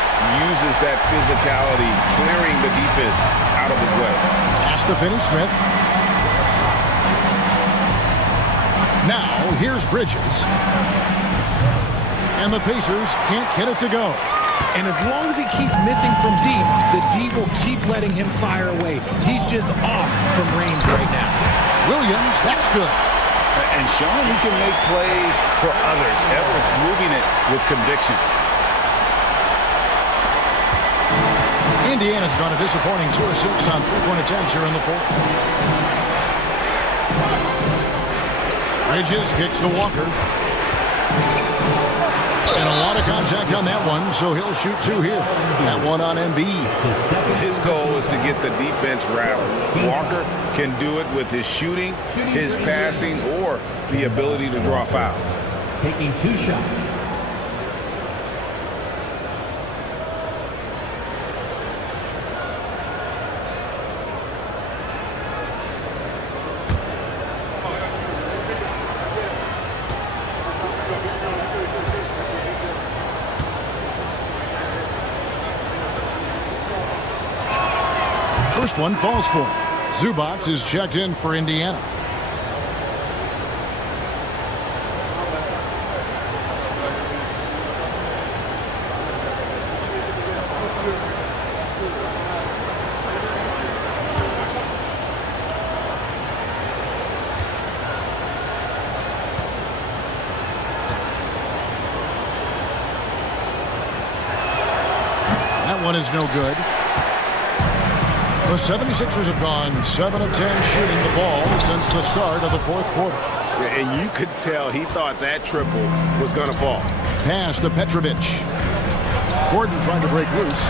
uses that physicality, clearing the defense out of his way. Pass to Finney-Smith. Now, here's Bridges. And the Pacers can't get it to go. And as long as he keeps missing from deep, the D will keep letting him fire away. He's just off from range right now. Williams, that's good. And showing he can make plays for others. Edwards moving it with conviction. Indiana's gone a disappointing 2 of 6 on 3-point attempts here in the fourth. Bridges kicks to Walker. And a lot of contact on that one, so he'll shoot 2 here. That one on Embiid. His goal is to get the defense rattled. Walker can do it with his shooting, his passing, or the ability to draw fouls. Taking 2 shots. First one falls for him. Zubac is checked in for Indiana. That one is no good. The 76ers have gone 7 of 10 shooting the ball since the start of the fourth quarter. And you could tell he thought that triple was going to fall. Pass to Petrovic. Gordon trying to break loose.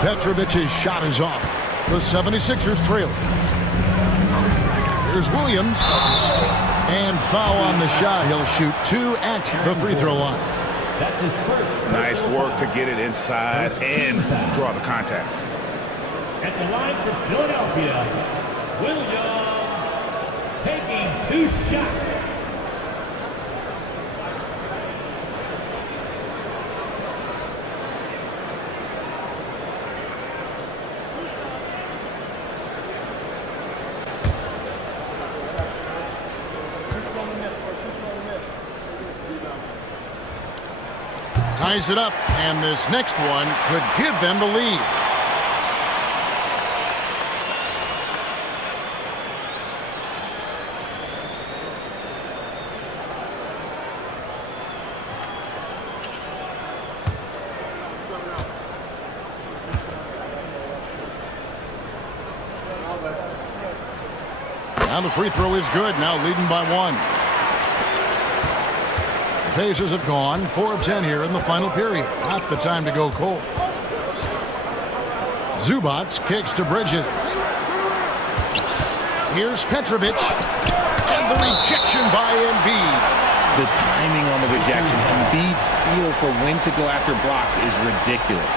Petrovic's shot is off. The 76ers trail. Here's Williams. And foul on the shot. He'll shoot 2 at the free throw line. That's his first. Nice work to get it inside and draw the contact. At the line for Philadelphia, Williams taking 2 shots. ties it up, and this next one could give them the lead. Now the free throw is good, now leading by 1. The Pacers have gone 4 of 10 here in the final period. Not the time to go cold. Zubac kicks to Bridges. Here's Petrovic. And the rejection by Embiid. The timing on the rejection, Embiid's feel for when to go after blocks is ridiculous.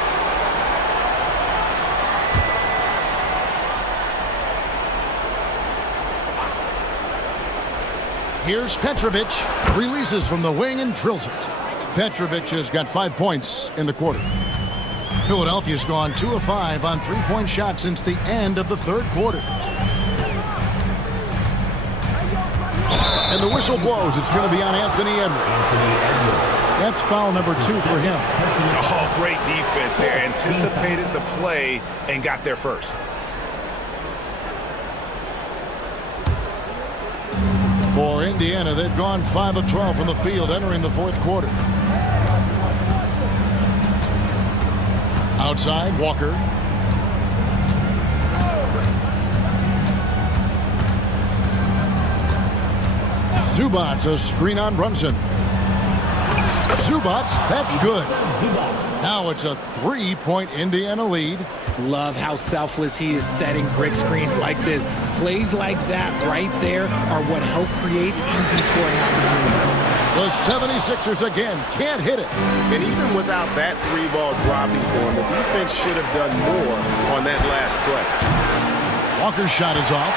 Here's Petrovic. Releases from the wing and drills it. Petrovic has got 5 points in the quarter. Philadelphia's gone 2 of 5 on three-point shots since the end of the third quarter. And the whistle blows. It's going to be on Anthony Edwards. That's foul number 2 for him. Oh, great defense there. Anticipated the play and got there first. For Indiana, they've gone 5 of 12 from the field entering the fourth quarter. Outside, Walker. Zubac, a screen on Brunson. Zubac, that's good. Now it's a 3-point Indiana lead. Love how selfless he is setting brick screens like this. Plays like that right there are what help create easy scoring opportunities. The 76ers again can't hit it. And even without that 3-ball dropping for him, the defense should have done more on that last play. Walker's shot is off.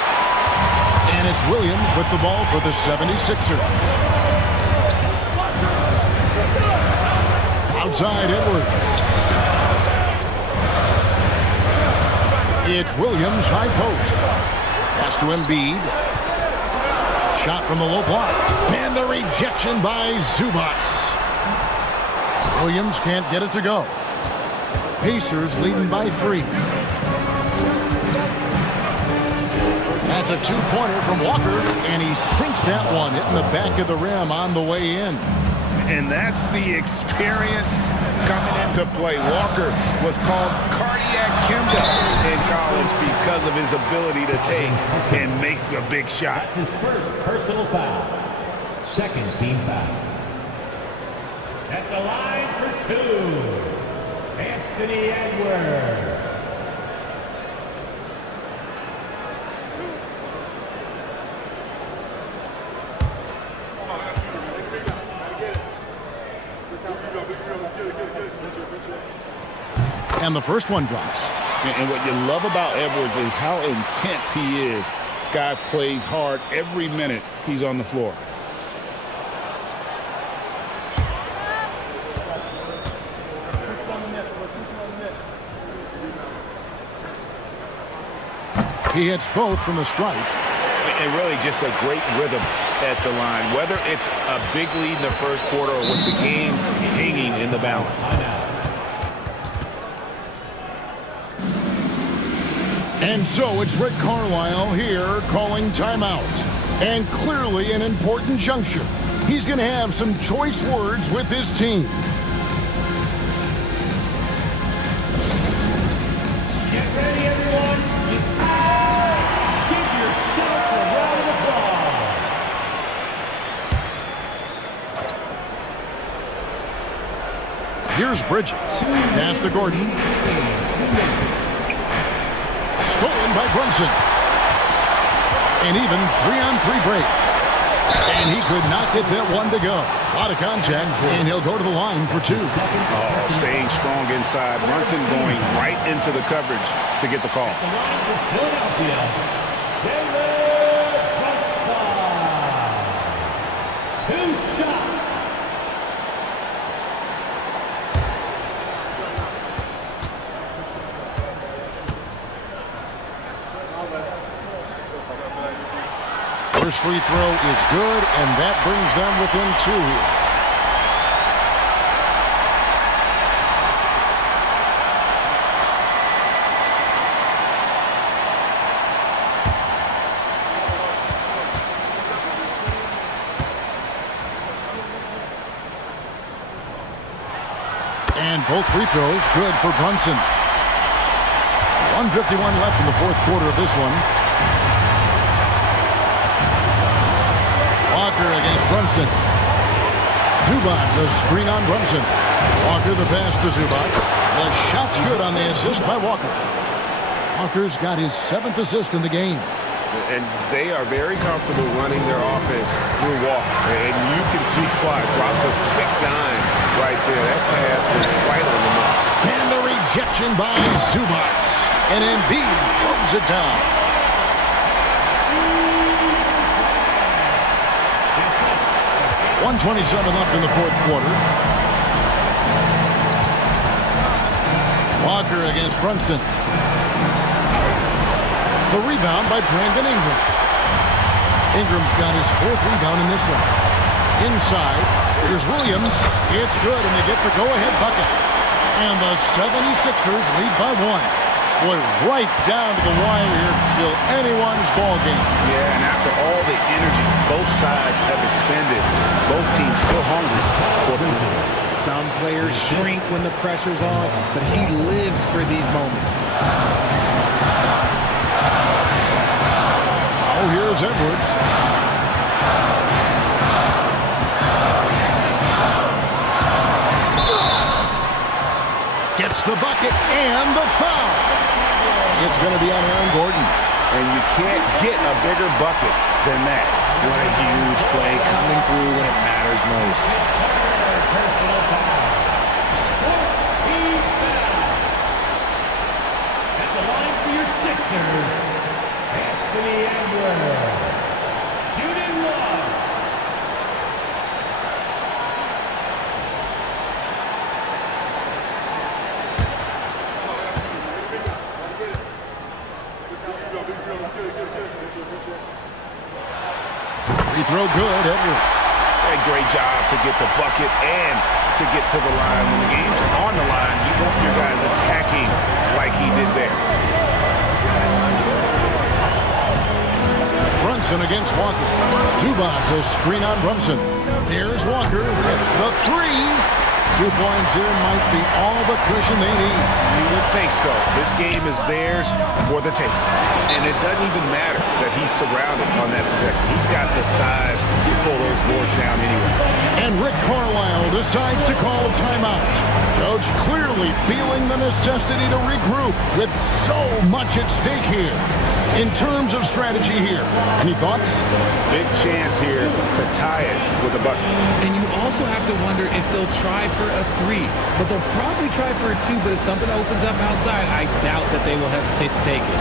And it's Williams with the ball for the 76ers. Outside Edwards. It's Williams high post. Pass to Embiid. Shot from the low block. And the rejection by Zubac. Williams can't get it to go. Pacers leading by 3. That's a 2-pointer from Walker, and he sinks that one, hitting the back of the rim on the way in. And that's the experience coming into play. Walker was called Cardiac Kimba in college because of his ability to take and make the big shot. That's his first personal foul. Second team foul. At the line for 2, Anthony Edwards. And the first one drops. And what you love about Edwards is how intense he is. Guy plays hard every minute he's on the floor. He hits both from the stripe. And really just a great rhythm at the line, whether it's a big lead in the first quarter or with the game hanging in the balance. And so it's Rick Carlisle here calling timeout. And clearly an important juncture. He's going to have some choice words with his team. Get ready, everyone. Give yourself a round of applause. Here's Bridges. Pass to Gordon. Stolen by Brunson. An even 3-on-3 break. And he could not get that one to go. A lot of contact, and he'll go to the line for 2. Oh, staying strong inside. Brunson going right into the coverage to get the call. The line for Philadelphia, Jalen Brunson. 2 shots. First free throw is good, and that brings them within 2 here. And both free throws good for Brunson. 1:51 left in the fourth quarter of this one. Walker against Brunson. Zubac, a screen on Brunson. Walker the pass to Zubac. The shot's good on the assist by Walker. Walker's got his 7th assist in the game. And they are very comfortable running their offense through Walker. And you can see why. Drops a sick dime right there. That pass was right on the mark. And the rejection by Zubac. And Embiid throws it down. .127 left in the fourth quarter. Walker against Brunson. The rebound by Brandon Ingram. Ingram's got his 4th rebound in this one. Inside, here's Williams. It's good, and they get the go-ahead bucket. And the 76ers lead by 1. Boy, right down to the wire here. Still anyone's ball game. Yeah, and after all the energy both sides have expended, both teams still hungry for the Some players shrink when the pressure's on, but he lives for these moments. Oh, here's Edwards. Gets the bucket and the foul. It's going to be on Aaron Gordon. And you can't get a bigger bucket than that. What a huge play coming through when it matters most. Personal foul. 14 foul. At the line for your Sixers, Anthony Edwards. Shooting 1. Free throw good, Edwards. A great job to get the bucket and to get to the line. When the game's on the line, you want your guys attacking like he did there. Brunson against Walker. Zubac, a screen on Brunson. There's Walker with the 3. 2 points here might be all the cushion they need. You would think so. This game is theirs for the taking. And it doesn't even matter that he's surrounded on that possession. He's got the size to pull those boards down anyway. And Rick Carlisle decides to call timeout. Coach clearly feeling the necessity to regroup with so much at stake here. In terms of strategy here, any thoughts? Big chance here to tie it with a bucket. And you also have to wonder if they'll try for a 3. But they'll probably try for a 2. But if something opens up outside, I doubt that they will hesitate to take it.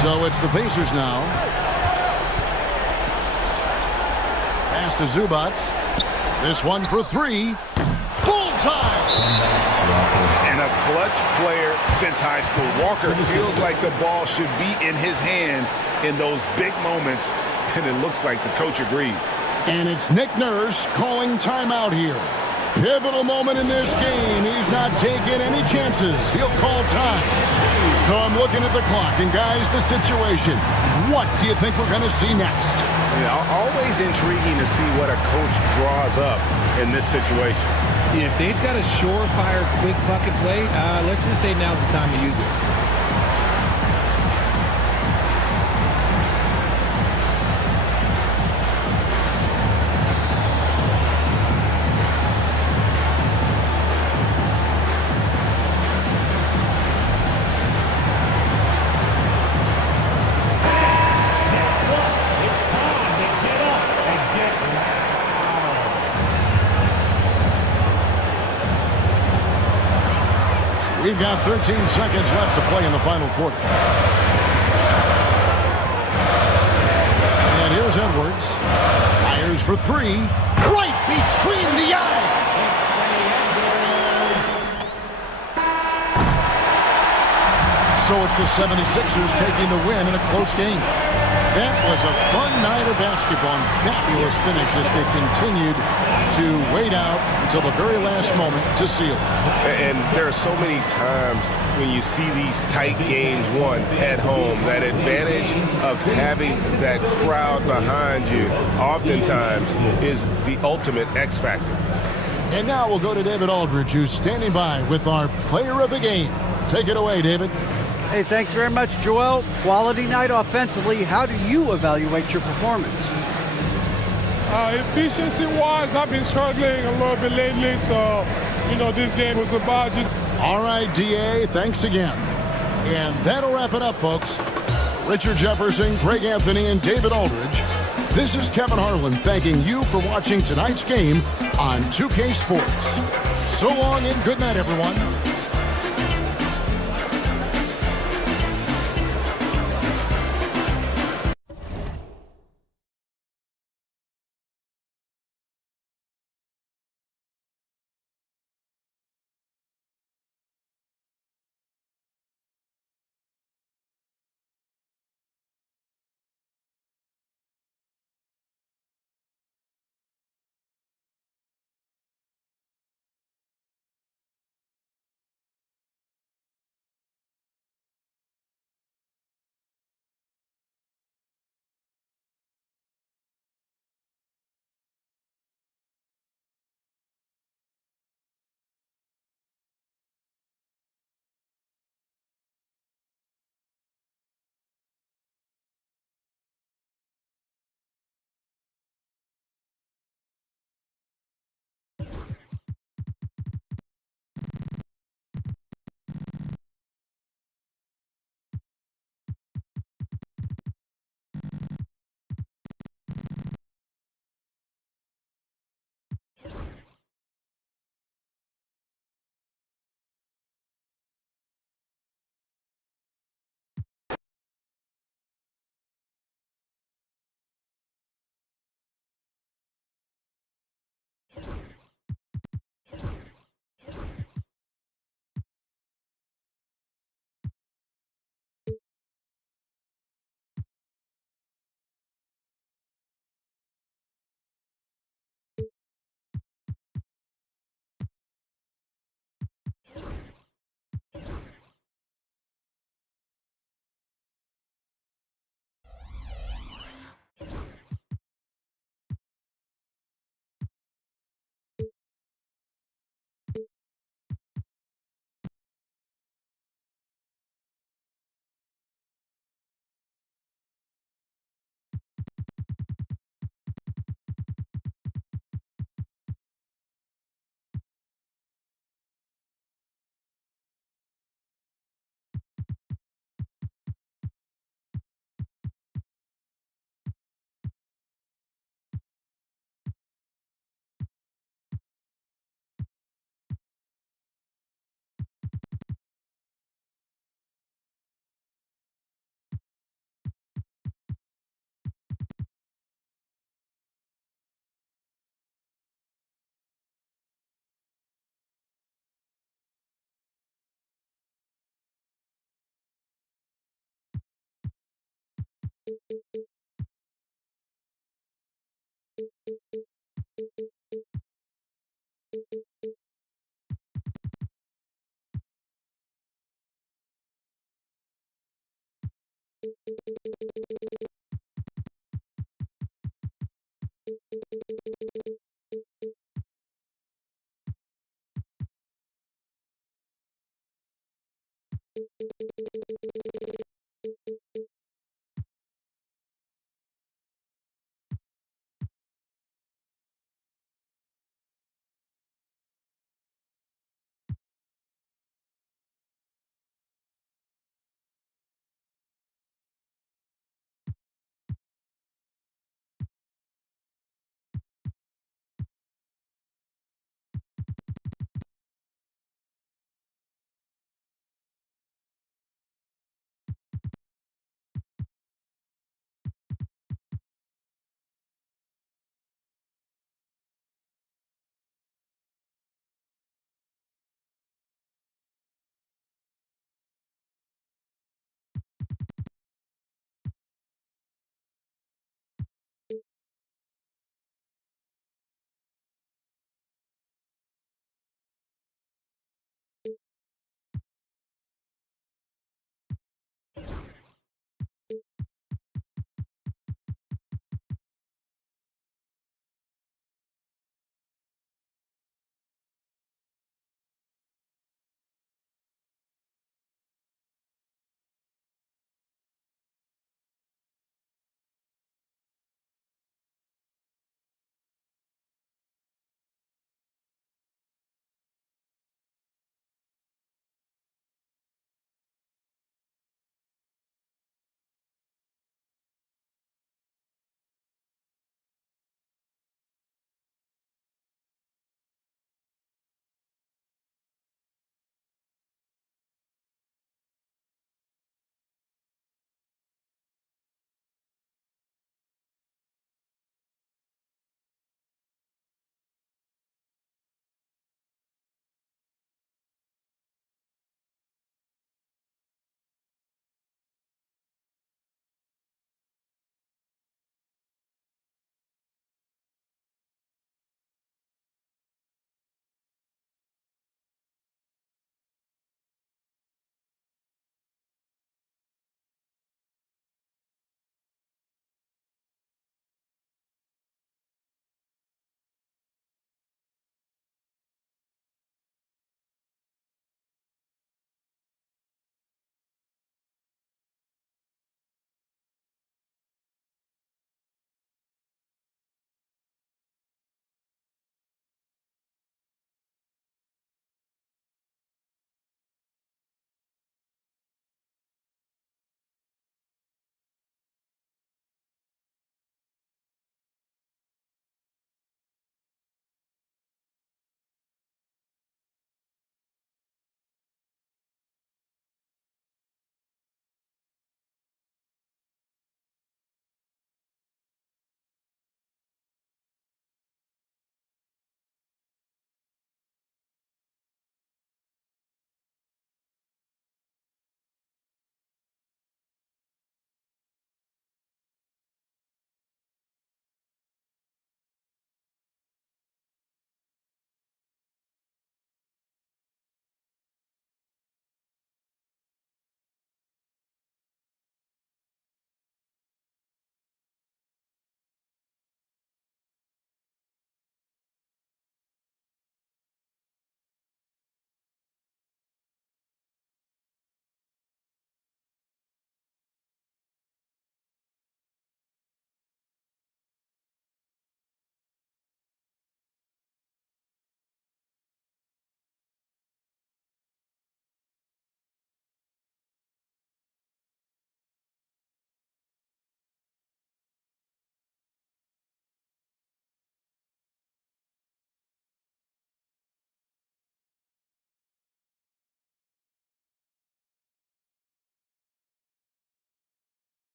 So it's the Pacers now. Pass to Zubac. This one for 3. Bullseye! And a clutch player since high school. Walker feels like the ball should be in his hands in those big moments, and it looks like the coach agrees. And it's Nick Nurse calling timeout here. Pivotal moment in this game. He's not taking any chances. He'll call time. So I'm looking at the clock, and guys, the situation. What do you think we're going to see next? Always intriguing to see what a coach draws up in this situation. If they've got a surefire quick bucket play, let's just say now's the time to use it. We've got 13 seconds left to play in the final quarter. And here's Edwards. Fires for three. Right between the eyes. So it's the 76ers taking the win in a close game. That was a fun night of basketball and fabulous finish as they continued to wait out until the very last moment to seal it. And there are so many times when you see these tight games won at home, that advantage of having that crowd behind you oftentimes is the ultimate X factor. And now we'll go to David Aldridge, who's standing by with our player of the game. Take it away, David. Hey, thanks very much, Joel. Quality night offensively. How do you evaluate your performance? Efficiency-wise, I've been struggling a little bit lately, so, this game was about just... All right, D.A., thanks again. And that'll wrap it up, folks. Richard Jefferson, Greg Anthony, and David Aldridge. This is Kevin Harlan thanking you for watching tonight's game on 2K Sports. So long and good night, everyone.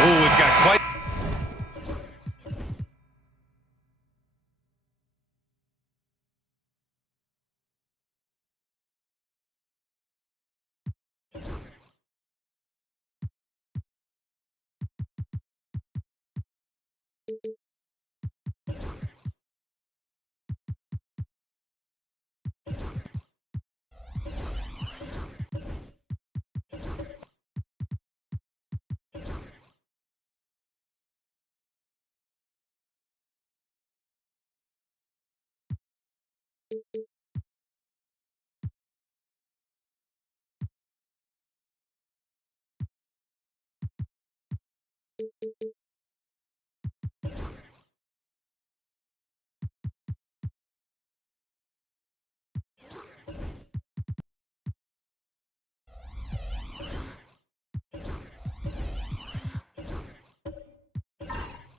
Oh, we've got quite...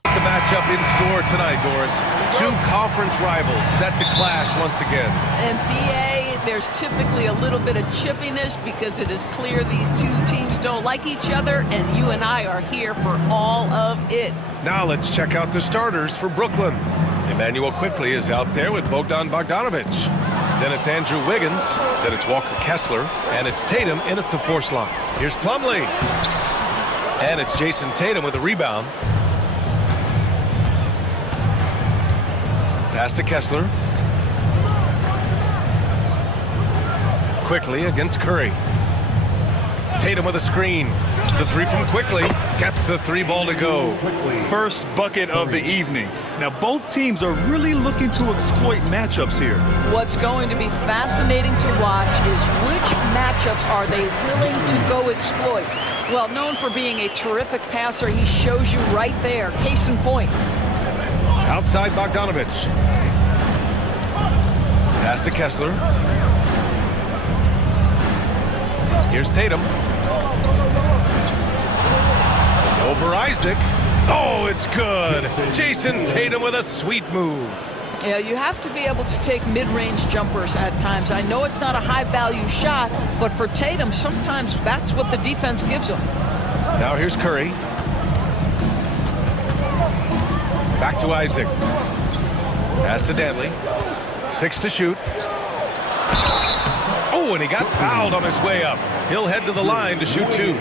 The matchup in store tonight, Doris. Two conference rivals set to clash once again. And BA, there's typically a little bit of chippiness because it is clear these two teams don't like each other, and you and I are here for all of it. Now let's check out the starters for Brooklyn. Emmanuel Quickley is out there with Bogdan Bogdanovic. Then it's Andrew Wiggins. Then it's Walker Kessler. And it's Tatum in at the force line. Here's Plumlee. And it's Jason Tatum with a rebound. Pass to Kessler. Quickley against Curry. Tatum with a screen. The three from Quickley. Gets the three ball to go. First bucket of the evening. Now, both teams are really looking to exploit matchups here. What's going to be fascinating to watch is which matchups are they willing to go exploit. Well, known for being a terrific passer, he shows you right there. Case in point. Outside Bogdanovic. Pass to Kessler. Here's Tatum. Over Isaac. Oh, it's good. Jason Tatum with a sweet move. Yeah, you have to be able to take mid-range jumpers at times. I know it's not a high-value shot, but for Tatum, sometimes that's what the defense gives him. Now here's Curry. Back to Isaac. Pass to Dantley. 6 to shoot. Oh, and he got fouled on his way up. He'll head to the line to shoot 2.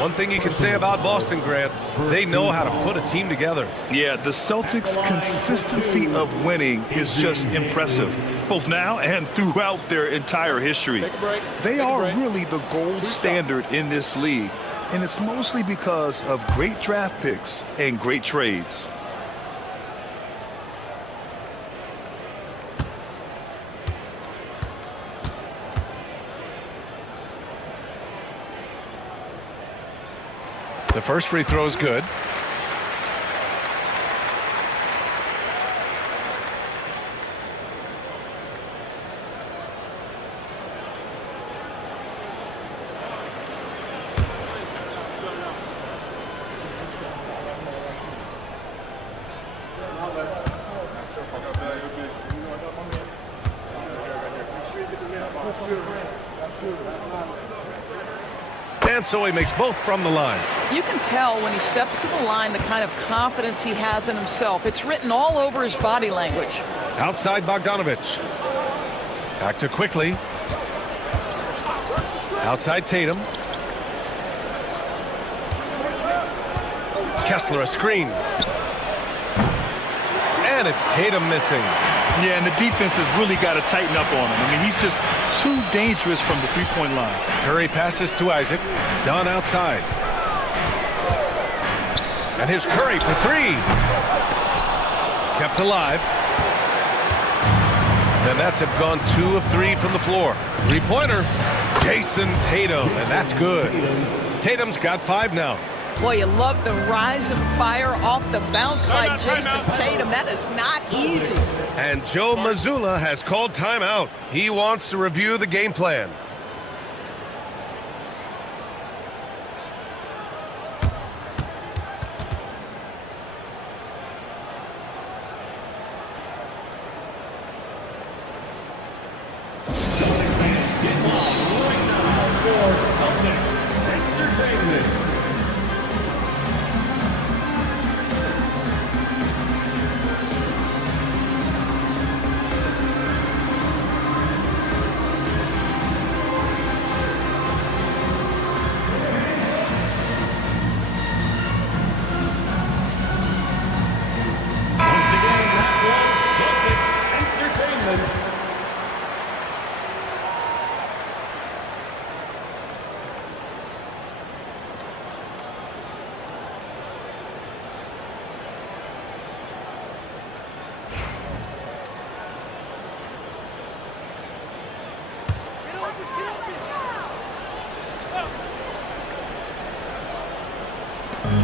One thing you can say about Boston, Grant, they know how to put a team together. Yeah, the Celtics' consistency of winning is just impressive, both now and throughout their entire history. They are really the gold standard in this league, and it's mostly because of great draft picks and great trades. The first free throw is good. And so he makes both from the line. You can tell when he steps to the line the kind of confidence he has in himself. It's written all over his body language. Outside Bogdanovich. Back to Quickly. Outside Tatum. Kessler a screen. And it's Tatum missing. Yeah, and the defense has really got to tighten up on him. I mean, he's just too dangerous from the three-point line. Curry passes to Isaac. Dunn outside. And here's Curry for three. Kept alive. The Nets have gone 2 of 3 from the floor. Three-pointer. Jason Tatum, and that's good. Tatum's got 5 now. Boy, you love the rise and fire off the bounce by Jason Tatum. That is not easy. And Joe Mazzulla has called timeout. He wants to review the game plan.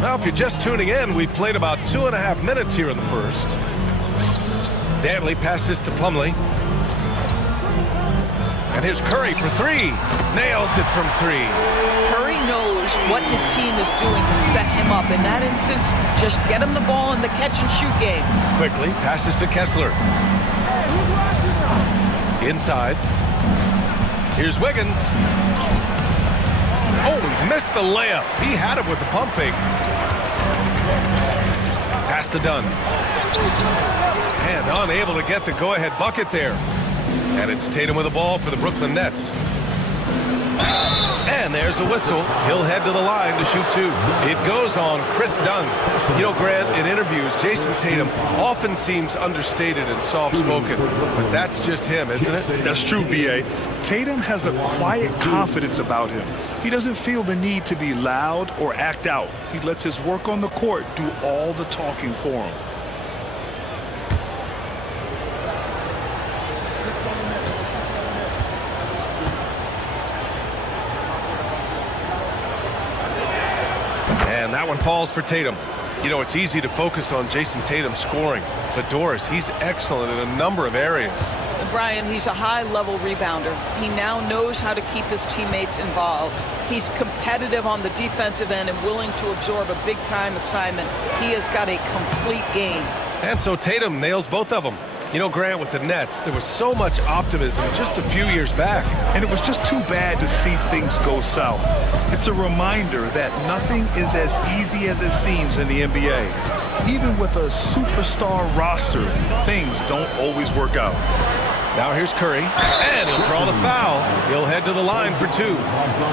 Now, if you're just tuning in, we've played about 2.5 minutes here in the first. Danley passes to Plumlee. And here's Curry for three. Nails it from three. Curry knows what his team is doing to set him up. In that instance, just get him the ball in the catch-and-shoot game. Quickly passes to Kessler. Inside. Here's Wiggins. Oh, he missed the layup. He had it with the pump fake. Pass to Dunn. And unable to get the go-ahead bucket there. And it's Tatum with the ball for the Brooklyn Nets. And there's a whistle. He'll head to the line to shoot two. It goes on Chris Dunn. You know, Grant, in interviews, Jason Tatum often seems understated and soft-spoken. But that's just him, isn't it? That's true, B.A. Tatum has a quiet confidence about him. He doesn't feel the need to be loud or act out. He lets his work on the court do all the talking for him. And that one falls for Tatum. You know, it's easy to focus on Jason Tatum scoring, but Doris, he's excellent in a number of areas. Brian, he's a high-level rebounder. He now knows how to keep his teammates involved. He's competitive on the defensive end and willing to absorb a big-time assignment. He has got a complete game. And so Tatum nails both of them. You know, Grant, with the Nets, there was so much optimism just a few years back. And it was just too bad to see things go south. It's a reminder that nothing is as easy as it seems in the NBA. Even with a superstar roster, things don't always work out. Now here's Curry, and he'll draw the foul. He'll head to the line for two.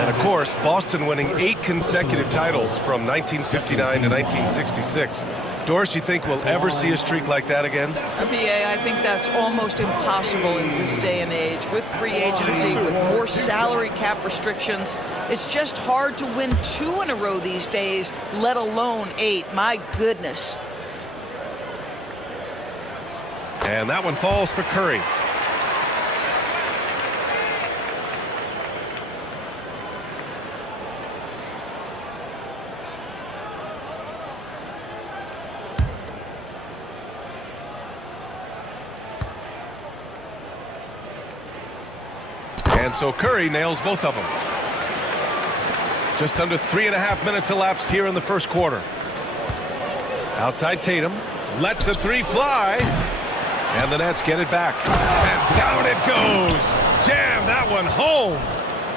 And, of course, Boston winning 8 consecutive titles from 1959 to 1966. Doris, you think we'll ever see a streak like that again? BA, I think that's almost impossible in this day and age. With free agency, with more salary cap restrictions, it's just hard to win 2 in a row these days, let alone 8. My goodness. And that one falls for Curry. And so Curry nails both of them. Just under 3.5 minutes elapsed here in the first quarter. Outside Tatum. Lets the three fly. And the Nets get it back. And down it goes. Jam that one home.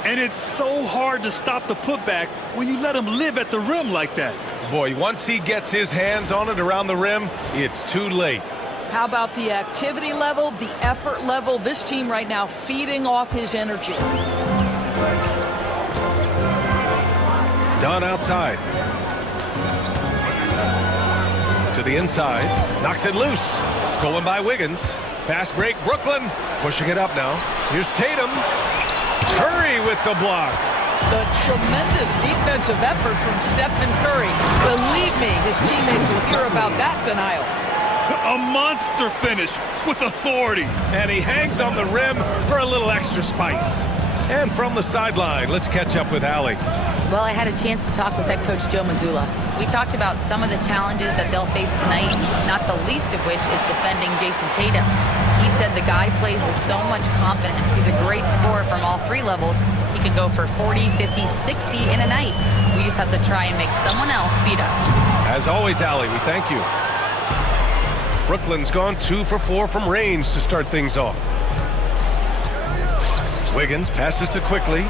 And it's so hard to stop the putback when you let him live at the rim like that. Boy, once he gets his hands on it around the rim, it's too late. How about the activity level, the effort level? This team right now feeding off his energy. Dunn outside. To the inside. Knocks it loose. Stolen by Wiggins. Fast break. Brooklyn pushing it up now. Here's Tatum. Curry with the block. The tremendous defensive effort from Stephen Curry. Believe me, his teammates will hear about that denial. A monster finish with authority. And he hangs on the rim for a little extra spice. And from the sideline, let's catch up with Allie. Well, I had a chance to talk with head coach Joe Mazzulla. We talked about some of the challenges that they'll face tonight, not the least of which is defending Jason Tatum. He said the guy plays with so much confidence. He's a great scorer from all three levels. He can go for 40, 50, 60 in a night. We just have to try and make someone else beat us. As always, Allie, we thank you. Brooklyn's gone 2 for 4 from range to start things off. Wiggins passes to Quickly.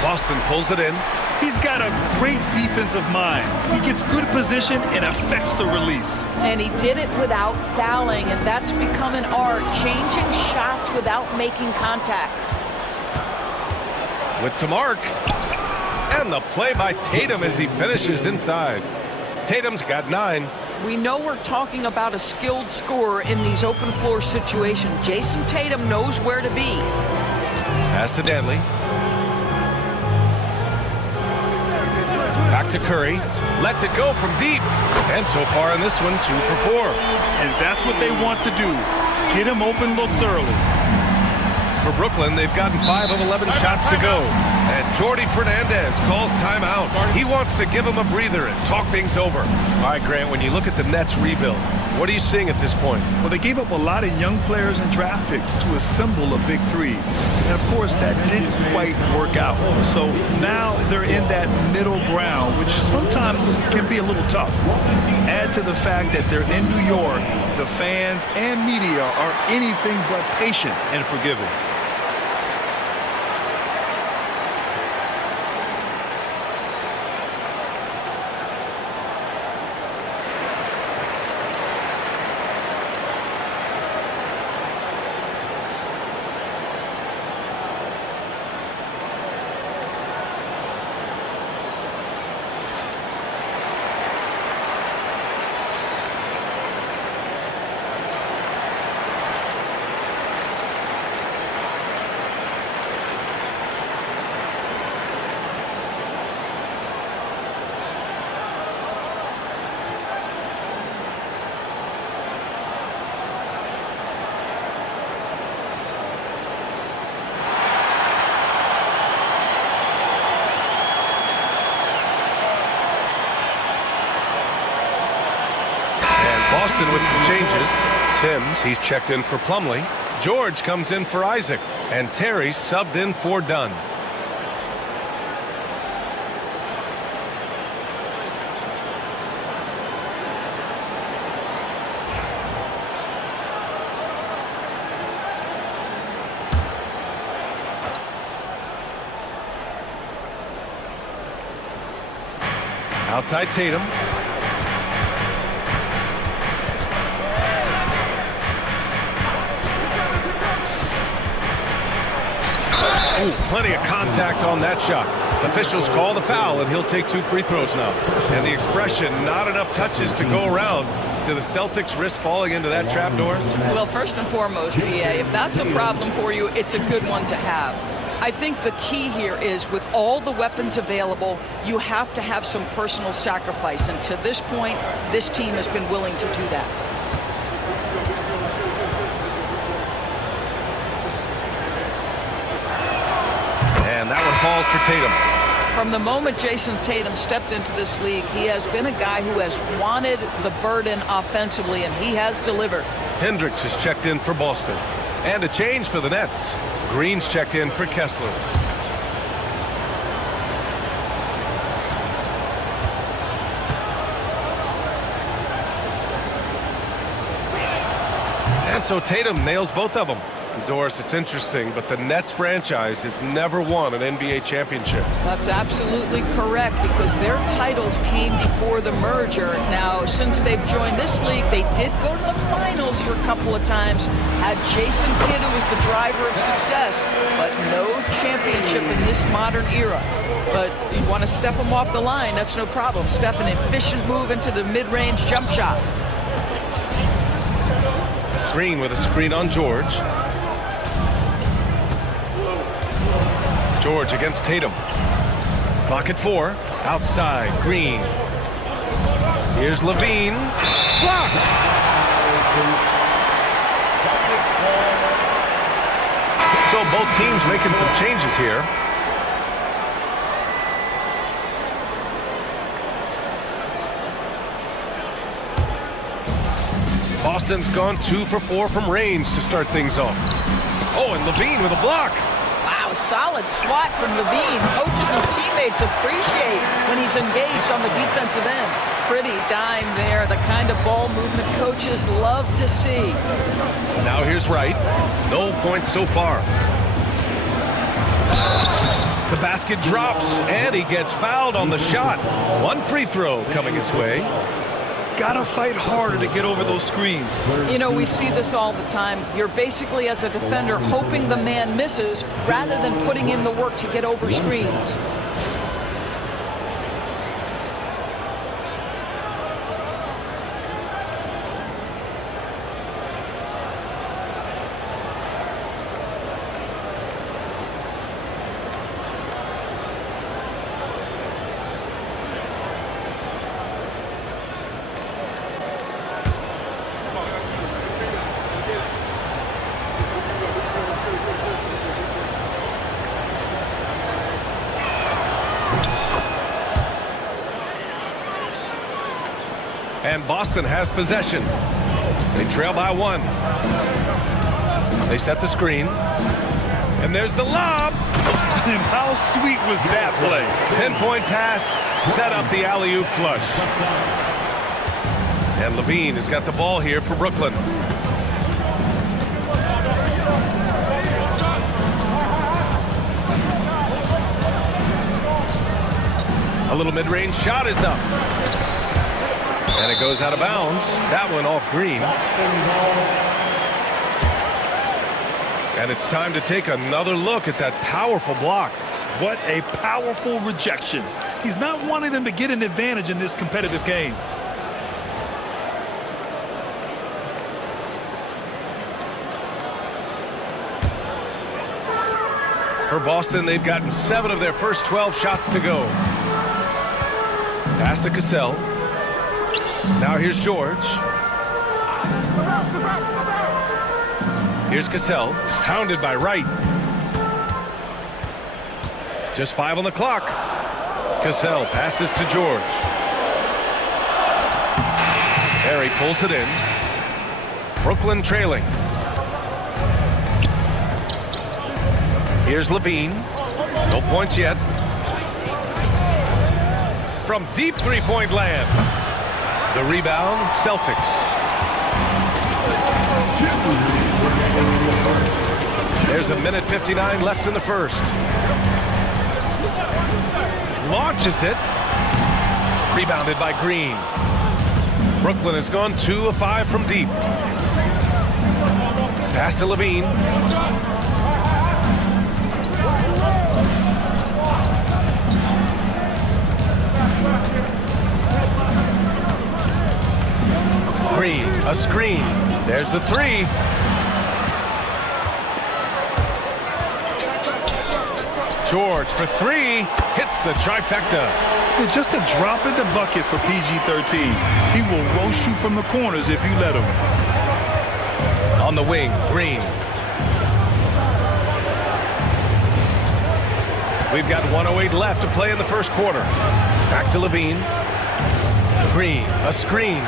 Boston pulls it in. He's got a great defensive mind. He gets good position and affects the release. And he did it without fouling, and that's become an art, changing shots without making contact. With some arc. And the play by Tatum as he finishes inside. Tatum's got 9. We know we're talking about a skilled scorer in these open floor situations. Jason Tatum knows where to be. Pass to Danley. Back to Curry. Lets it go from deep. And so far in this one, 2 for 4. And that's what they want to do. Get him open looks early. For Brooklyn, they've gotten 5 of 11 shots to go. And Jordi Fernandez calls timeout. He wants to give him a breather and talk things over. All right, Grant, when you look at the Nets rebuild, what are you seeing at this point? Well, they gave up a lot of young players and draft picks to assemble a big three. And, of course, that didn't quite work out. So now they're in that middle ground, which sometimes can be a little tough. Add to the fact that they're in New York, the fans and media are anything but patient and forgiving. Boston with some changes. Sims, he's checked in for Plumlee. George comes in for Isaac. And Terry subbed in for Dunn. Outside Tatum. Ooh, plenty of contact on that shot. Officials call the foul, and he'll take 2 free throws now. And the expression, not enough touches to go around. Do the Celtics risk falling into that trap, Doris? Well, first and foremost, BA, if that's a problem for you, it's a good one to have. I think the key here is with all the weapons available, you have to have some personal sacrifice. And to this point, this team has been willing to do that. And that one falls for Tatum. From the moment Jason Tatum stepped into this league, he has been a guy who has wanted the burden offensively, and he has delivered. Hendricks has checked in for Boston. And a change for the Nets. Green's checked in for Kessler. And so Tatum nails both of them. Doris, it's interesting, but the Nets franchise has never won an NBA championship. That's absolutely correct, because their titles came before the merger. Now, since they've joined this league, they did go to the finals for a couple of times, had Jason Kidd, who was the driver of success, but no championship in this modern era. But you want to step them off the line, that's no problem. Step an efficient move into the mid-range jump shot. Green with a screen on George. George against Tatum. Clock at 4. Outside, Green. Here's Levine. Blocked! So both teams making some changes here. Boston's gone 2 for 4 from range to start things off. Oh, and Levine with a block. Wow, solid swat from Levine. Coaches and teammates appreciate when he's engaged on the defensive end. Pretty dime there, the kind of ball movement coaches love to see. Now here's Wright. No points so far. The basket drops, and he gets fouled on the shot. One free throw coming his way. Gotta fight harder to get over those screens. You know, we see this all the time. You're basically, as a defender, hoping the man misses rather than putting in the work to get over screens. And Boston has possession. They trail by 1. They set the screen. And there's the lob. And how sweet was that play? Pinpoint pass, set up the alley-oop flush. And Levine has got the ball here for Brooklyn. A little mid-range shot is up. And it goes out of bounds. That one off Green. And it's time to take another look at that powerful block. What a powerful rejection. He's not wanting them to get an advantage in this competitive game. For Boston, they've gotten 7 of their first 12 shots to go. Pass to Cassell. Now here's George. Here's Cassell, pounded by Wright. Just 5 on the clock. Cassell passes to George. Harry pulls it in. Brooklyn trailing. Here's Levine. No points yet. From deep three-point land. The rebound, Celtics. There's a minute 59 left in the first. Launches it. Rebounded by Green. Brooklyn has gone 2 of 5 from deep. Pass to Levine. Green, a screen. There's the 3. George for 3. Hits the trifecta. Just a drop in the bucket for PG-13. He will roast you from the corners if you let him. On the wing, Green. We've got 1:08 left to play in the first quarter. Back to Levine. Green, a screen.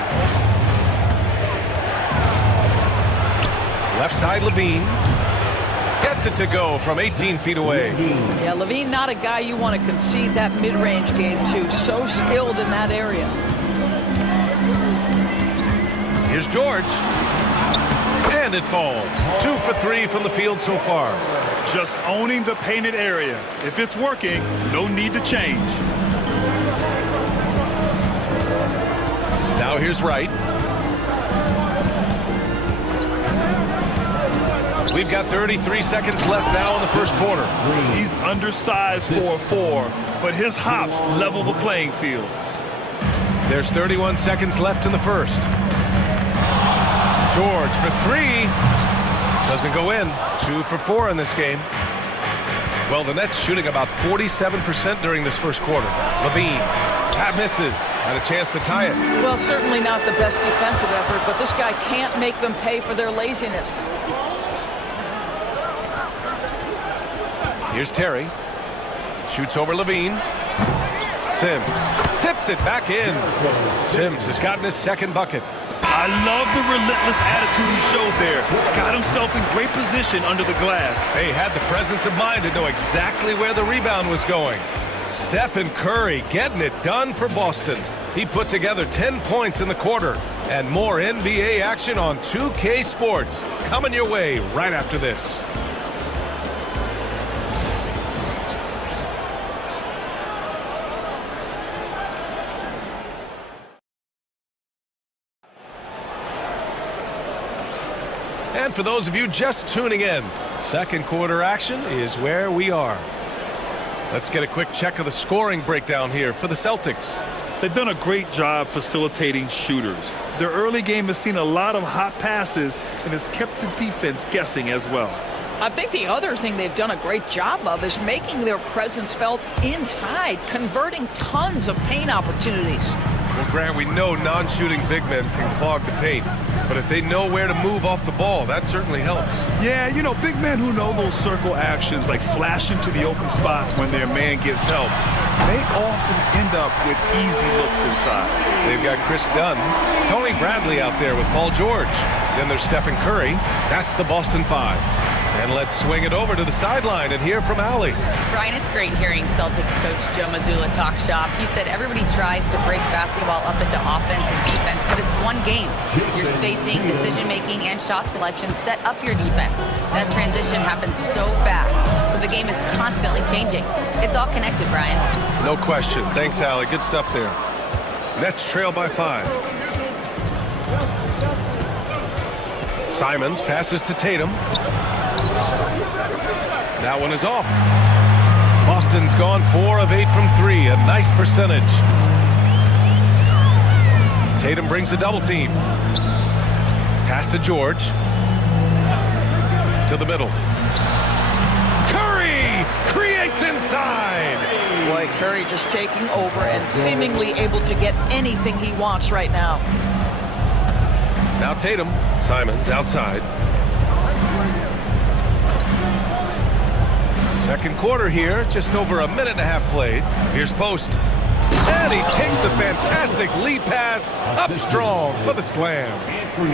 Left side, Levine. Gets it to go from 18 feet away. Yeah, Levine, not a guy you want to concede that mid-range game to. So skilled in that area. Here's George. And it falls. 2 for 3 from the field so far. Just owning the painted area. If it's working, no need to change. Now here's Wright. We've got 33 seconds left now in the first quarter. He's undersized for a 4, but his hops level the playing field. There's 31 seconds left in the first. George for 3. Doesn't go in. 2 for 4 in this game. Well, the Nets shooting about 47% during this first quarter. Levine. That misses. Had a chance to tie it. Well, certainly not the best defensive effort, but this guy can't make them pay for their laziness. Here's Terry. Shoots over Levine. Sims tips it back in. Sims has gotten his second bucket. I love the relentless attitude he showed there. Got himself in great position under the glass. He had the presence of mind to know exactly where the rebound was going. Stephen Curry getting it done for Boston. He put together 10 points in the quarter. And more NBA action on 2K Sports coming your way right after this. And for those of you just tuning in, second quarter action is where we are. Let's get a quick check of the scoring breakdown here for the Celtics. They've done a great job facilitating shooters. Their early game has seen a lot of hot passes and has kept the defense guessing as well. I think the other thing they've done a great job of is making their presence felt inside, converting tons of paint opportunities. Well, Grant, we know non-shooting big men can clog the paint. But if they know where to move off the ball, that certainly helps. Yeah, you know, big men who know those circle actions, like flashing to the open spots when their man gives help, they often end up with easy looks inside. They've got Chris Dunn, Tony Bradley out there with Paul George. Then there's Stephen Curry. That's the Boston Five. And let's swing it over to the sideline and hear from Allie. Brian, it's great hearing Celtics coach Joe Mazzulla talk shop. He said everybody tries to break basketball up into offense and defense, but it's one game. Your spacing, decision-making, and shot selection set up your defense. That transition happens so fast, so the game is constantly changing. It's all connected, Brian. No question. Thanks, Allie. Good stuff there. Nets trail by 5. Simons passes to Tatum. That one is off. Boston's gone 4 of 8 from 3. A nice percentage. Tatum brings a double team. Pass to George. To the middle. Curry creates inside. Boy, Curry just taking over and seemingly able to get anything he wants right now. Now Tatum. Simons outside. Second quarter here, just over a minute and a half played. Here's Post. And he takes the fantastic lead pass up strong for the slam.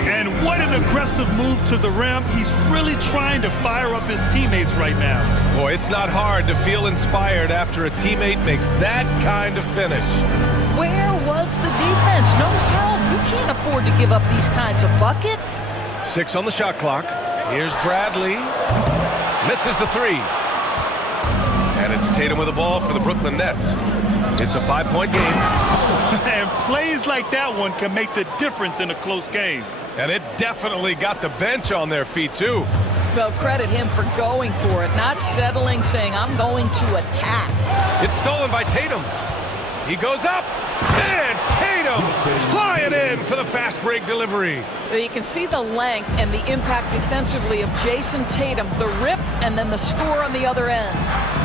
And what an aggressive move to the rim. He's really trying to fire up his teammates right now. Boy, it's not hard to feel inspired after a teammate makes that kind of finish. Where was the defense? No help. You can't afford to give up these kinds of buckets. 6 on the shot clock. Here's Bradley. Misses the 3. And it's Tatum with the ball for the Brooklyn Nets. It's a 5-point game. And plays like that one can make the difference in a close game. And it definitely got the bench on their feet, too. Well, credit him for going for it, not settling, saying, I'm going to attack. It's stolen by Tatum. He goes up. And Tatum flying in for the fast break delivery. You can see the length and the impact defensively of Jason Tatum, the rip, and then the score on the other end.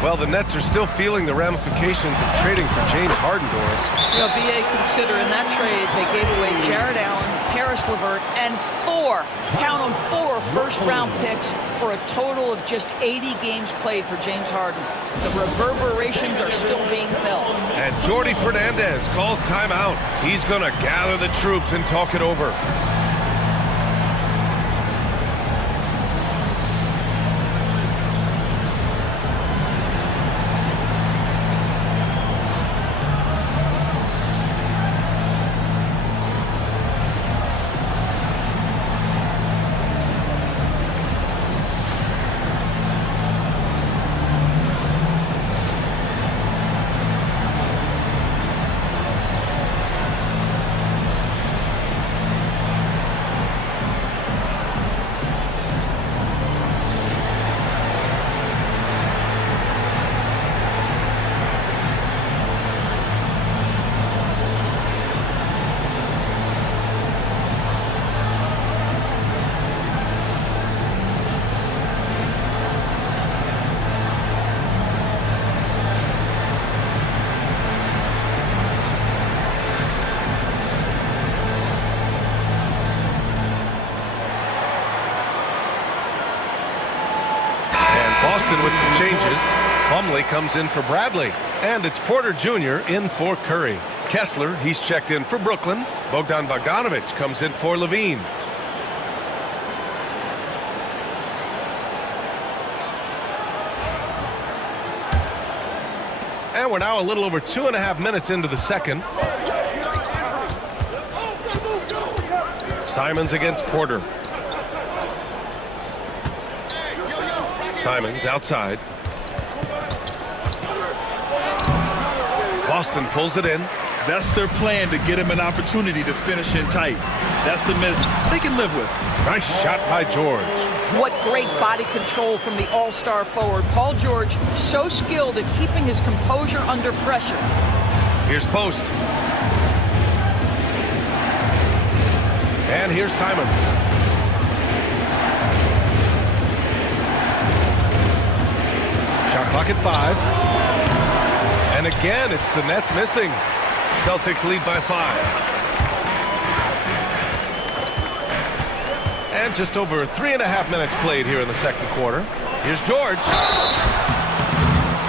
Well, the Nets are still feeling the ramifications of trading for James Harden, Doris. You know, BA, consider in that trade they gave away Jared Allen, Karis LeVert, and 4, count them 4 first-round picks for a total of just 80 games played for James Harden. The reverberations are still being felt. And Jordi Fernandez calls timeout. He's going to gather the troops and talk it over. Boston with some changes. Plumlee comes in for Bradley. And it's Porter Jr. in for Curry. Kessler, he's checked in for Brooklyn. Bogdan Bogdanovic comes in for Levine. And we're now a little over 2.5 minutes into the second. Simons against Porter. Simons outside. Boston pulls it in. That's their plan, to get him an opportunity to finish in tight. That's a miss they can live with. Nice shot by George. What great body control from the all-star forward. Paul George, so skilled at keeping his composure under pressure. Here's Post. And here's Simons. Shot clock at 5. And again, it's the Nets missing. Celtics lead by 5. And just over 3.5 minutes played here in the second quarter. Here's George.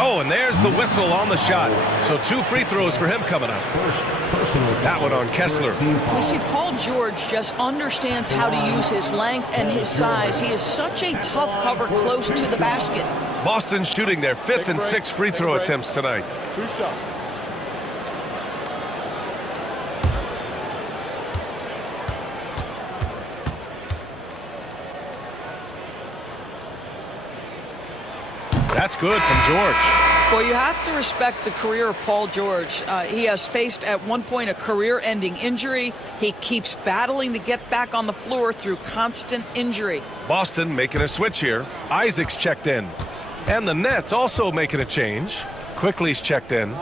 Oh, and there's the whistle on the shot. So 2 free throws for him coming up. That one on Kessler. We see Paul George just understands how to use his length and his size. He is such a tough cover close to the basket. Boston shooting their 5th and 6th free throw attempts tonight. 2 shots. That's good from George. Well, you have to respect the career of Paul George. He has faced at one point a career-ending injury. He keeps battling to get back on the floor through constant injury. Boston making a switch here. Isaac's checked in. And the Nets also making a change. Quickly's checked in.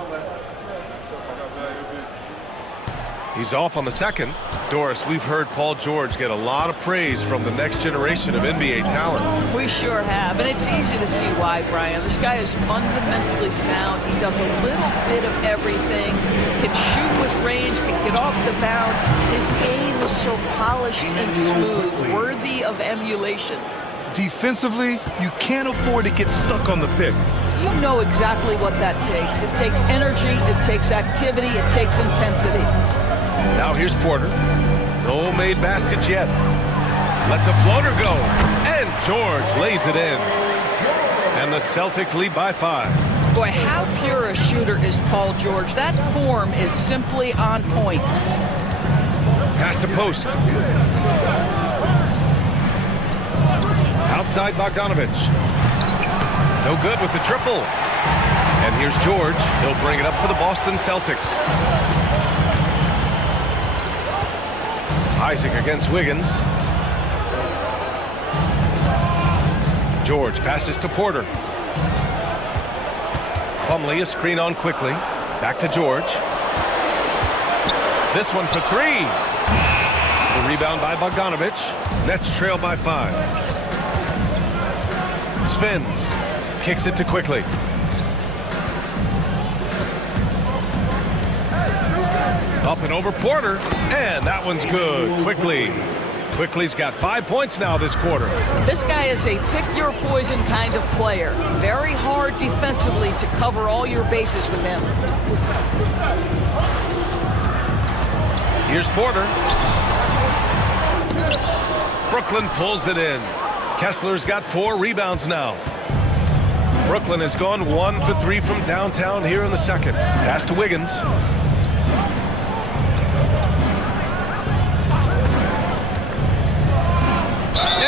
He's off on the second. Doris, we've heard Paul George get a lot of praise from the next generation of NBA talent. We sure have, and it's easy to see why, Brian. This guy is fundamentally sound. He does a little bit of everything, can shoot with range, can get off the bounce. His game is so polished and smooth, worthy of emulation. Defensively, you can't afford to get stuck on the pick. You know exactly what that takes. It takes energy, it takes activity, it takes intensity. Now here's Porter. No made baskets yet. Lets a floater go. And George lays it in. And the Celtics lead by 5. Boy, how pure a shooter is Paul George. That form is simply on point. Pass to Post. Outside Bogdanovic. No good with the triple. And here's George. He'll bring it up for the Boston Celtics. Isaac against Wiggins. George passes to Porter. Plumlee a screen on quickly. Back to George. This one for 3. The rebound by Bogdanovic. Nets trail by 5. Spins. Kicks it to Quickly. Up and over Porter, and that one's good. Quickly's got 5 points now this quarter. This guy is a pick-your-poison kind of player. Very hard defensively to cover all your bases with him. Here's Porter. Brooklyn pulls it in. Kessler's got 4 rebounds now. Brooklyn has gone 1 for 3 from downtown here in the second. Pass to Wiggins.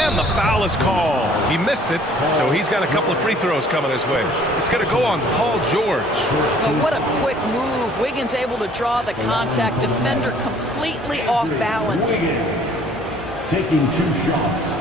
And the foul is called. He missed it, so he's got a couple of free throws coming his way. It's going to go on Paul George. Oh, what a quick move. Wiggins able to draw the contact. Defender completely off balance. Taking 2 shots.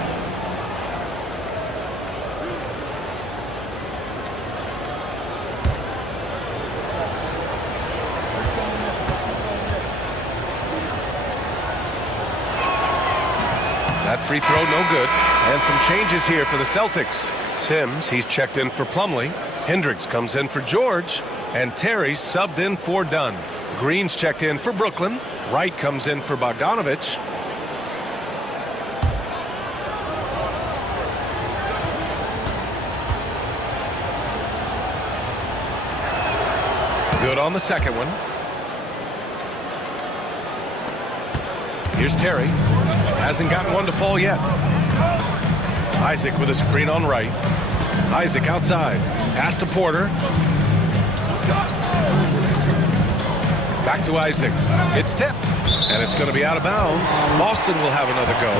That free throw no good. And some changes here for the Celtics. Sims, he's checked in for Plumlee. Hendricks comes in for George. And Terry subbed in for Dunn. Green's checked in for Brooklyn. Wright comes in for Bogdanovic. Good on the second one. Here's Terry. Hasn't gotten one to fall yet. Isaac with a screen on right. Isaac outside. Pass to Porter. Back to Isaac. It's tipped. And it's going to be out of bounds. Boston will have another go.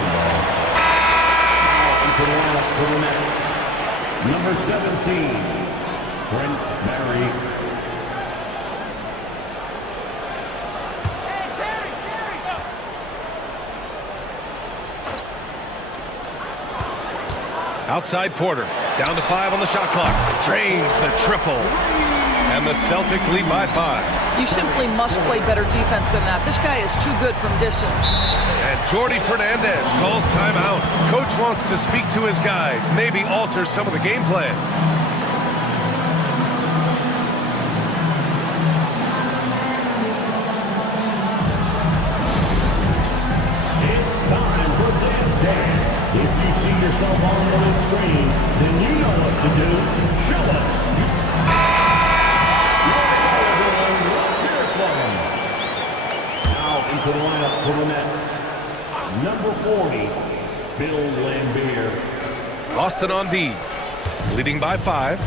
Number 17, Brent Barry. Outside Porter. Down to 5 on the shot clock. Drains the triple. And the Celtics lead by 5. You simply must play better defense than that. This guy is too good from distance. And Jordi Fernandez calls timeout. Coach wants to speak to his guys, maybe alter some of the game plan. It's time for Dance Dance. If you see yourself on the big screen, then you know what to do. Show us. Now into the lineup for the Nets. Number 40, Bill Laimbeer. Boston on D, leading by 5.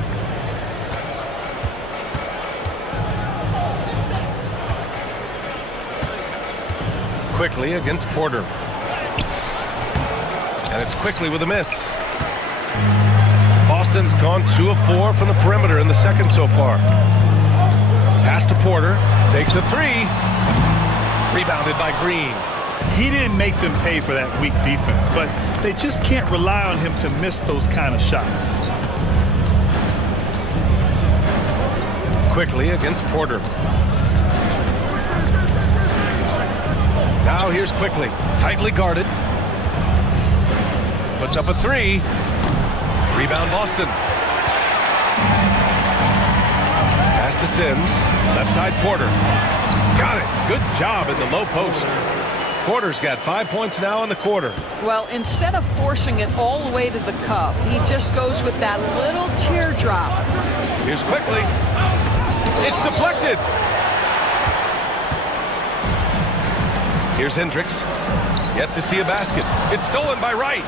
Quickly against Porter. And it's quickly with a miss. Boston's gone 2 of 4 from the perimeter in the second so far. Pass to Porter. Takes a 3. Rebounded by Green. He didn't make them pay for that weak defense, but they just can't rely on him to miss those kind of shots. Quickly against Porter. Now here's Quickly. Tightly guarded. Puts up a 3. Rebound Boston. Pass to Sims. Left side Porter. Got it. Good job in the low post. Porter's got 5 points now in the quarter. Well, instead of forcing it all the way to the cup, he just goes with that little teardrop. Here's Quickly. It's deflected. Here's Hendricks. Yet to see a basket. It's stolen by Wright.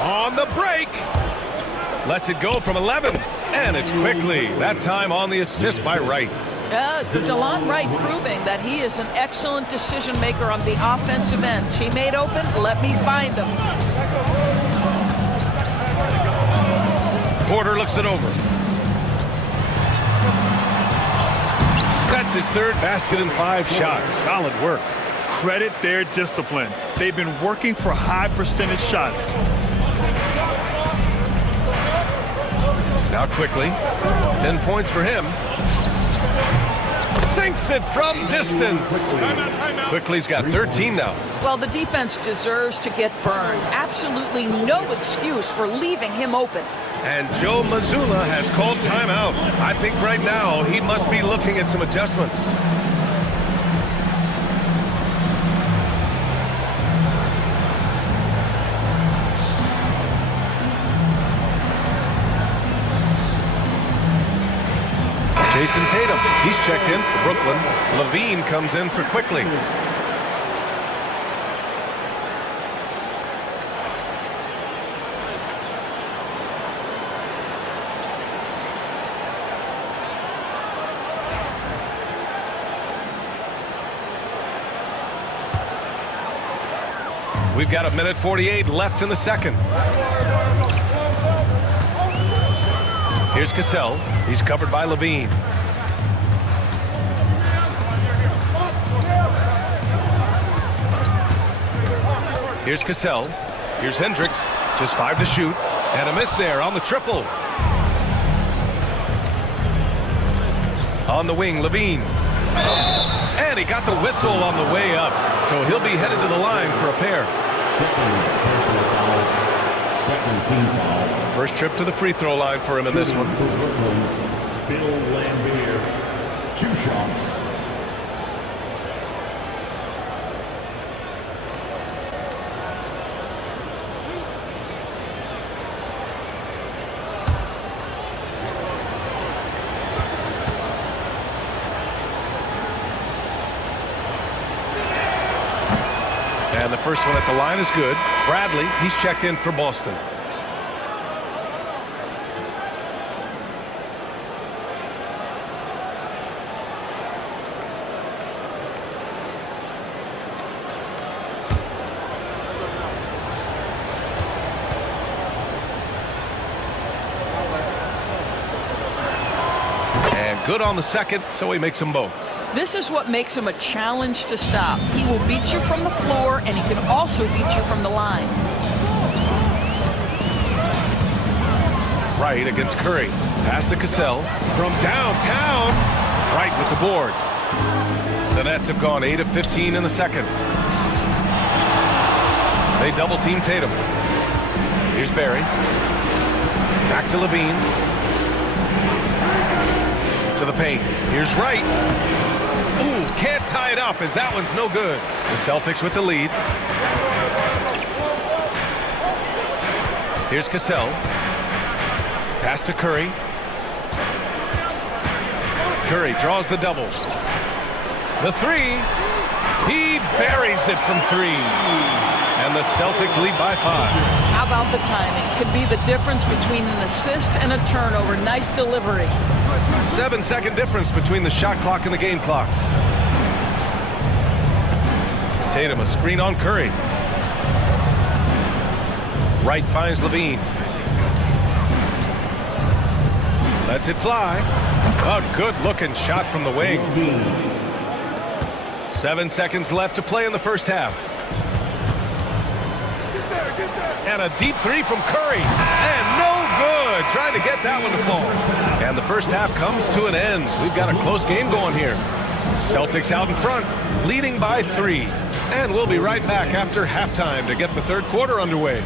On the break. Lets it go from 11. And it's Quickly. That time on the assist by Wright. DeLon Wright proving that he is an excellent decision maker on the offensive end. Teammate open, let me find him. Porter looks it over. That's his 3rd basket in 5 shots. Solid work. Credit their discipline. They've been working for high percentage shots. Now Quickly. 10 points for him. Sinks it from distance. Quickly's got 13 now. Well, the defense deserves to get burned. Absolutely no excuse for leaving him open. And Joe Mazzulla has called timeout. I think right now he must be looking at some adjustments. Jason Tatum, he's checked in for Brooklyn. Levine comes in for Quickly. We've got 1:48 left in the second. Here's Cassell. He's covered by Levine. Here's Cassell. Here's Hendricks. Just 5 to shoot. And a miss there on the triple. On the wing, Levine. And he got the whistle on the way up. So he'll be headed to the line for a pair. Second team foul. First trip to the free throw line for him in this one. Bill Laimbeer, 2 shots. And the first one at the line is good. Bradley, he's checked in for Boston. And good on the second, so he makes them both. This is what makes him a challenge to stop. He will beat you from the floor, and he can also beat you from the line. Right against Curry. Pass to Cassell from downtown. Right with the board. The Nets have gone 8 of 15 in the second. They double team Tatum. Here's Barry. Back to Levine. To the paint. Here's Wright. Ooh, can't tie it up as that one's no good. The Celtics with the lead. Here's Cassell. Pass to Curry. Curry draws the double. The three. He buries it from 3. And the Celtics lead by 5. How about the timing? Could be the difference between an assist and a turnover. Nice delivery. 7-second difference between the shot clock and the game clock. Tatum, a screen on Curry. Wright finds Levine. Lets it fly. A good-looking shot from the wing. 7 seconds left to play in the first half. And a deep 3 from Curry. And no good. Trying to get that one to fall. And the first half comes to an end. We've got a close game going here. Celtics out in front, leading by 3. And we'll be right back after halftime to get the third quarter underway.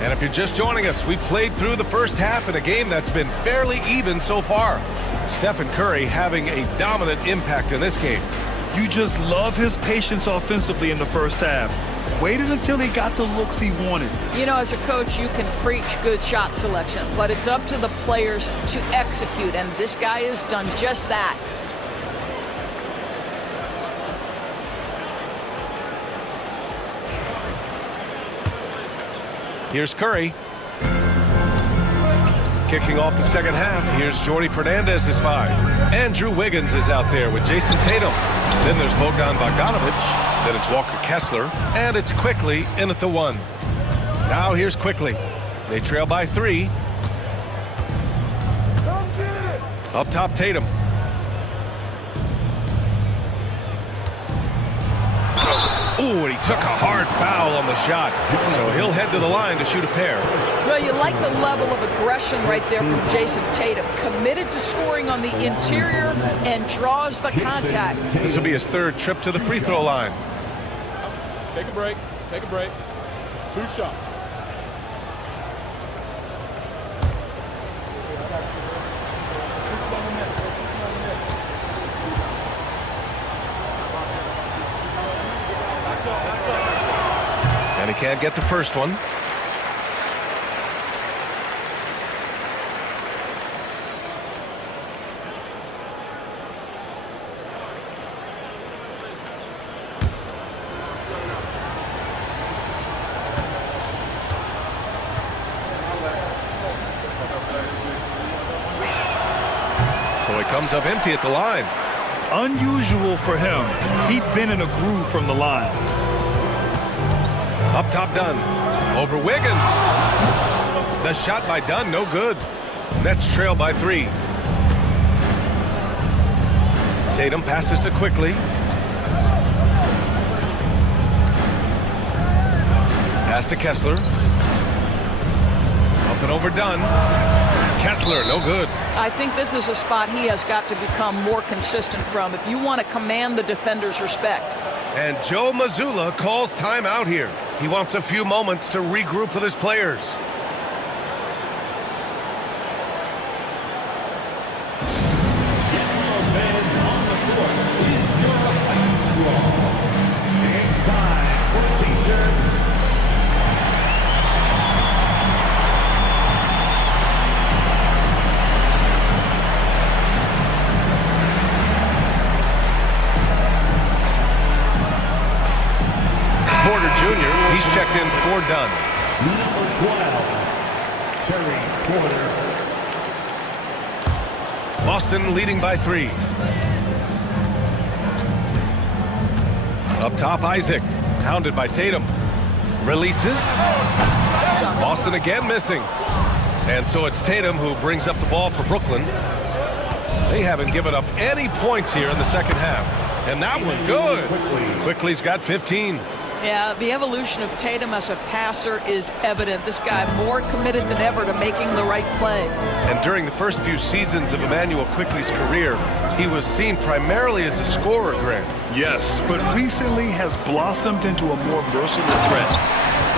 And if you're just joining us, we played through the first half in a game that's been fairly even so far. Stephen Curry having a dominant impact in this game. You just love his patience offensively in the first half. Waited until he got the looks he wanted. You know, as a coach, you can preach good shot selection, but it's up to the players to execute, and this guy has done just that. Here's Curry. Kicking off the second half, here's Jordi Fernandez's 5. Andrew Wiggins is out there with Jason Tatum. Then there's Bogdan Bogdanovic. Then it's Walker Kessler. And it's Quickly in at the 1. Now here's Quickly. They trail by 3. Up top, Tatum. Ooh, and he took a hard foul on the shot. So he'll head to the line to shoot a pair. Well, you like the level of aggression right there from Jason Tatum. Committed to scoring on the interior and draws the contact. This will be his 3rd trip to the free throw line. Take a break. Take a break. 2 shots. And he can't get the first one. So he comes up empty at the line. Unusual for him. He'd been in a groove from the line. Up top, Dunn. Over Wiggins. The shot by Dunn, no good. Nets trail by 3. Tatum passes to Quickly. Pass to Kessler. Up and over Dunn. Kessler, no good. I think this is a spot he has got to become more consistent from if you want to command the defender's respect. And Joe Mazzulla calls timeout here. He wants a few moments to regroup with his players. Porter Jr., he's checked in for Dunn. Number 12, Terry Porter. Boston leading by 3. Up top, Isaac, hounded by Tatum. Releases. Boston again missing. And so it's Tatum who brings up the ball for Brooklyn. They haven't given up any points here in the second half. And that one good. Quickly's got 15. Yeah, the evolution of Tatum as a passer is evident. This guy more committed than ever to making the right play. And during the first few seasons of Immanuel Quickley's career, he was seen primarily as a scorer, Grant. Yes, but recently has blossomed into a more versatile threat.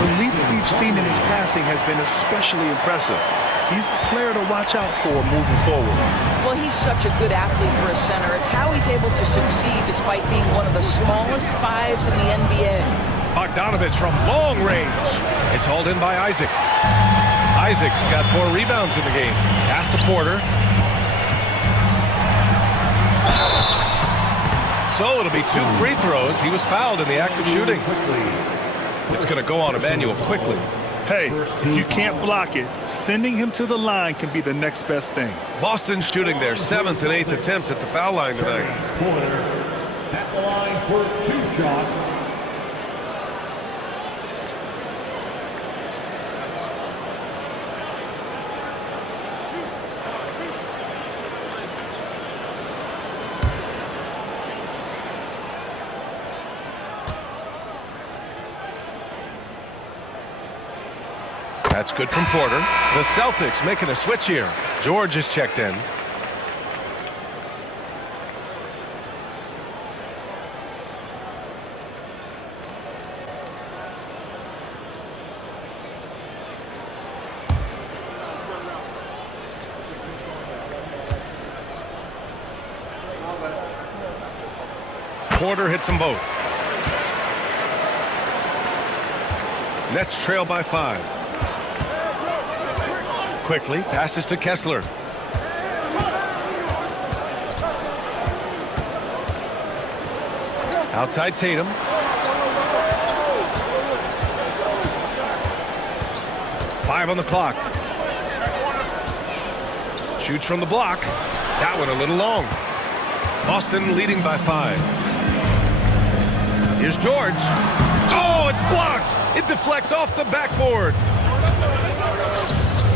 The leap we've seen in his passing has been especially impressive. He's a player to watch out for moving forward. Well, he's such a good athlete for a center. It's how he's able to succeed despite being one of the smallest 5s in the NBA. Bogdanovich from long range. It's hauled in by Isaac. Isaac's got 4 rebounds in the game. Pass to Porter. So it'll be 2 free throws. He was fouled in the act of shooting. It's going to go on Immanuel Quickley. Hey, if you can't block it, sending him to the line can be the next best thing. Boston shooting their 7th and 8th attempts at the foul line tonight. Porter at the line for 2 shots. That's good from Porter. The Celtics making a switch here. George is checked in. Porter hits them both. Nets trail by 5. Quickly passes to Kessler. Outside Tatum. Five on the clock. Shoots from the block. That one a little long. Boston leading by 5. Here's George. Oh, it's blocked. It deflects off the backboard.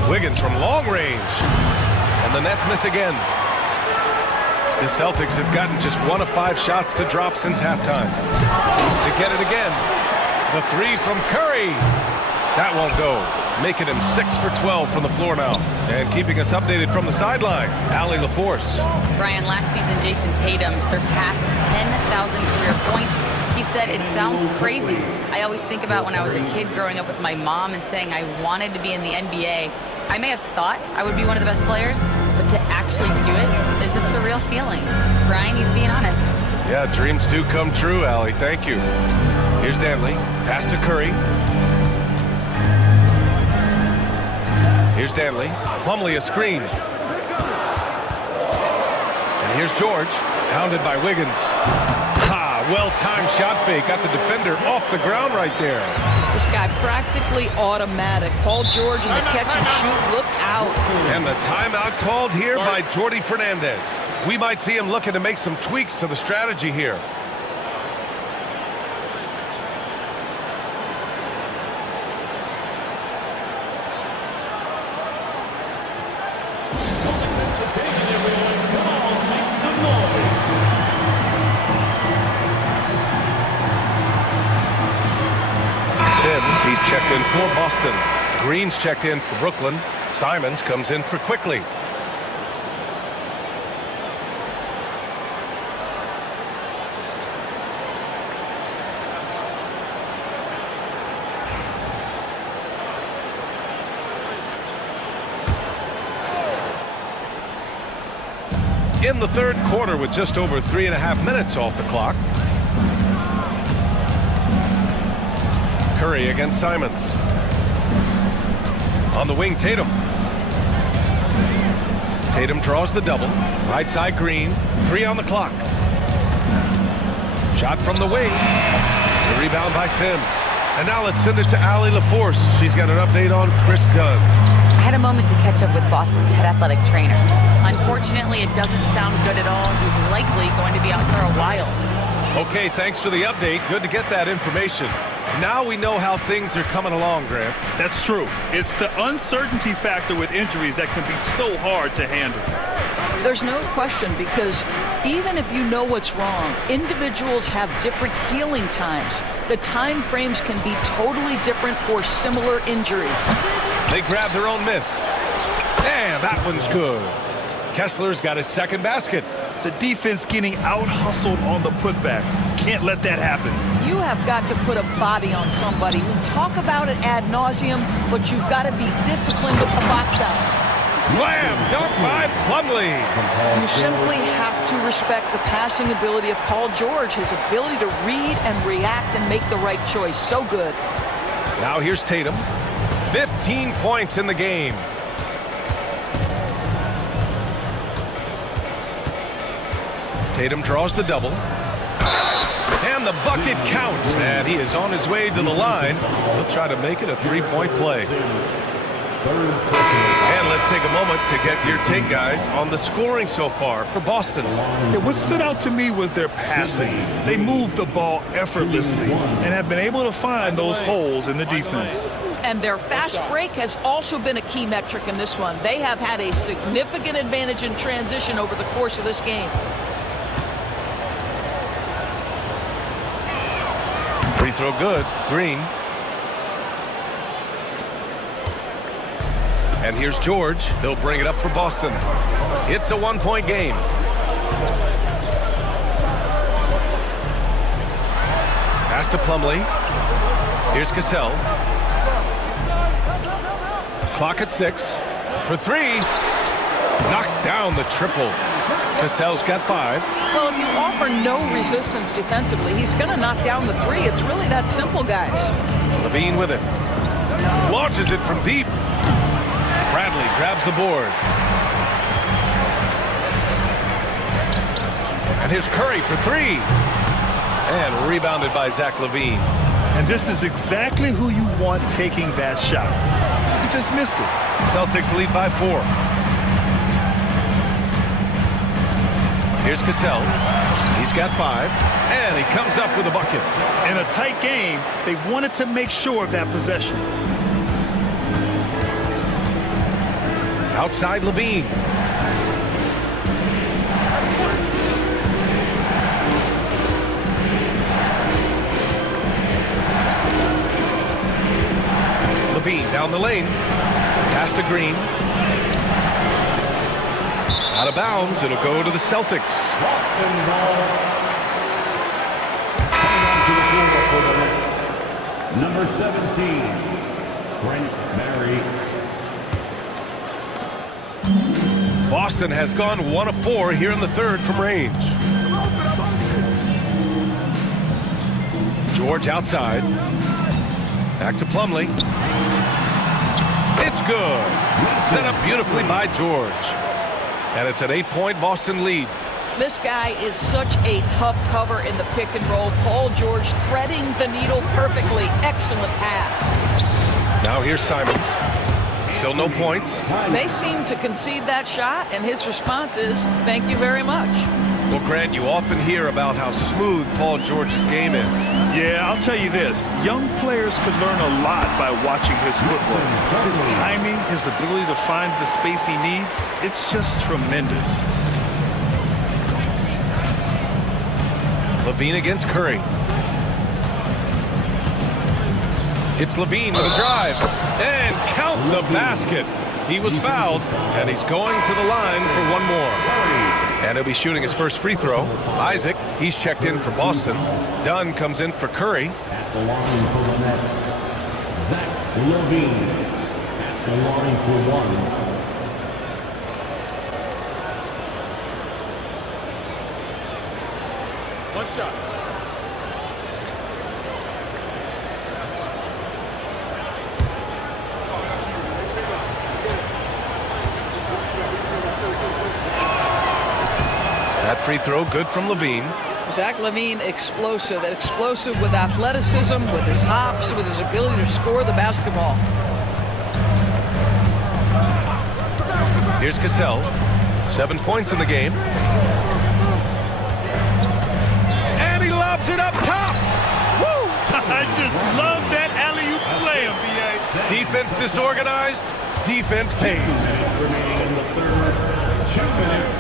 Wiggins from long range. And the Nets miss again. The Celtics have gotten just 1 of 5 shots to drop since halftime. To get it again. The 3 from Curry. That won't go. Making him 6 for 12 from the floor now. And keeping us updated from the sideline, Allie LaForce. Brian, last season, Jason Tatum surpassed 10,000 career points. He said, it sounds crazy. I always think about when I was a kid growing up with my mom and saying I wanted to be in the NBA. I may have thought I would be one of the best players, but to actually do it is a surreal feeling. Brian, he's being honest. Yeah, dreams do come true, Allie. Thank you. Here's Dantley. Pass to Curry. Here's Dantley. Plumlee a screen. And here's George. Hounded by Wiggins. Ha! Well-timed shot fake. Got the defender off the ground right there. This guy practically automatic. Paul George in the catch and shoot. Look out. And the timeout called here by Jordi Fernandez. We might see him looking to make some tweaks to the strategy here. checked in for Boston. Green's checked in for Brooklyn. Simons comes in for Quickly. In the third quarter with just over 3.5 minutes off the clock. Curry against Simons. On the wing, Tatum. Tatum draws the double. Right side, Green. 3 on the clock. Shot from the wing. The rebound by Sims. And now let's send it to Allie LaForce. She's got an update on Chris Dunn. I had a moment to catch up with Boston's head athletic trainer. Unfortunately, it doesn't sound good at all. He's likely going to be out for a while. Okay, thanks for the update. Good to get that information. Now we know how things are coming along, Grant. That's true. It's the uncertainty factor with injuries that can be so hard to handle. There's no question, because even if you know what's wrong, individuals have different healing times. The time frames can be totally different for similar injuries. They grab their own miss. And that one's good. Kessler's got his second basket. The defense getting out-hustled on the putback. Can't let that happen. You have got to put a body on somebody. We talk about it ad nauseum, but you've got to be disciplined with the box outs. Slam dunk by Plumlee. You simply have to respect the passing ability of Paul George, his ability to read and react and make the right choice. So good. Now here's Tatum. 15 points in the game. Tatum draws the double. And the bucket counts. And he is on his way to the line. He'll try to make it a three-point play. And let's take a moment to get your take, guys, on the scoring so far for Boston. Yeah, what stood out to me was their passing. They moved the ball effortlessly and have been able to find those holes in the defense. And their fast break has also been a key metric in this one. They have had a significant advantage in transition over the course of this game. Free throw good. Green. And here's George. He'll bring it up for Boston. It's a one-point game. Pass to Plumlee. Here's Cassell. Clock at 6. For 3. Knocks down the triple. Cassell's got 5. Well, if you offer no resistance defensively, he's going to knock down the 3. It's really that simple, guys. Levine with it. Launches it from deep. Bradley grabs the board. And here's Curry for 3. And rebounded by Zach LaVine. And this is exactly who you want taking that shot. He just missed it. Celtics lead by 4. Here's Cassell. He's got 5. And he comes up with a bucket. In a tight game, they wanted to make sure of that possession. Outside Levine. Levine down the lane. Pass to Green. Out of bounds. It'll go to the Celtics. Number 17, Brent Barry. Boston has gone 1 of 4 here in the third from range. George outside. Back to Plumlee. It's good. Set up beautifully by George. And it's an 8-point Boston lead. This guy is such a tough cover in the pick and roll. Paul George threading the needle perfectly. Excellent pass. Now here's Simons. Still no points. They seem to concede that shot, and his response is, thank you very much. Well, Grant, you often hear about how smooth Paul George's game is. Yeah, I'll tell you this. Young players could learn a lot by watching his footwork. His timing, his ability to find the space he needs, it's just tremendous. Levine against Curry. It's Levine with a drive. And count the basket. He was fouled, and he's going to the line for one more. And he'll be shooting his first free throw. Isaac, he's checked in for Boston. Dunn comes in for Curry. At the line for the Nets, Zach Levine. At the line for one. One shot. That free throw good from Levine. Zach Levine, explosive with athleticism, with his hops, with his ability to score the basketball. Here's Cassell. 7 points in the game. And he lobs it up top. Woo! I just love that alley-oop slam, B.A. Defense disorganized. Defense pays. Remaining in the third. 2 minutes.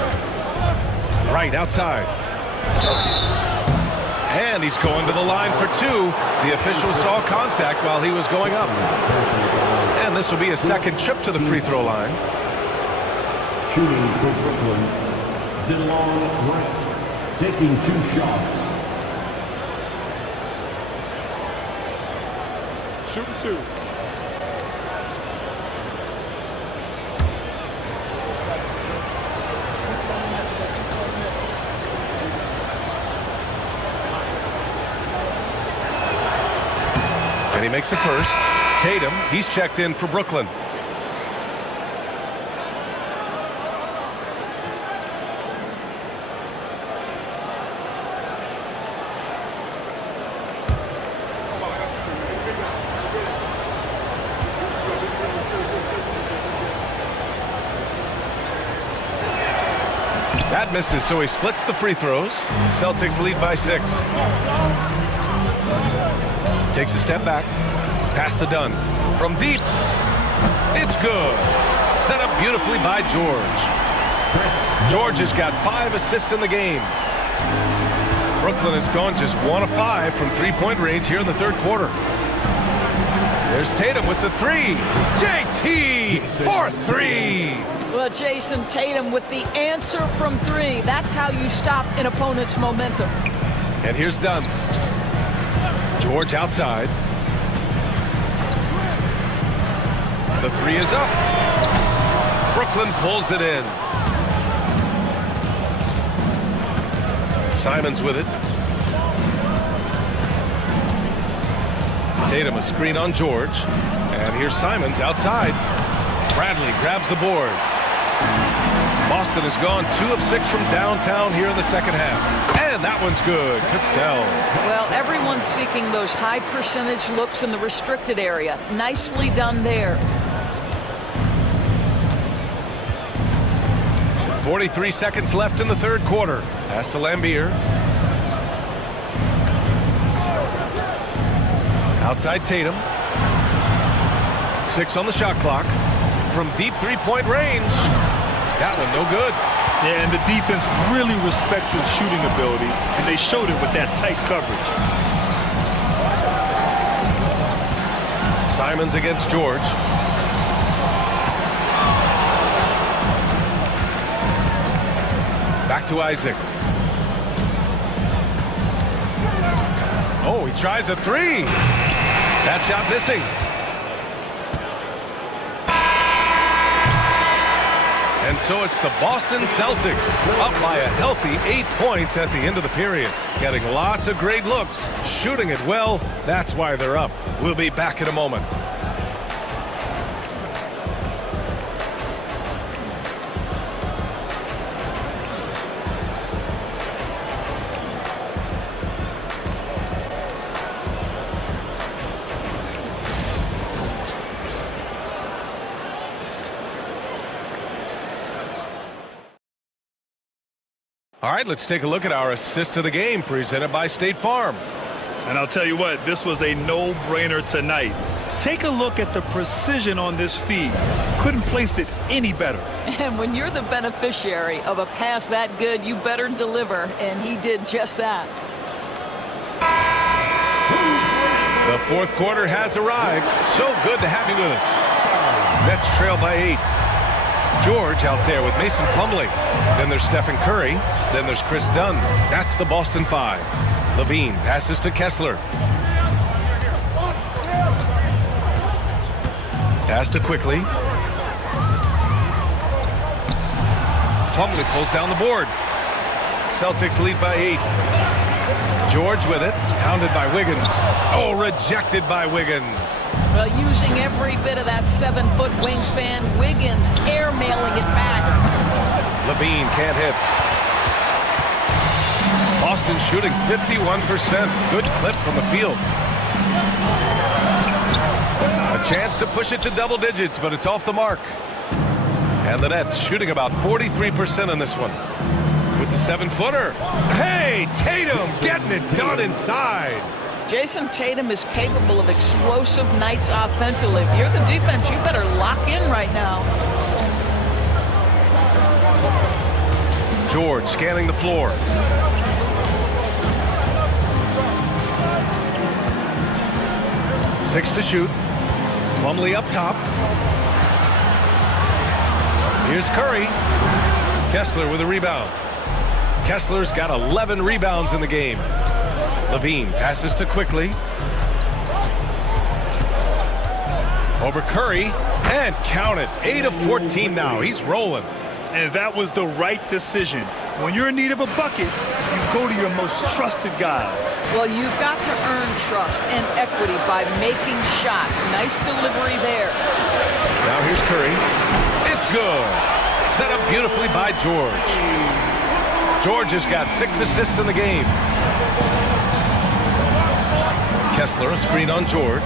Right outside. And he's going to the line for two. The official saw contact while he was going up. And this will be a second trip to the free throw line. Shooting for Brooklyn, DeLon Wright, taking 2 shots. Shooting 2. And he makes a first. Tatum, he's checked in for Brooklyn. That misses, so he splits the free throws. Celtics lead by 6. Takes a step back. Pass to Dunn. From deep. It's good. Set up beautifully by George. George has got 5 assists in the game. Brooklyn has gone just 1 of 5 from three-point range here in the third quarter. There's Tatum with the 3. JT for 3. Well, Jason Tatum with the answer from 3. That's how you stop an opponent's momentum. And here's Dunn. George outside. The 3 is up. Brooklyn pulls it in. Simons with it. Tatum a screen on George. And here's Simons outside. Bradley grabs the board. Boston has gone 2 of 6 from downtown here in the second half. And that one's good. Cassell. Well, everyone's seeking those high percentage looks in the restricted area. Nicely done there. 43 seconds left in the third quarter. Pass to Lambier. Outside Tatum. 6 on the shot clock. From deep three-point range. That one no good. Yeah, and the defense really respects his shooting ability, and they showed it with that tight coverage. Simons against George. Back to Isaac. Oh, he tries a 3. That shot missing. And so it's the Boston Celtics up by a healthy 8 points at the end of the period. Getting lots of great looks, shooting it well. That's why they're up. We'll be back in a moment. All right, let's take a look at our assist of the game presented by State Farm. And I'll tell you what, this was a no-brainer tonight. Take a look at the precision on this feed. Couldn't place it any better. And when you're the beneficiary of a pass that good, you better deliver, and he did just that. The fourth quarter has arrived. So good to have you with us. Nets trail by 8. George out there with Mason Plumlee. Then there's Stephen Curry. Then there's Chris Dunn. That's the Boston 5. Levine passes to Kessler. Pass to Quickly. Plumlee pulls down the board. Celtics lead by 8. George with it, hounded by Wiggins. Oh, rejected by Wiggins. Well, using every bit of that 7-foot wingspan, Wiggins airmailing it back. Levine can't hit. Boston shooting 51%. Good clip from the field. A chance to push it to double digits, but it's off the mark. And the Nets shooting about 43% in this one. With the 7-footer. Hey, Tatum getting it done inside. Jason Tatum is capable of explosive nights offensively. If you're the defense, you better lock in right now. George scanning the floor. Six to shoot. Plumlee up top. Here's Curry. Kessler with a rebound. Kessler's got 11 rebounds in the game. Levine passes to Quickly. Over Curry, and count it. 8 of 14 now. He's rolling. And that was the right decision. When you're in need of a bucket, you go to your most trusted guys. Well, you've got to earn trust and equity by making shots. Nice delivery there. Now here's Curry. It's good. Set up beautifully by George. George has got 6 assists in the game. Kessler, a screen on George.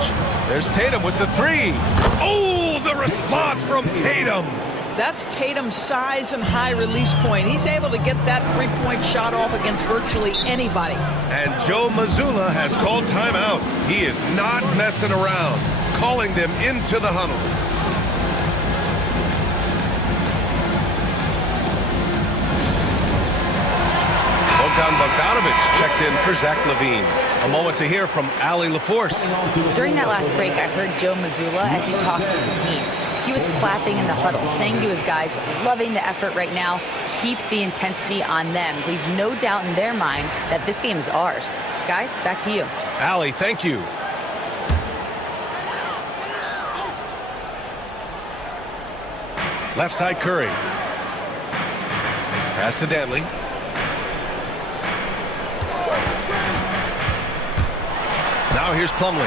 There's Tatum with the 3. Oh, the response from Tatum. That's Tatum's size and high release point. He's able to get that three-point shot off against virtually anybody. And Joe Mazzulla has called timeout. He is not messing around, calling them into the huddle. Bogdanovic checked in for Zach LaVine. A moment to hear from Allie LaForce. During that last break, I heard Joe Mazzulla as he talked with the team. He was clapping in the huddle, saying to his guys, loving the effort right now, keep the intensity on them. Leave no doubt in their mind that this game is ours. Guys, back to you. Allie, thank you. Left side Curry. Pass to Dantley. Now here's Plumlee.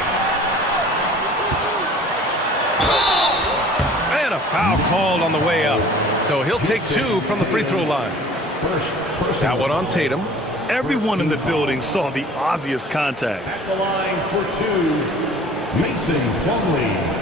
And a foul called on the way up. So he'll take 2 from the free throw line. That one on Tatum. Everyone in the building saw the obvious contact. At the line for 2, Mason Plumlee.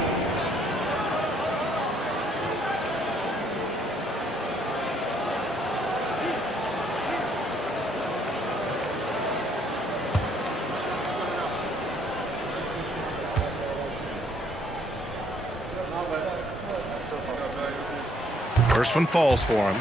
First one falls for him.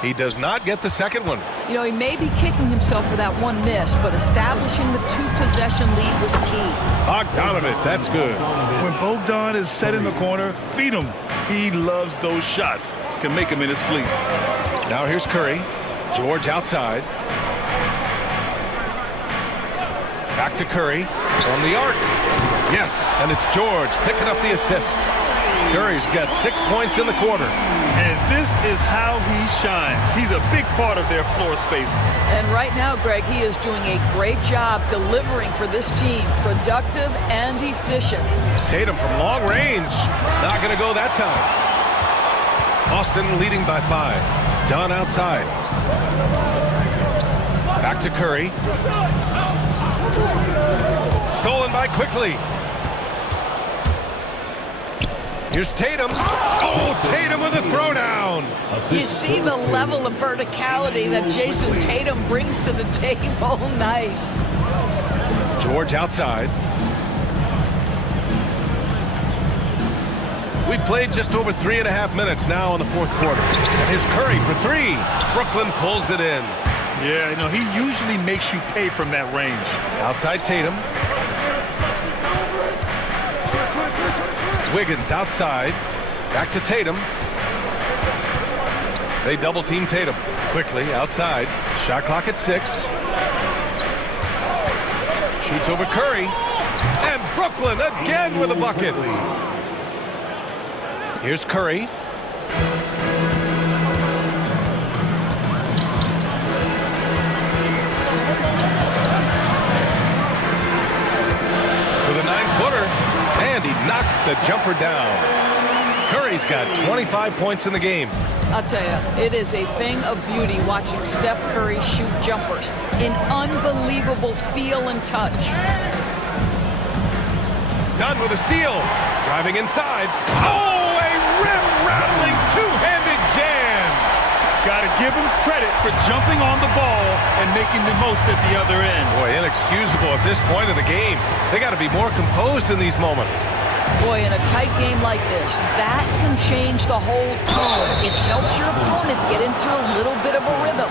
He does not get the second one. You know, he may be kicking himself for that one miss, but establishing the 2-possession lead was key. Bogdanovic, that's good. When Bogdan is set in the corner, feed him. He loves those shots. Can make him in his sleep. Now here's Curry. George outside. Back to Curry from the arc. Yes, and it's George picking up the assist. Curry's got 6 points in the quarter. And this is how he shines. He's a big part of their floor space. And right now, Greg, he is doing a great job delivering for this team. Productive and efficient. Tatum from long range. Not going to go that time. Boston leading by 5. Dunn outside. Back to Curry. Stolen by Quickly. Here's Tatum. Oh, Tatum with a throwdown. You see the level of verticality that Jason Tatum brings to the table. Nice. George outside. We've played just over 3.5 minutes now in the fourth quarter. And here's Curry for three. Brooklyn pulls it in. Yeah, he usually makes you pay from that range. Outside Tatum. Wiggins outside. Back to Tatum. They double team Tatum. Quickly outside. Shot clock at 6. Shoots over Curry. And Brooklyn again with a bucket. Here's Curry. With a 9-footer. And he knocks the jumper down. Curry's got 25 points in the game. I'll tell you, it is a thing of beauty watching Steph Curry shoot jumpers. An unbelievable feel and touch. Done with a steal. Driving inside. Oh, a rim-rattling two-handed jam. Got to give him credit for jumping on the ball and making the most at the other end. Boy, inexcusable at this point of the game. They got to be more composed in these moments. Boy, in a tight game like this, that can change the whole tone. It helps your opponent get into a little bit of a rhythm.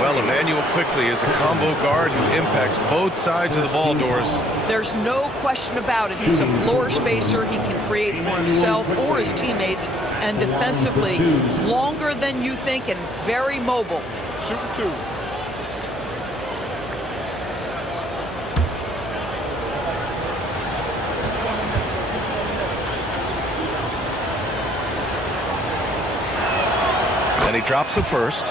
Well, Emmanuel Quickley is a combo guard who impacts both sides of the ball, Doris. There's no question about it. He's a floor spacer. He can create for himself or his teammates. And defensively, longer than you think and very mobile. Shooting two. And he drops the first.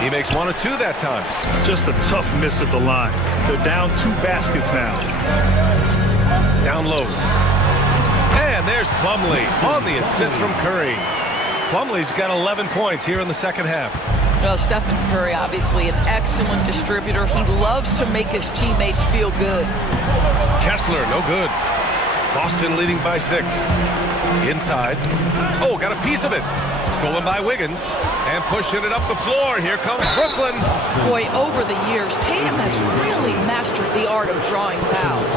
He makes 1 or 2 that time. Just a tough miss at the line. They're down 2 baskets now. Down low. And there's Plumlee on the assist from Curry. Plumlee's got 11 points here in the second half. Well, Stephen Curry, obviously an excellent distributor. He loves to make his teammates feel good. Kessler, no good. Boston leading by 6. Inside. Oh, got a piece of it. Stolen by Wiggins. And pushing it up the floor. Here comes Brooklyn. Boy, over the years, Tatum has really mastered the art of drawing fouls.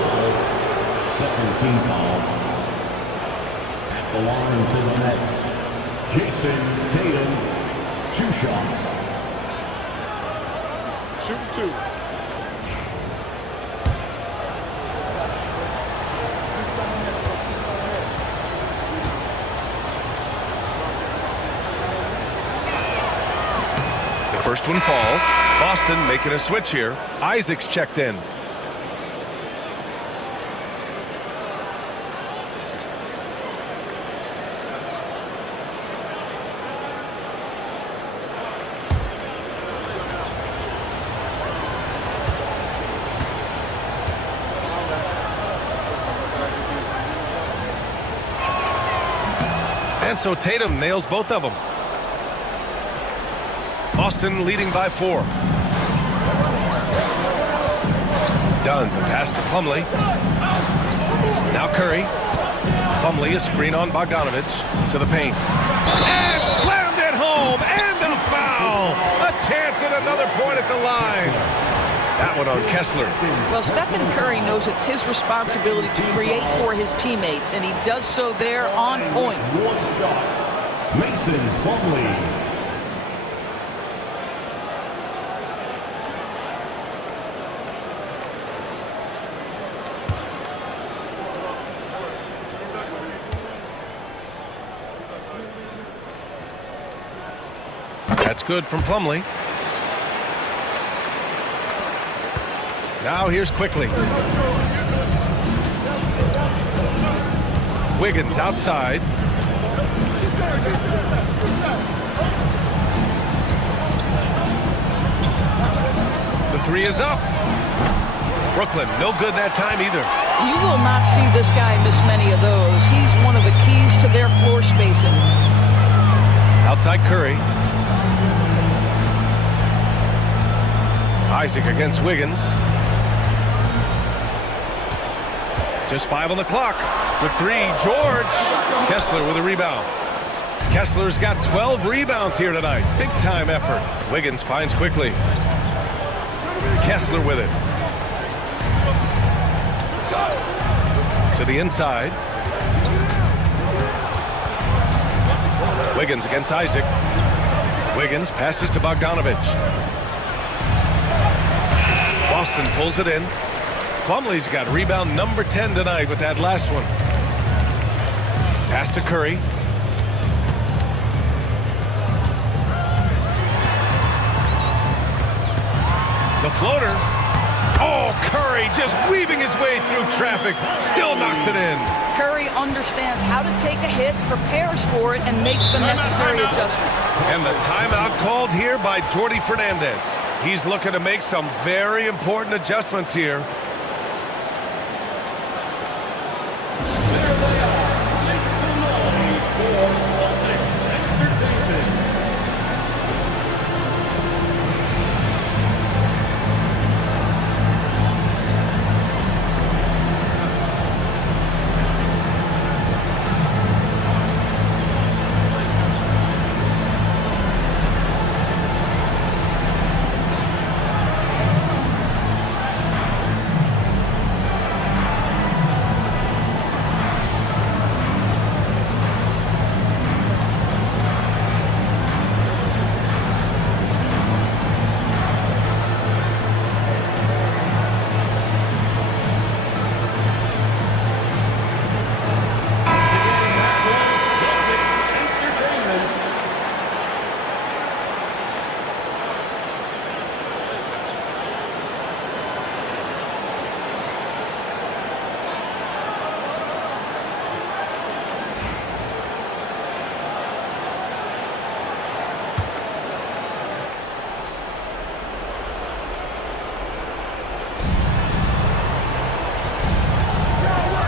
Second team foul. At the line for the Nets, Jason Tatum, 2 shots. Shooting 2. First one falls. Boston making a switch here. Isaac's checked in. And so Tatum nails both of them. Boston leading by 4. Dunn, the pass to Plumlee. Now Curry. Plumlee, a screen on Bogdanovich to the paint. And slammed it home, and a foul. A chance at another point at the line. That one on Kessler. Well, Stephen Curry knows it's his responsibility to create for his teammates, and he does so there on point. One shot. Mason Plumlee. That's good from Plumlee. Now here's Quickley. Wiggins outside. The 3 is up. Brooklyn, no good that time either. You will not see this guy miss many of those. He's one of the keys to their floor spacing. Outside Curry. Isaac against Wiggins. Just 5 on the clock. For 3, George. Kessler with a rebound. Kessler's got 12 rebounds here tonight. Big time effort. Wiggins finds quickly. Kessler with it. To the inside. Wiggins against Isaac. Wiggins passes to Bogdanovich. Boston pulls it in. Plumlee's got rebound number 10 tonight with that last one. Pass to Curry. The floater. Oh, Curry just weaving his way through traffic. Still knocks it in. Curry understands how to take a hit, prepares for it, and makes the necessary adjustments. And the timeout called here by Jordi Fernandez. He's looking to make some very important adjustments here.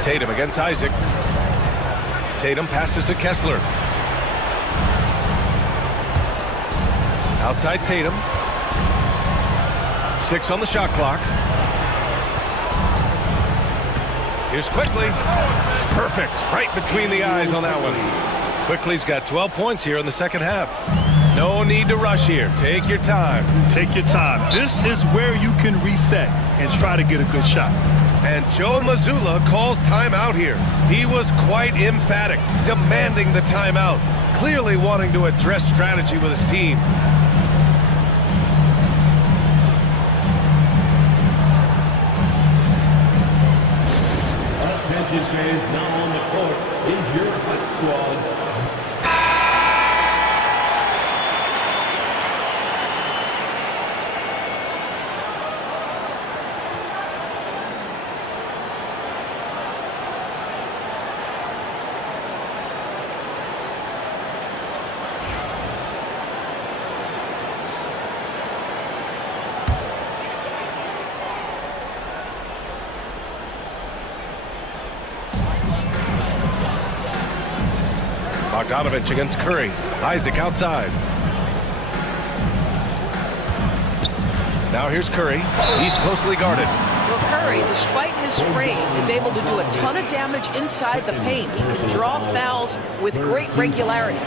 Tatum against Isaac. Tatum passes to Kessler. Outside Tatum. 6 on the shot clock. Here's Quickly. Perfect. Right between the eyes on that one. Quickly's got 12 points here in the second half. No need to rush here. Take your time. Take your time. This is where you can reset and try to get a good shot. And Joe Mazzulla calls timeout here. He was quite emphatic, demanding the timeout, clearly wanting to address strategy with his team. Attention fans, now on the court is your hot squad. Bogdanovich against Curry. Isaac outside. Now here's Curry. He's closely guarded. Well, Curry, despite his frame, is able to do a ton of damage inside the paint. He can draw fouls with great regularity.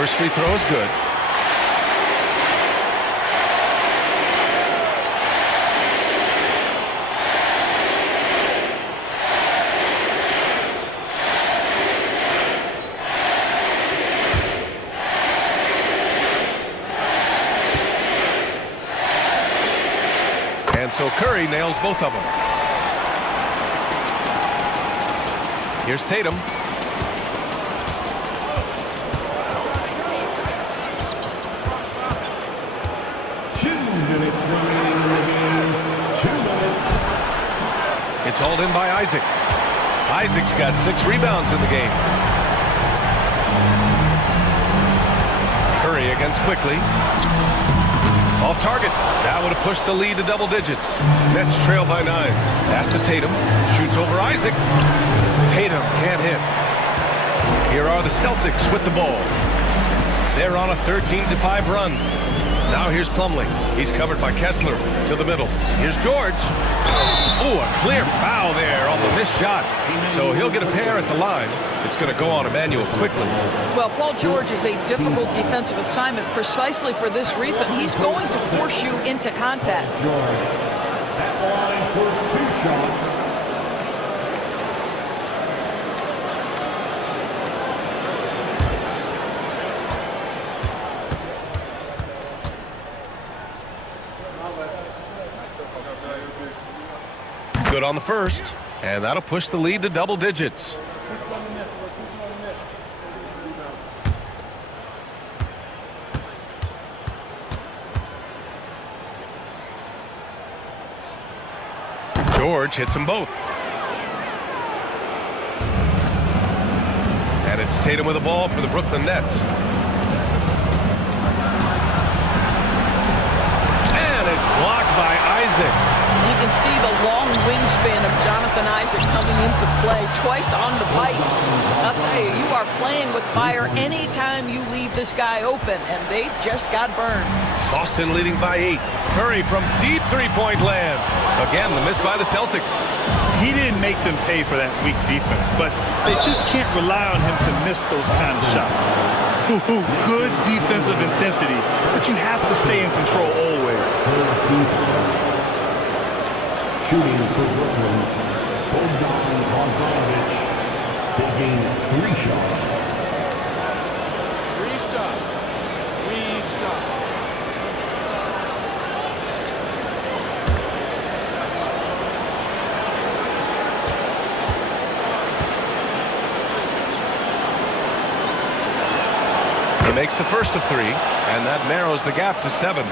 First free throw is good. And so Curry nails both of them. Here's Tatum. It's hauled in by Isaac. Isaac's got 6 rebounds in the game. Curry against Quickly. Off target. That would have pushed the lead to double digits. Nets trail by 9. Pass to Tatum. Shoots over Isaac. Tatum can't hit. Here are the Celtics with the ball. They're on a 13-5 run. Now here's Plumlee. He's covered by Kessler to the middle. Here's George. Oh, a clear foul there on the missed shot. So he'll get a pair at the line. It's going to go on Emmanuel quickly. Well, Paul George is a difficult defensive assignment precisely for this reason. He's going to force you into contact. At the line for 2 shots. Good on the first, and that'll push the lead to double digits. George hits them both. And it's Tatum with the ball for the Brooklyn Nets. And it's blocked by Isaac. You can see the long wingspan of Jonathan Isaac coming into play twice on the pipes. I'll tell you, you are playing with fire anytime you leave this guy open, and they just got burned. Boston leading by 8. Curry from deep three-point land. Again, the miss by the Celtics. He didn't make them pay for that weak defense, but they just can't rely on him to miss those kind of shots. Good defensive intensity, but you have to stay in control always. Shooting for Brooklyn, Bogdan Bogdanovic taking 3 shots. 3 shots. 3 shots. He makes the first of 3, and that narrows the gap to 7.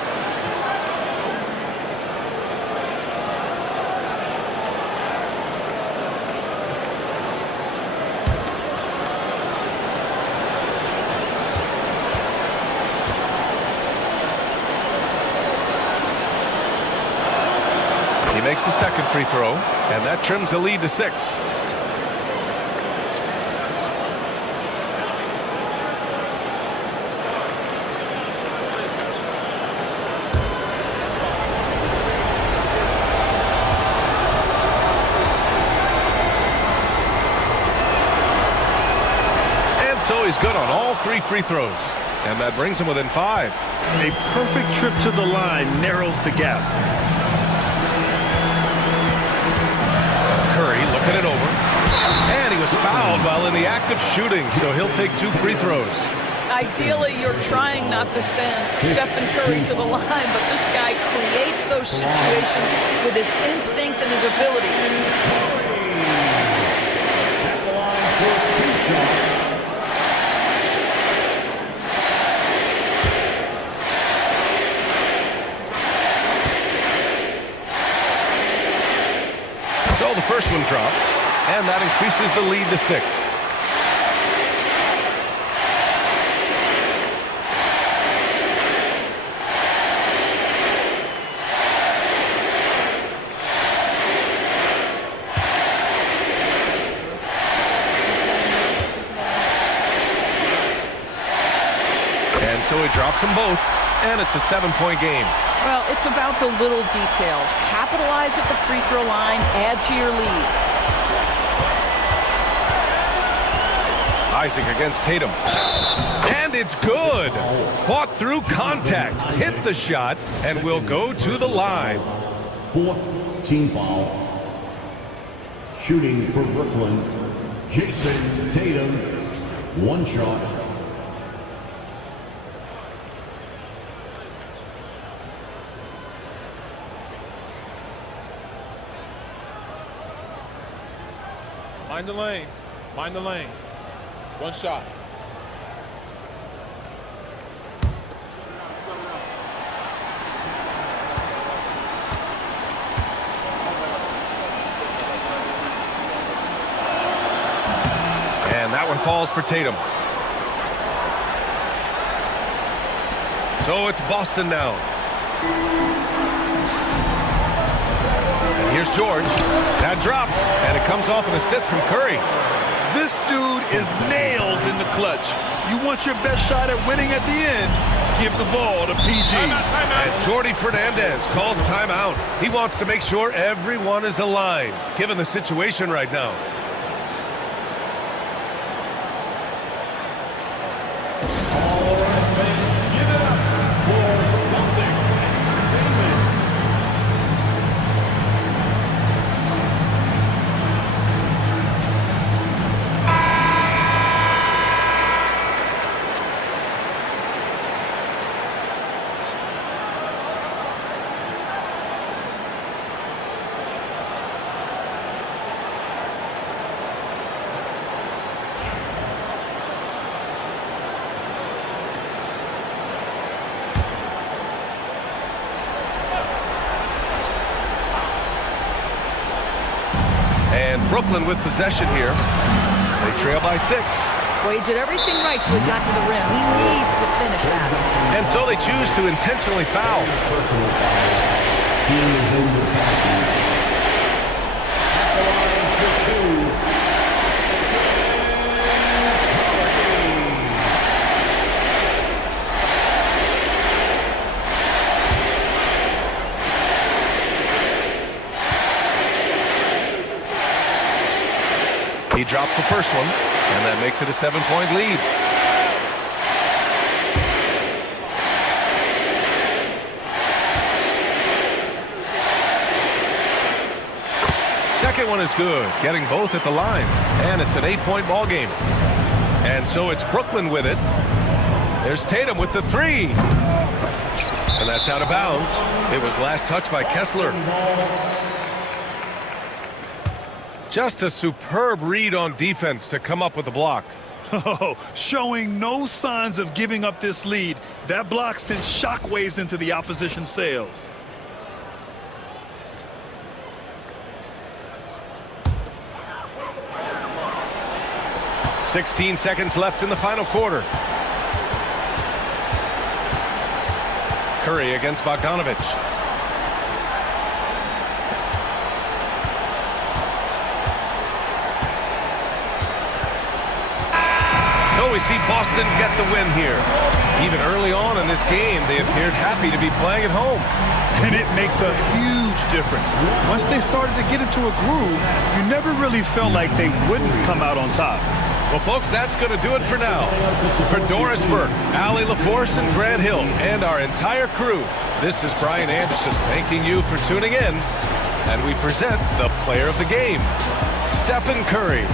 He makes the second free throw, and that trims the lead to 6. And so he's good on all 3 free throws, and that brings him within 5. A perfect trip to the line narrows the gap. Curry looking it over. And he was fouled while in the act of shooting, so he'll take 2 free throws. Ideally, you're trying not to send Stephen Curry to the line, but this guy creates those situations with his instinct and his ability. At the line for 2 shots. So the first one drops, and that increases the lead to 6. And so he drops them both, and it's a 7-point game. Well, it's about the little details. Capitalize at the free throw line, add to your lead. Isaac against Tatum. And it's good. Fought through contact, hit the shot, and will go to the line. 4th team foul. Shooting for Brooklyn, Jason Tatum. 1 shot. Mind the lanes. Mind the lanes. 1 shot. that one falls for Tatum. So it's Boston now. And here's George. That drops, and it comes off an assist from Curry. This dude is nails in the clutch. You want your best shot at winning at the end, give the ball to PG. And Jordi Fernandez calls timeout. He wants to make sure everyone is aligned, given the situation right now. And Brooklyn with possession here. They trail by 6. Well, he did everything right till he got to the rim. He needs to finish that. And so they choose to intentionally foul. He drops the first one, and that makes it a 7-point lead. Second one is good, getting both at the line, and it's an 8-point ball game. And so it's Brooklyn with it. There's Tatum with the 3. And that's out of bounds. It was last touched by Kessler. Just a superb read on defense to come up with the block. Oh, showing no signs of giving up this lead. That block sent shockwaves into the opposition sails. "16 seconds left in the final quarter. Curry against Bogdanovich. So we see Boston get the win here. Even early on in this game, they appeared happy to be playing at home. And it makes a huge difference. Once they started to get into a groove, you never really felt like they wouldn't come out on top. Well, folks, that's going to do it for now. For Doris Burke, Allie LaForce, and Grant Hill, and our entire crew, this is Brian Anderson thanking you for tuning in. And we present the player of the game, Stephen Curry.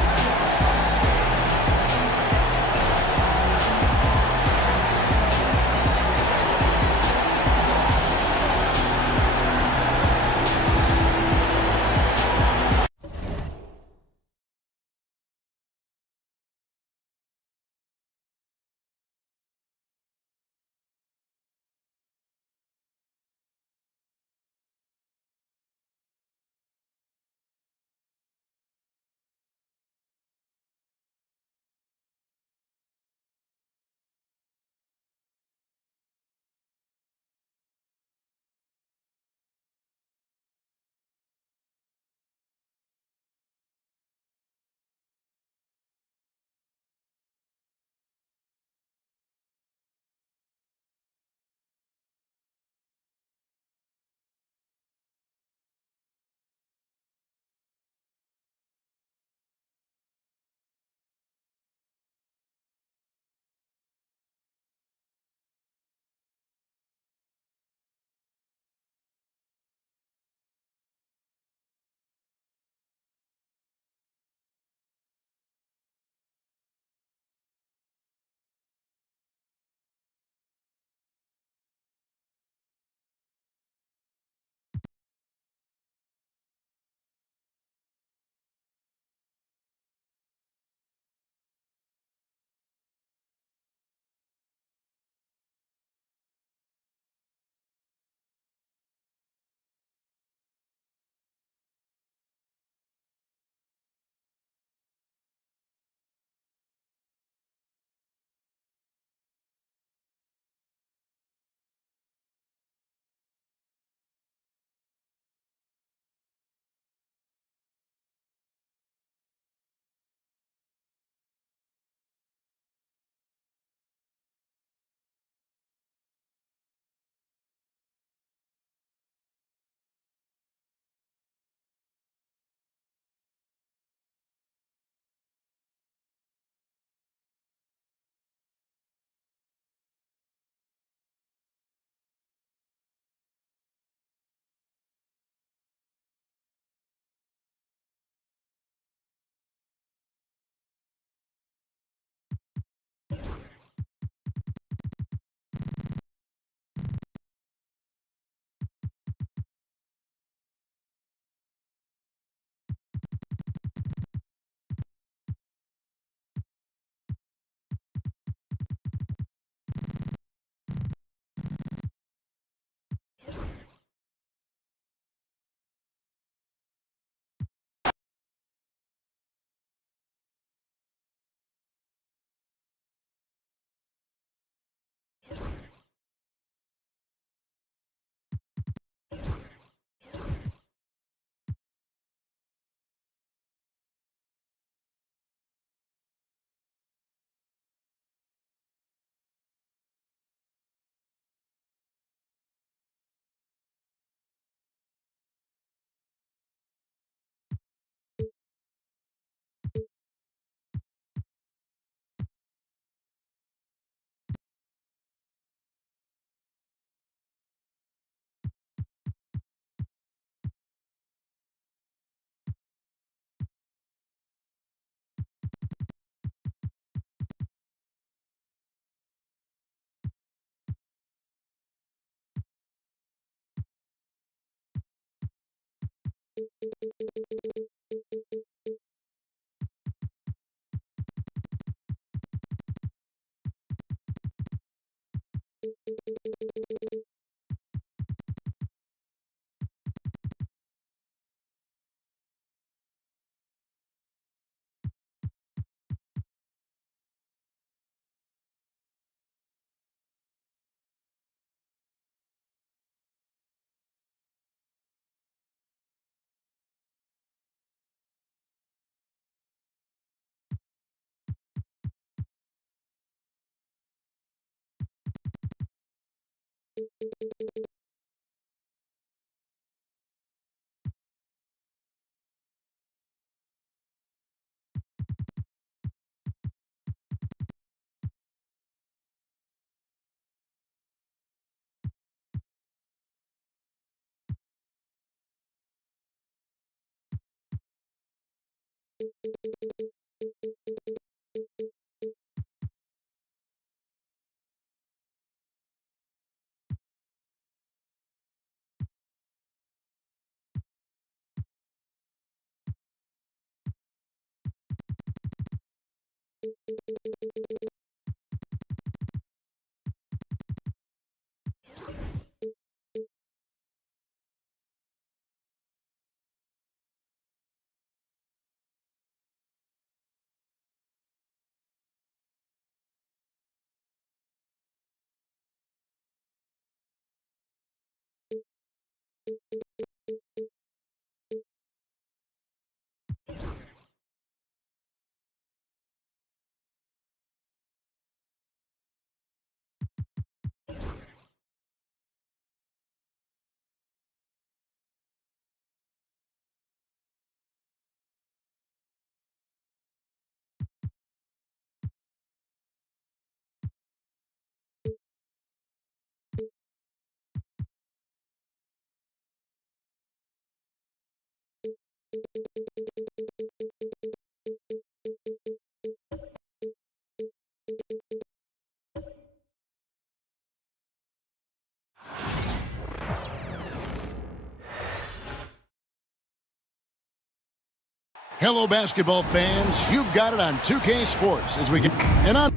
Hello, basketball fans. You've got it on 2K Sports as we get and on.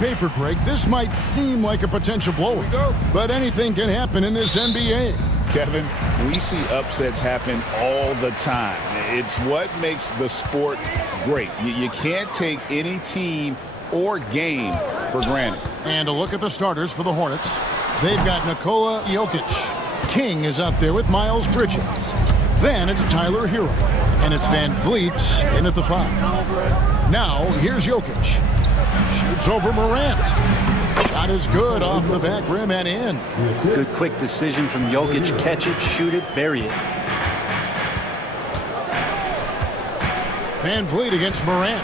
Paper, Greg, this might seem like a potential blowout, but anything can happen in this NBA. Kevin, we see upsets happen all the time. It's what makes the sport great. You can't take any team or game for granted. And a look at the starters for the Hornets. They've got Nikola Jokic. King is out there with Miles Bridges. Then it's Tyler Hero. And it's Van Vliet in at the 5. Now, here's Jokic. Shoots over Morant. Shot is good off the back rim and in. Good quick decision from Jokic. Catch it, shoot it, bury it. Van Vliet against Morant.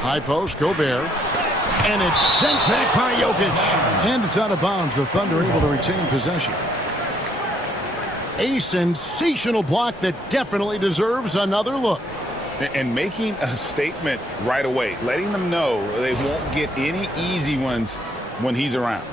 High post, Gobert. And it's sent back by Jokic. And it's out of bounds. The Thunder able to retain possession. A sensational block that definitely deserves another look. And making a statement right away, letting them know they won't get any easy ones when he's around.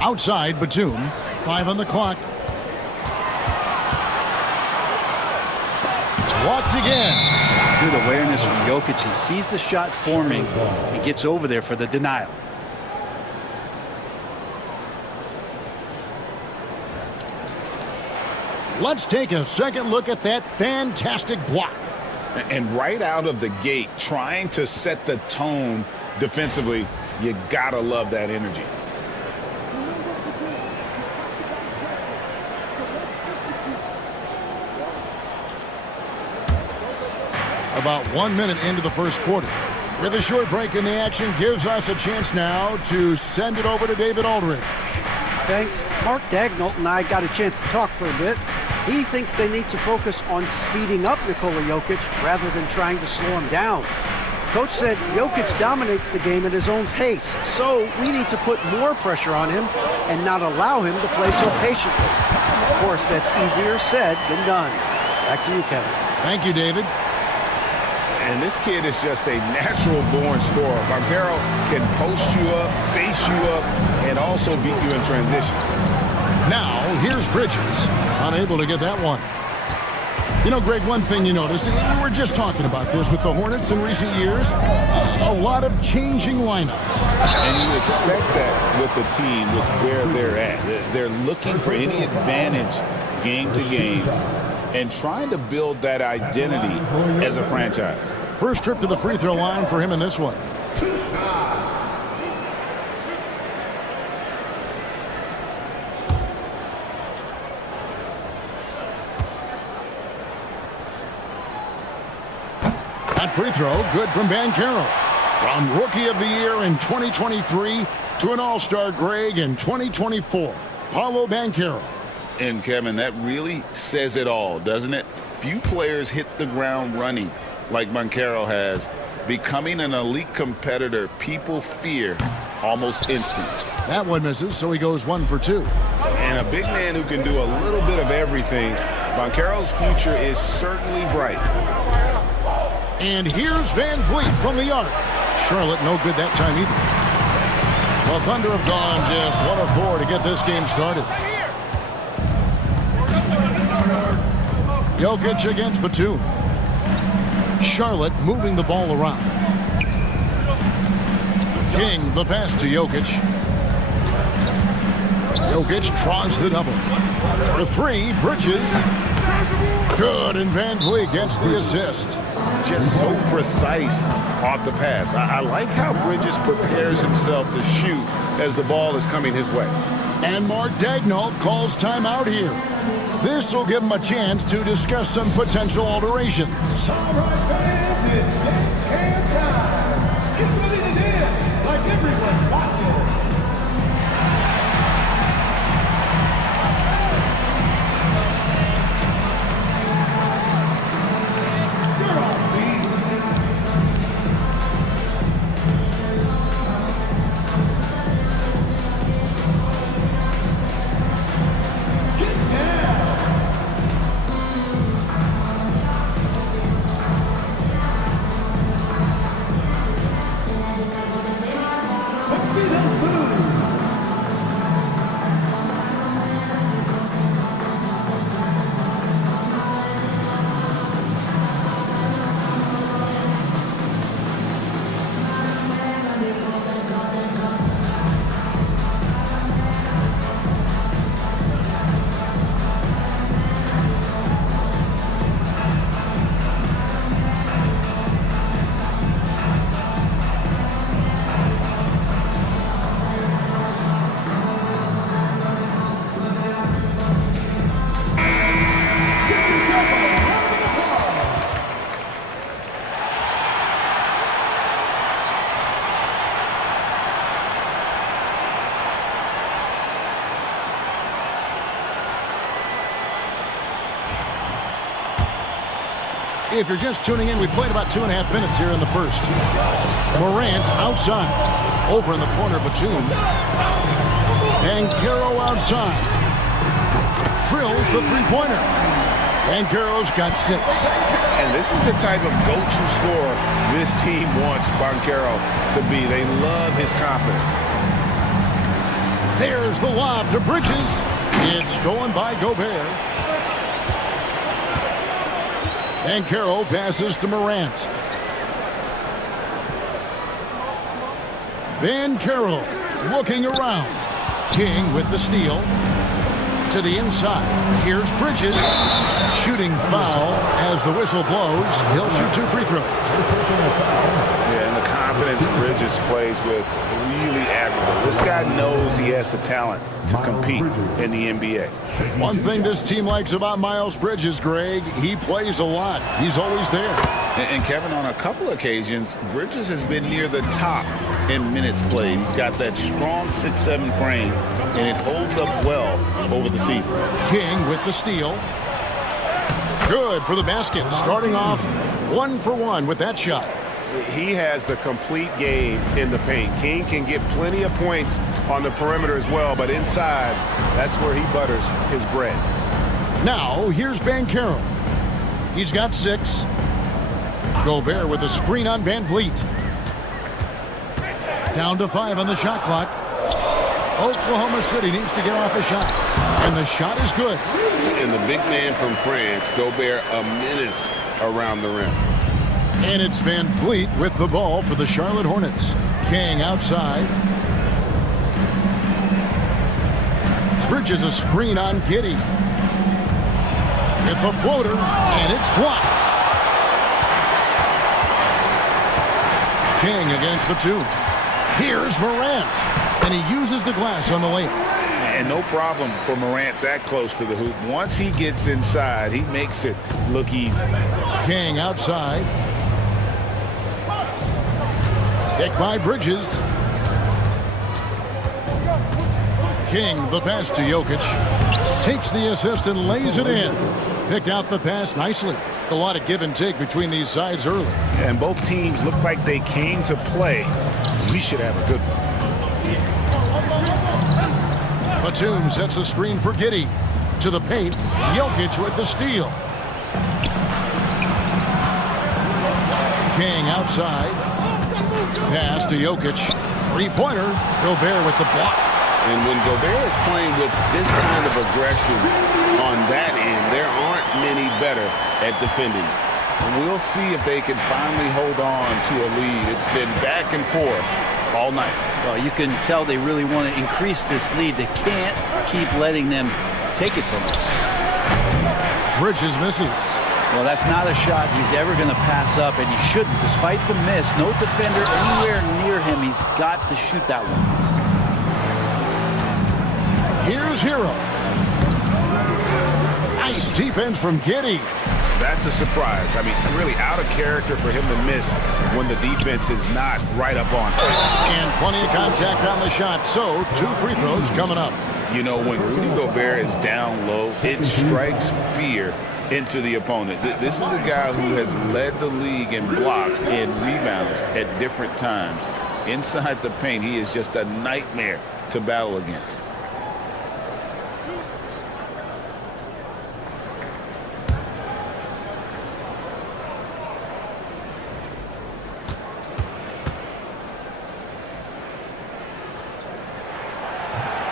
Outside, Batum 5 on the clock. Walked again. Good awareness from Jokic. He sees the shot forming and gets over there for the denial. Let's take a second look at that fantastic block. And right out of the gate, trying to set the tone defensively, you gotta love that energy. About 1 minute into the first quarter. With a short break in the action, gives us a chance now to send it over to David Aldridge. Thanks. Mark Daigneault and I got a chance to talk for a bit. He thinks they need to focus on speeding up Nikola Jokic rather than trying to slow him down. Coach said Jokic dominates the game at his own pace, so we need to put more pressure on him and not allow him to play so patiently. Of course, that's easier said than done. Back to you, Kevin. Thank you, David. And this kid is just a natural-born scorer. Banchero can post you up, face you up, and also beat you in transition. Now, here's Bridges. Unable to get that one. You know, Greg, one thing you notice, we were just talking about this with the Hornets in recent years, a lot of changing lineups. And you expect that with the team, with where they're at. They're looking for any advantage game to game and trying to build that identity as a franchise. First trip to the free throw line for him in this one. That free throw, good from Banchero. From Rookie of the Year in 2023 to an All-Star Greg in 2024. Paolo Banchero. And Kevin, that really says it all, doesn't it? Few players hit the ground running like Banchero has. Becoming an elite competitor, people fear almost instant. That one misses, so he goes 1 for 2. And a big man who can do a little bit of everything. Banchero's future is certainly bright. And here's Van Vliet from the arc. Charlotte no good that time either. Well, Thunder have gone just 1 of 4 to get this game started. Jokic against Batum. Charlotte moving the ball around. King the pass to Jokic. Jokic draws the double. For 3, Bridges. Good, and Van Vliet gets the assist. Just so precise off the pass. I like how Bridges prepares himself to shoot as the ball is coming his way. And Mark Daigneault calls timeout here. This will give him a chance to discuss some potential alterations. All right, fans, it's dance can time. Get ready to dance like everyone's watching. You're off beat. Get down. Let's see those moves. If you're just tuning in, we played about 2.5 minutes here in the first. Morant outside. Over in the corner, Batum. Banchero outside. Drills the three-pointer. Banchero's got 6. And this is the type of go-to scorer this team wants Banchero to be. They love his confidence. There's the lob to Bridges. It's stolen by Gobert. And Carroll passes to Morant. Van Carroll looking around. King with the steal. To the inside. Here's Bridges. Shooting foul as the whistle blows. He'll shoot 2 free throws. Yeah, and the confidence Bridges plays with, really admirable. This guy knows he has the talent to compete in the NBA. One thing this team likes about Miles Bridges, Greg, he plays a lot. He's always there. And Kevin, on a couple occasions, Bridges has been near the top in minutes played. He's got that strong 6'7" frame, and it holds up well over the season. King with the steal. Good for the basket. Starting off 1 for 1 with that shot. He has the complete game in the paint. King can get plenty of points on the perimeter as well, but inside, that's where he butters his bread. Now, here's Banchero. He's got 6. Gobert with a screen on Van Vliet. Down to 5 on the shot clock. Oklahoma City needs to get off a shot. And the shot is good. And the big man from France, Gobert, a menace around the rim. And it's Van Vliet with the ball for the Charlotte Hornets. King outside. Bridges a screen on Giddey. With the floater, and it's blocked. King against the 2. Here's Morant, and he uses the glass on the layup. And no problem for Morant that close to the hoop. Once he gets inside, he makes it look easy. King outside. Pick by Bridges. King, the pass to Jokic. Takes the assist and lays it in. Picked out the pass nicely. A lot of give and take between these sides early. And both teams look like they came to play. We should have a good one. Batum sets a screen for Giddey. To the paint. Jokic with the steal. King outside. Pass to Jokic. 3-pointer. Gobert with the block. And when Gobert is playing with this kind of aggression on that end, there aren't many better at defending. We'll see if they can finally hold on to a lead. It's been back and forth all night. Well, you can tell they really want to increase this lead. They can't keep letting them take it from them. Bridges misses. Well, that's not a shot he's ever going to pass up, and he shouldn't. Despite the miss, no defender anywhere near him. He's got to shoot that one. Here's Hero. Nice defense from Giddey. That's a surprise. I mean, really out of character for him to miss when the defense is not right up on him. And plenty of contact on the shot, so 2 free throws coming up. You know, when Rudy Gobert is down low, it strikes fear into the opponent. This is a guy who has led the league in blocks and rebounds at different times. Inside the paint, he is just a nightmare to battle against.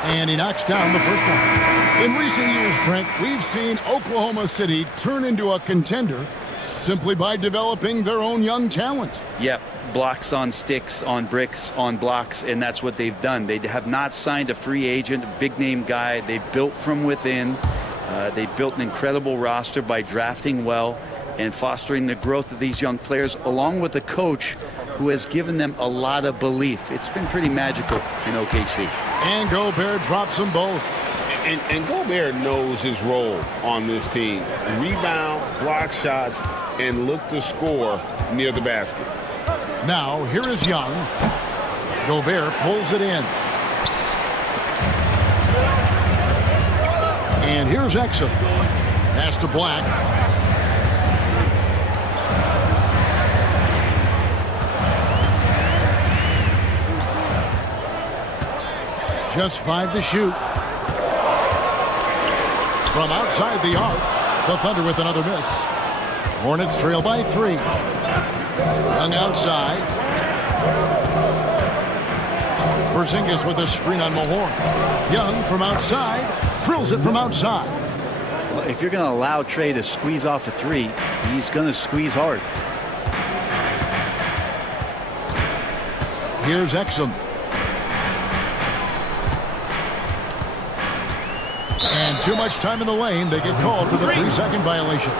And he knocks down the first one. In recent years, Brent, we've seen Oklahoma City turn into a contender simply by developing their own young talent. Yep, blocks on sticks, on bricks, on blocks, and that's what they've done. They have not signed a free agent, a big-name guy. They built from within. They built an incredible roster by drafting well and fostering the growth of these young players, along with a coach who has given them a lot of belief. It's been pretty magical in OKC. And Gobert drops them both. And Gobert knows his role on this team. Rebound, block shots, and look to score near the basket. Now, here is Young. Gobert pulls it in. And here's Exum. Pass to Black. Just 5 to shoot. From outside the arc, the Thunder with another miss. Hornets trail by 3. Young outside. Porzingis with a screen on Mahorn. Young from outside, drills it from outside. Well, if you're going to allow Trey to squeeze off a three, he's going to squeeze hard. Here's Exum. And too much time in the lane. They get called for the 3-second violation.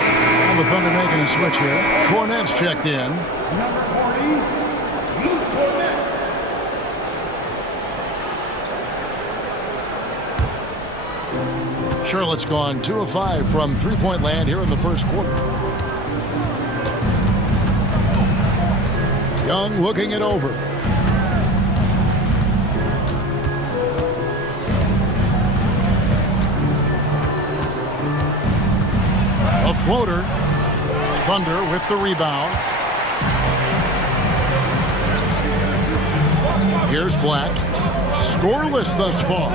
And the Thunder making a switch here. Cornette's checked in. Number 40, Luke Cornett. Charlotte's gone 2 of 5 from three-point land here in the first quarter. Young looking it over. A floater. Thunder with the rebound. Here's Black. Scoreless thus far.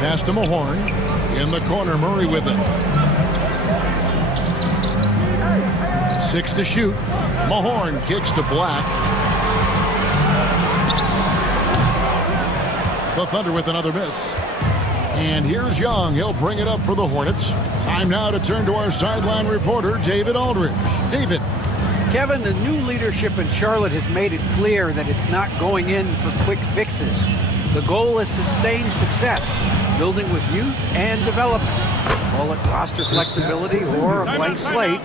Pass to Mahorn. In the corner, Murray with it. 6 to shoot. Mahorn kicks to Black. The Thunder with another miss. And here's Young. He'll bring it up for the Hornets. Time now to turn to our sideline reporter, David Aldridge. David. Kevin, the new leadership in Charlotte has made it clear that it's not going in for quick fixes. The goal is sustained success, building with youth and development. Call it roster flexibility or a blank slate.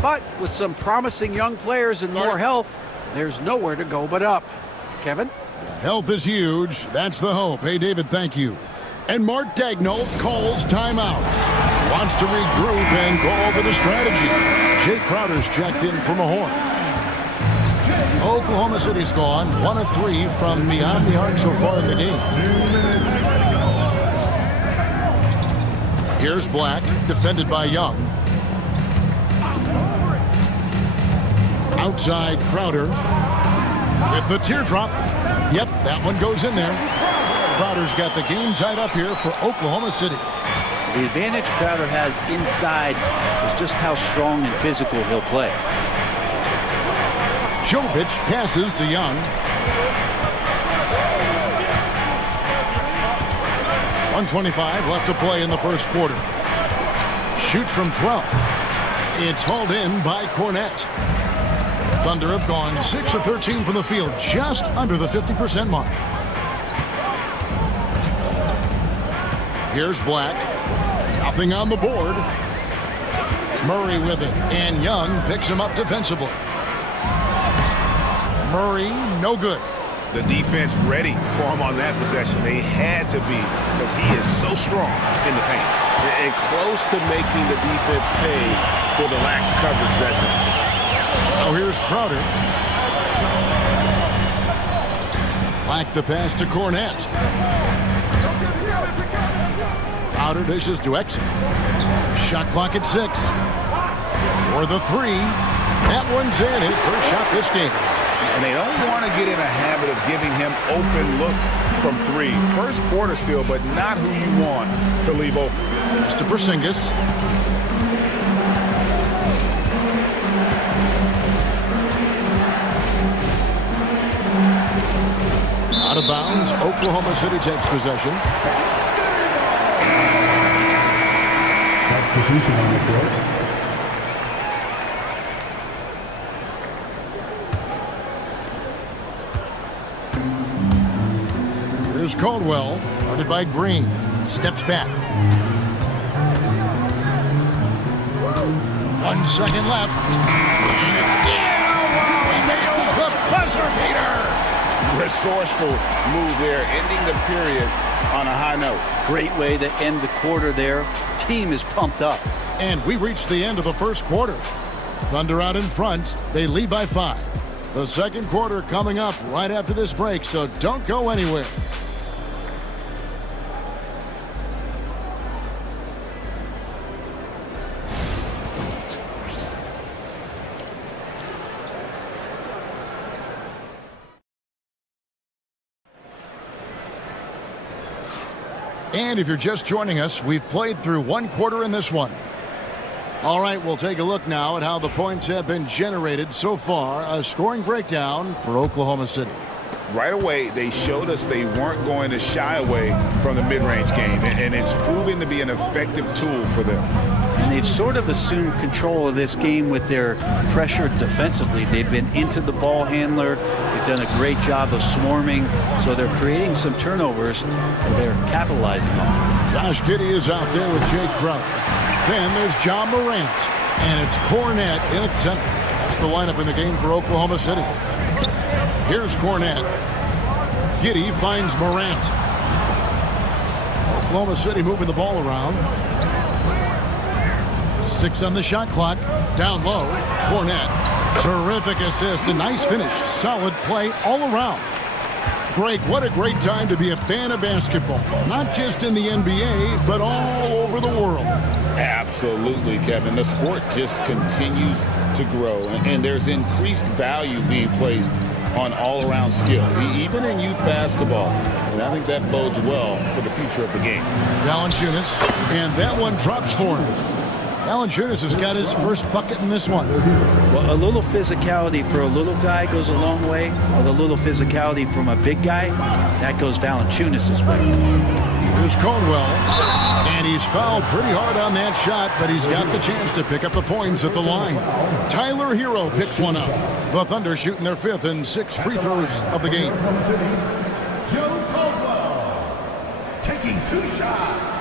But with some promising young players and more health, there's nowhere to go but up. Kevin? Health is huge. That's the hope. Hey, David, thank you. And Mark Daigneault calls timeout. Wants to regroup and go over the strategy. Jay Crowder's checked in from Mahorn. Oklahoma City's gone 1 of 3 from beyond the arc so far in the game. Here's Black, defended by Young. Outside Crowder with the teardrop. Yep, that one goes in there. Crowder's got the game tied up here for Oklahoma City. The advantage Crowder has inside is just how strong and physical he'll play. Jovic passes to Young. 1:25 left to play in the first quarter. Shoots from 12. It's hauled in by Cornette. Thunder have gone 6 of 13 from the field, just under the 50% mark. Here's Black. Nothing on the board. Murray with it, and Young picks him up defensively. Murray, no good. The defense ready for him on that possession. They had to be because he is so strong in the paint. And close to making the defense pay for the lax coverage that time. Now here's Crowder. Black the pass to Cornette. Crowder dishes to Exum. Shot clock at 6. For the 3. That one's in. His first shot this game. And they don't want to get in a habit of giving him open looks from 3. First quarter still, but not who you want to leave open. Mr. Porzingis. Out of bounds. Oklahoma City takes possession. Substitution on the court. Here's Caldwell, guarded by Green. Steps back. 1 second left. And it's he nails the buzzer beater. Resourceful move there, ending the period on a high note. Great way to end the quarter there. Team is pumped up. And we reach the end of the first quarter. Thunder out in front. They lead by 5. The second quarter coming up right after this break, so don't go anywhere. And if you're just joining us, we've played through 1 quarter in this one. All right, we'll take a look now at how the points have been generated so far. A scoring breakdown for Oklahoma City. Right away, they showed us they weren't going to shy away from the mid-range game, and it's proving to be an effective tool for them. And they've sort of assumed control of this game with their pressure defensively. They've been into the ball handler. They've done a great job of swarming, so they're creating some turnovers that they're capitalizing on. Josh Giddey is out there with Jake Crowder. Then there's John Morant, and it's Cornette in at center. That's the lineup in the game for Oklahoma City. Here's Cornette. Giddey finds Morant. Oklahoma City moving the ball around. 6 on the shot clock. Down low, Cornette. Terrific assist, a nice finish. Solid play all around. Greg, what a great time to be a fan of basketball. Not just in the NBA, but all over the world. Absolutely, Kevin. The sport just continues to grow, and there's increased value being placed on all-around skill, even in youth basketball. And I think that bodes well for the future of the game. Valanciunas, and that one drops for him. Valanciunas has got his first bucket in this one. Well, a little physicality for a little guy goes a long way, but a little physicality from a big guy, that goes Valanciunas' way. Here's Caldwell, and he's fouled pretty hard on that shot, but he's got the chance to pick up the points at the line. Tyler Hero picks one up. The Thunder shooting their 5th and 6th free throws of the game. Joe Caldwell taking 2 shots.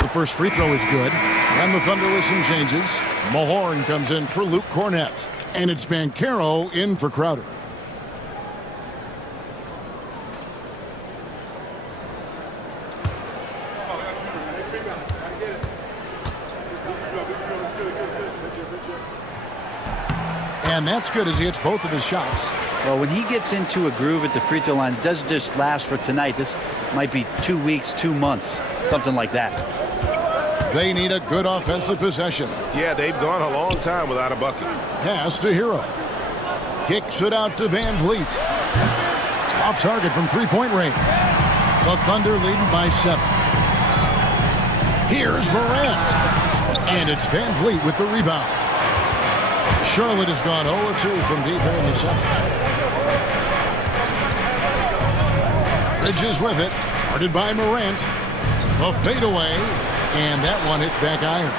The first free throw is good, and the Thunder with some changes. Mahorn comes in for Luke Cornette, and it's Banchero in for Crowder. And that's good as he hits both of his shots. Well, when he gets into a groove at the free throw line, it doesn't just last for tonight. This might be 2 weeks, 2 months, something like that. They need a good offensive possession. Yeah, they've gone a long time without a bucket. Pass to Hero. Kicks it out to Van Vliet. Off target from three-point range. The Thunder leading by 7. Here's Morant. And it's Van Vliet with the rebound. Charlotte has gone 0-2 from deep here in the second. Bridges with it. Guarded by Morant. The fadeaway. And that one hits back iron.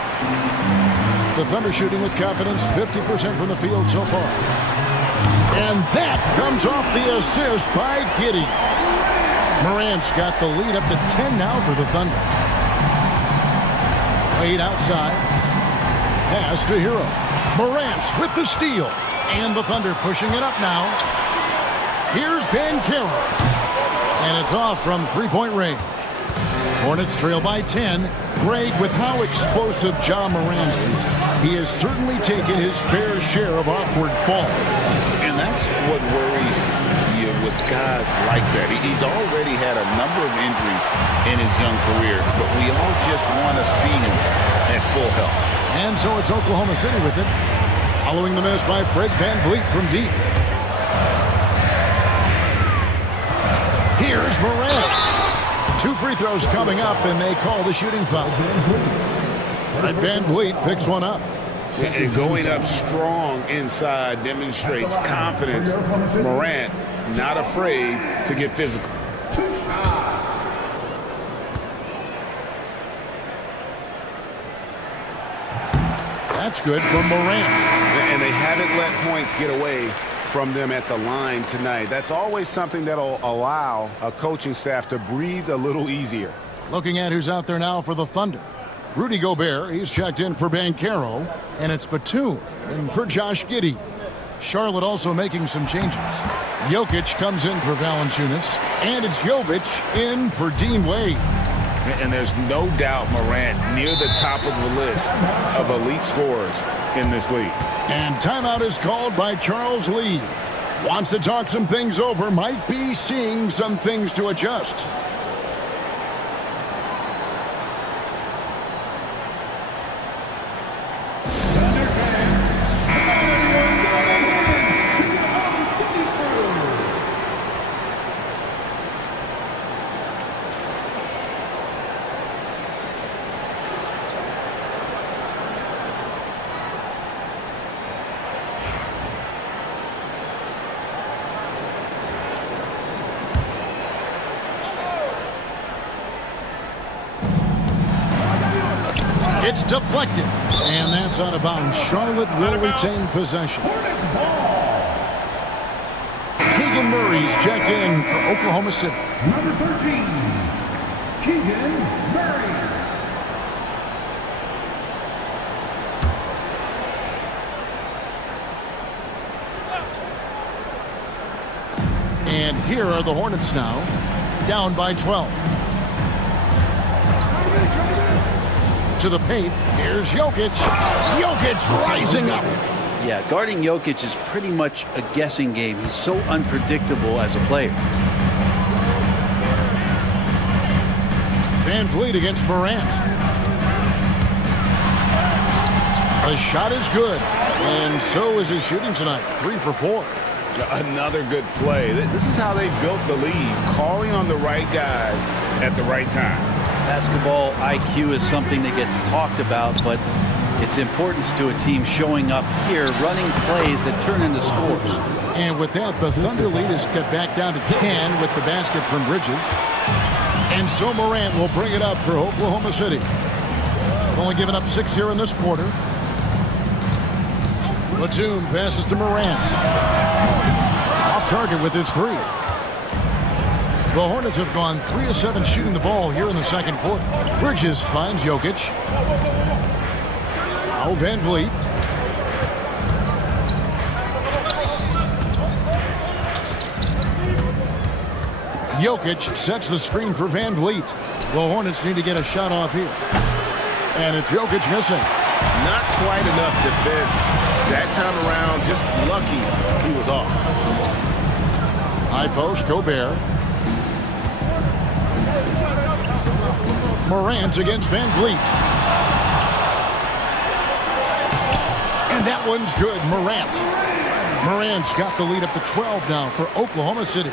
The Thunder shooting with confidence, 50% from the field so far. And that comes off the assist by Giddey. Morant's got the lead up to 10 now for the Thunder. Played outside. Pass to Hero. Morant with the steal. And the Thunder pushing it up now. Here's Banchero. And it's off from three-point range. Hornets trail by 10. Greg, with how explosive Ja Morant is, he has certainly taken his fair share of awkward falls. And that's what worries you with guys like that. He's already had a number of injuries in his young career, but we all just want to see him at full health. And so it's Oklahoma City with it. Following the miss by Fred Van Vliet from deep. Here's Morant. 2 free throws coming up, and they call the shooting foul. Fred Van Vliet picks one up. And going up strong inside demonstrates confidence. Morant not afraid to get physical. That's good from Morant. And they haven't let points get away from them at the line tonight. That's always something that'll allow a coaching staff to breathe a little easier. Looking at who's out there now for the Thunder. Rudy Gobert, he's checked in for Banchero, and it's Batum in for Josh Giddey. Charlotte also making some changes. Jokic comes in for Valanciunas, and it's Jovic in for Dean Wade. And there's no doubt Morant near the top of the list of elite scorers in this league. And timeout is called by Charles Lee. Wants to talk some things over, might be seeing some things to adjust. It's deflected. And that's out of bounds. Charlotte will retain possession. Keegan Murray's checked in for Oklahoma City. Number 13, Keegan Murray. And here are the Hornets now, down by 12. To the paint, here's Jokic. Jokic rising up. Yeah, guarding Jokic is pretty much a guessing game. He's so unpredictable as a player. Van Vliet against Morant. The shot is good, and so is his shooting tonight. 3 for 4. Another good play. This is how they built the lead, calling on the right guys at the right time. Basketball IQ is something that gets talked about, but its importance to a team showing up here, running plays that turn into scores. And with that, the Thunder lead is cut back down to 10 with the basket from Bridges. And so Morant will bring it up for Oklahoma City. Only giving up 6 here in this quarter. Batum passes to Morant. Off target with his 3. The Hornets have gone 3 of 7 shooting the ball here in the second quarter. Bridges finds Jokic. Now Van Vliet. Jokic sets the screen for Van Vliet. The Hornets need to get a shot off here. And it's Jokic missing. Not quite enough defense. That time around, just lucky he was off. High post, Gobert. Morant against Van Vliet. And that one's good, Morant. Morant's got the lead up to 12 now for Oklahoma City.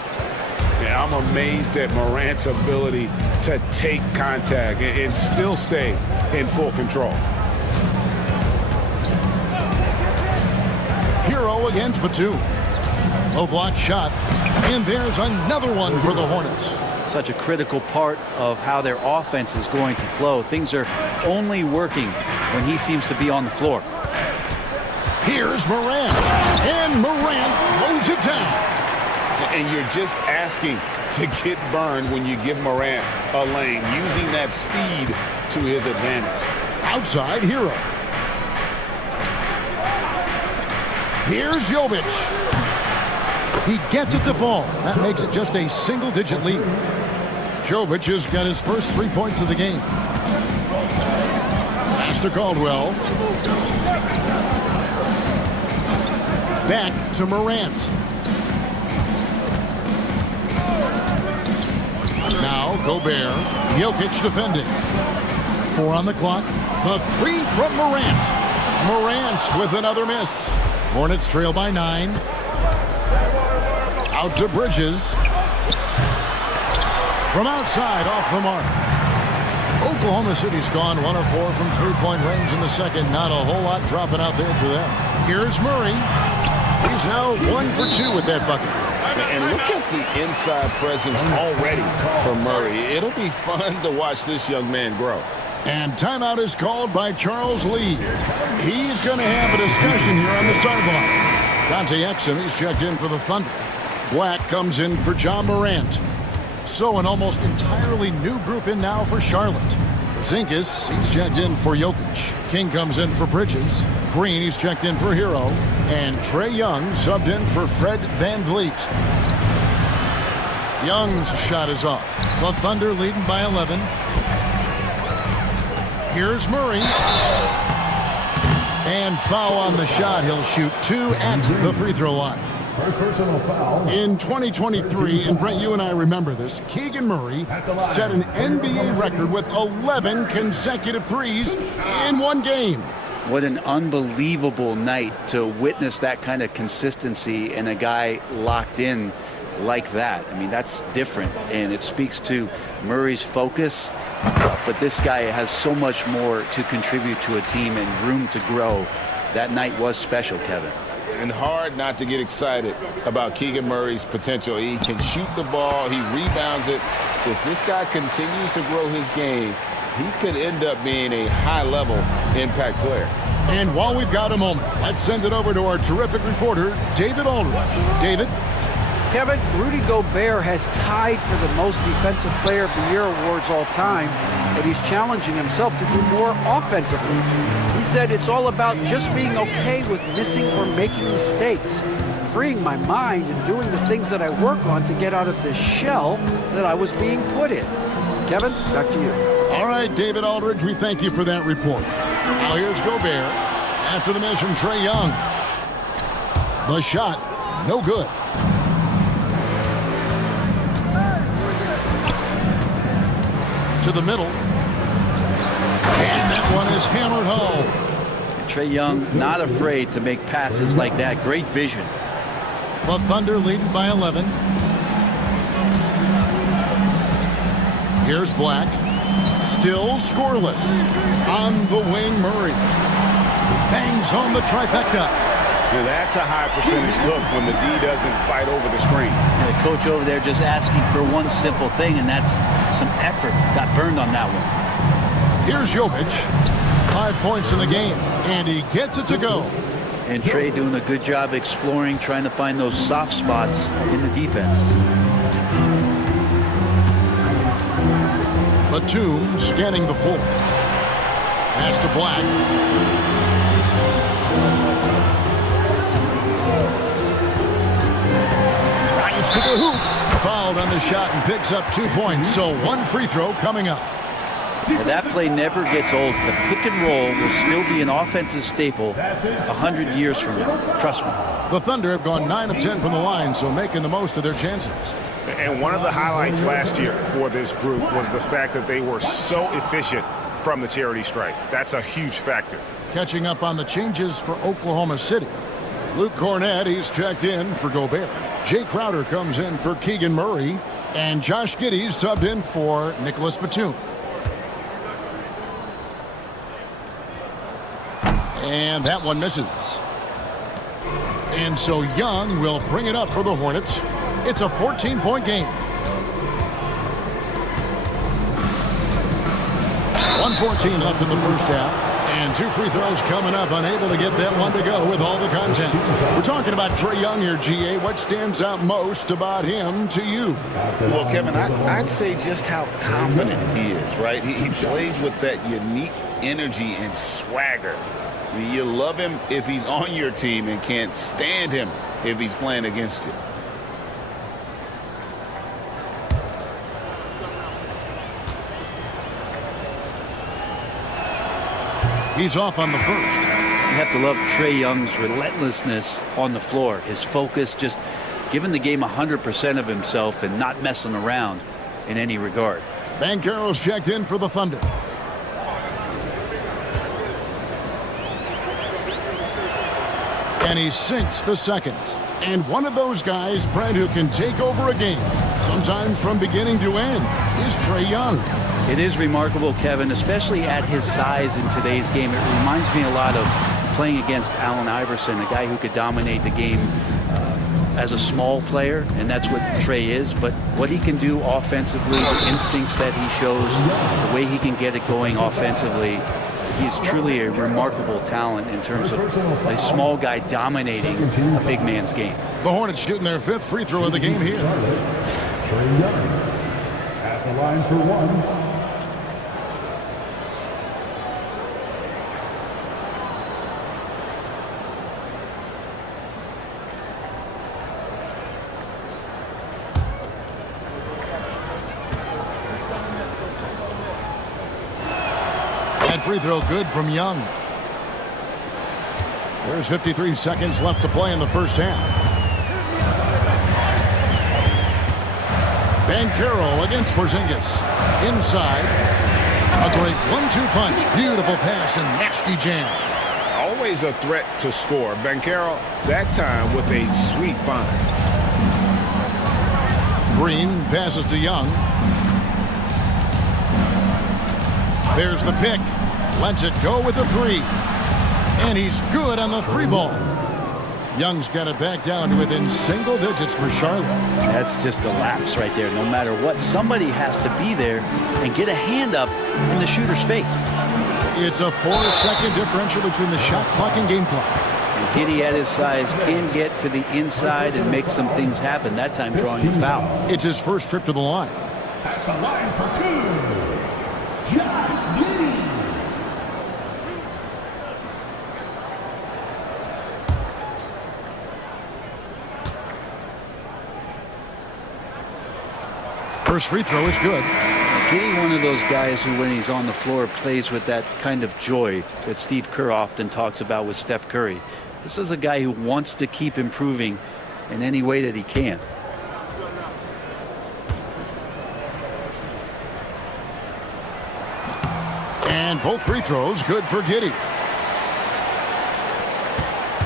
Yeah, I'm amazed at Morant's ability to take contact and still stay in full control. Hero against Batum. Low block shot. And there's another one for the Hornets. Such a critical part of how their offense is going to flow. Things are only working when he seems to be on the floor. Here's Morant. And Morant throws it down. And you're just asking to get burned when you give Morant a lane, using that speed to his advantage. Outside, Hero. Here's Jovic. He gets it to fall. That makes it just a single-digit lead. Jovic has got his first 3 points of the game. Pass to Caldwell. Back to Morant. Now Gobert. Jokic defending. 4 on the clock. The 3 from Morant. Morant with another miss. Hornets trail by 9. Out to Bridges. From outside, off the mark. Oklahoma City's gone 1 of 4 from 3-point range in the second. Not a whole lot dropping out there for them. Here's Murray. He's now 1 for 2 with that bucket. And look at the inside presence already for Murray. It'll be fun to watch this young man grow. And timeout is called by Charles Lee. He's going to have a discussion here on the sideline. Dante Exum, he's checked in for the Thunder. Black comes in for John Morant. So an almost entirely new group in now for Charlotte. Zinkas, he's checked in for Jokic. King comes in for Bridges. Green, he's checked in for Hero. And Trae Young subbed in for Fred Van Vliet. Young's shot is off. The Thunder leading by 11. Here's Murray. And foul on the shot. He'll shoot 2 at the free throw line. First personal foul. In 2023, and Brent, you and I remember this, Keegan Murray set an NBA record with 11 consecutive threes in one game. What an unbelievable night to witness that kind of consistency and a guy locked in like that. I mean, that's different, and it speaks to Murray's focus, but this guy has so much more to contribute to a team and room to grow. That night was special, Kevin. And hard not to get excited about Keegan Murray's potential. He can shoot the ball. He rebounds it. If this guy continues to grow his game, he could end up being a high-level impact player. And while we've got a moment, let's send it over to our terrific reporter, David Aldridge. David? Kevin, Rudy Gobert has tied for the most Defensive Player of the Year awards all time, but he's challenging himself to do more offensively. He said it's all about just being okay with missing or making mistakes, freeing my mind and doing the things that I work on to get out of this shell that I was being put in. Kevin, back to you. All right, David Aldridge, we thank you for that report. Now here's Gobert after the miss from Trae Young. The shot, no good. To the middle. And that one is hammered home. Trae Young not afraid to make passes like that. Great vision. The Thunder leading by 11. Here's Black. Still scoreless. On the wing, Murray. Bangs home the trifecta. Now that's a high percentage look when the D doesn't fight over the screen. And the coach over there just asking for one simple thing, and that's some effort. Got burned on that one. Here's Jovic. 5 points in the game, and he gets it to go. And Trae doing a good job exploring, trying to find those soft spots in the defense. Batum scanning the floor. Pass to Black. Drives to the hoop. Fouled on the shot and picks up 2 points. So one free throw coming up. Now that play never gets old. The pick and roll will still be an offensive staple 100 years from now. Trust me. The Thunder have gone 9 of 10 from the line, so making the most of their chances. And one of the highlights last year for this group was the fact that they were so efficient from the charity stripe. That's a huge factor. Catching up on the changes for Oklahoma City. Luke Cornett, he's checked in for Gobert. Jay Crowder comes in for Keegan Murray. And Josh Giddey's subbed in for Nicholas Batum. And that one misses. And so Young will bring it up for the Hornets. It's a 14-point game. 1:14 left in the first half. And 2 free throws coming up. Unable to get that one to go with all the content. We're talking about Trae Young here, GA. What stands out most about him to you? Well, Kevin, I'd say just how confident he is, right? He plays with that unique energy and swagger. I mean, you love him if he's on your team and can't stand him if he's playing against you. He's off on the first. You have to love Trae Young's relentlessness on the floor. His focus, just giving the game 100% of himself and not messing around in any regard. Banchero's checked in for the Thunder. And he sinks the second. And one of those guys, Brent, who can take over a game, sometimes from beginning to end, is Trae Young. It is remarkable, Kevin, especially at his size in today's game. It reminds me a lot of playing against Allen Iverson, a guy who could dominate the game as a small player, and that's what Trae is. But what he can do offensively, the instincts that he shows, the way he can get it going offensively, he's truly a remarkable talent in terms of a small guy dominating a big man's game. The Hornets shooting their 5th free throw of the game here. Trae Young at the line for one. Free throw good from Young. There's 53 seconds left to play in the first half. Banchero against Porzingis. Inside. A great 1-2 punch. Beautiful pass and nasty jam. Always a threat to score. Banchero, that time with a sweet find. Green passes to Young. There's the pick. Lets it go with the 3. And he's good on the 3 ball. Young's got it back down to within single digits for Charlotte. That's just a lapse right there. No matter what, somebody has to be there and get a hand up in the shooter's face. It's a 4-second differential between the shot clock and game clock. And Giddey at his size can get to the inside and make some things happen, that time drawing a foul. It's his first trip to the line. At the line for 2, Josh Giddey. First free throw is good. Giddey, one of those guys who, when he's on the floor, plays with that kind of joy that Steve Kerr often talks about with Steph Curry. This is a guy who wants to keep improving in any way that he can. And both free throws good for Giddey.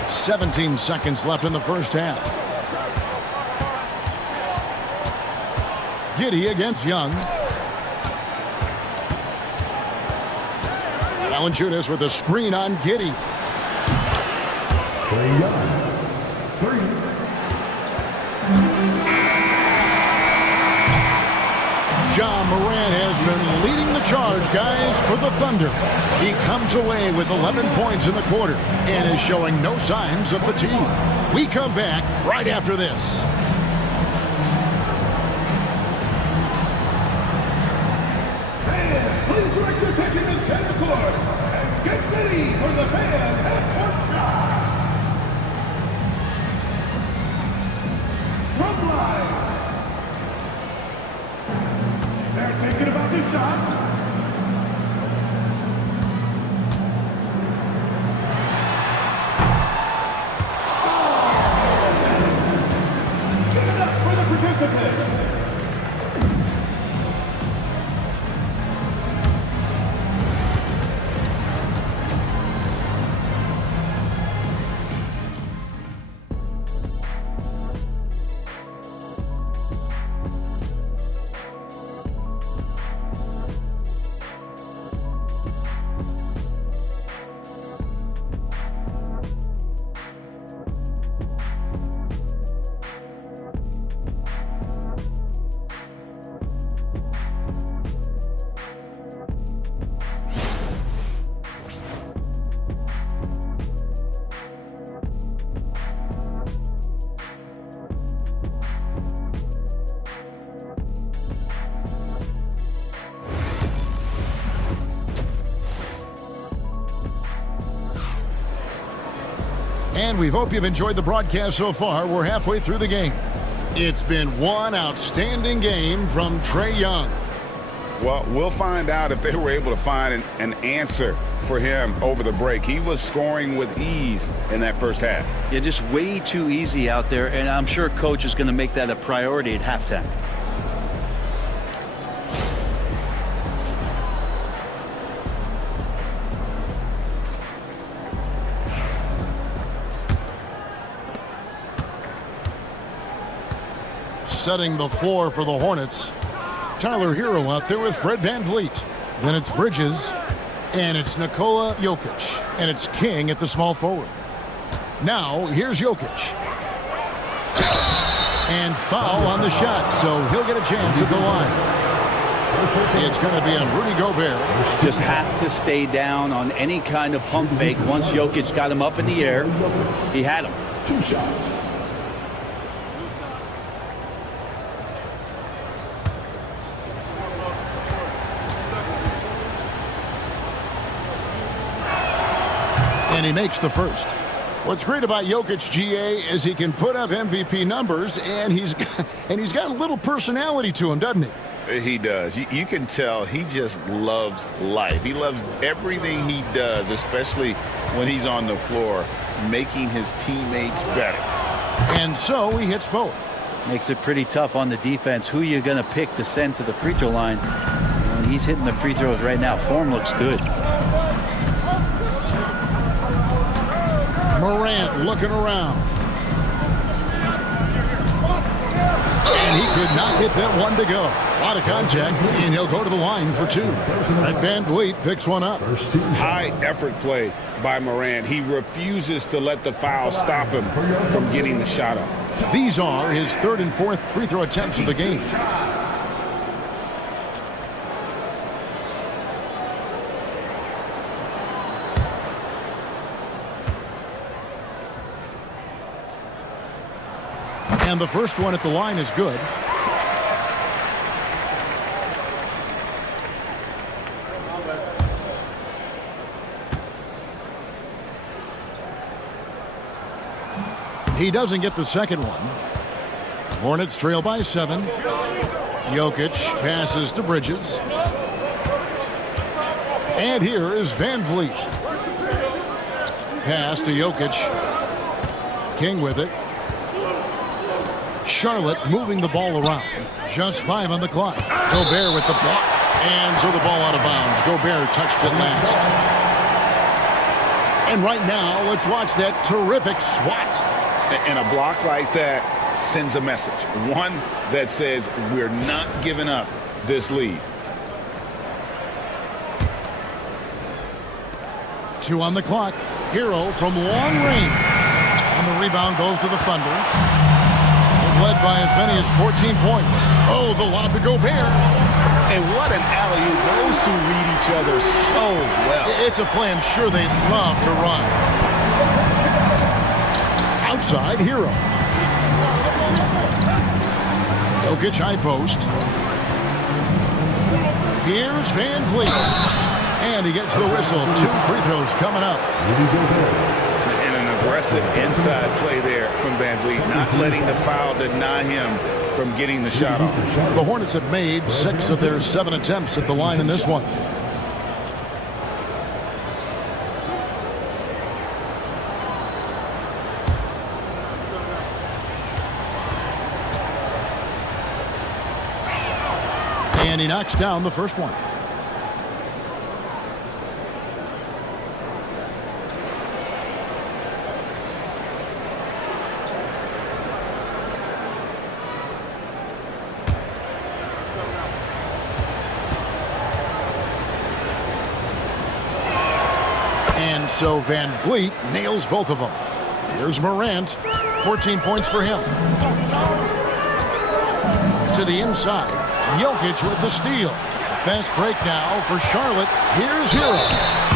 17 seconds left in the first half. Giddey against Young. Valanciunas with a screen on Giddey. Trae Young, 3. Ja Morant has been leading the charge, guys, for the Thunder. He comes away with 11 points in the quarter and is showing no signs of fatigue. We come back right after this. Please direct your attention to center court and get ready for the fan half-court shot. Trump line. They're thinking about the shot. Give it up for the participant. And we hope you've enjoyed the broadcast so far. We're halfway through the game. It's been one outstanding game from Trae Young. Well, we'll find out if they were able to find an answer for him over the break. He was scoring with ease in that first half. Yeah, just way too easy out there, and I'm sure Coach is going to make that a priority at halftime. Setting the floor for the Hornets. Tyler Hero out there with Fred VanVleet. Then it's Bridges. And it's Nikola Jokic. And it's King at the small forward. Now, here's Jokic. And foul on the shot, so he'll get a chance at the line. It's going to be on Rudy Gobert. Just have to stay down on any kind of pump fake. Once Jokic got him up in the air, he had him. 2 shots. And he makes the first. What's great about Jokic, GA, is he can put up MVP numbers, and he's got a little personality to him, doesn't he? He does. You can tell he just loves life. He loves everything he does, especially when he's on the floor, making his teammates better. And so he hits both. Makes it pretty tough on the defense. Who you're going to pick to send to the free throw line. And he's hitting the free throws right now. Form looks good. Morant looking around. And he could not get that one to go. A lot of contact, and he'll go to the line for 2. And Van Vliet picks one up. High effort play by Morant. He refuses to let the foul stop him from getting the shot up. These are his 3rd and 4th free throw attempts of the game. And the first one at the line is good. He doesn't get the second one. Hornets trail by 7. Jokic passes to Bridges. And here is Van Vliet. Pass to Jokic. King with it. Charlotte moving the ball around. Just 5 on the clock. Gobert with the block. And so the ball out of bounds. Gobert touched it last. And right now, let's watch that terrific swat. And a block like that sends a message. One that says we're not giving up this lead. 2 on the clock. Hero from long range. And the rebound goes to the Thunder. They've led by as many as 14 points. Oh, the lob to Gobert. And what an alley-oop. Those two read each other so well. It's a play I'm sure they'd love to run. Outside, Hero. Jokic high post. Here's Van Vliet. And he gets the whistle. 2 free throws coming up. And an aggressive inside play there from Van Vliet. Not letting the foul deny him from getting the shot off. The Hornets have made 6 of their 7 attempts at the line in this one. And he knocks down the first one. And so Van Vliet nails both of them. Here's Morant. 14 points for him. To the inside. Jokic with the steal. Fast break now for Charlotte. Here's Hero.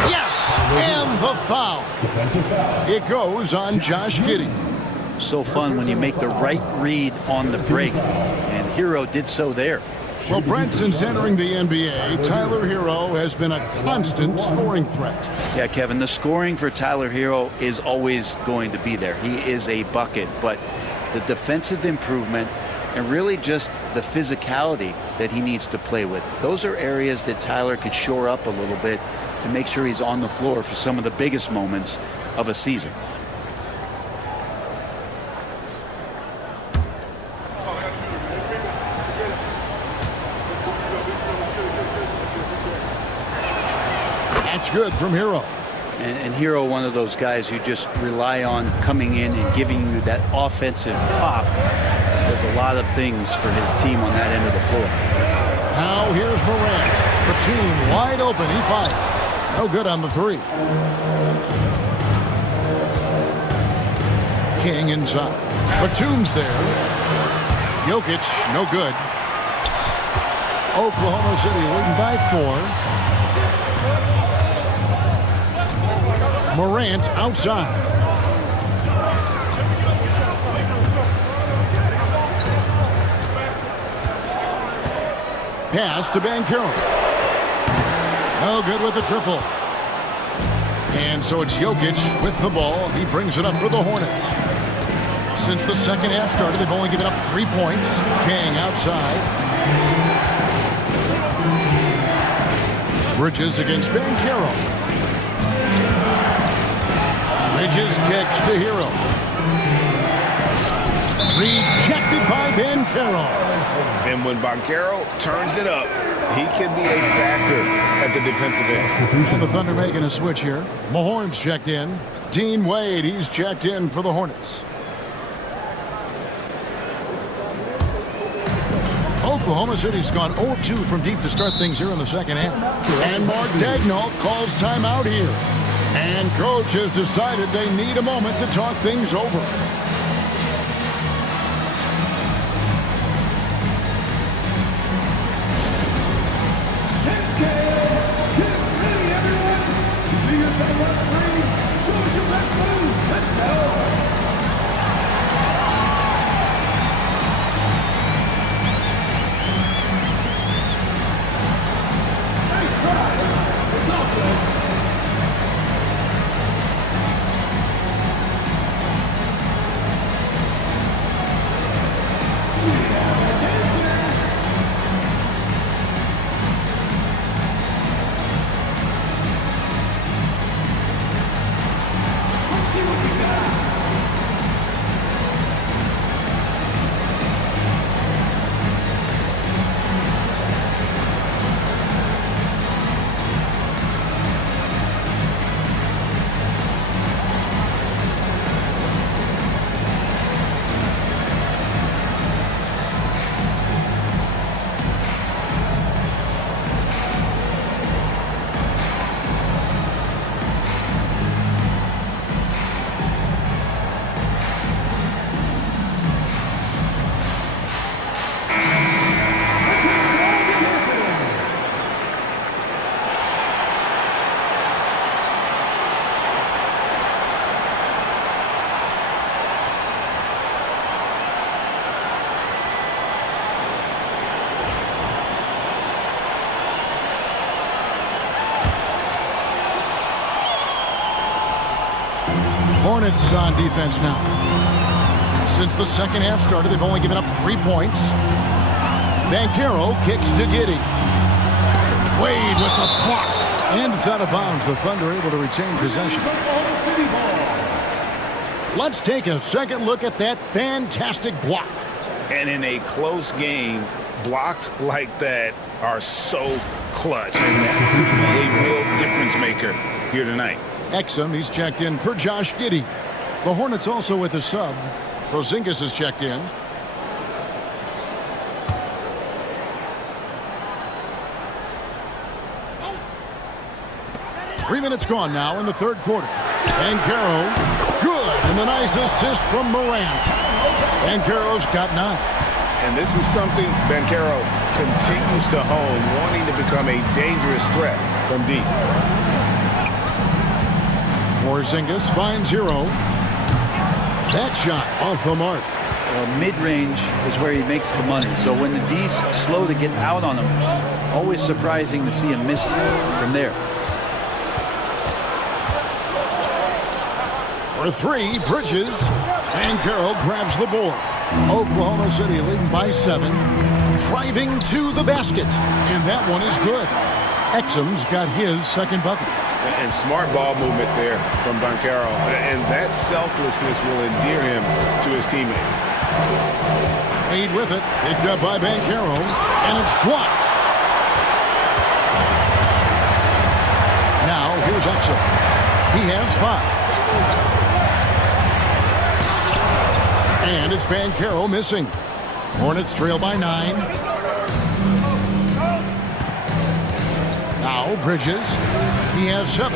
Yes! And the foul. Defensive foul. It goes on Josh Giddey. So fun when you make the right read on the break. And Hero did so there. Well, Brent, since entering the NBA, Tyler Hero has been a constant scoring threat. Yeah, Kevin, the scoring for Tyler Hero is always going to be there. He is a bucket, but the defensive improvement and really just the physicality that he needs to play with. Those are areas that Tyler could shore up a little bit to make sure he's on the floor for some of the biggest moments of a season. That's good from Hero. And Hero, one of those guys you just rely on coming in and giving you that offensive pop. Does a lot of things for his team on that end of the floor. Now here's Morant. Batum wide open. He fires. No good on the 3. King inside. Batum's there. Jokic, no good. Oklahoma City leading by 4. Morant outside. Pass to Banchero. No good with the triple. And so it's Jokic with the ball. He brings it up for the Hornets. Since the second half started, they've only given up 3 points. King outside. Bridges against Banchero. Bridges kicks to Hero. Rejected by Banchero. And when Banchero turns it up, he can be a factor at the defensive end. And the Thunder making a switch here. Mahorn's checked in. Dean Wade, he's checked in for the Hornets. Oklahoma City's gone 0 of 2 from deep to start things here in the second half. And Mark Daigneault calls timeout here. And coach has decided they need a moment to talk things over. Hornets on defense now. Since the second half started, they've only given up 3 points. Banchero kicks to Giddey. Wade with the block. And it's out of bounds. The Thunder able to retain possession. Let's take a second look at that fantastic block. And in a close game, blocks like that are so clutch. And that could be a real difference maker here tonight. Exum, he's checked in for Josh Giddey. The Hornets also with a sub. Porzingis is checked in. Three minutes gone now in the third quarter. Banchero, good, and a nice assist from Morant. Banchero's got 9. And this is something Banchero continues to hone, wanting to become a dangerous threat from deep. Porzingis finds Hero. That shot off the mark. Mid-range is where he makes the money. So when the D's slow to get out on him, always surprising to see him miss from there. For 3, Bridges. Banchero grabs the board. Oklahoma City leading by 7. Driving to the basket. And that one is good. Exum's got his second bucket. And smart ball movement there from Banchero. And that selflessness will endear him to his teammates. Wade with it. Picked up by Banchero. And it's blocked. Now here's Exum. He has 5. And it's Banchero missing. Hornets trail by 9. Now Bridges. He has 7.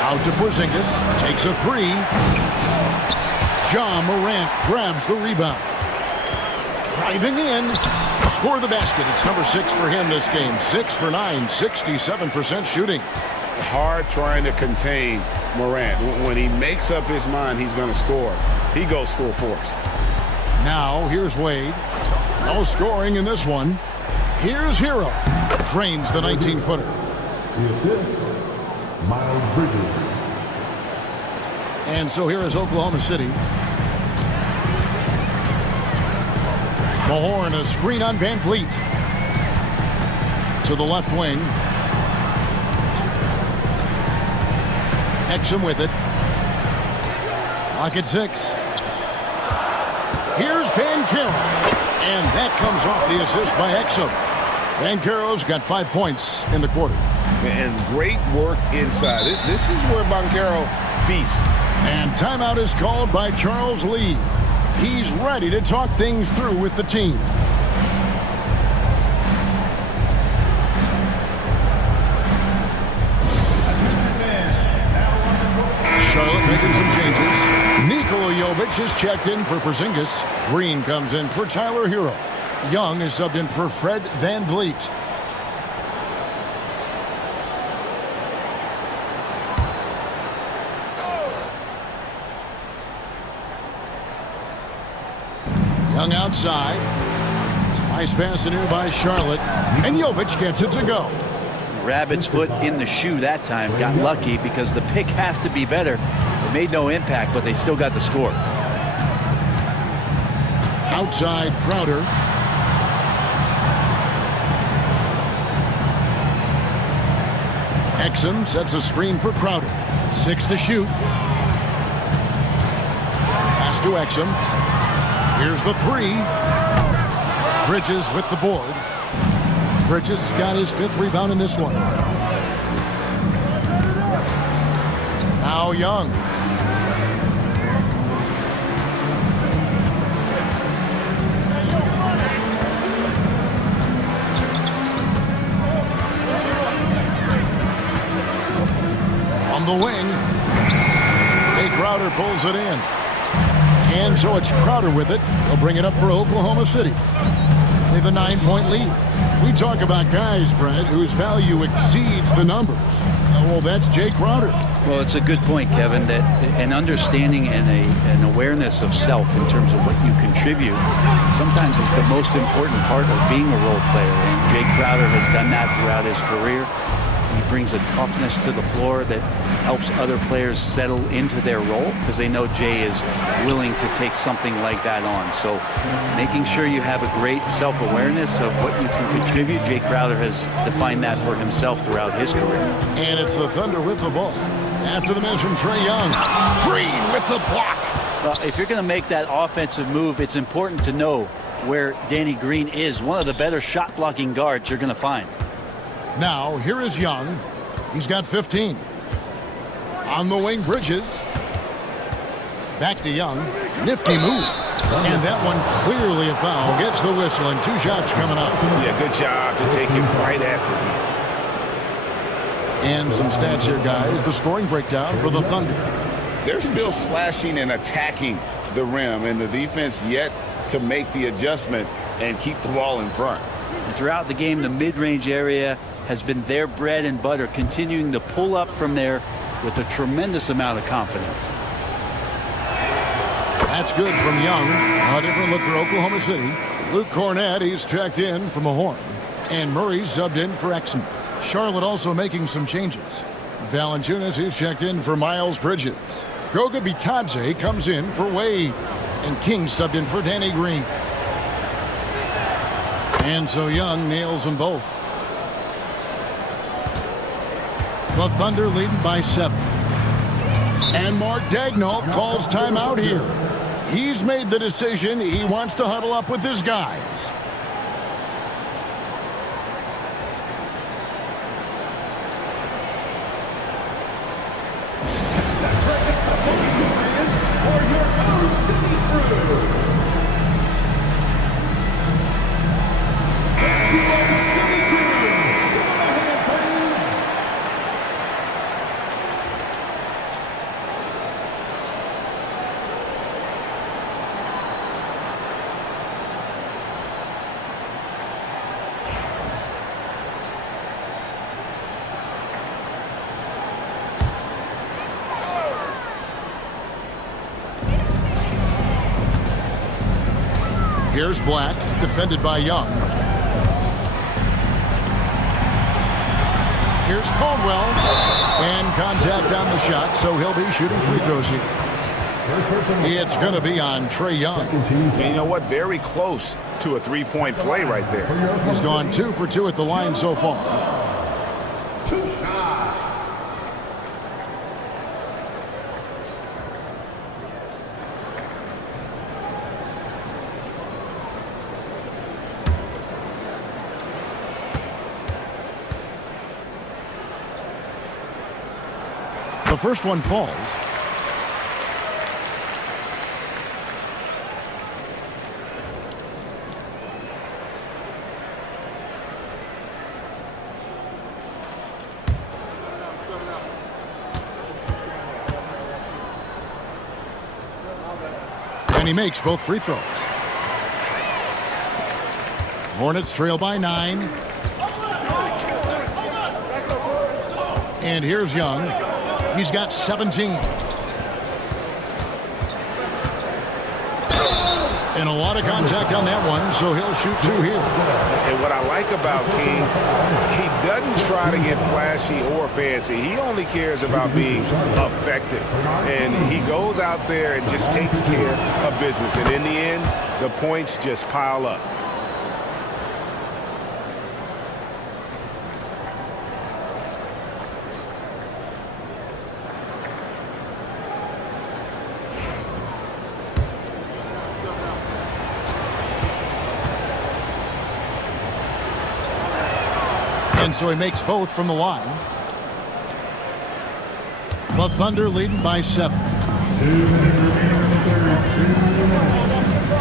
Out to Porzingis. Takes a 3. Ja Morant grabs the rebound. Driving in. Score the basket. It's number 6 for him this game. 6 for 9. 67% shooting. Hard trying to contain Morant. When he makes up his mind he's going to score, he goes full force. Now here's Wade. No scoring in this one. Here's Hero. Drains the 19-footer. The assist, Miles Bridges. And so here is Oklahoma City. Mahorn, a screen on Van Vliet. To the left wing. Exum with it. Lock at 6. Here's Banchero. And that comes off the assist by Exum. Banchero's got 5 points in the quarter. And great work inside. This is where Banchero feasts. And timeout is called by Charles Lee. He's ready to talk things through with the team. Charlotte making some changes. Nikola Jovic is checked in for Porzingis. Green comes in for Tyler Hero. Young is subbed in for Fred VanVleet. Young outside. Some nice pass in here by Charlotte. And Jovic gets it to go. Rabbit's foot in the shoe that time. Got lucky because the pick has to be better. It made no impact, but they still got the score. Outside Crowder. Exum sets a screen for Crowder. 6 to shoot. Pass to Exum. Here's the 3. Bridges with the board. Bridges got his 5th rebound in this one. Now Young. On the wing. Jay Crowder pulls it in. And so it's Crowder with it. They'll bring it up for Oklahoma City. They have a 9-point lead. We talk about guys, Brad, whose value exceeds the numbers. Well, that's Jay Crowder. Well, it's a good point, Kevin, that an understanding and an awareness of self in terms of what you contribute sometimes is the most important part of being a role player. And Jay Crowder has done that throughout his career. He brings a toughness to the floor that helps other players settle into their role because they know Jay is willing to take something like that on. So making sure you have a great self-awareness of what you can contribute. Jay Crowder has defined that for himself throughout his career. And it's the Thunder with the ball. After the miss from Trae Young. Green with the block. Well, if you're going to make that offensive move, it's important to know where Danny Green is. One of the better shot-blocking guards you're going to find. Now, here is Young. He's got 15. On the wing, Bridges. Back to Young. Nifty move. And that one clearly a foul. Gets the whistle and 2 shots coming up. Yeah, good job to take it right at the And some stats here, guys. The scoring breakdown for the Thunder. They're still slashing and attacking the rim, and the defense yet to make the adjustment and keep the ball in front. And throughout the game, the mid-range area has been their bread and butter, continuing to pull up from there with a tremendous amount of confidence. That's good from Young. A different look for Oklahoma City. Luke Cornett, he's checked in from a horn. And Murray's subbed in for Exum. Charlotte also making some changes. Valanciunas, he's checked in for Miles Bridges. Goga Bitadze comes in for Wade. And King subbed in for Danny Green. And so Young nails them both. The Thunder leading by 7. And Mark Daigneault calls timeout here. He's made the decision. He wants to huddle up with his guys. Here's Black, defended by Young. Here's Caldwell. And contact on the shot, so he'll be shooting free throws here. It's going to be on Trae Young. And you know what? Very close to a three-point play right there. He's gone 2 for 2 at the line so far. first one falls. And he makes both free throws. Hornets trail by 9. And here's Young. He's got 17. And a lot of contact on that one, so he'll shoot 2 here. And what I like about King, he doesn't try to get flashy or fancy. He only cares about being effective. And he goes out there and just takes care of business. And in the end, the points just pile up. And so he makes both from the line. The Thunder leading by 7.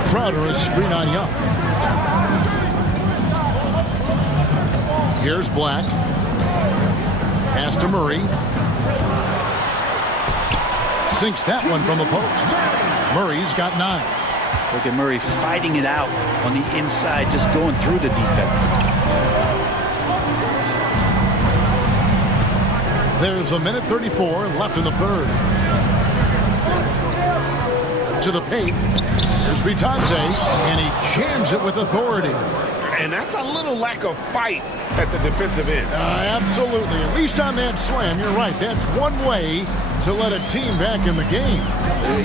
Crowder is screen on Young. Here's Black. Pass to Murray. Sinks that one from the post. Murray's got 9. Look at Murray fighting it out on the inside, just going through the defense. There's a minute 34 left in the third. To the paint. Here's Bitadze, and he jams it with authority. And that's a little lack of fight at the defensive end. Absolutely. At least on that slam, you're right. That's one way to let a team back in the game.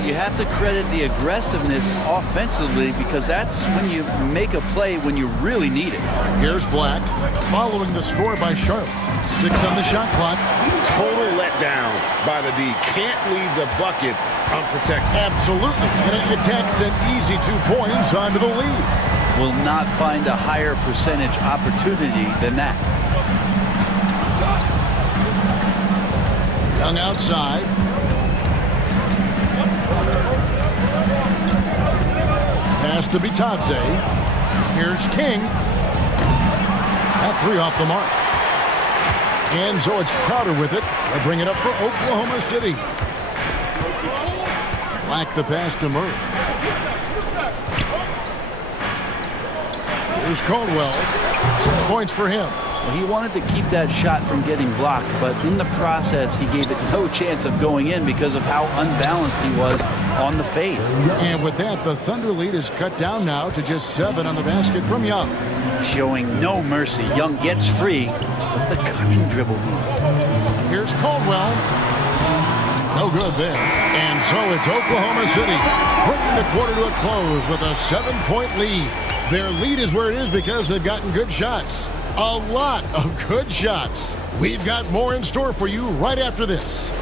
You have to credit the aggressiveness offensively, because that's when you make a play when you really need it. Here's Black, following the score by Charlotte. 6 on the shot clock. Total letdown by the D. Can't leave the bucket unprotected. Absolutely. And it takes an easy 2 points onto the lead. Will not find a higher percentage opportunity than that. Young outside. Pass to Bitadze. Here's King. That 3 off the mark. And so it's Crowder with it. They'll bring it up for Oklahoma City. Black the pass to Murray. Here's Caldwell. 6 points for him. Well, he wanted to keep that shot from getting blocked, but in the process, he gave it no chance of going in because of how unbalanced he was on the fade. And with that, the Thunder lead is cut down now to just 7 on the basket from Young. Showing no mercy. Young gets free with the cunning dribble move. Here's Caldwell. No good there. And so it's Oklahoma City bringing the quarter to a close with a 7-point lead. Their lead is where it is because they've gotten good shots. A lot of good shots. We've got more in store for you right after this.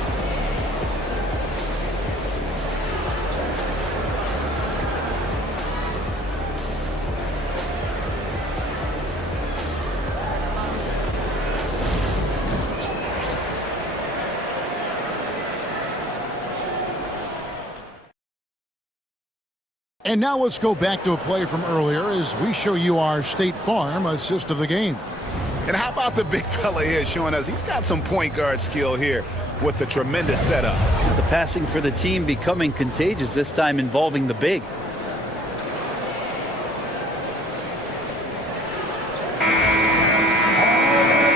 And now let's go back to a play from earlier as we show you our State Farm assist of the game. And how about the big fella here showing us he's got some point guard skill here with the tremendous setup. The passing for the team becoming contagious, this time involving the big.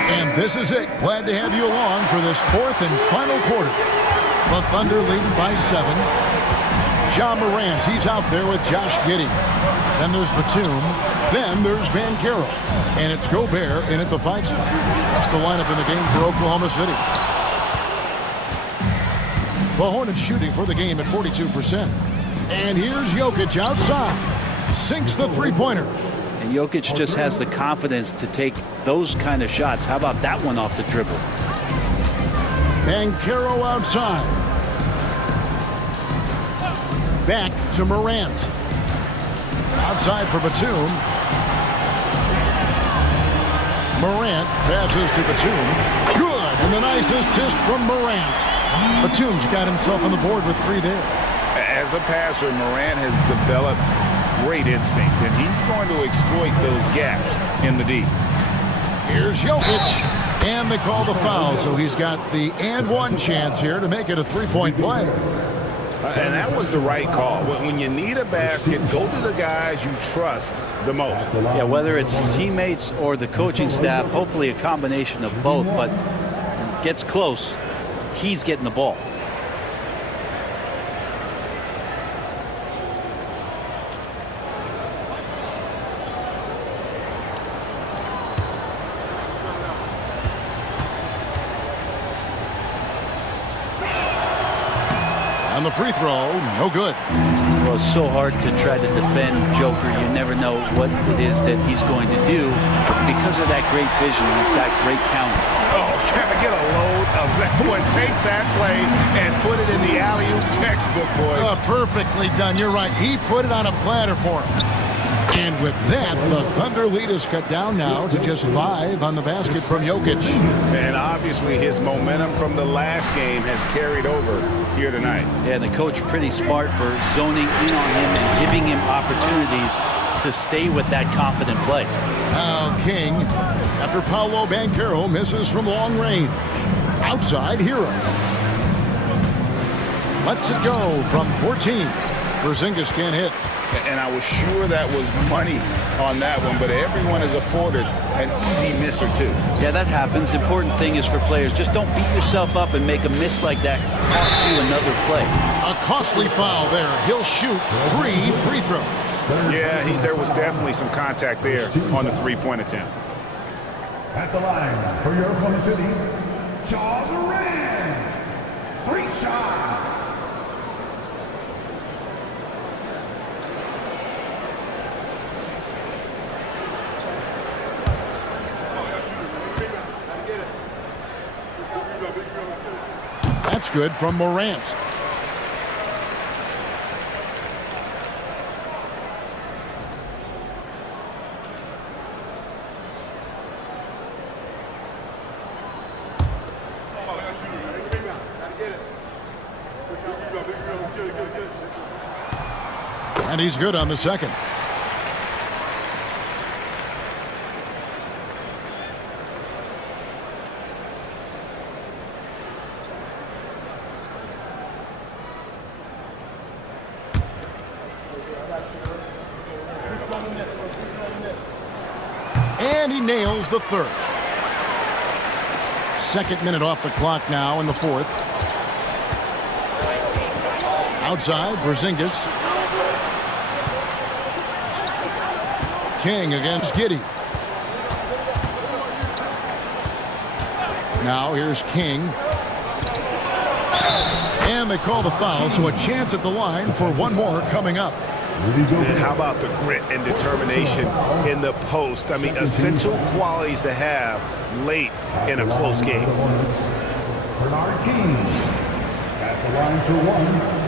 And this is it. Glad to have you along for this 4th and final quarter. The Thunder leading by 7. Ja Morant, he's out there with Josh Giddey. Then there's Batum. Then there's Banchero. And it's Gobert in at the 5 spot. That's the lineup in the game for Oklahoma City. The Hornets shooting for the game at 42%. And here's Jokic outside. Sinks the 3-pointer. And Jokic just has the confidence to take those kind of shots. How about that one off the dribble? Banchero outside. Back to Morant. Outside for Batum. Morant passes to Batum. Good. And the nice assist from Morant. Batum's got himself on the board with 3 there. As a passer, Morant has developed great instincts, and he's going to exploit those gaps in the D. Here's Jokic, and they call the foul, so he's got the and one chance here to make it a 3-point play. And that was the right call. When you need a basket, go to the guys you trust the most. Yeah, whether it's teammates or the coaching staff, hopefully a combination of both, but gets close, he's getting the ball. On the free throw, no good. Well, it's so hard to try to defend Joker. You never know what it is that he's going to do. Because of that great vision, he's got great counter. Oh, can I get a load of that one? Take that play and put it in the alley-oop textbook, boys. Perfectly done. You're right. He put it on a platter for him. And with that, the Thunder lead is cut down now to just 5 on the basket from Jokic. And obviously his momentum from the last game has carried over here tonight. Yeah, and the coach pretty smart for zoning in on him and giving him opportunities to stay with that confident play. Now King, after Paolo Banchero misses from long range. Outside Hero. Lets it go from 14. Porzingis can't hit. And I was sure that was money on that one, but everyone is afforded an easy miss or two. Yeah, that happens. Important thing is for players, just don't beat yourself up and make a miss like that cost you another play. A costly foul there. He'll shoot 3 free throws. Yeah, there was definitely some contact there on the 3-point attempt. At the line for your Oklahoma City, Ja Morant. 3 shots. That's good from Morant. And he's good on the second. And he nails the third. 2nd minute off the clock now in the 4th. Outside, Porzingis. King against Giddey. Now here's King. And they call the foul, so a chance at the line for one more coming up. And how about the grit and determination in the post? I mean, essential qualities to have late in a close game. Bernard King at the line for 1.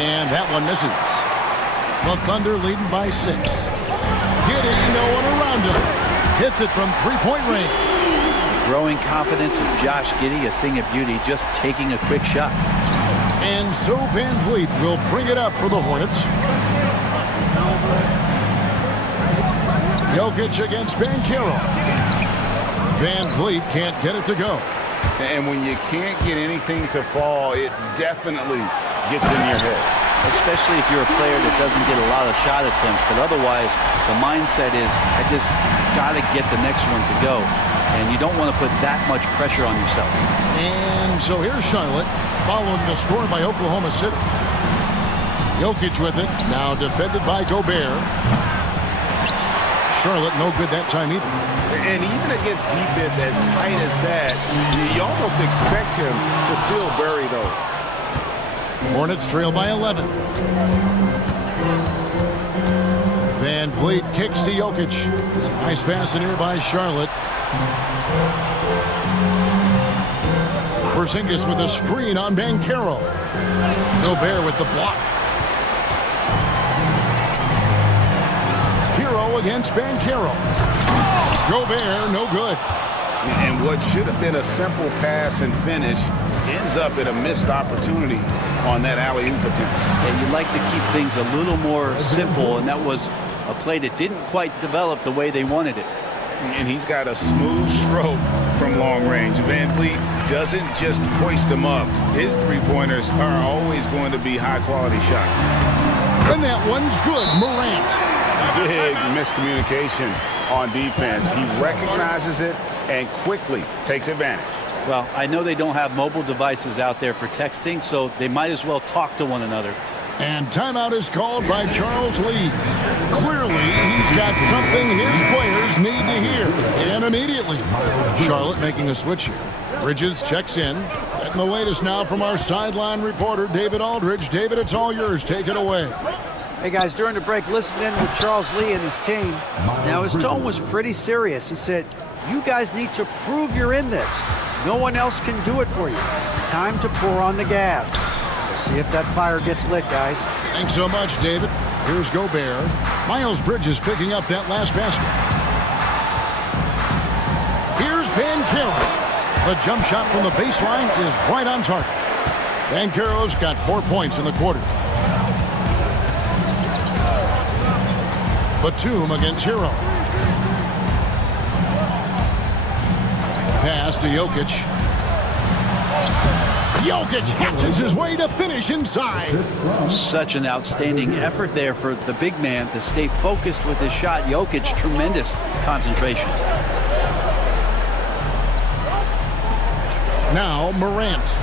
And that one misses. The Thunder leading by 6. Giddey, no one around him. Hits it from 3-point range. Growing confidence of Josh Giddey, a thing of beauty, just taking a quick shot. And so Van Vliet will bring it up for the Hornets. Jokic against Banchero. Van Vliet can't get it to go. And when you can't get anything to fall, it definitely gets in your head. Especially if you're a player that doesn't get a lot of shot attempts, but otherwise the mindset is, I just got to get the next one to go. And you don't want to put that much pressure on yourself. And so here's Charlotte, following the score by Oklahoma City. Jokic with it, now defended by Gobert. Charlotte no good that time either. And even against defense as tight as that, you almost expect him to still bury those. Hornets trail by 11. Van Vliet kicks to Jokic. Nice pass in here by Charlotte. Porzingis with a screen on Banchero. Gobert with the block. Hero against Banchero. Gobert, no good. And what should have been a simple pass and finish ends up in a missed opportunity on that alley-oop attempt. Yeah, you'd like to keep things a little more simple, and that was a play that didn't quite develop the way they wanted it. And he's got a smooth stroke from long range. Van Vliet doesn't just hoist them up. His three-pointers are always going to be high-quality shots. And that one's good. Morant. Big miscommunication on defense. He recognizes it and quickly takes advantage. Well, I know they don't have mobile devices out there for texting, so they might as well talk to one another. And timeout is called by Charles Lee. Clearly, he's got something his players need to hear. And immediately, Charlotte making a switch here. Bridges checks in. Getting the latest now from our sideline reporter, David Aldridge. David, it's all yours. Take it away. Hey, guys, during the break, listen in with Charles Lee and his team. Now, his tone was pretty serious. He said, you guys need to prove you're in this. No one else can do it for you. Time to pour on the gas. We'll see if that fire gets lit, guys. Thanks so much, David. Here's Gobert. Miles Bridges picking up that last basket. Here's Banchero. The jump shot from the baseline is right on target. Banchero's got 4 points in the quarter. Batum against Hero. Pass to Jokic. Jokic hatches his way to finish inside. Such an outstanding effort there for the big man to stay focused with his shot. Jokic, tremendous concentration. Now Morant.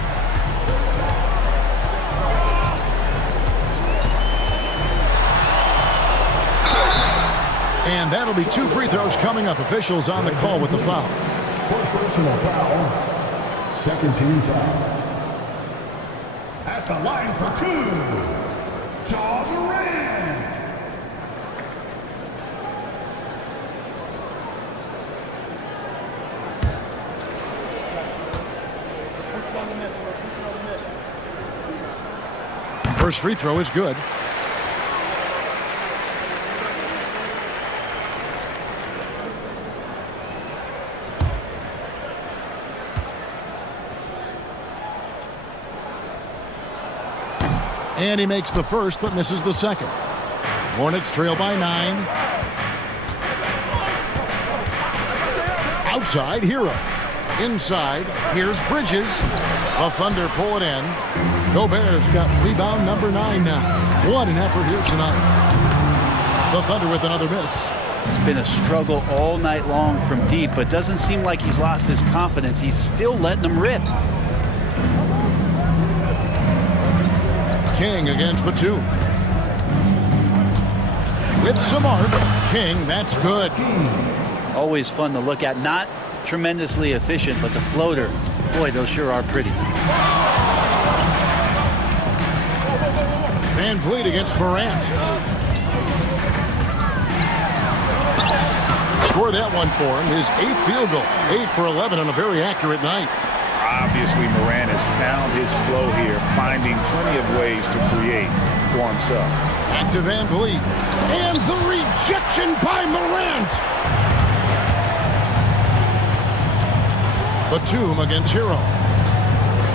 And that'll be 2 free throws coming up. Officials on the call with the foul. Personal foul. Second team foul. At the line for 2, Ja Morant. First free throw is good. And he makes the first, but misses the second. Hornets trail by 9. Outside, Hero. Inside, here's Bridges. The Thunder pull it in. Gobert's got rebound number 9 now. What an effort here tonight. The Thunder with another miss. It's been a struggle all night long from deep, but doesn't seem like he's lost his confidence. He's still letting them rip. King against Batum. With some arc. King, that's good. Always fun to look at. Not tremendously efficient, but the floater, boy, those sure are pretty. Van Vliet against Morant. Score that one for him. His 8th field goal. 8 for 11 on a very accurate night. Obviously, Morant has found his flow here, finding plenty of ways to create for himself. Back to Van Vliet. And the rejection by Morant. Batum against Hero.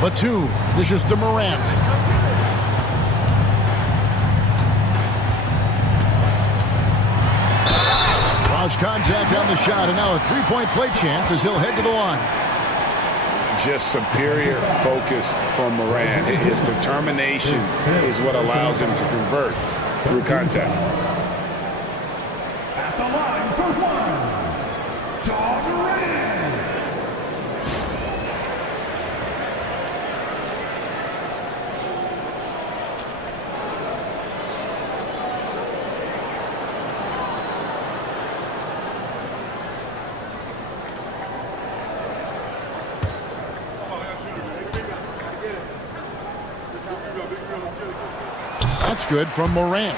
Batum dishes to Morant. Lost contact on the shot, and now a 3-point play chance as he'll head to the line. Just superior focus from Morant. His determination is what allows him to convert through contact. At the line for 1, Ja Morant. That's good from Morant.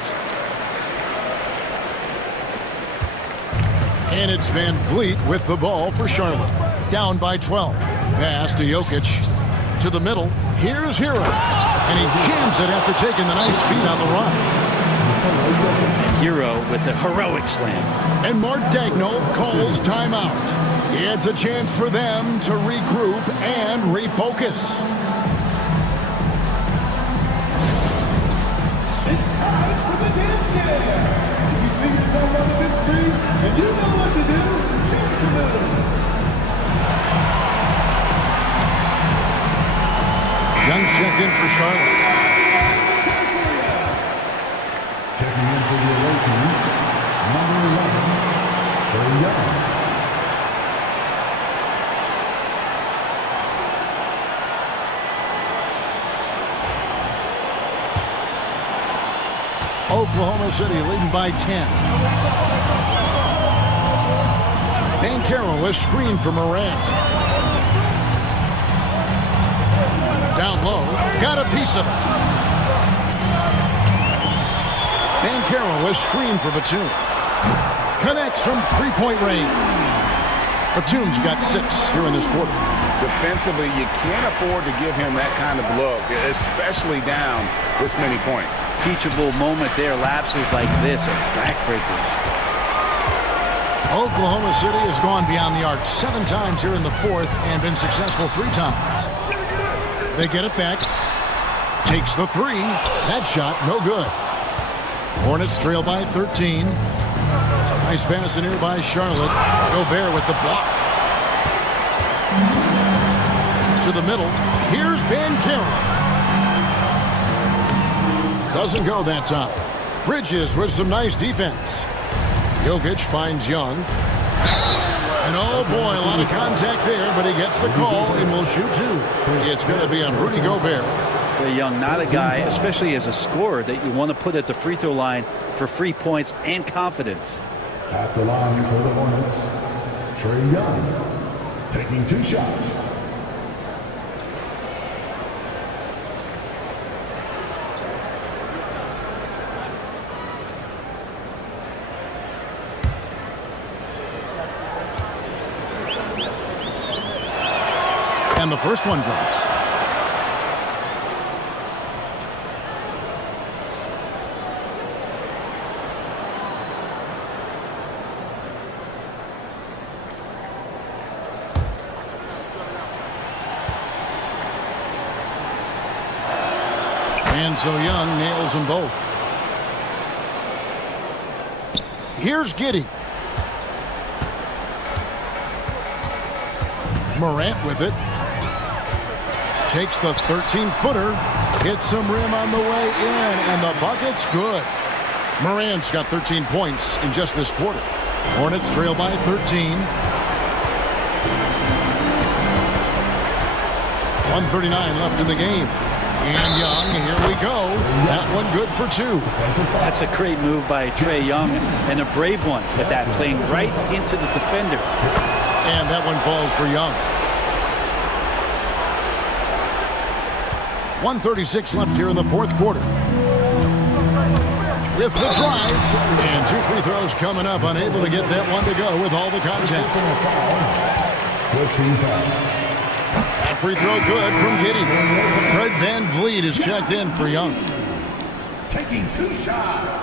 And it's Van Vliet with the ball for Charlotte. Down by 12. Pass to Jokic. To the middle. Here's Hero. And he jams it after taking the nice feed on the run. Hero with the heroic slam. And Mark Daigneault calls timeout. It's a chance for them to regroup and refocus. It's time for the dance game. If you see yourself on the big screen and you know what to do, choose the move. Young's checked in for Charlotte. Checking in for the away team, number 11, Trae Young. Oklahoma City leading by 10. Banchero was screened for Morant. Down low, got a piece of it. Banchero was screened for Batum. Connects from three-point range. Batum's got 6 here in this quarter. Defensively, you can't afford to give him that kind of look, especially down this many points. Teachable moment there. Lapses like this are backbreakers. Oklahoma City has gone beyond the arc 7 times here in the fourth and been successful 3 times. They get it back. Takes the 3. That shot, no good. Hornets trail by 13. Nice pass in here by Charlotte. Gobert with the block. To the middle. Here's Banchero. Doesn't go that time. Bridges with some nice defense. Jokic finds Young. And oh boy, a lot of contact there, but he gets the call and will shoot 2. It's going to be on Rudy Gobert. Trae Young, not a guy, especially as a scorer, that you want to put at the free throw line for free points and confidence. At the line for the Hornets, Trae Young, taking 2 shots. And the first one drops. And so Young nails them both. Here's Giddey. Morant with it. Takes the 13-footer. Hits some rim on the way in, and the bucket's good. Morant's got 13 points in just this quarter. Hornets trail by 13. 1:39 left in the game. And Young, here we go. That one good for 2. That's a great move by Trae Young, and a brave one at that, playing right into the defender. And that one falls for Young. 1:36 left here in the fourth quarter. With the drive, and 2 free throws coming up, unable to get that one to go with all the contact. That free throw good from Giddey. Fred VanVleet is checked in for Young. Taking 2 shots.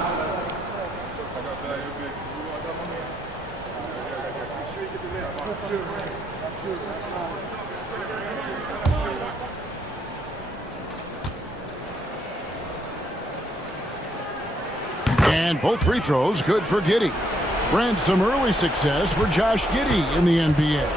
And both free throws good for Giddey. Brent, some early success for Josh Giddey in the NBA.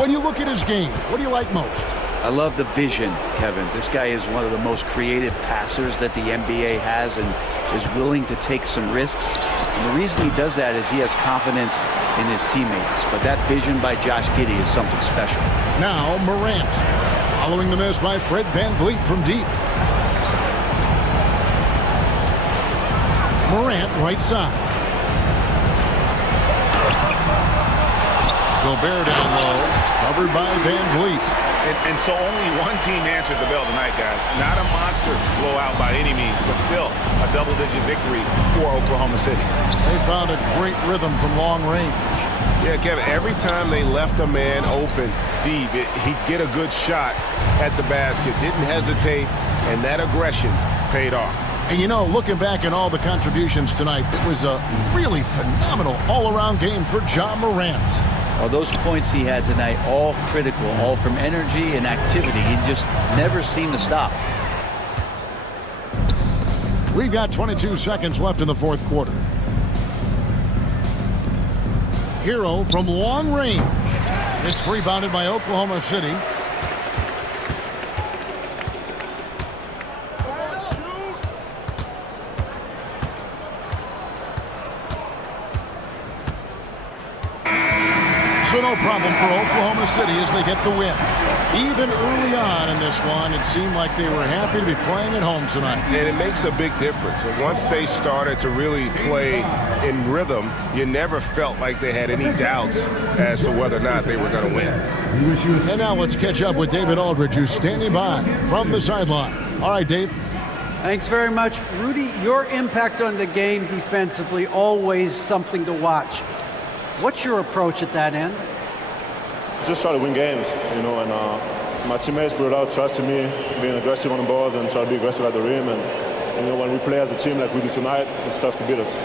When you look at his game, what do you like most? I love the vision, Kevin. This guy is one of the most creative passers that the NBA has and is willing to take some risks. And the reason he does that is he has confidence in his teammates. But that vision by Josh Giddey is something special. Now Morant, following the miss by Fred VanVleet from deep. Morant right side. Gobert down low, covered by VanVleet. And so only one team answered the bell tonight, guys. Not a monster blowout by any means, but still a double-digit victory for Oklahoma City. They found a great rhythm from long range. Yeah, Kevin, every time they left a man open deep, he'd get a good shot at the basket. Didn't hesitate, and that aggression paid off. And you know, looking back at all the contributions tonight, it was a really phenomenal all-around game for Ja Morant. Well, those points he had tonight, all critical, all from energy and activity. He just never seemed to stop. We've got 22 seconds left in the fourth quarter. Hero from long range. It's rebounded by Oklahoma City. So no problem for Oklahoma City as they get the win. Even early on in this one, it seemed like they were happy to be playing at home tonight. And it makes a big difference. And once they started to really play in rhythm, you never felt like they had any doubts as to whether or not they were going to win. And now let's catch up with David Aldridge, who's standing by from the sideline. All right, Dave. Thanks very much. Rudy, your impact on the game defensively, always something to watch. What's your approach at that end? Just try to win games, you know, and my teammates brought out trust in me, being aggressive on the balls and try to be aggressive at the rim. And, you know, when we play as a team like we do tonight, it's tough to beat us.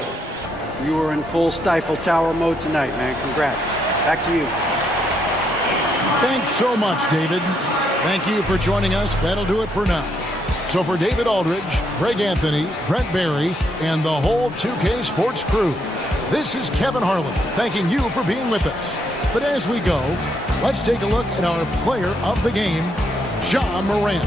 You were in full Stifle Tower mode tonight, man. Congrats. Back to you. Thanks so much, David. Thank you for joining us. That'll do it for now. So for David Aldridge, Greg Anthony, Brent Barry, and the whole 2K Sports crew, this is Kevin Harlan thanking you for being with us. But as we go, let's take a look at our player of the game, Ja Morant.